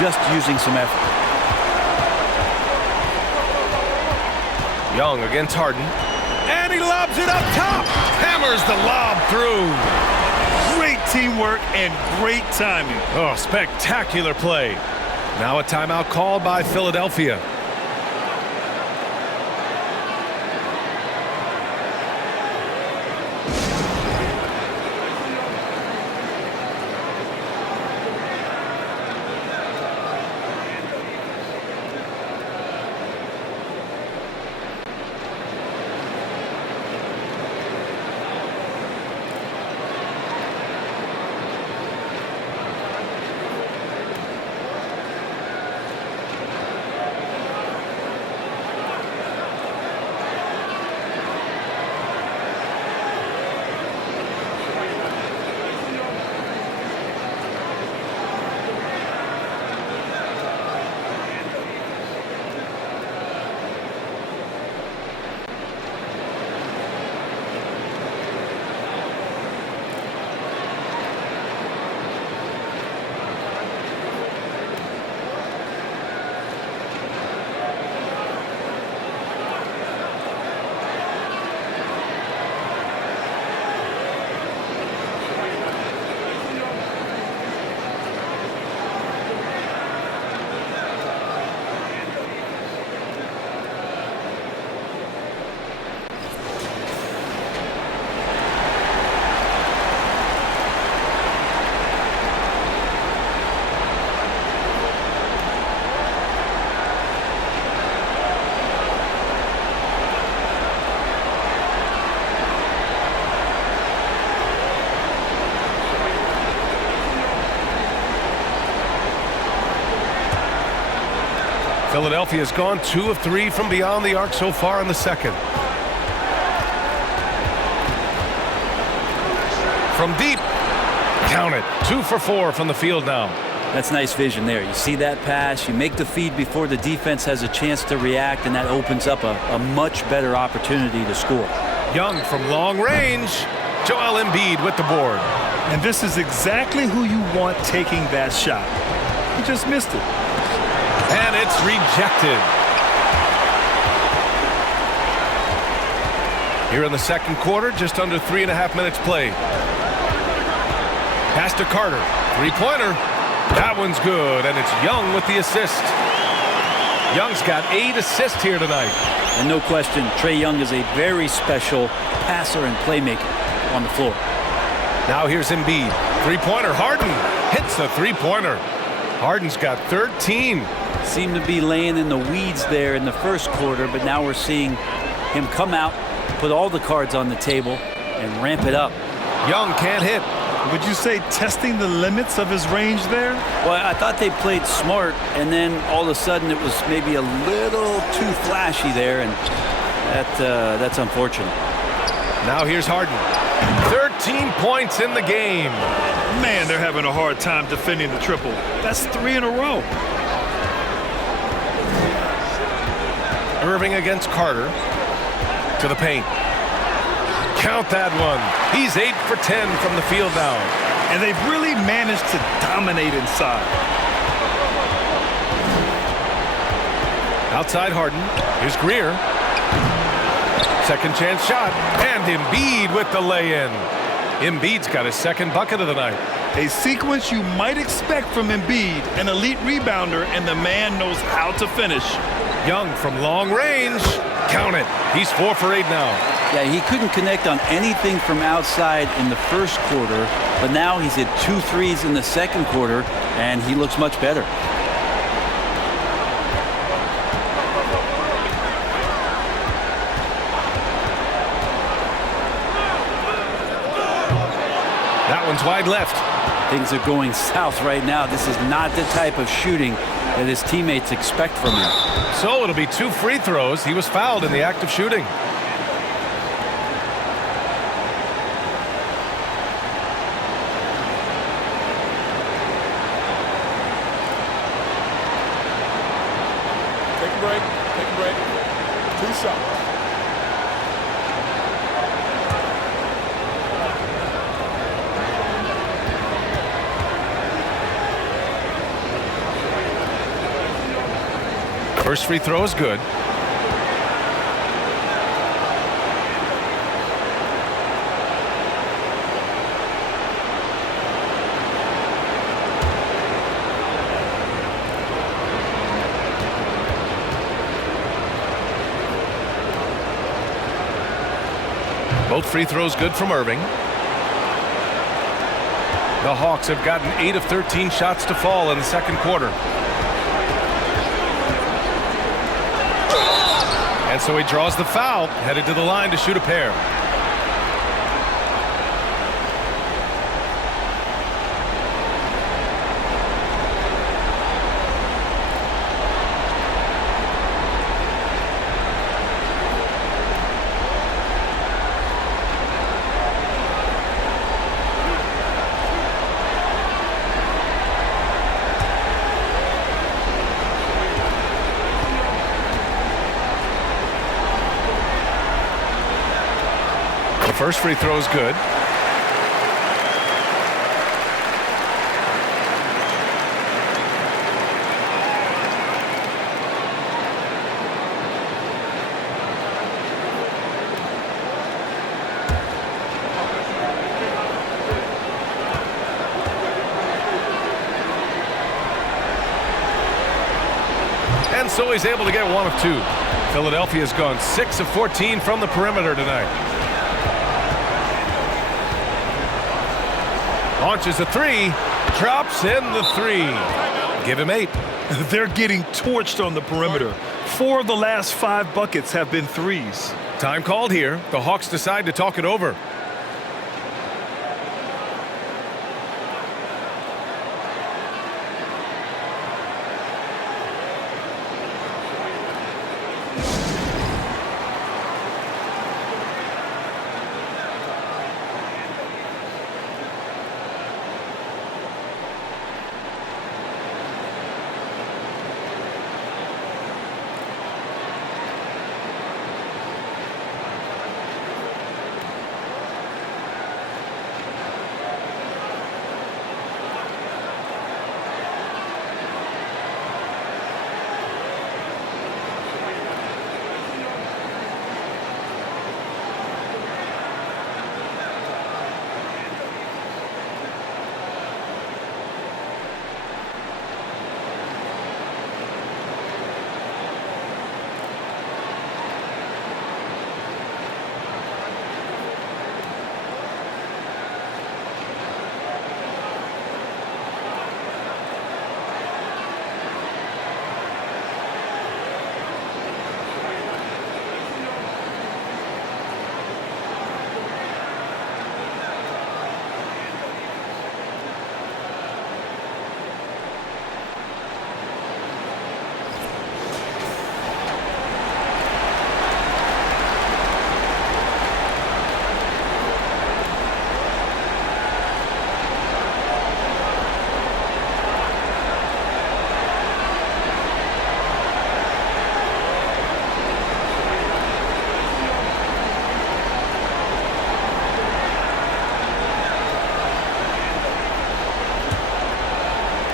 just using some effort. Young against Harden. And he lobs it up top. Hammers the lob through. Great teamwork and great timing. Oh, spectacular play. Now a timeout called by Philadelphia. Philadelphia's gone 2 of 3 from beyond the arc so far in the second. From deep, count it, 2 for 4 from the field now. That's nice vision there. You see that pass, you make the feed before the defense has a chance to react, and that opens up a much better opportunity to score. Young from long range. Joel Embiid with the board. And this is exactly who you want taking that shot. He just missed it. And it's rejected. Here in the second quarter, just under 3.5 minutes played. Pass to Carter. Three-pointer. That one's good, and it's Young with the assist. Young's got 8 assists here tonight. And no question, Trae Young is a very special passer and playmaker on the floor. Now here's Embiid. Three-pointer. Harden hits the three-pointer. Harden's got 13. Seemed to be laying in the weeds there in the first quarter, but now we're seeing him come out, put all the cards on the table, and ramp it up. Young can't hit. Would you say testing the limits of his range there? Well, I thought they played smart, and then all of a sudden it was maybe a little too flashy there, and that's unfortunate. Now here's Harden. 13 points in the game. Man, they're having a hard time defending the triple. That's 3 in a row. Irving against Carter. To the paint. Count that one. He's 8 for 10 from the field now. And they've really managed to dominate inside. Outside Harden. Here's Greer. Second chance shot. And Embiid with the lay-in. Embiid's got his second bucket of the night. A sequence you might expect from Embiid, an elite rebounder, and the man knows how to finish. Young from long range. Count it. He's 4 for 8 now. Yeah, he couldn't connect on anything from outside in the first quarter, but now he's hit 2 threes in the second quarter, and he looks much better. That one's wide left. Things are going south right now. This is not the type of shooting that his teammates expect from him. So it'll be 2 free throws. He was fouled in the act of shooting. Take a break. Take a break. 2 shots. First free throw is good. Both free throws good from Irving. The Hawks have gotten 8 of 13 shots to fall in the second quarter. And so he draws the foul, headed to the line to shoot a pair. First free throw is good. And so he's able to get 1 of 2. Philadelphia's gone 6 of 14 from the perimeter tonight. Launches a 3, drops in the 3. Give him 8. They're getting torched on the perimeter. 4 of the last 5 buckets have been threes. Time called here. The Hawks decide to talk it over.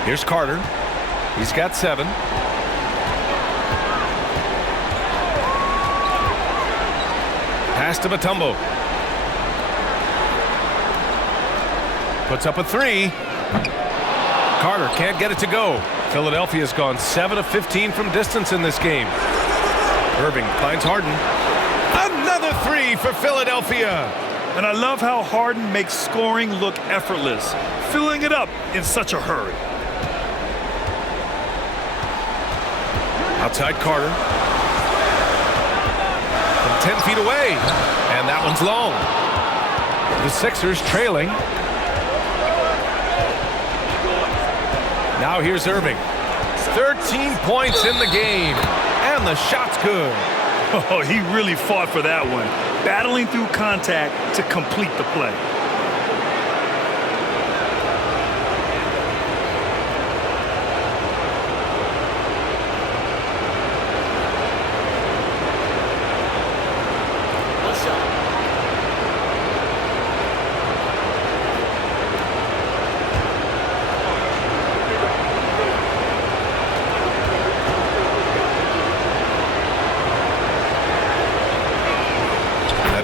Here's Carter. He's got 7. Pass to Mutombo. Puts up a 3. Carter can't get it to go. Philadelphia's gone 7 of 15 from distance in this game. Irving finds Harden. Another 3 for Philadelphia. And I love how Harden makes scoring look effortless, filling it up in such a hurry. Outside Carter. From 10 feet away. And that one's long. The Sixers trailing. Now here's Irving. 13 points in the game. And the shot's good. Oh, he really fought for that one. Battling through contact to complete the play.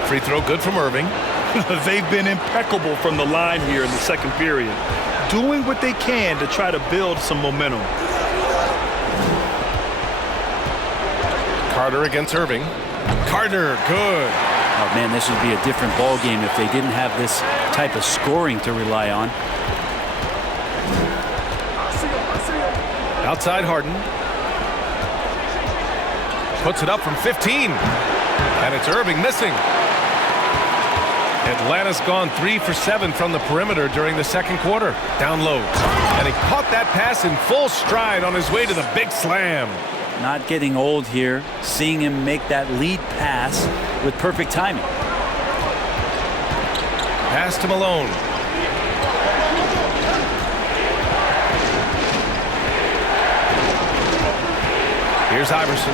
Free throw good from Irving. They've been impeccable from the line here in the second period, doing what they can to try to build some momentum. Carter against Irving. Carter, good. Oh, man, this would be a different ball game if they didn't have this type of scoring to rely on. Outside Harden. Puts it up from 15. And it's Irving missing. Atlanta's gone 3 for 7 from the perimeter during the second quarter. Down low. And he caught that pass in full stride on his way to the big slam. Not getting old here. Seeing him make that lead pass with perfect timing. Pass to Malone. Here's Iverson.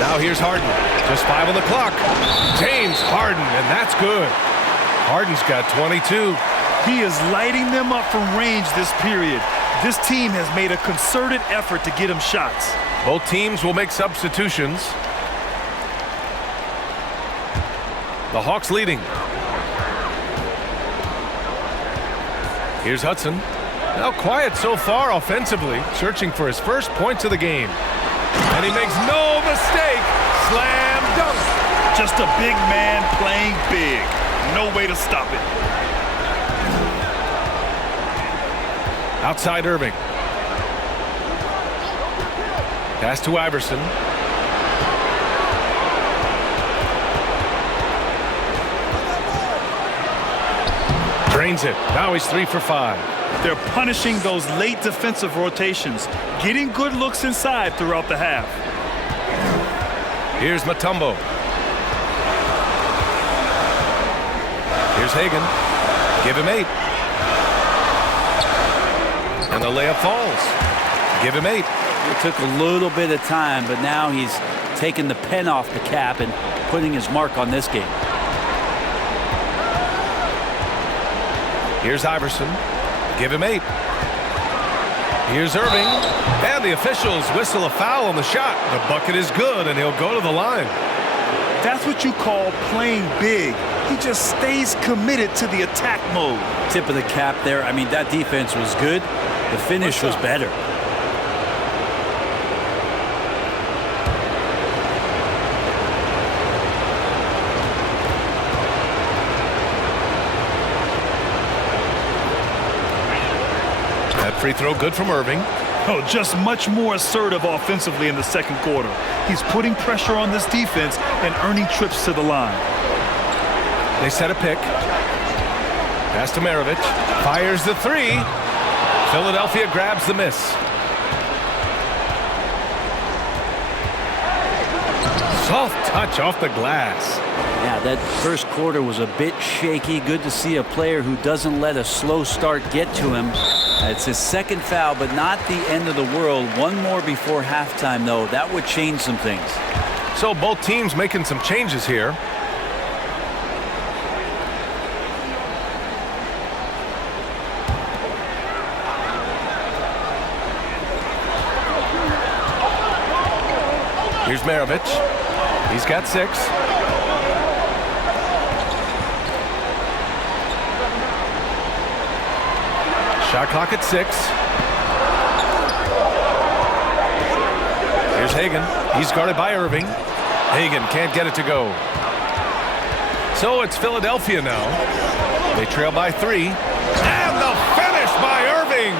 Now here's Harden. Just 5 on the clock. James Harden, and that's good. Harden's got 22. He is lighting them up from range this period. This team has made a concerted effort to get him shots. Both teams will make substitutions. The Hawks leading. Here's Hudson. Now quiet so far offensively, searching for his first points of the game. And he makes no mistake. Slam dunk. Just a big man playing big. No way to stop it. Outside Irving. Pass to Iverson. Drains it. Now he's 3 for 5. They're punishing those late defensive rotations, getting good looks inside throughout the half. Here's Mutombo. Here's Hagan. Give him 8. And the layup falls. Give him 8. It took a little bit of time, but now he's taking the pen off the cap and putting his mark on this game. Here's Iverson. Give him 8. Here's Irving. And the officials whistle a foul on the shot. The bucket is good, and he'll go to the line. That's what you call playing big. He just stays committed to the attack mode. Tip of the cap there. I mean, that defense was good. The finish was better. Free throw good from Irving. Oh, just much more assertive offensively in the second quarter. He's putting pressure on this defense and earning trips to the line. They set a pick. Pass to Maravich. Fires the 3. Philadelphia grabs the miss. Soft touch off the glass. Yeah, that first quarter was a bit shaky. Good to see a player who doesn't let a slow start get to him. It's his second foul, but not the end of the world. One more before halftime, though. That would change some things. So both teams making some changes here. Here's Maravich. He's got 6. Shot clock at 6. Here's Hagan. He's guarded by Irving. Hagan can't get it to go. So it's Philadelphia now. They trail by 3. And the finish by Irving.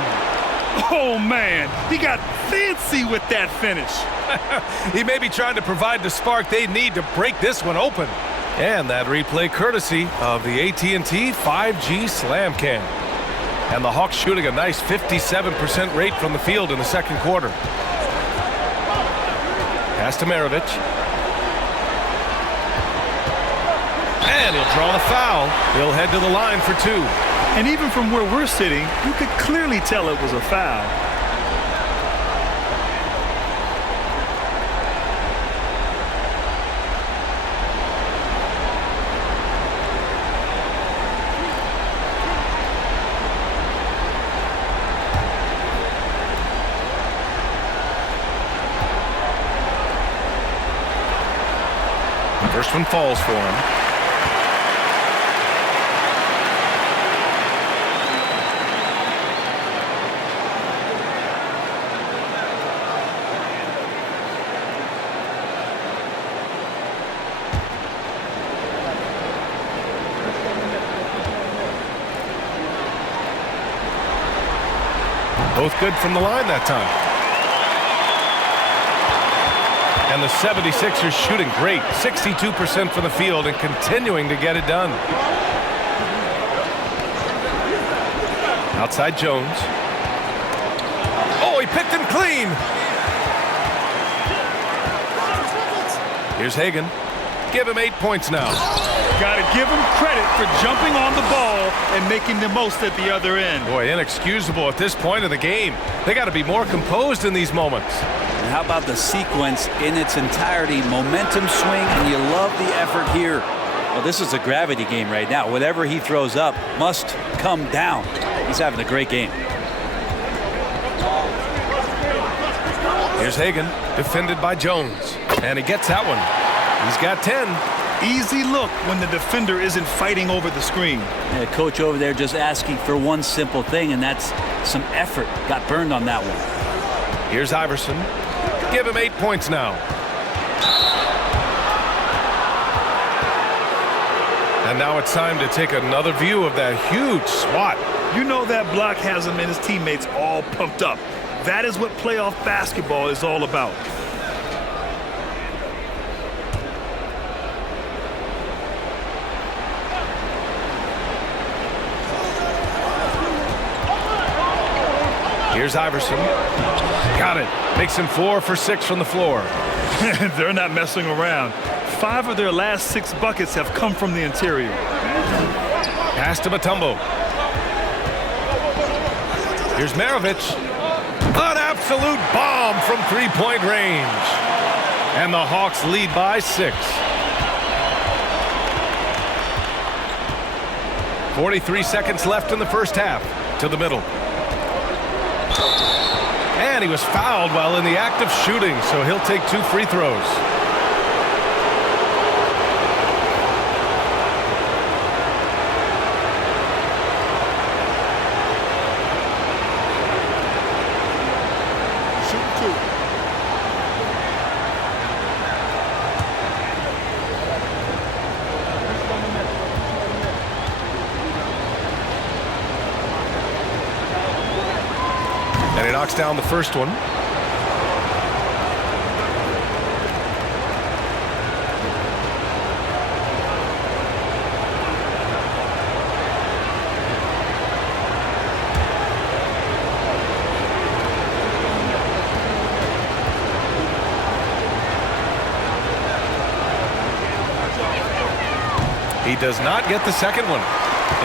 Oh, man. He got fancy with that finish. He may be trying to provide the spark they need to break this one open. And that replay courtesy of the AT&T 5G Slam Cam. And the Hawks shooting a nice 57% rate from the field in the second quarter. Pass to Maravich. And he'll draw the foul. He'll head to the line for 2. And even from where we're sitting, you could clearly tell it was a foul. First one falls for him. Both good from the line that time. And the 76ers shooting great. 62% from the field and continuing to get it done. Outside Jones. Oh, he picked him clean. Here's Hagan. Give him 8 points now. Got to give him credit for jumping on the ball and making the most at the other end. Boy, inexcusable at this point of the game. They got to be more composed in these moments. And how about the sequence in its entirety? Momentum swing, and you love the effort here. Well, this is a gravity game right now. Whatever he throws up must come down. He's having a great game. Here's Hagan, defended by Jones. And he gets that one. He's got 10. Easy look when the defender isn't fighting over the screen. Yeah, coach over there just asking for one simple thing, and that's some effort. Got burned on that one. Here's Iverson. Give him 8 points now. And now it's time to take another view of that huge swat. You know that block has him and his teammates all pumped up. That is what playoff basketball is all about. Here's Iverson. Got it. Makes him 4 for 6 from the floor. They're not messing around. 5 of their last 6 buckets have come from the interior. Pass to Mutombo. Here's Maravich. An absolute bomb from three-point range. And the Hawks lead by 6. 43 seconds left in the first half. To the middle. And he was fouled while in the act of shooting, so he'll take 2 free throws. And he knocks down the first one. He does not get the second one.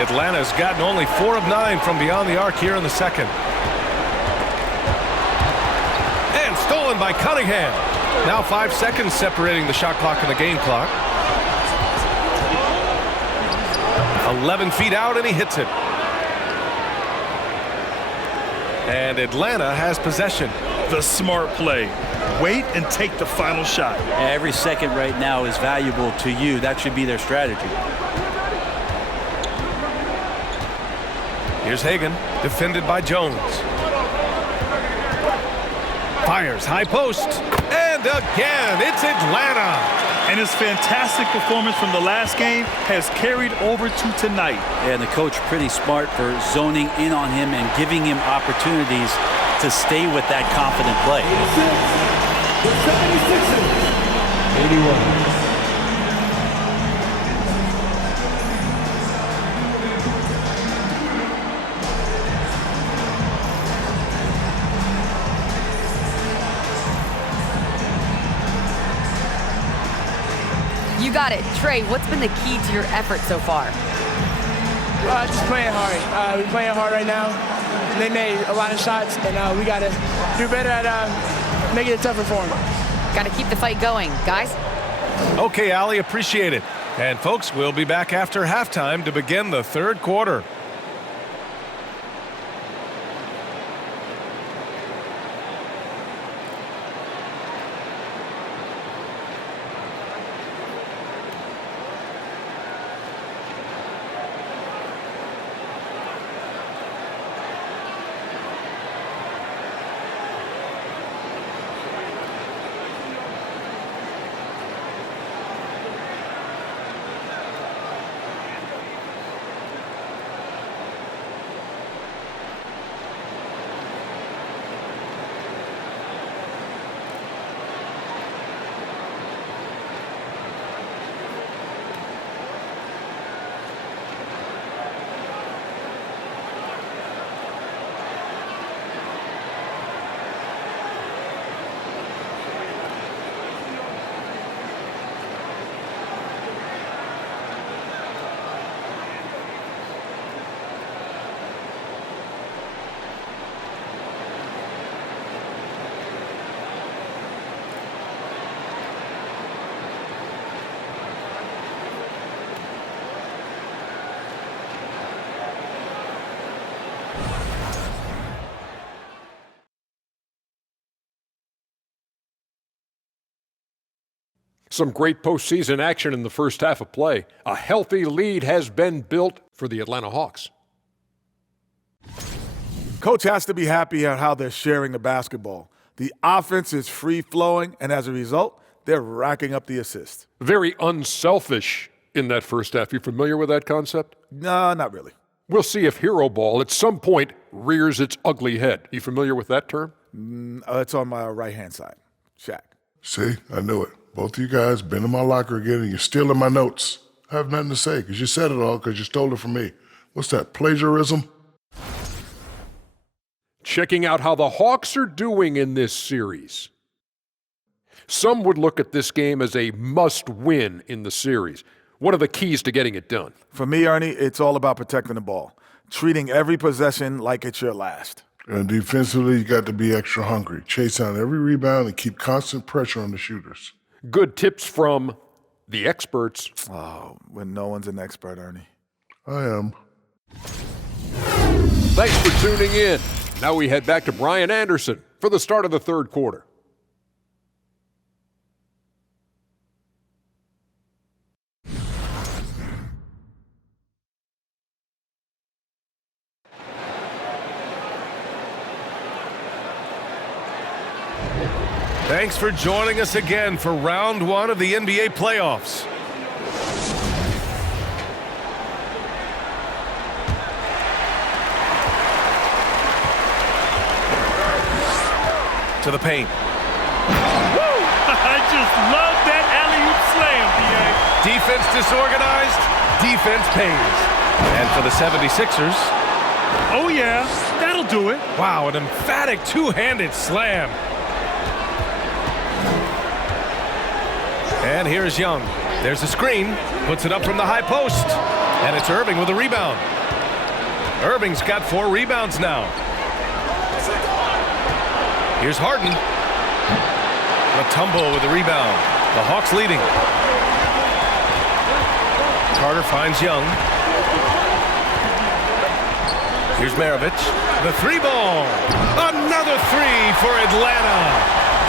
Atlanta's gotten only 4 of 9 from beyond the arc here in the second. And stolen by Cunningham. Now 5 seconds separating the shot clock and the game clock. 11 feet out, and he hits it. And Atlanta has possession. the smart play. Wait and take the final shot. Every second right now is valuable to you. That should be their strategy. Here's Hagan, defended by Jones. Fires, high post, and again, it's Atlanta. And his fantastic performance from the last game has carried over to tonight. And the coach pretty smart for zoning in on him and giving him opportunities to stay with that confident play. The 76ers, 81. You got it. Trey, what's been the key to your effort so far? Just playing hard. We're playing hard right now. They made a lot of shots, and we got to do better at making it tougher for them. Got to keep the fight going, guys. Okay, Allie, appreciate it. And folks, we'll be back after halftime to begin the third quarter. Some great postseason action in the first half of play. A healthy lead has been built for the Atlanta Hawks. Coach has to be happy at how they're sharing the basketball. The offense is free-flowing, and as a result, they're racking up the assists. Very unselfish in that first half. You familiar with that concept? No, not really. We'll see if hero ball at some point rears its ugly head. You familiar with that term? It's on my right-hand side. Shaq. See, I knew it. Both of you guys been in my locker again, and you're stealing my notes. I have nothing to say because you said it all because you stole it from me. What's that, plagiarism? Checking out how the Hawks are doing in this series. Some would look at this game as a must-win in the series. What are the keys to getting it done? For me, Ernie, it's all about protecting the ball, treating every possession like it's your last. And defensively, you got to be extra hungry. Chase down every rebound and keep constant pressure on the shooters. Good tips from the experts. Oh, when no one's an expert, Ernie. I am. Thanks for tuning in. Now we head back to Brian Anderson for the start of the third quarter. Thanks for joining us again for round one of the NBA playoffs. To the paint. Woo! I just love that alley-oop slam, D.A. Defense disorganized, defense pays. And for the 76ers. Oh, yeah, that'll do it. Wow, an emphatic two-handed slam. And here's Young. There's a screen. Puts it up from the high post. And it's Irving with a rebound. Irving's got 4 rebounds now. Here's Harden. Mutombo with the rebound. The Hawks leading. Carter finds Young. Here's Maravich. The three ball. Another three for Atlanta.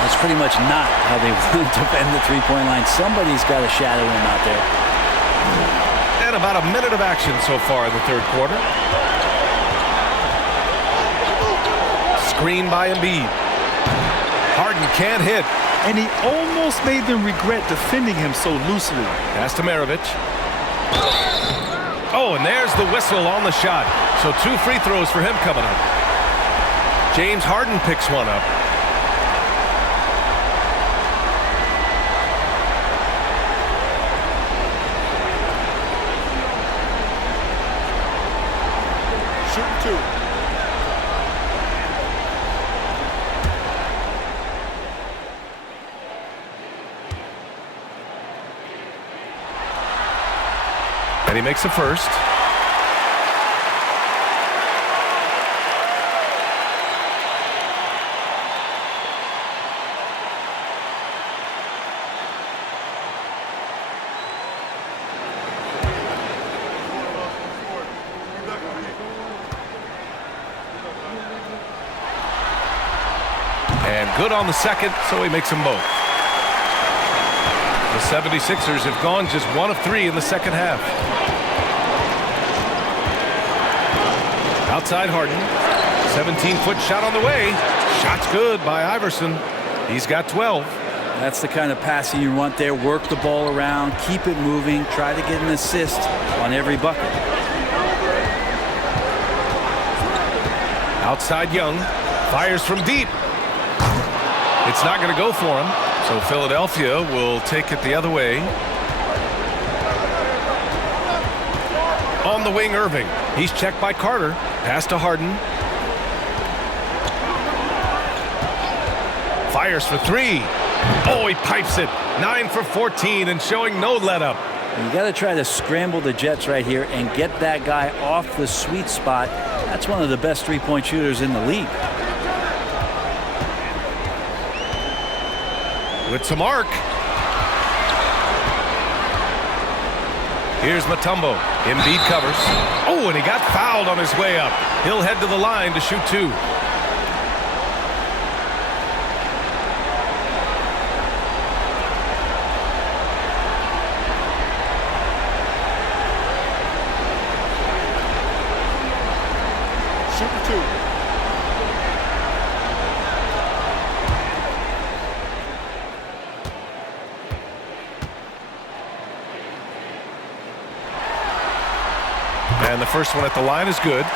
That's pretty much not how they want to defend the three-point line. Somebody's got to shadow him out there. And about a minute of action so far in the third quarter. Screen by Embiid. Harden can't hit. And he almost made them regret defending him so loosely. Pass to Maravich. Oh, and there's the whistle on the shot. So 2 free throws for him coming up. James Harden picks one up. Shooting 2. And he makes the first. And good on the second, so he makes them both. The 76ers have gone just 1 of 3 in the second half. Outside Harden. 17-foot shot on the way. Shot's good by Iverson. He's got 12. That's the kind of passing you want there. Work the ball around, keep it moving, try to get an assist on every bucket. Outside Young. Fires from deep. It's not going to go for him. So Philadelphia will take it the other way. On the wing, Irving. He's checked by Carter. Pass to Harden. Fires for 3. Oh, he pipes it. 9 for 14 and showing no let-up. You got to try to scramble the Jets right here and get that guy off the sweet spot. That's one of the best three-point shooters in the league. With some arc. Here's Mutombo. Embiid covers. Oh, and he got fouled on his way up. He'll head to the line to shoot 2. Shooting 2. And the first one at the line is good.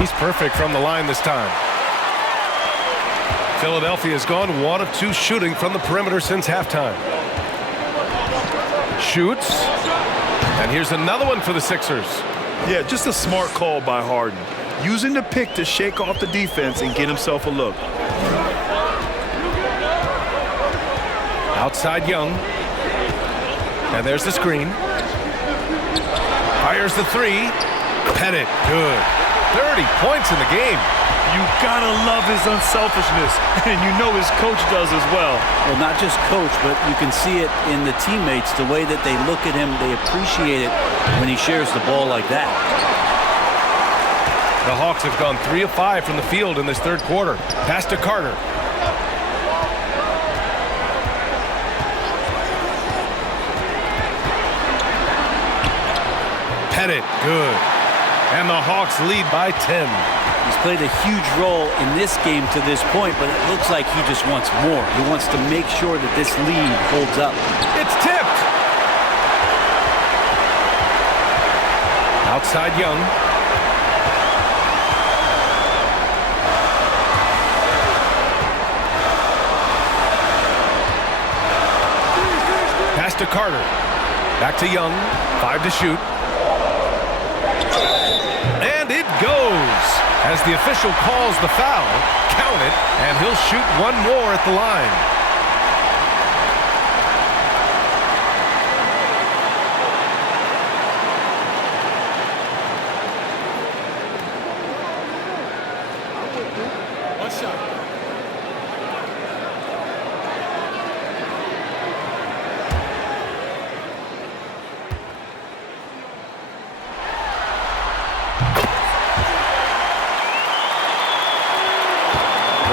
He's perfect from the line this time. Philadelphia has gone 1 of 2 shooting from the perimeter since halftime. Shoots. And here's another one for the Sixers. Yeah, just a smart call by Harden. Using the pick to shake off the defense and get himself a look. Outside Young. And there's the screen. Fires the 3. Pettit, good. 30 points in the game. You gotta love his unselfishness, and you know his coach does as well. Well, not just coach, but you can see it in the teammates, the way that they look at him. They appreciate it when he shares the ball like that. The Hawks have gone 3 of 5 from the field in this third quarter. Pass to Carter. Pettit, good. And the Hawks lead by 10. He's played a huge role in this game to this point, but it looks like he just wants more. He wants to make sure that this lead holds up. It's tipped. Outside Young. Pass to Carter. Back to Young. 5 to shoot. And it goes. As the official calls the foul, count it, and he'll shoot 1 more at the line.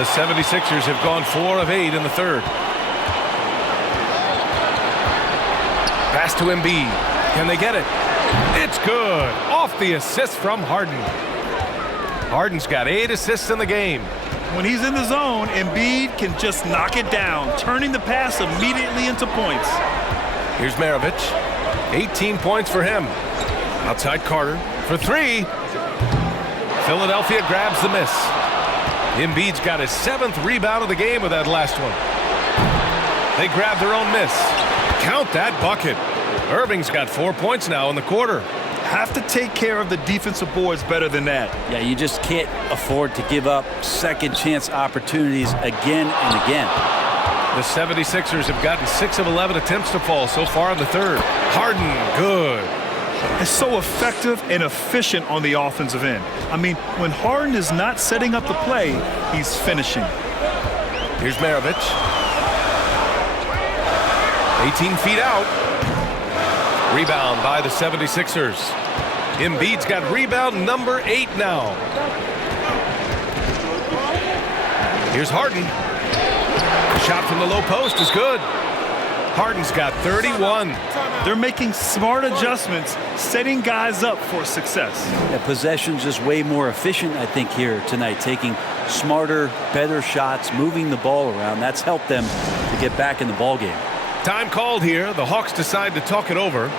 The 76ers have gone 4 of 8 in the third. Pass to Embiid. Can they get it? It's good. Off the assist from Harden. Harden's got 8 assists in the game. When he's in the zone, Embiid can just knock it down, turning the pass immediately into points. Here's Maravich. 18 points for him. Outside Carter for 3. Philadelphia grabs the miss. Embiid's got his 7th rebound of the game with that last one. They grab their own miss. Count that bucket. Irving's got 4 points now in the quarter. Have to take care of the defensive boards better than that. Yeah, you just can't afford to give up second chance opportunities again and again. The 76ers have gotten 6 of 11 attempts to fall so far in the third. Harden, good. It's so effective and efficient on the offensive end. I mean, when Harden is not setting up the play, he's finishing. Here's Maravich. 18 feet out. Rebound by the 76ers. Embiid's got rebound number 8 now. Here's Harden. Shot from the low post is good. Harden's got 31. They're making smart adjustments, setting guys up for success. The possession's just way more efficient, I think, here tonight. Taking smarter, better shots, moving the ball around. That's helped them to get back in the ball game. Time called here. The Hawks decide to talk it over.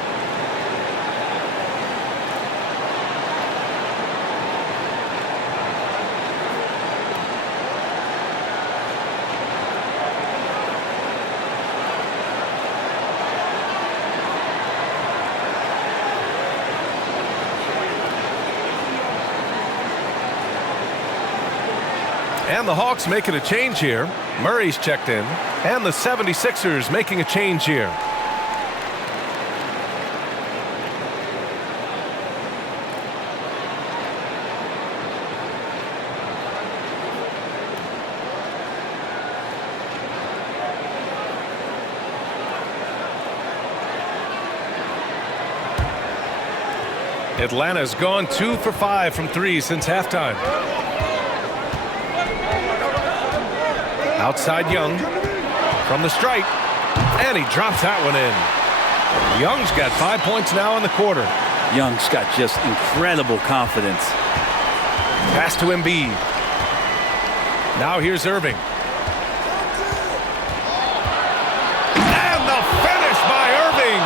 And the Hawks making a change here. Murray's checked in. And the 76ers making a change here. Atlanta's gone 2 for 5 from 3 since halftime. Outside Young from the stripe, and he drops that one in. Young's got 5 points now in the quarter. Young's got just incredible confidence. Pass to Embiid. Now here's Irving. And the finish by Irving.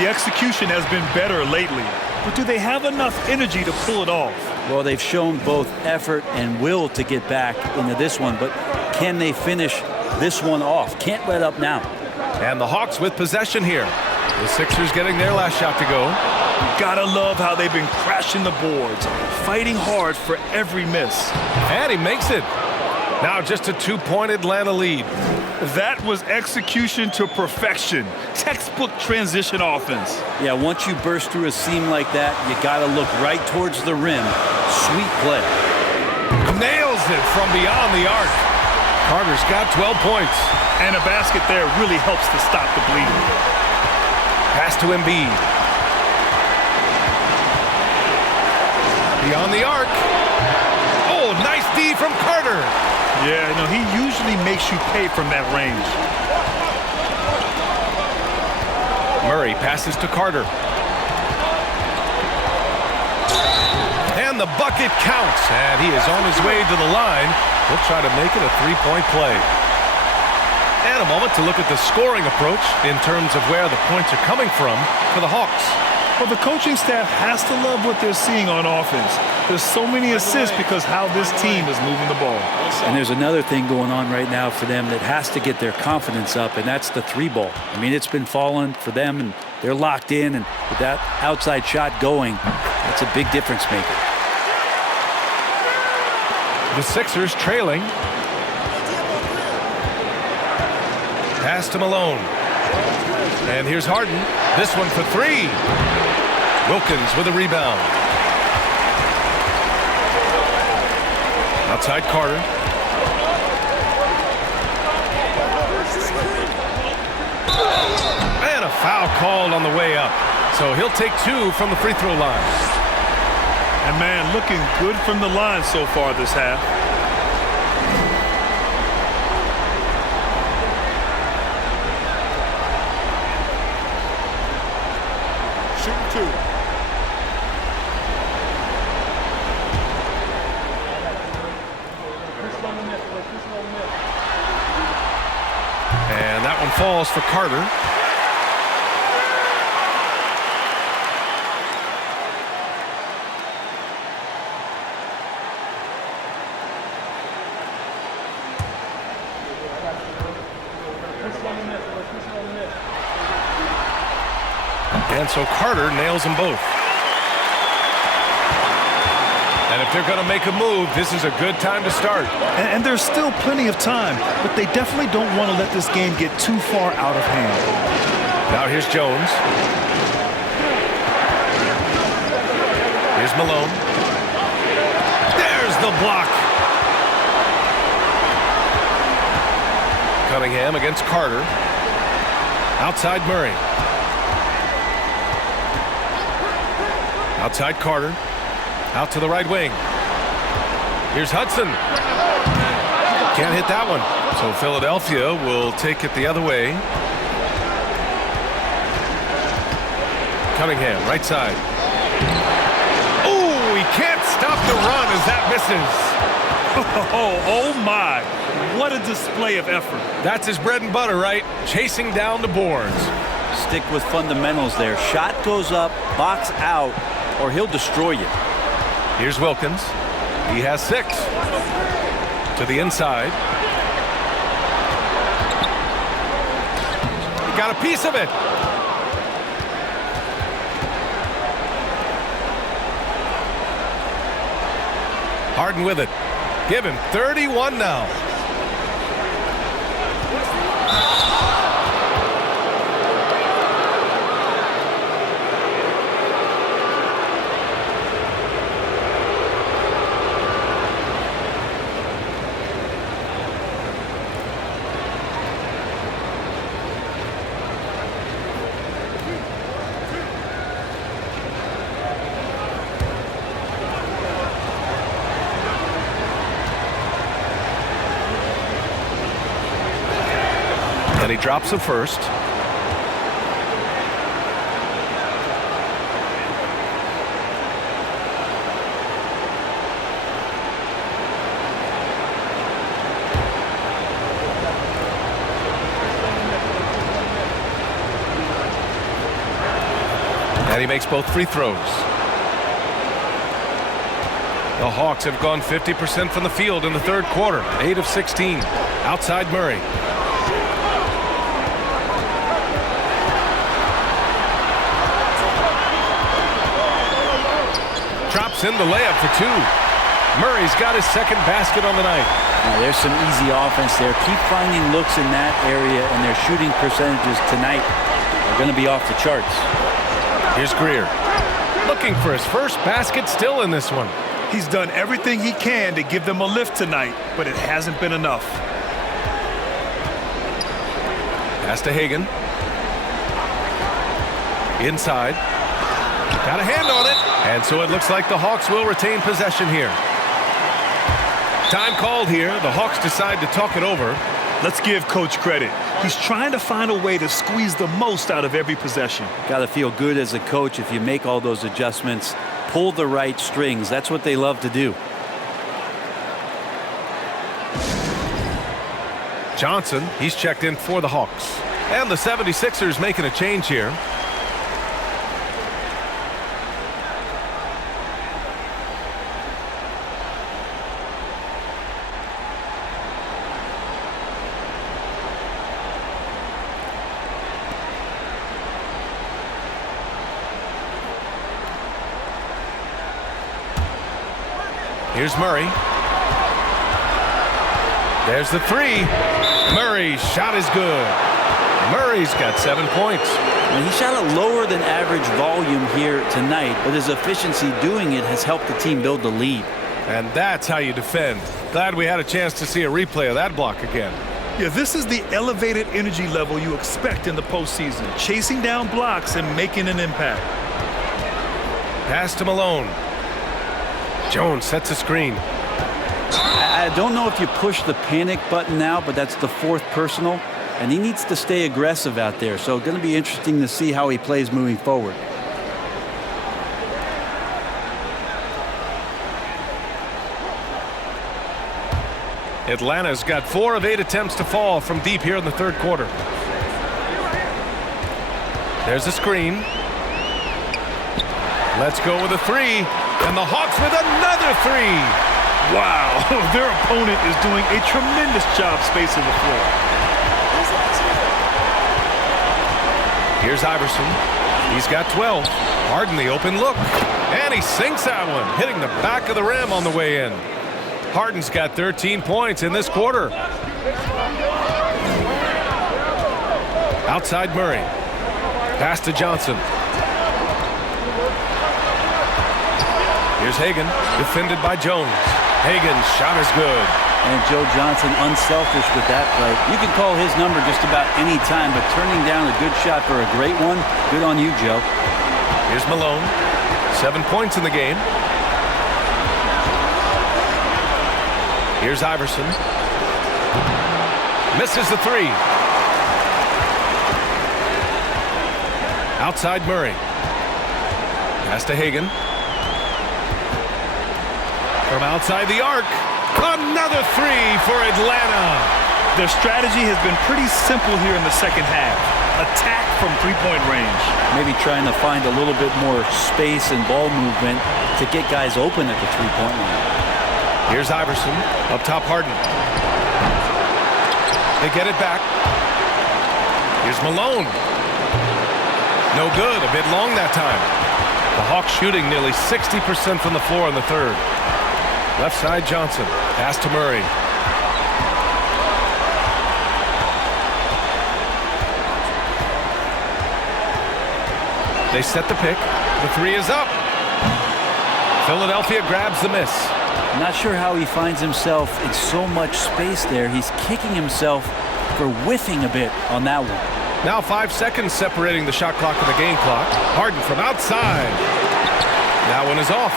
The execution has been better lately, but do they have enough energy to pull it off? Well, they've shown both effort and will to get back into this one, but can they finish this one off? Can't let up now. And the Hawks with possession here. The Sixers getting their last shot to go. You gotta love how they've been crashing the boards, fighting hard for every miss. And he makes it. Now just a 2-point Atlanta lead. That was execution to perfection. Textbook transition offense. Yeah, once you burst through a seam like that, you gotta look right towards the rim. Sweet play. Nails it from beyond the arc. Carter's got 12 points. And a basket there really helps to stop the bleeding. Pass to Embiid. Beyond the arc. Oh, nice D from Carter. Yeah, you know, he usually makes you pay from that range. Murray passes to Carter. And the bucket counts. And he is on his way to the line. He'll try to make it a 3-point play. And a moment to look at the scoring approach in terms of where the points are coming from for the Hawks. Well, the coaching staff has to love what they're seeing on offense. There's so many assists because how this team is moving the ball. And there's another thing going on right now for them that has to get their confidence up, and that's the 3-ball. I mean, it's been falling for them, and they're locked in, and with that outside shot going, that's a big difference maker. The Sixers trailing. Pass to Malone. And here's Harden. This one for 3. Wilkins with a rebound. Outside Carter. And a foul called on the way up. So he'll take 2 from the free throw line. And man, looking good from the line so far this half. 2. And that one falls for Carter. And so Carter nails them both. And if they're going to make a move, this is a good time to start. And there's still plenty of time, but they definitely don't want to let this game get too far out of hand. Now here's Jones. Here's Malone. There's the block. Cunningham against Carter. Outside Murray. Outside Carter. Out to the right wing. Here's Hudson. Can't hit that one. So Philadelphia will take it the other way. Cunningham, right side. Oh, he can't stop the run as that misses. Oh my. What a display of effort. That's his bread and butter, right? Chasing down the boards. Stick with fundamentals there. Shot goes up, box out, or he'll destroy you. Here's Wilkins. He has 6. To the inside. He got a piece of it. Harden with it. Give him 31 now. And he drops the first. And he makes both free throws. The Hawks have gone 50% from the field in the third quarter. 8 of 16. Outside Murray. Drops in the layup for 2. Murray's got his second basket on the night. Now, there's some easy offense there. Keep finding looks in that area, and their shooting percentages tonight are going to be off the charts. Here's Greer. Looking for his first basket still in this one. He's done everything he can to give them a lift tonight, but it hasn't been enough. Pass to Hagan. Inside. Got a hand on it. And so it looks like the Hawks will retain possession here. Time called here. The Hawks decide to talk it over. Let's give Coach credit. He's trying to find a way to squeeze the most out of every possession. Got to feel good as a coach if you make all those adjustments, pull the right strings. That's what they love to do. Johnson, he's checked in for the Hawks. And the 76ers making a change here. Here's Murray. There's the 3. Murray's shot is good. Murray's got 7 points. And he shot a lower than average volume here tonight, but his efficiency doing it has helped the team build the lead. And that's how you defend. Glad we had a chance to see a replay of that block again. Yeah, this is the elevated energy level you expect in the postseason. Chasing down blocks and making an impact. Pass to Malone. Jones sets a screen. I don't know if you push the panic button now, but that's the 4th personal, and he needs to stay aggressive out there. So going to be interesting to see how he plays moving forward. Atlanta's got 4 of 8 attempts to fall from deep here in the third quarter. There's a screen. Let's go with a 3. And the Hawks with another 3. Wow, their opponent is doing a tremendous job spacing the floor. Here's Iverson. He's got 12. Harden the open look. And he sinks that one, hitting the back of the rim on the way in. Harden's got 13 points in this quarter. Outside Murray. Pass to Johnson. Here's Hagan, defended by Jones. Hagan's shot is good. And Joe Johnson unselfish with that play. You can call his number just about any time, but turning down a good shot for a great one, good on you, Joe. Here's Malone. 7 points in the game. Here's Iverson. Misses the 3. Outside Murray. Pass to Hagan. From outside the arc. Another 3 for Atlanta. Their strategy has been pretty simple here in the second half. Attack from three-point range. Maybe trying to find a little bit more space and ball movement to get guys open at the three-point line. Here's Iverson. Up top, Harden. They get it back. Here's Malone. No good. A bit long that time. The Hawks shooting nearly 60% from the floor in the third. Left side Johnson. Pass to Murray. They set the pick. The 3 is up. Philadelphia grabs the miss. I'm not sure how he finds himself in so much space there. He's kicking himself for whiffing a bit on that one. Now 5 seconds separating the shot clock and the game clock. Harden from outside. That one is off.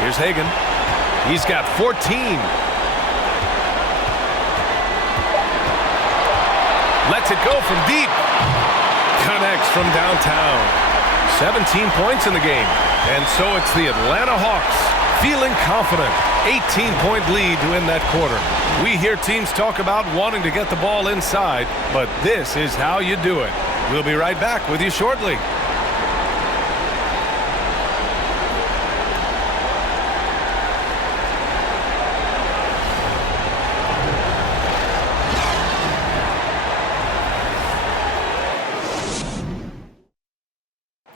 Here's Hagan. He's got 14. Lets it go from deep. Connects from downtown. 17 points in the game. And so it's the Atlanta Hawks feeling confident. 18-point lead to win that quarter. We hear teams talk about wanting to get the ball inside, but this is how you do it. We'll be right back with you shortly.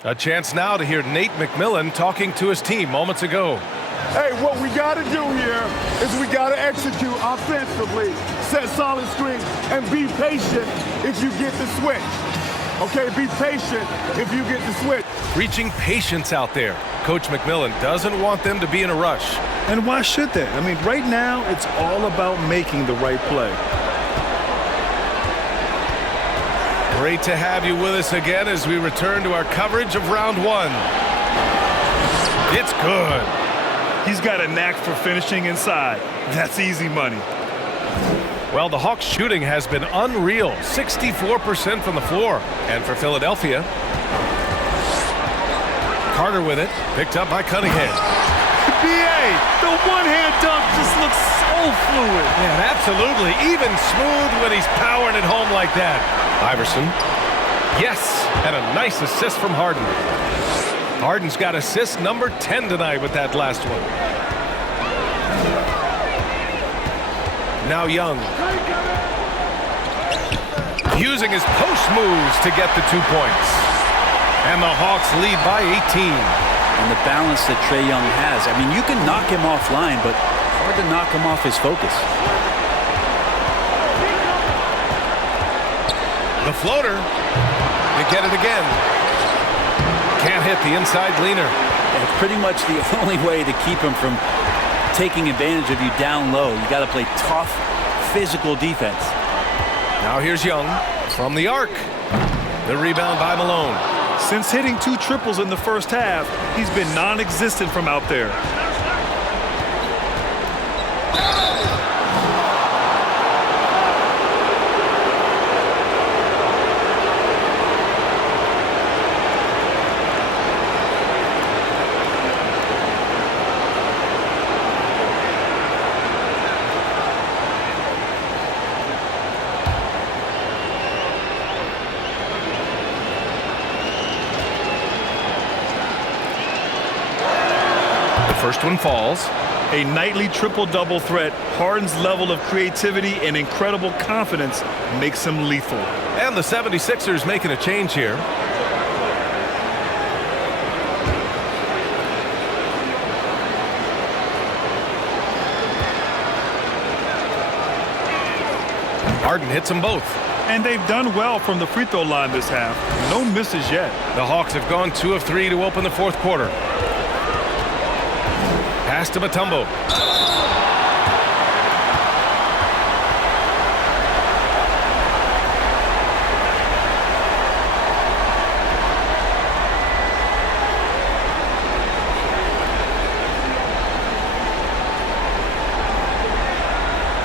A chance now to hear Nate McMillan talking to his team moments ago. Hey, what we got to do here is we got to execute offensively, set solid screens, and be patient if you get the switch. Okay, be patient if you get the switch. Reaching patience out there. Coach McMillan doesn't want them to be in a rush. And why should they? I mean, right now, it's all about making the right play. Great to have you with us again as we return to our coverage of round 1. It's good. He's got a knack for finishing inside. That's easy money. Well, the Hawks shooting has been unreal. 64% from the floor. And for Philadelphia, Carter with it. Picked up by Cunningham. B.A., the one-hand dunk just looks so fluid. Yeah, absolutely. Even smooth when he's powering it home like that. Iverson. Yes, and a nice assist from Harden. Harden's got assist number 10 tonight with that last one. Now Young. Using his post moves to get the 2 points. And the Hawks lead by 18. And the balance that Trae Young has. I mean, you can knock him offline, but hard to knock him off his focus. The floater. They get it again. Can't hit the inside leaner. And it's pretty much the only way to keep him from taking advantage of you down low. You got to play tough, physical defense. Now here's Young from the arc. The rebound by Malone. Since hitting 2 triples in the first half, he's been non-existent from out there. First one falls. A nightly triple-double threat, Harden's level of creativity and incredible confidence makes him lethal. And the 76ers making a change here. Harden hits them both. And they've done well from the free throw line this half. No misses yet. The Hawks have gone 2 of 3 to open the fourth quarter. Pass to Mutombo.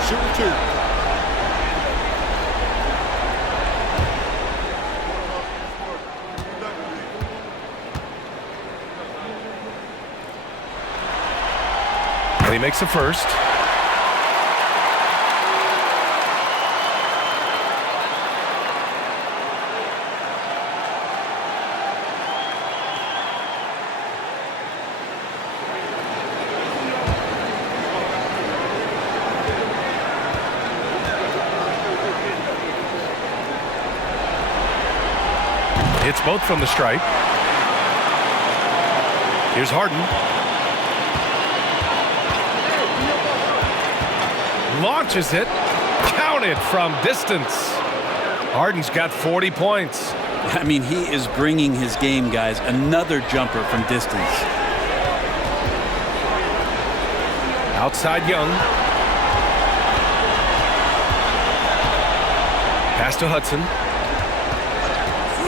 Shooting 2. And he makes the first. Hits both from the stripe. Here's Harden. Launches it. Counted from distance. Harden's got 40 points. I mean, he is bringing his game, guys. Another jumper from distance. Outside Young. Pass to Hudson.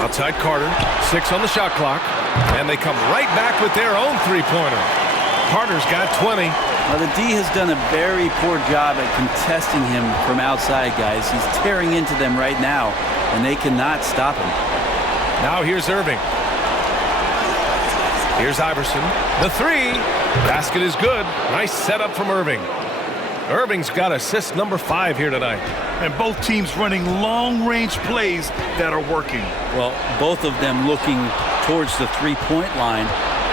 Outside Carter. 6 on the shot clock. And they come right back with their own three-pointer. Carter's got 20. Well, the D has done a very poor job at contesting him from outside, guys. He's tearing into them right now, and they cannot stop him. Now here's Irving. Here's Iverson. The 3. Basket is good. Nice setup from Irving. Irving's got assist number 5 here tonight. And both teams running long-range plays that are working. Well, both of them looking towards the three-point line.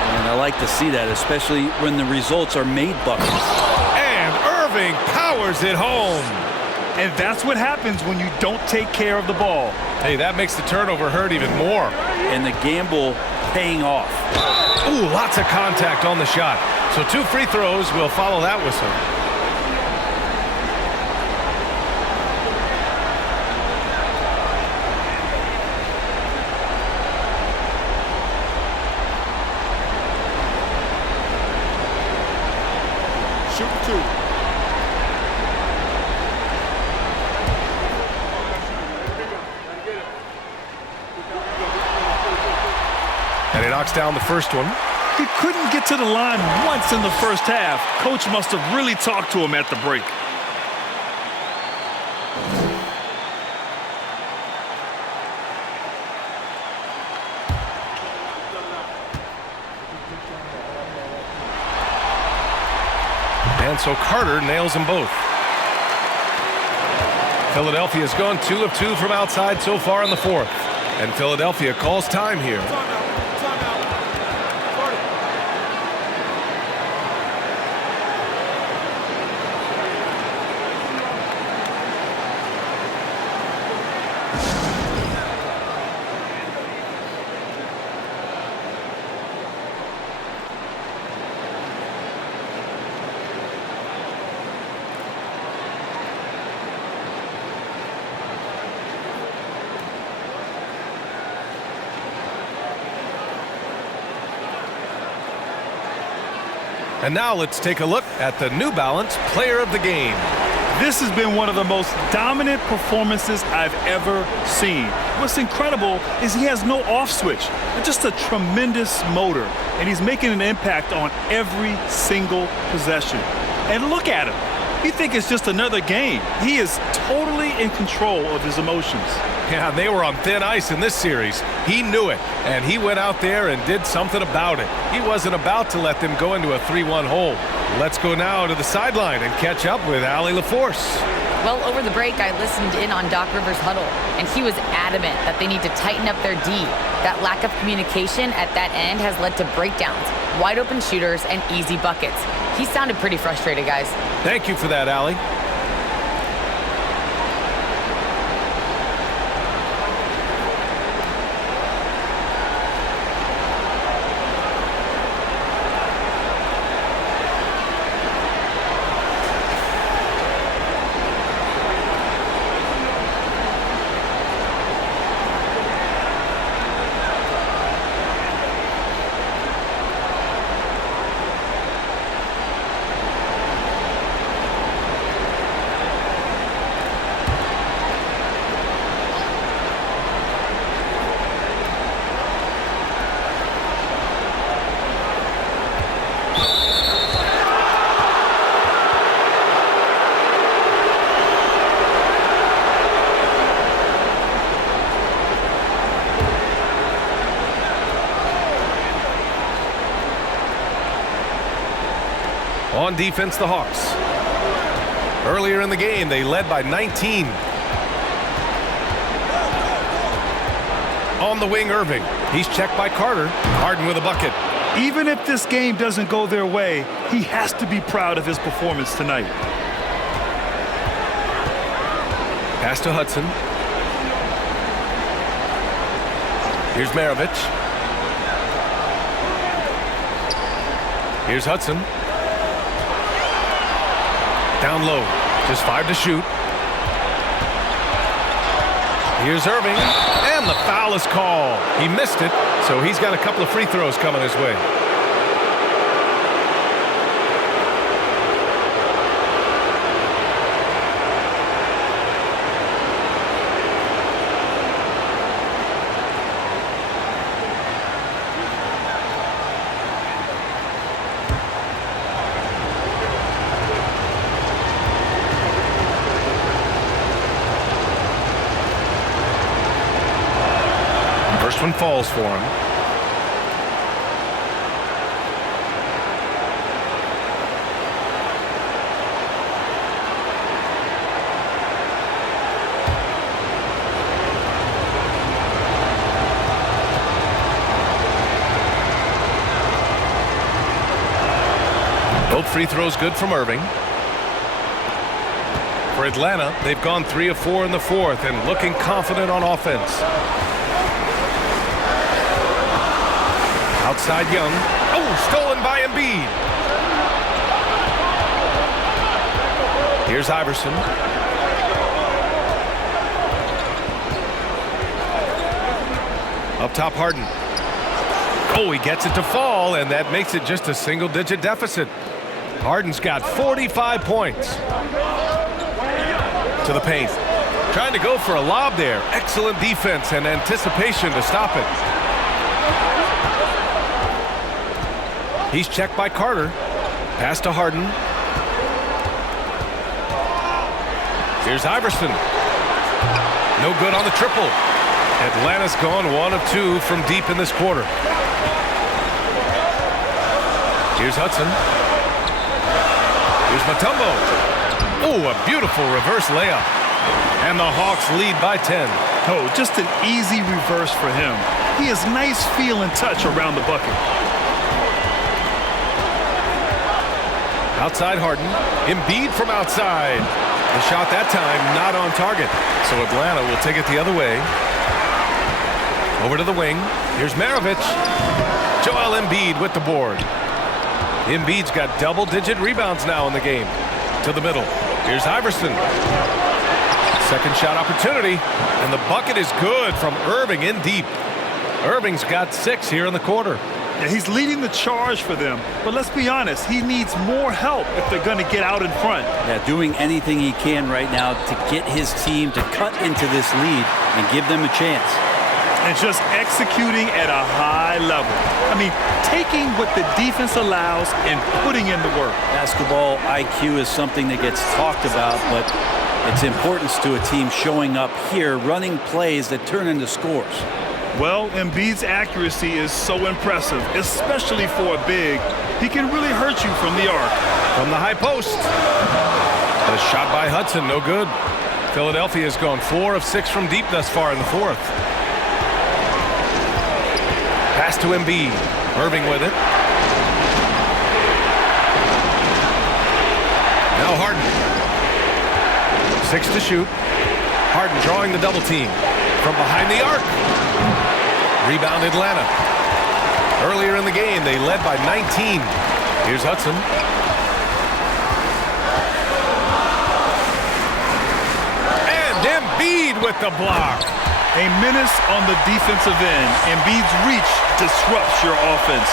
And I like to see that, especially when the results are made buckets. And Irving powers it home. And that's what happens when you don't take care of the ball. Hey, that makes the turnover hurt even more. And the gamble paying off. Ooh, lots of contact on the shot. So 2 free throws will follow that whistle. Shooting 2. And he knocks down the first one. He couldn't get to the line once in the first half. Coach must have really talked to him at the break. And so Carter nails them both. Philadelphia's gone 2 of 2 from outside so far in the fourth. And Philadelphia calls time here. And now let's take a look at the New Balance Player of the Game. This has been one of the most dominant performances I've ever seen. What's incredible is he has no off switch, just a tremendous motor, and he's making an impact on every single possession. And look at him. You think it's just another game. He is totally in control of his emotions. Yeah, they were on thin ice in this series. He knew it, and he went out there and did something about it. He wasn't about to let them go into a 3-1 hole. Let's go now to the sideline and catch up with Allie LaForce. Well, over the break, I listened in on Doc Rivers' huddle, and he was adamant that they need to tighten up their D. That lack of communication at that end has led to breakdowns, wide open shooters, and easy buckets. He sounded pretty frustrated, guys. Thank you for that, Allie. On defense, the Hawks. Earlier in the game, they led by 19. On the wing, Irving. He's checked by Carter. Harden with a bucket. Even if this game doesn't go their way, he has to be proud of his performance tonight. Pass to Hudson. Here's Maravich. Here's Hudson. Down low. Just 5 to shoot. Here's Irving. And the foul is called. He missed it, so he's got a couple of free throws coming his way. First one falls for him. Both free throws good from Irving. For Atlanta, they've gone 3 of 4 in the fourth and looking confident on offense. Outside Young. Oh, stolen by Embiid. Here's Iverson. Up top, Harden. Oh, he gets it to fall, and that makes it just a single-digit deficit. Harden's got 45 points. To the paint. Trying to go for a lob there. Excellent defense and anticipation to stop it. He's checked by Carter. Pass to Harden. Here's Iverson. No good on the triple. Atlanta's gone 1 of 2 from deep in this quarter. Here's Hudson. Here's Mutombo. Oh, a beautiful reverse layup. And the Hawks lead by 10. Oh, just an easy reverse for him. He has nice feel and touch around the bucket. Outside Harden. Embiid from outside. The shot that time not on target. So Atlanta will take it the other way. Over to the wing. Here's Maravich. Joel Embiid with the board. Embiid's got double-digit rebounds now in the game. To the middle. Here's Iverson. Second shot opportunity. And the bucket is good from Irving in deep. Irving's got 6 here in the quarter. Yeah, he's leading the charge for them. But let's be honest, he needs more help if they're going to get out in front. Yeah, doing anything he can right now to get his team to cut into this lead and give them a chance. And just executing at a high level. I mean, taking what the defense allows and putting in the work. Basketball IQ is something that gets talked about, but its importance to a team showing up here, running plays that turn into scores. Well, Embiid's accuracy is so impressive, especially for a big. He can really hurt you from the arc. From the high post. A shot by Hudson, no good. Philadelphia has gone 4 of 6 from deep thus far in the fourth. Pass to Embiid. Irving with it. Now Harden. 6 to shoot. Harden drawing the double team from behind the arc. Rebound Atlanta. Earlier in the game, they led by 19. Here's Hudson. And Embiid with the block. A menace on the defensive end. Embiid's reach disrupts your offense.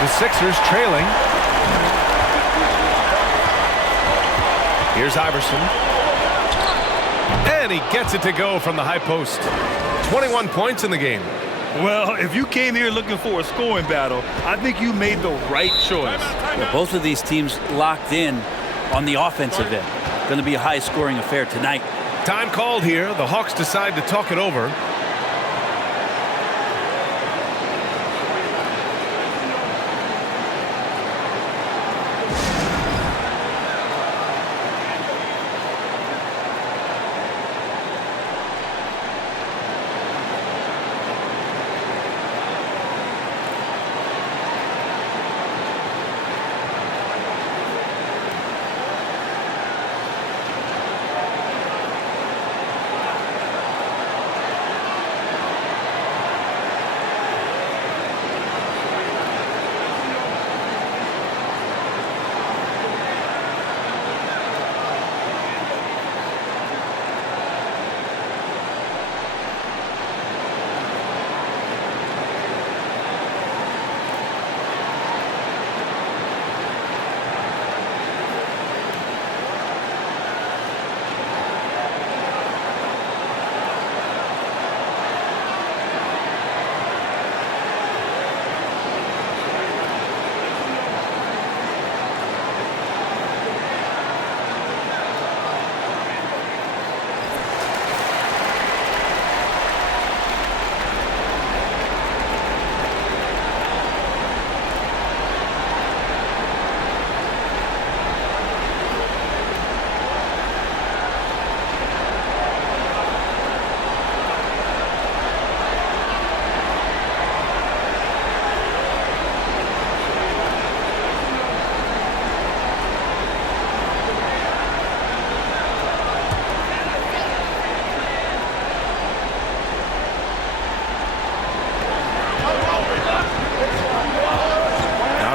The Sixers trailing. Here's Iverson. And he gets it to go from the high post. 21 points in the game. Well, if you came here looking for a scoring battle, I think you made the right choice. Well, both of these teams locked in on the offensive end. Going to be a high-scoring affair tonight. Time called here. The Hawks decide to talk it over.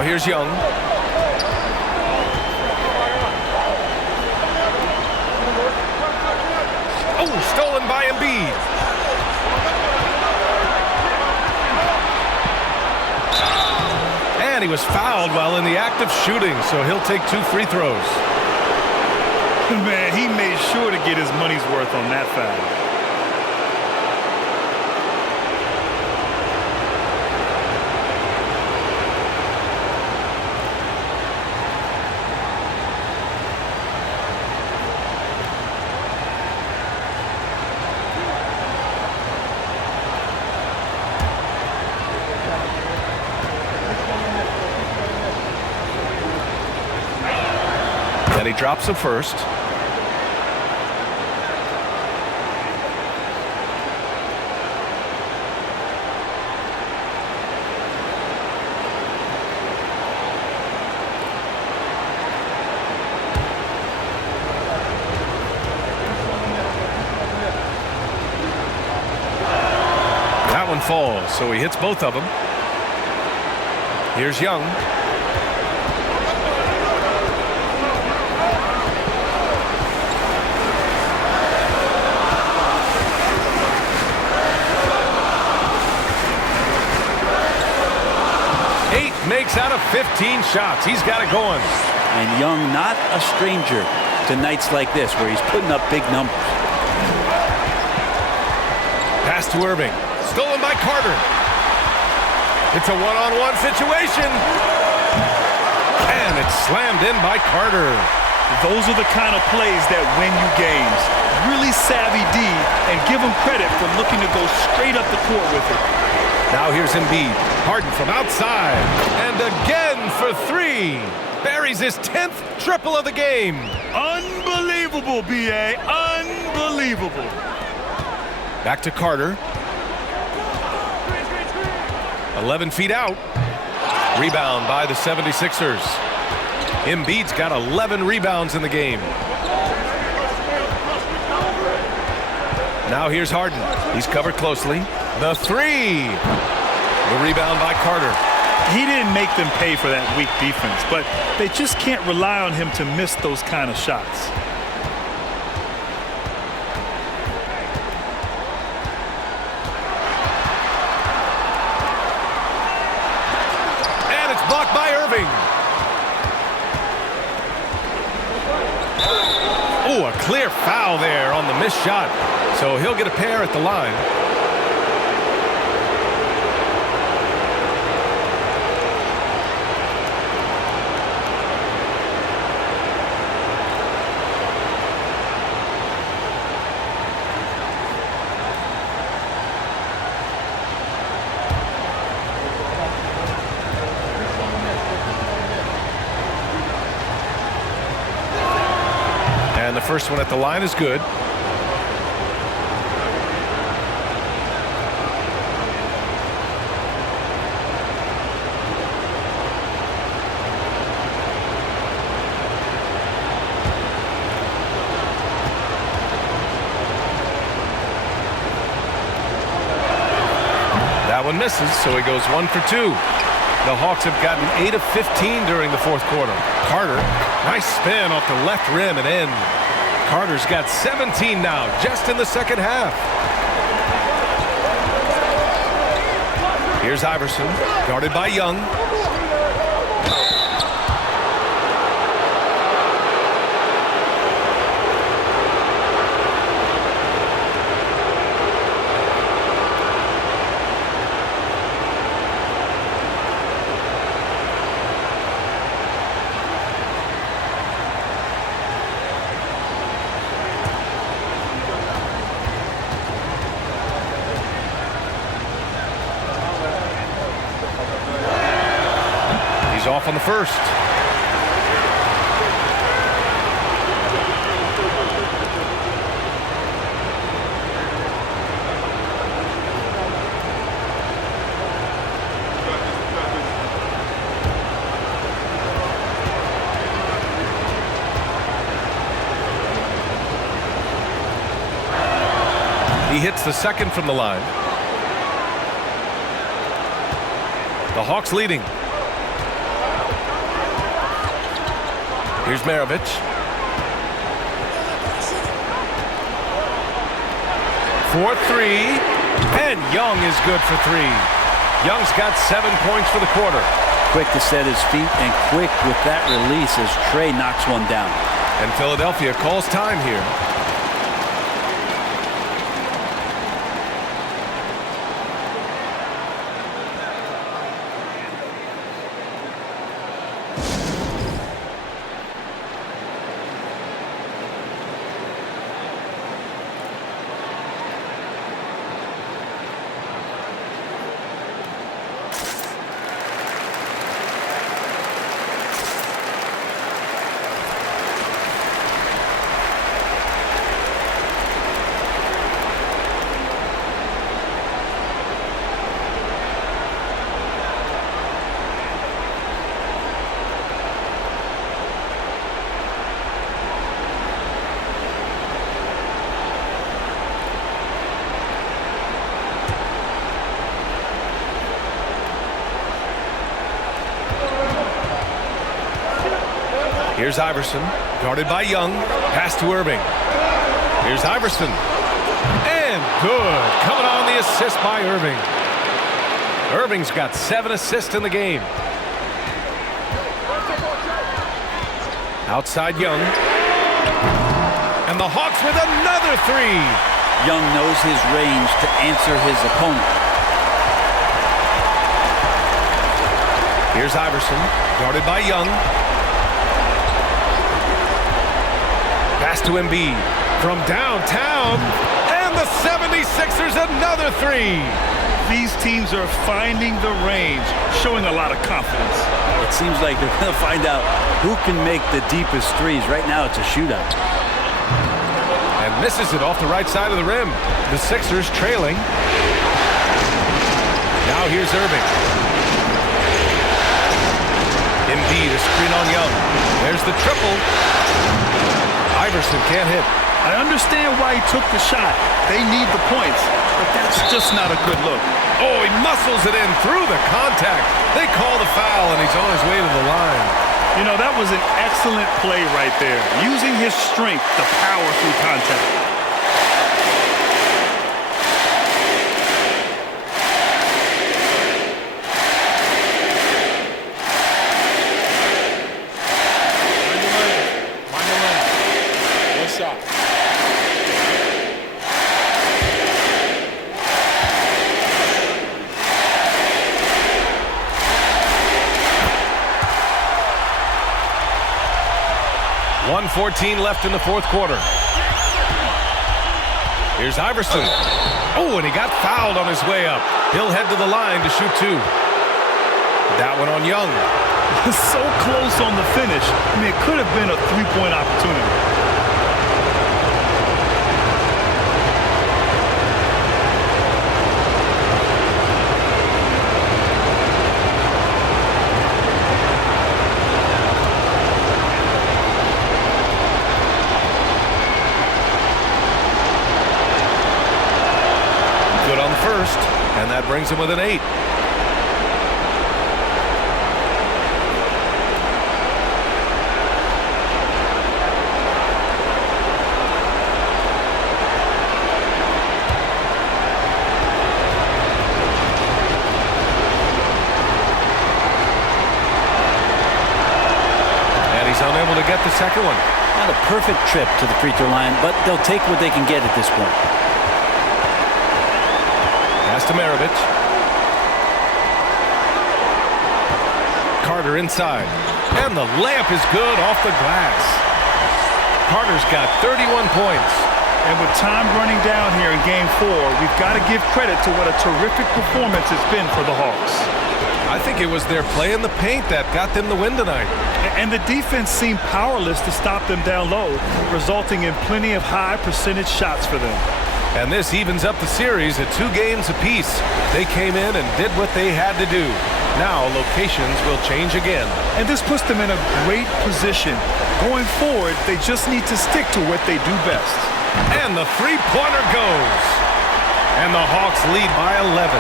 Here's Young. Oh, stolen by Embiid. And he was fouled while in the act of shooting, so he'll take 2 free throws. Man, he made sure to get his money's worth on that foul. And he drops the first. That one falls, so he hits both of them. Here's Young. Makes out of 15 shots. He's got it going. And Young not a stranger to nights like this where he's putting up big numbers. Pass to Irving. Stolen by Carter. It's a one-on-one situation. And it's slammed in by Carter. Those are the kind of plays that win you games. Really savvy D, and give him credit for looking to go straight up the court with it. Now here's Embiid. Harden from outside. And again for 3. Buries his 10th triple of the game. Unbelievable, B.A. Unbelievable. Back to Carter. 11 feet out. Rebound by the 76ers. Embiid's got 11 rebounds in the game. Now here's Harden. He's covered closely. The three. The rebound by Carter. He didn't make them pay for that weak defense, but they just can't rely on him to miss those kind of shots. And it's blocked by Irving. Oh, a clear foul there on the missed shot. So he'll get a pair at the line. And the first one at the line is good. That one misses, so he goes 1 for 2. The Hawks have gotten 8 of 15 during the fourth quarter. Carter, nice spin off the left rim and in. Carter's got 17 now, just in the second half. Here's Iverson, guarded by Young. Off on the first. He hits the second from the line. The Hawks leading. Here's Maravich. For three. And Young is good for three. Young's got 7 points for the quarter. Quick to set his feet and quick with that release as Trey knocks one down. And Philadelphia calls time here. Here's Iverson, guarded by Young. Pass to Irving. Here's Iverson. And good. Coming on the assist by Irving. Irving's got 7 assists in the game. Outside Young. And the Hawks with another three. Young knows his range to answer his opponent. Here's Iverson, guarded by Young. Pass to Embiid from downtown, and the 76ers another three. These teams are finding the range, showing a lot of confidence. It seems like they're going to find out who can make the deepest threes. Right now, it's a shootout. And misses it off the right side of the rim. The Sixers trailing. Now here's Irving. Embiid, a screen on Young. There's the triple. Iverson can't hit. I understand why he took the shot. They need the points, but that's just not a good look. Oh, he muscles it in through the contact. They call the foul, and he's on his way to the line. You know, that was an excellent play right there. Using his strength to power through contact. .14 left in the fourth quarter. Here's Iverson. Oh, and he got fouled on his way up. He'll head to the line to shoot two. That one on Young. So close on the finish. I mean, it could have been a three-point opportunity. First, and that brings him with an 8. And he's unable to get the second one. Not a perfect trip to the free throw line, but they'll take what they can get at this point. Pass to Maravich. Carter inside. And the layup is good off the glass. Carter's got 31 points. And with time running down here in Game 4, we've got to give credit to what a terrific performance it's been for the Hawks. I think it was their play in the paint that got them the win tonight. And the defense seemed powerless to stop them down low, resulting in plenty of high percentage shots for them. And this evens up the series at 2 games apiece. They came in and did what they had to do. Now locations will change again. And this puts them in a great position. Going forward, they just need to stick to what they do best. And the three-pointer goes. And the Hawks lead by 11.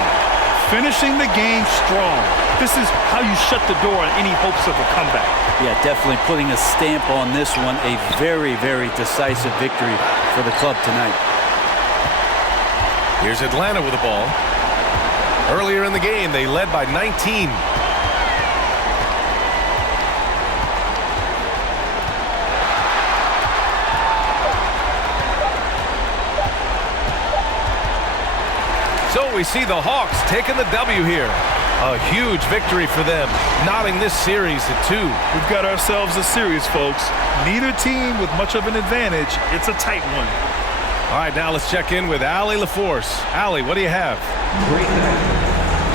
Finishing the game strong. This is how you shut the door on any hopes of a comeback. Yeah, definitely putting a stamp on this one. A very, very decisive victory for the club tonight. Here's Atlanta with the ball. Earlier in the game, they led by 19. So we see the Hawks taking the W here. A huge victory for them, knotting this series at 2. We've got ourselves a series, folks. Neither team with much of an advantage. It's a tight one. All right, now let's check in with Allie LaForce. Allie, what do you have?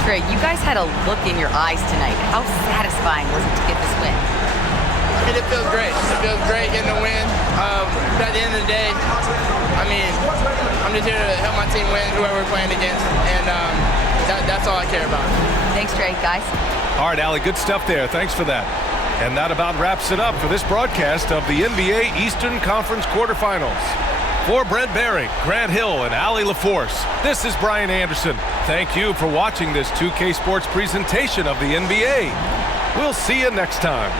Trey, you guys had a look in your eyes tonight. How satisfying was it to get this win? I mean, it feels great. It feels great getting the win. But at the end of the day, I mean, I'm just here to help my team win, whoever we're playing against, and that's all I care about. Thanks, Trey, guys. All right, Allie, good stuff there. Thanks for that. And that about wraps it up for this broadcast of the NBA Eastern Conference quarterfinals. For Brent Barry, Grant Hill, and Allie LaForce, this is Brian Anderson. Thank you for watching this 2K Sports presentation of the NBA. We'll see you next time.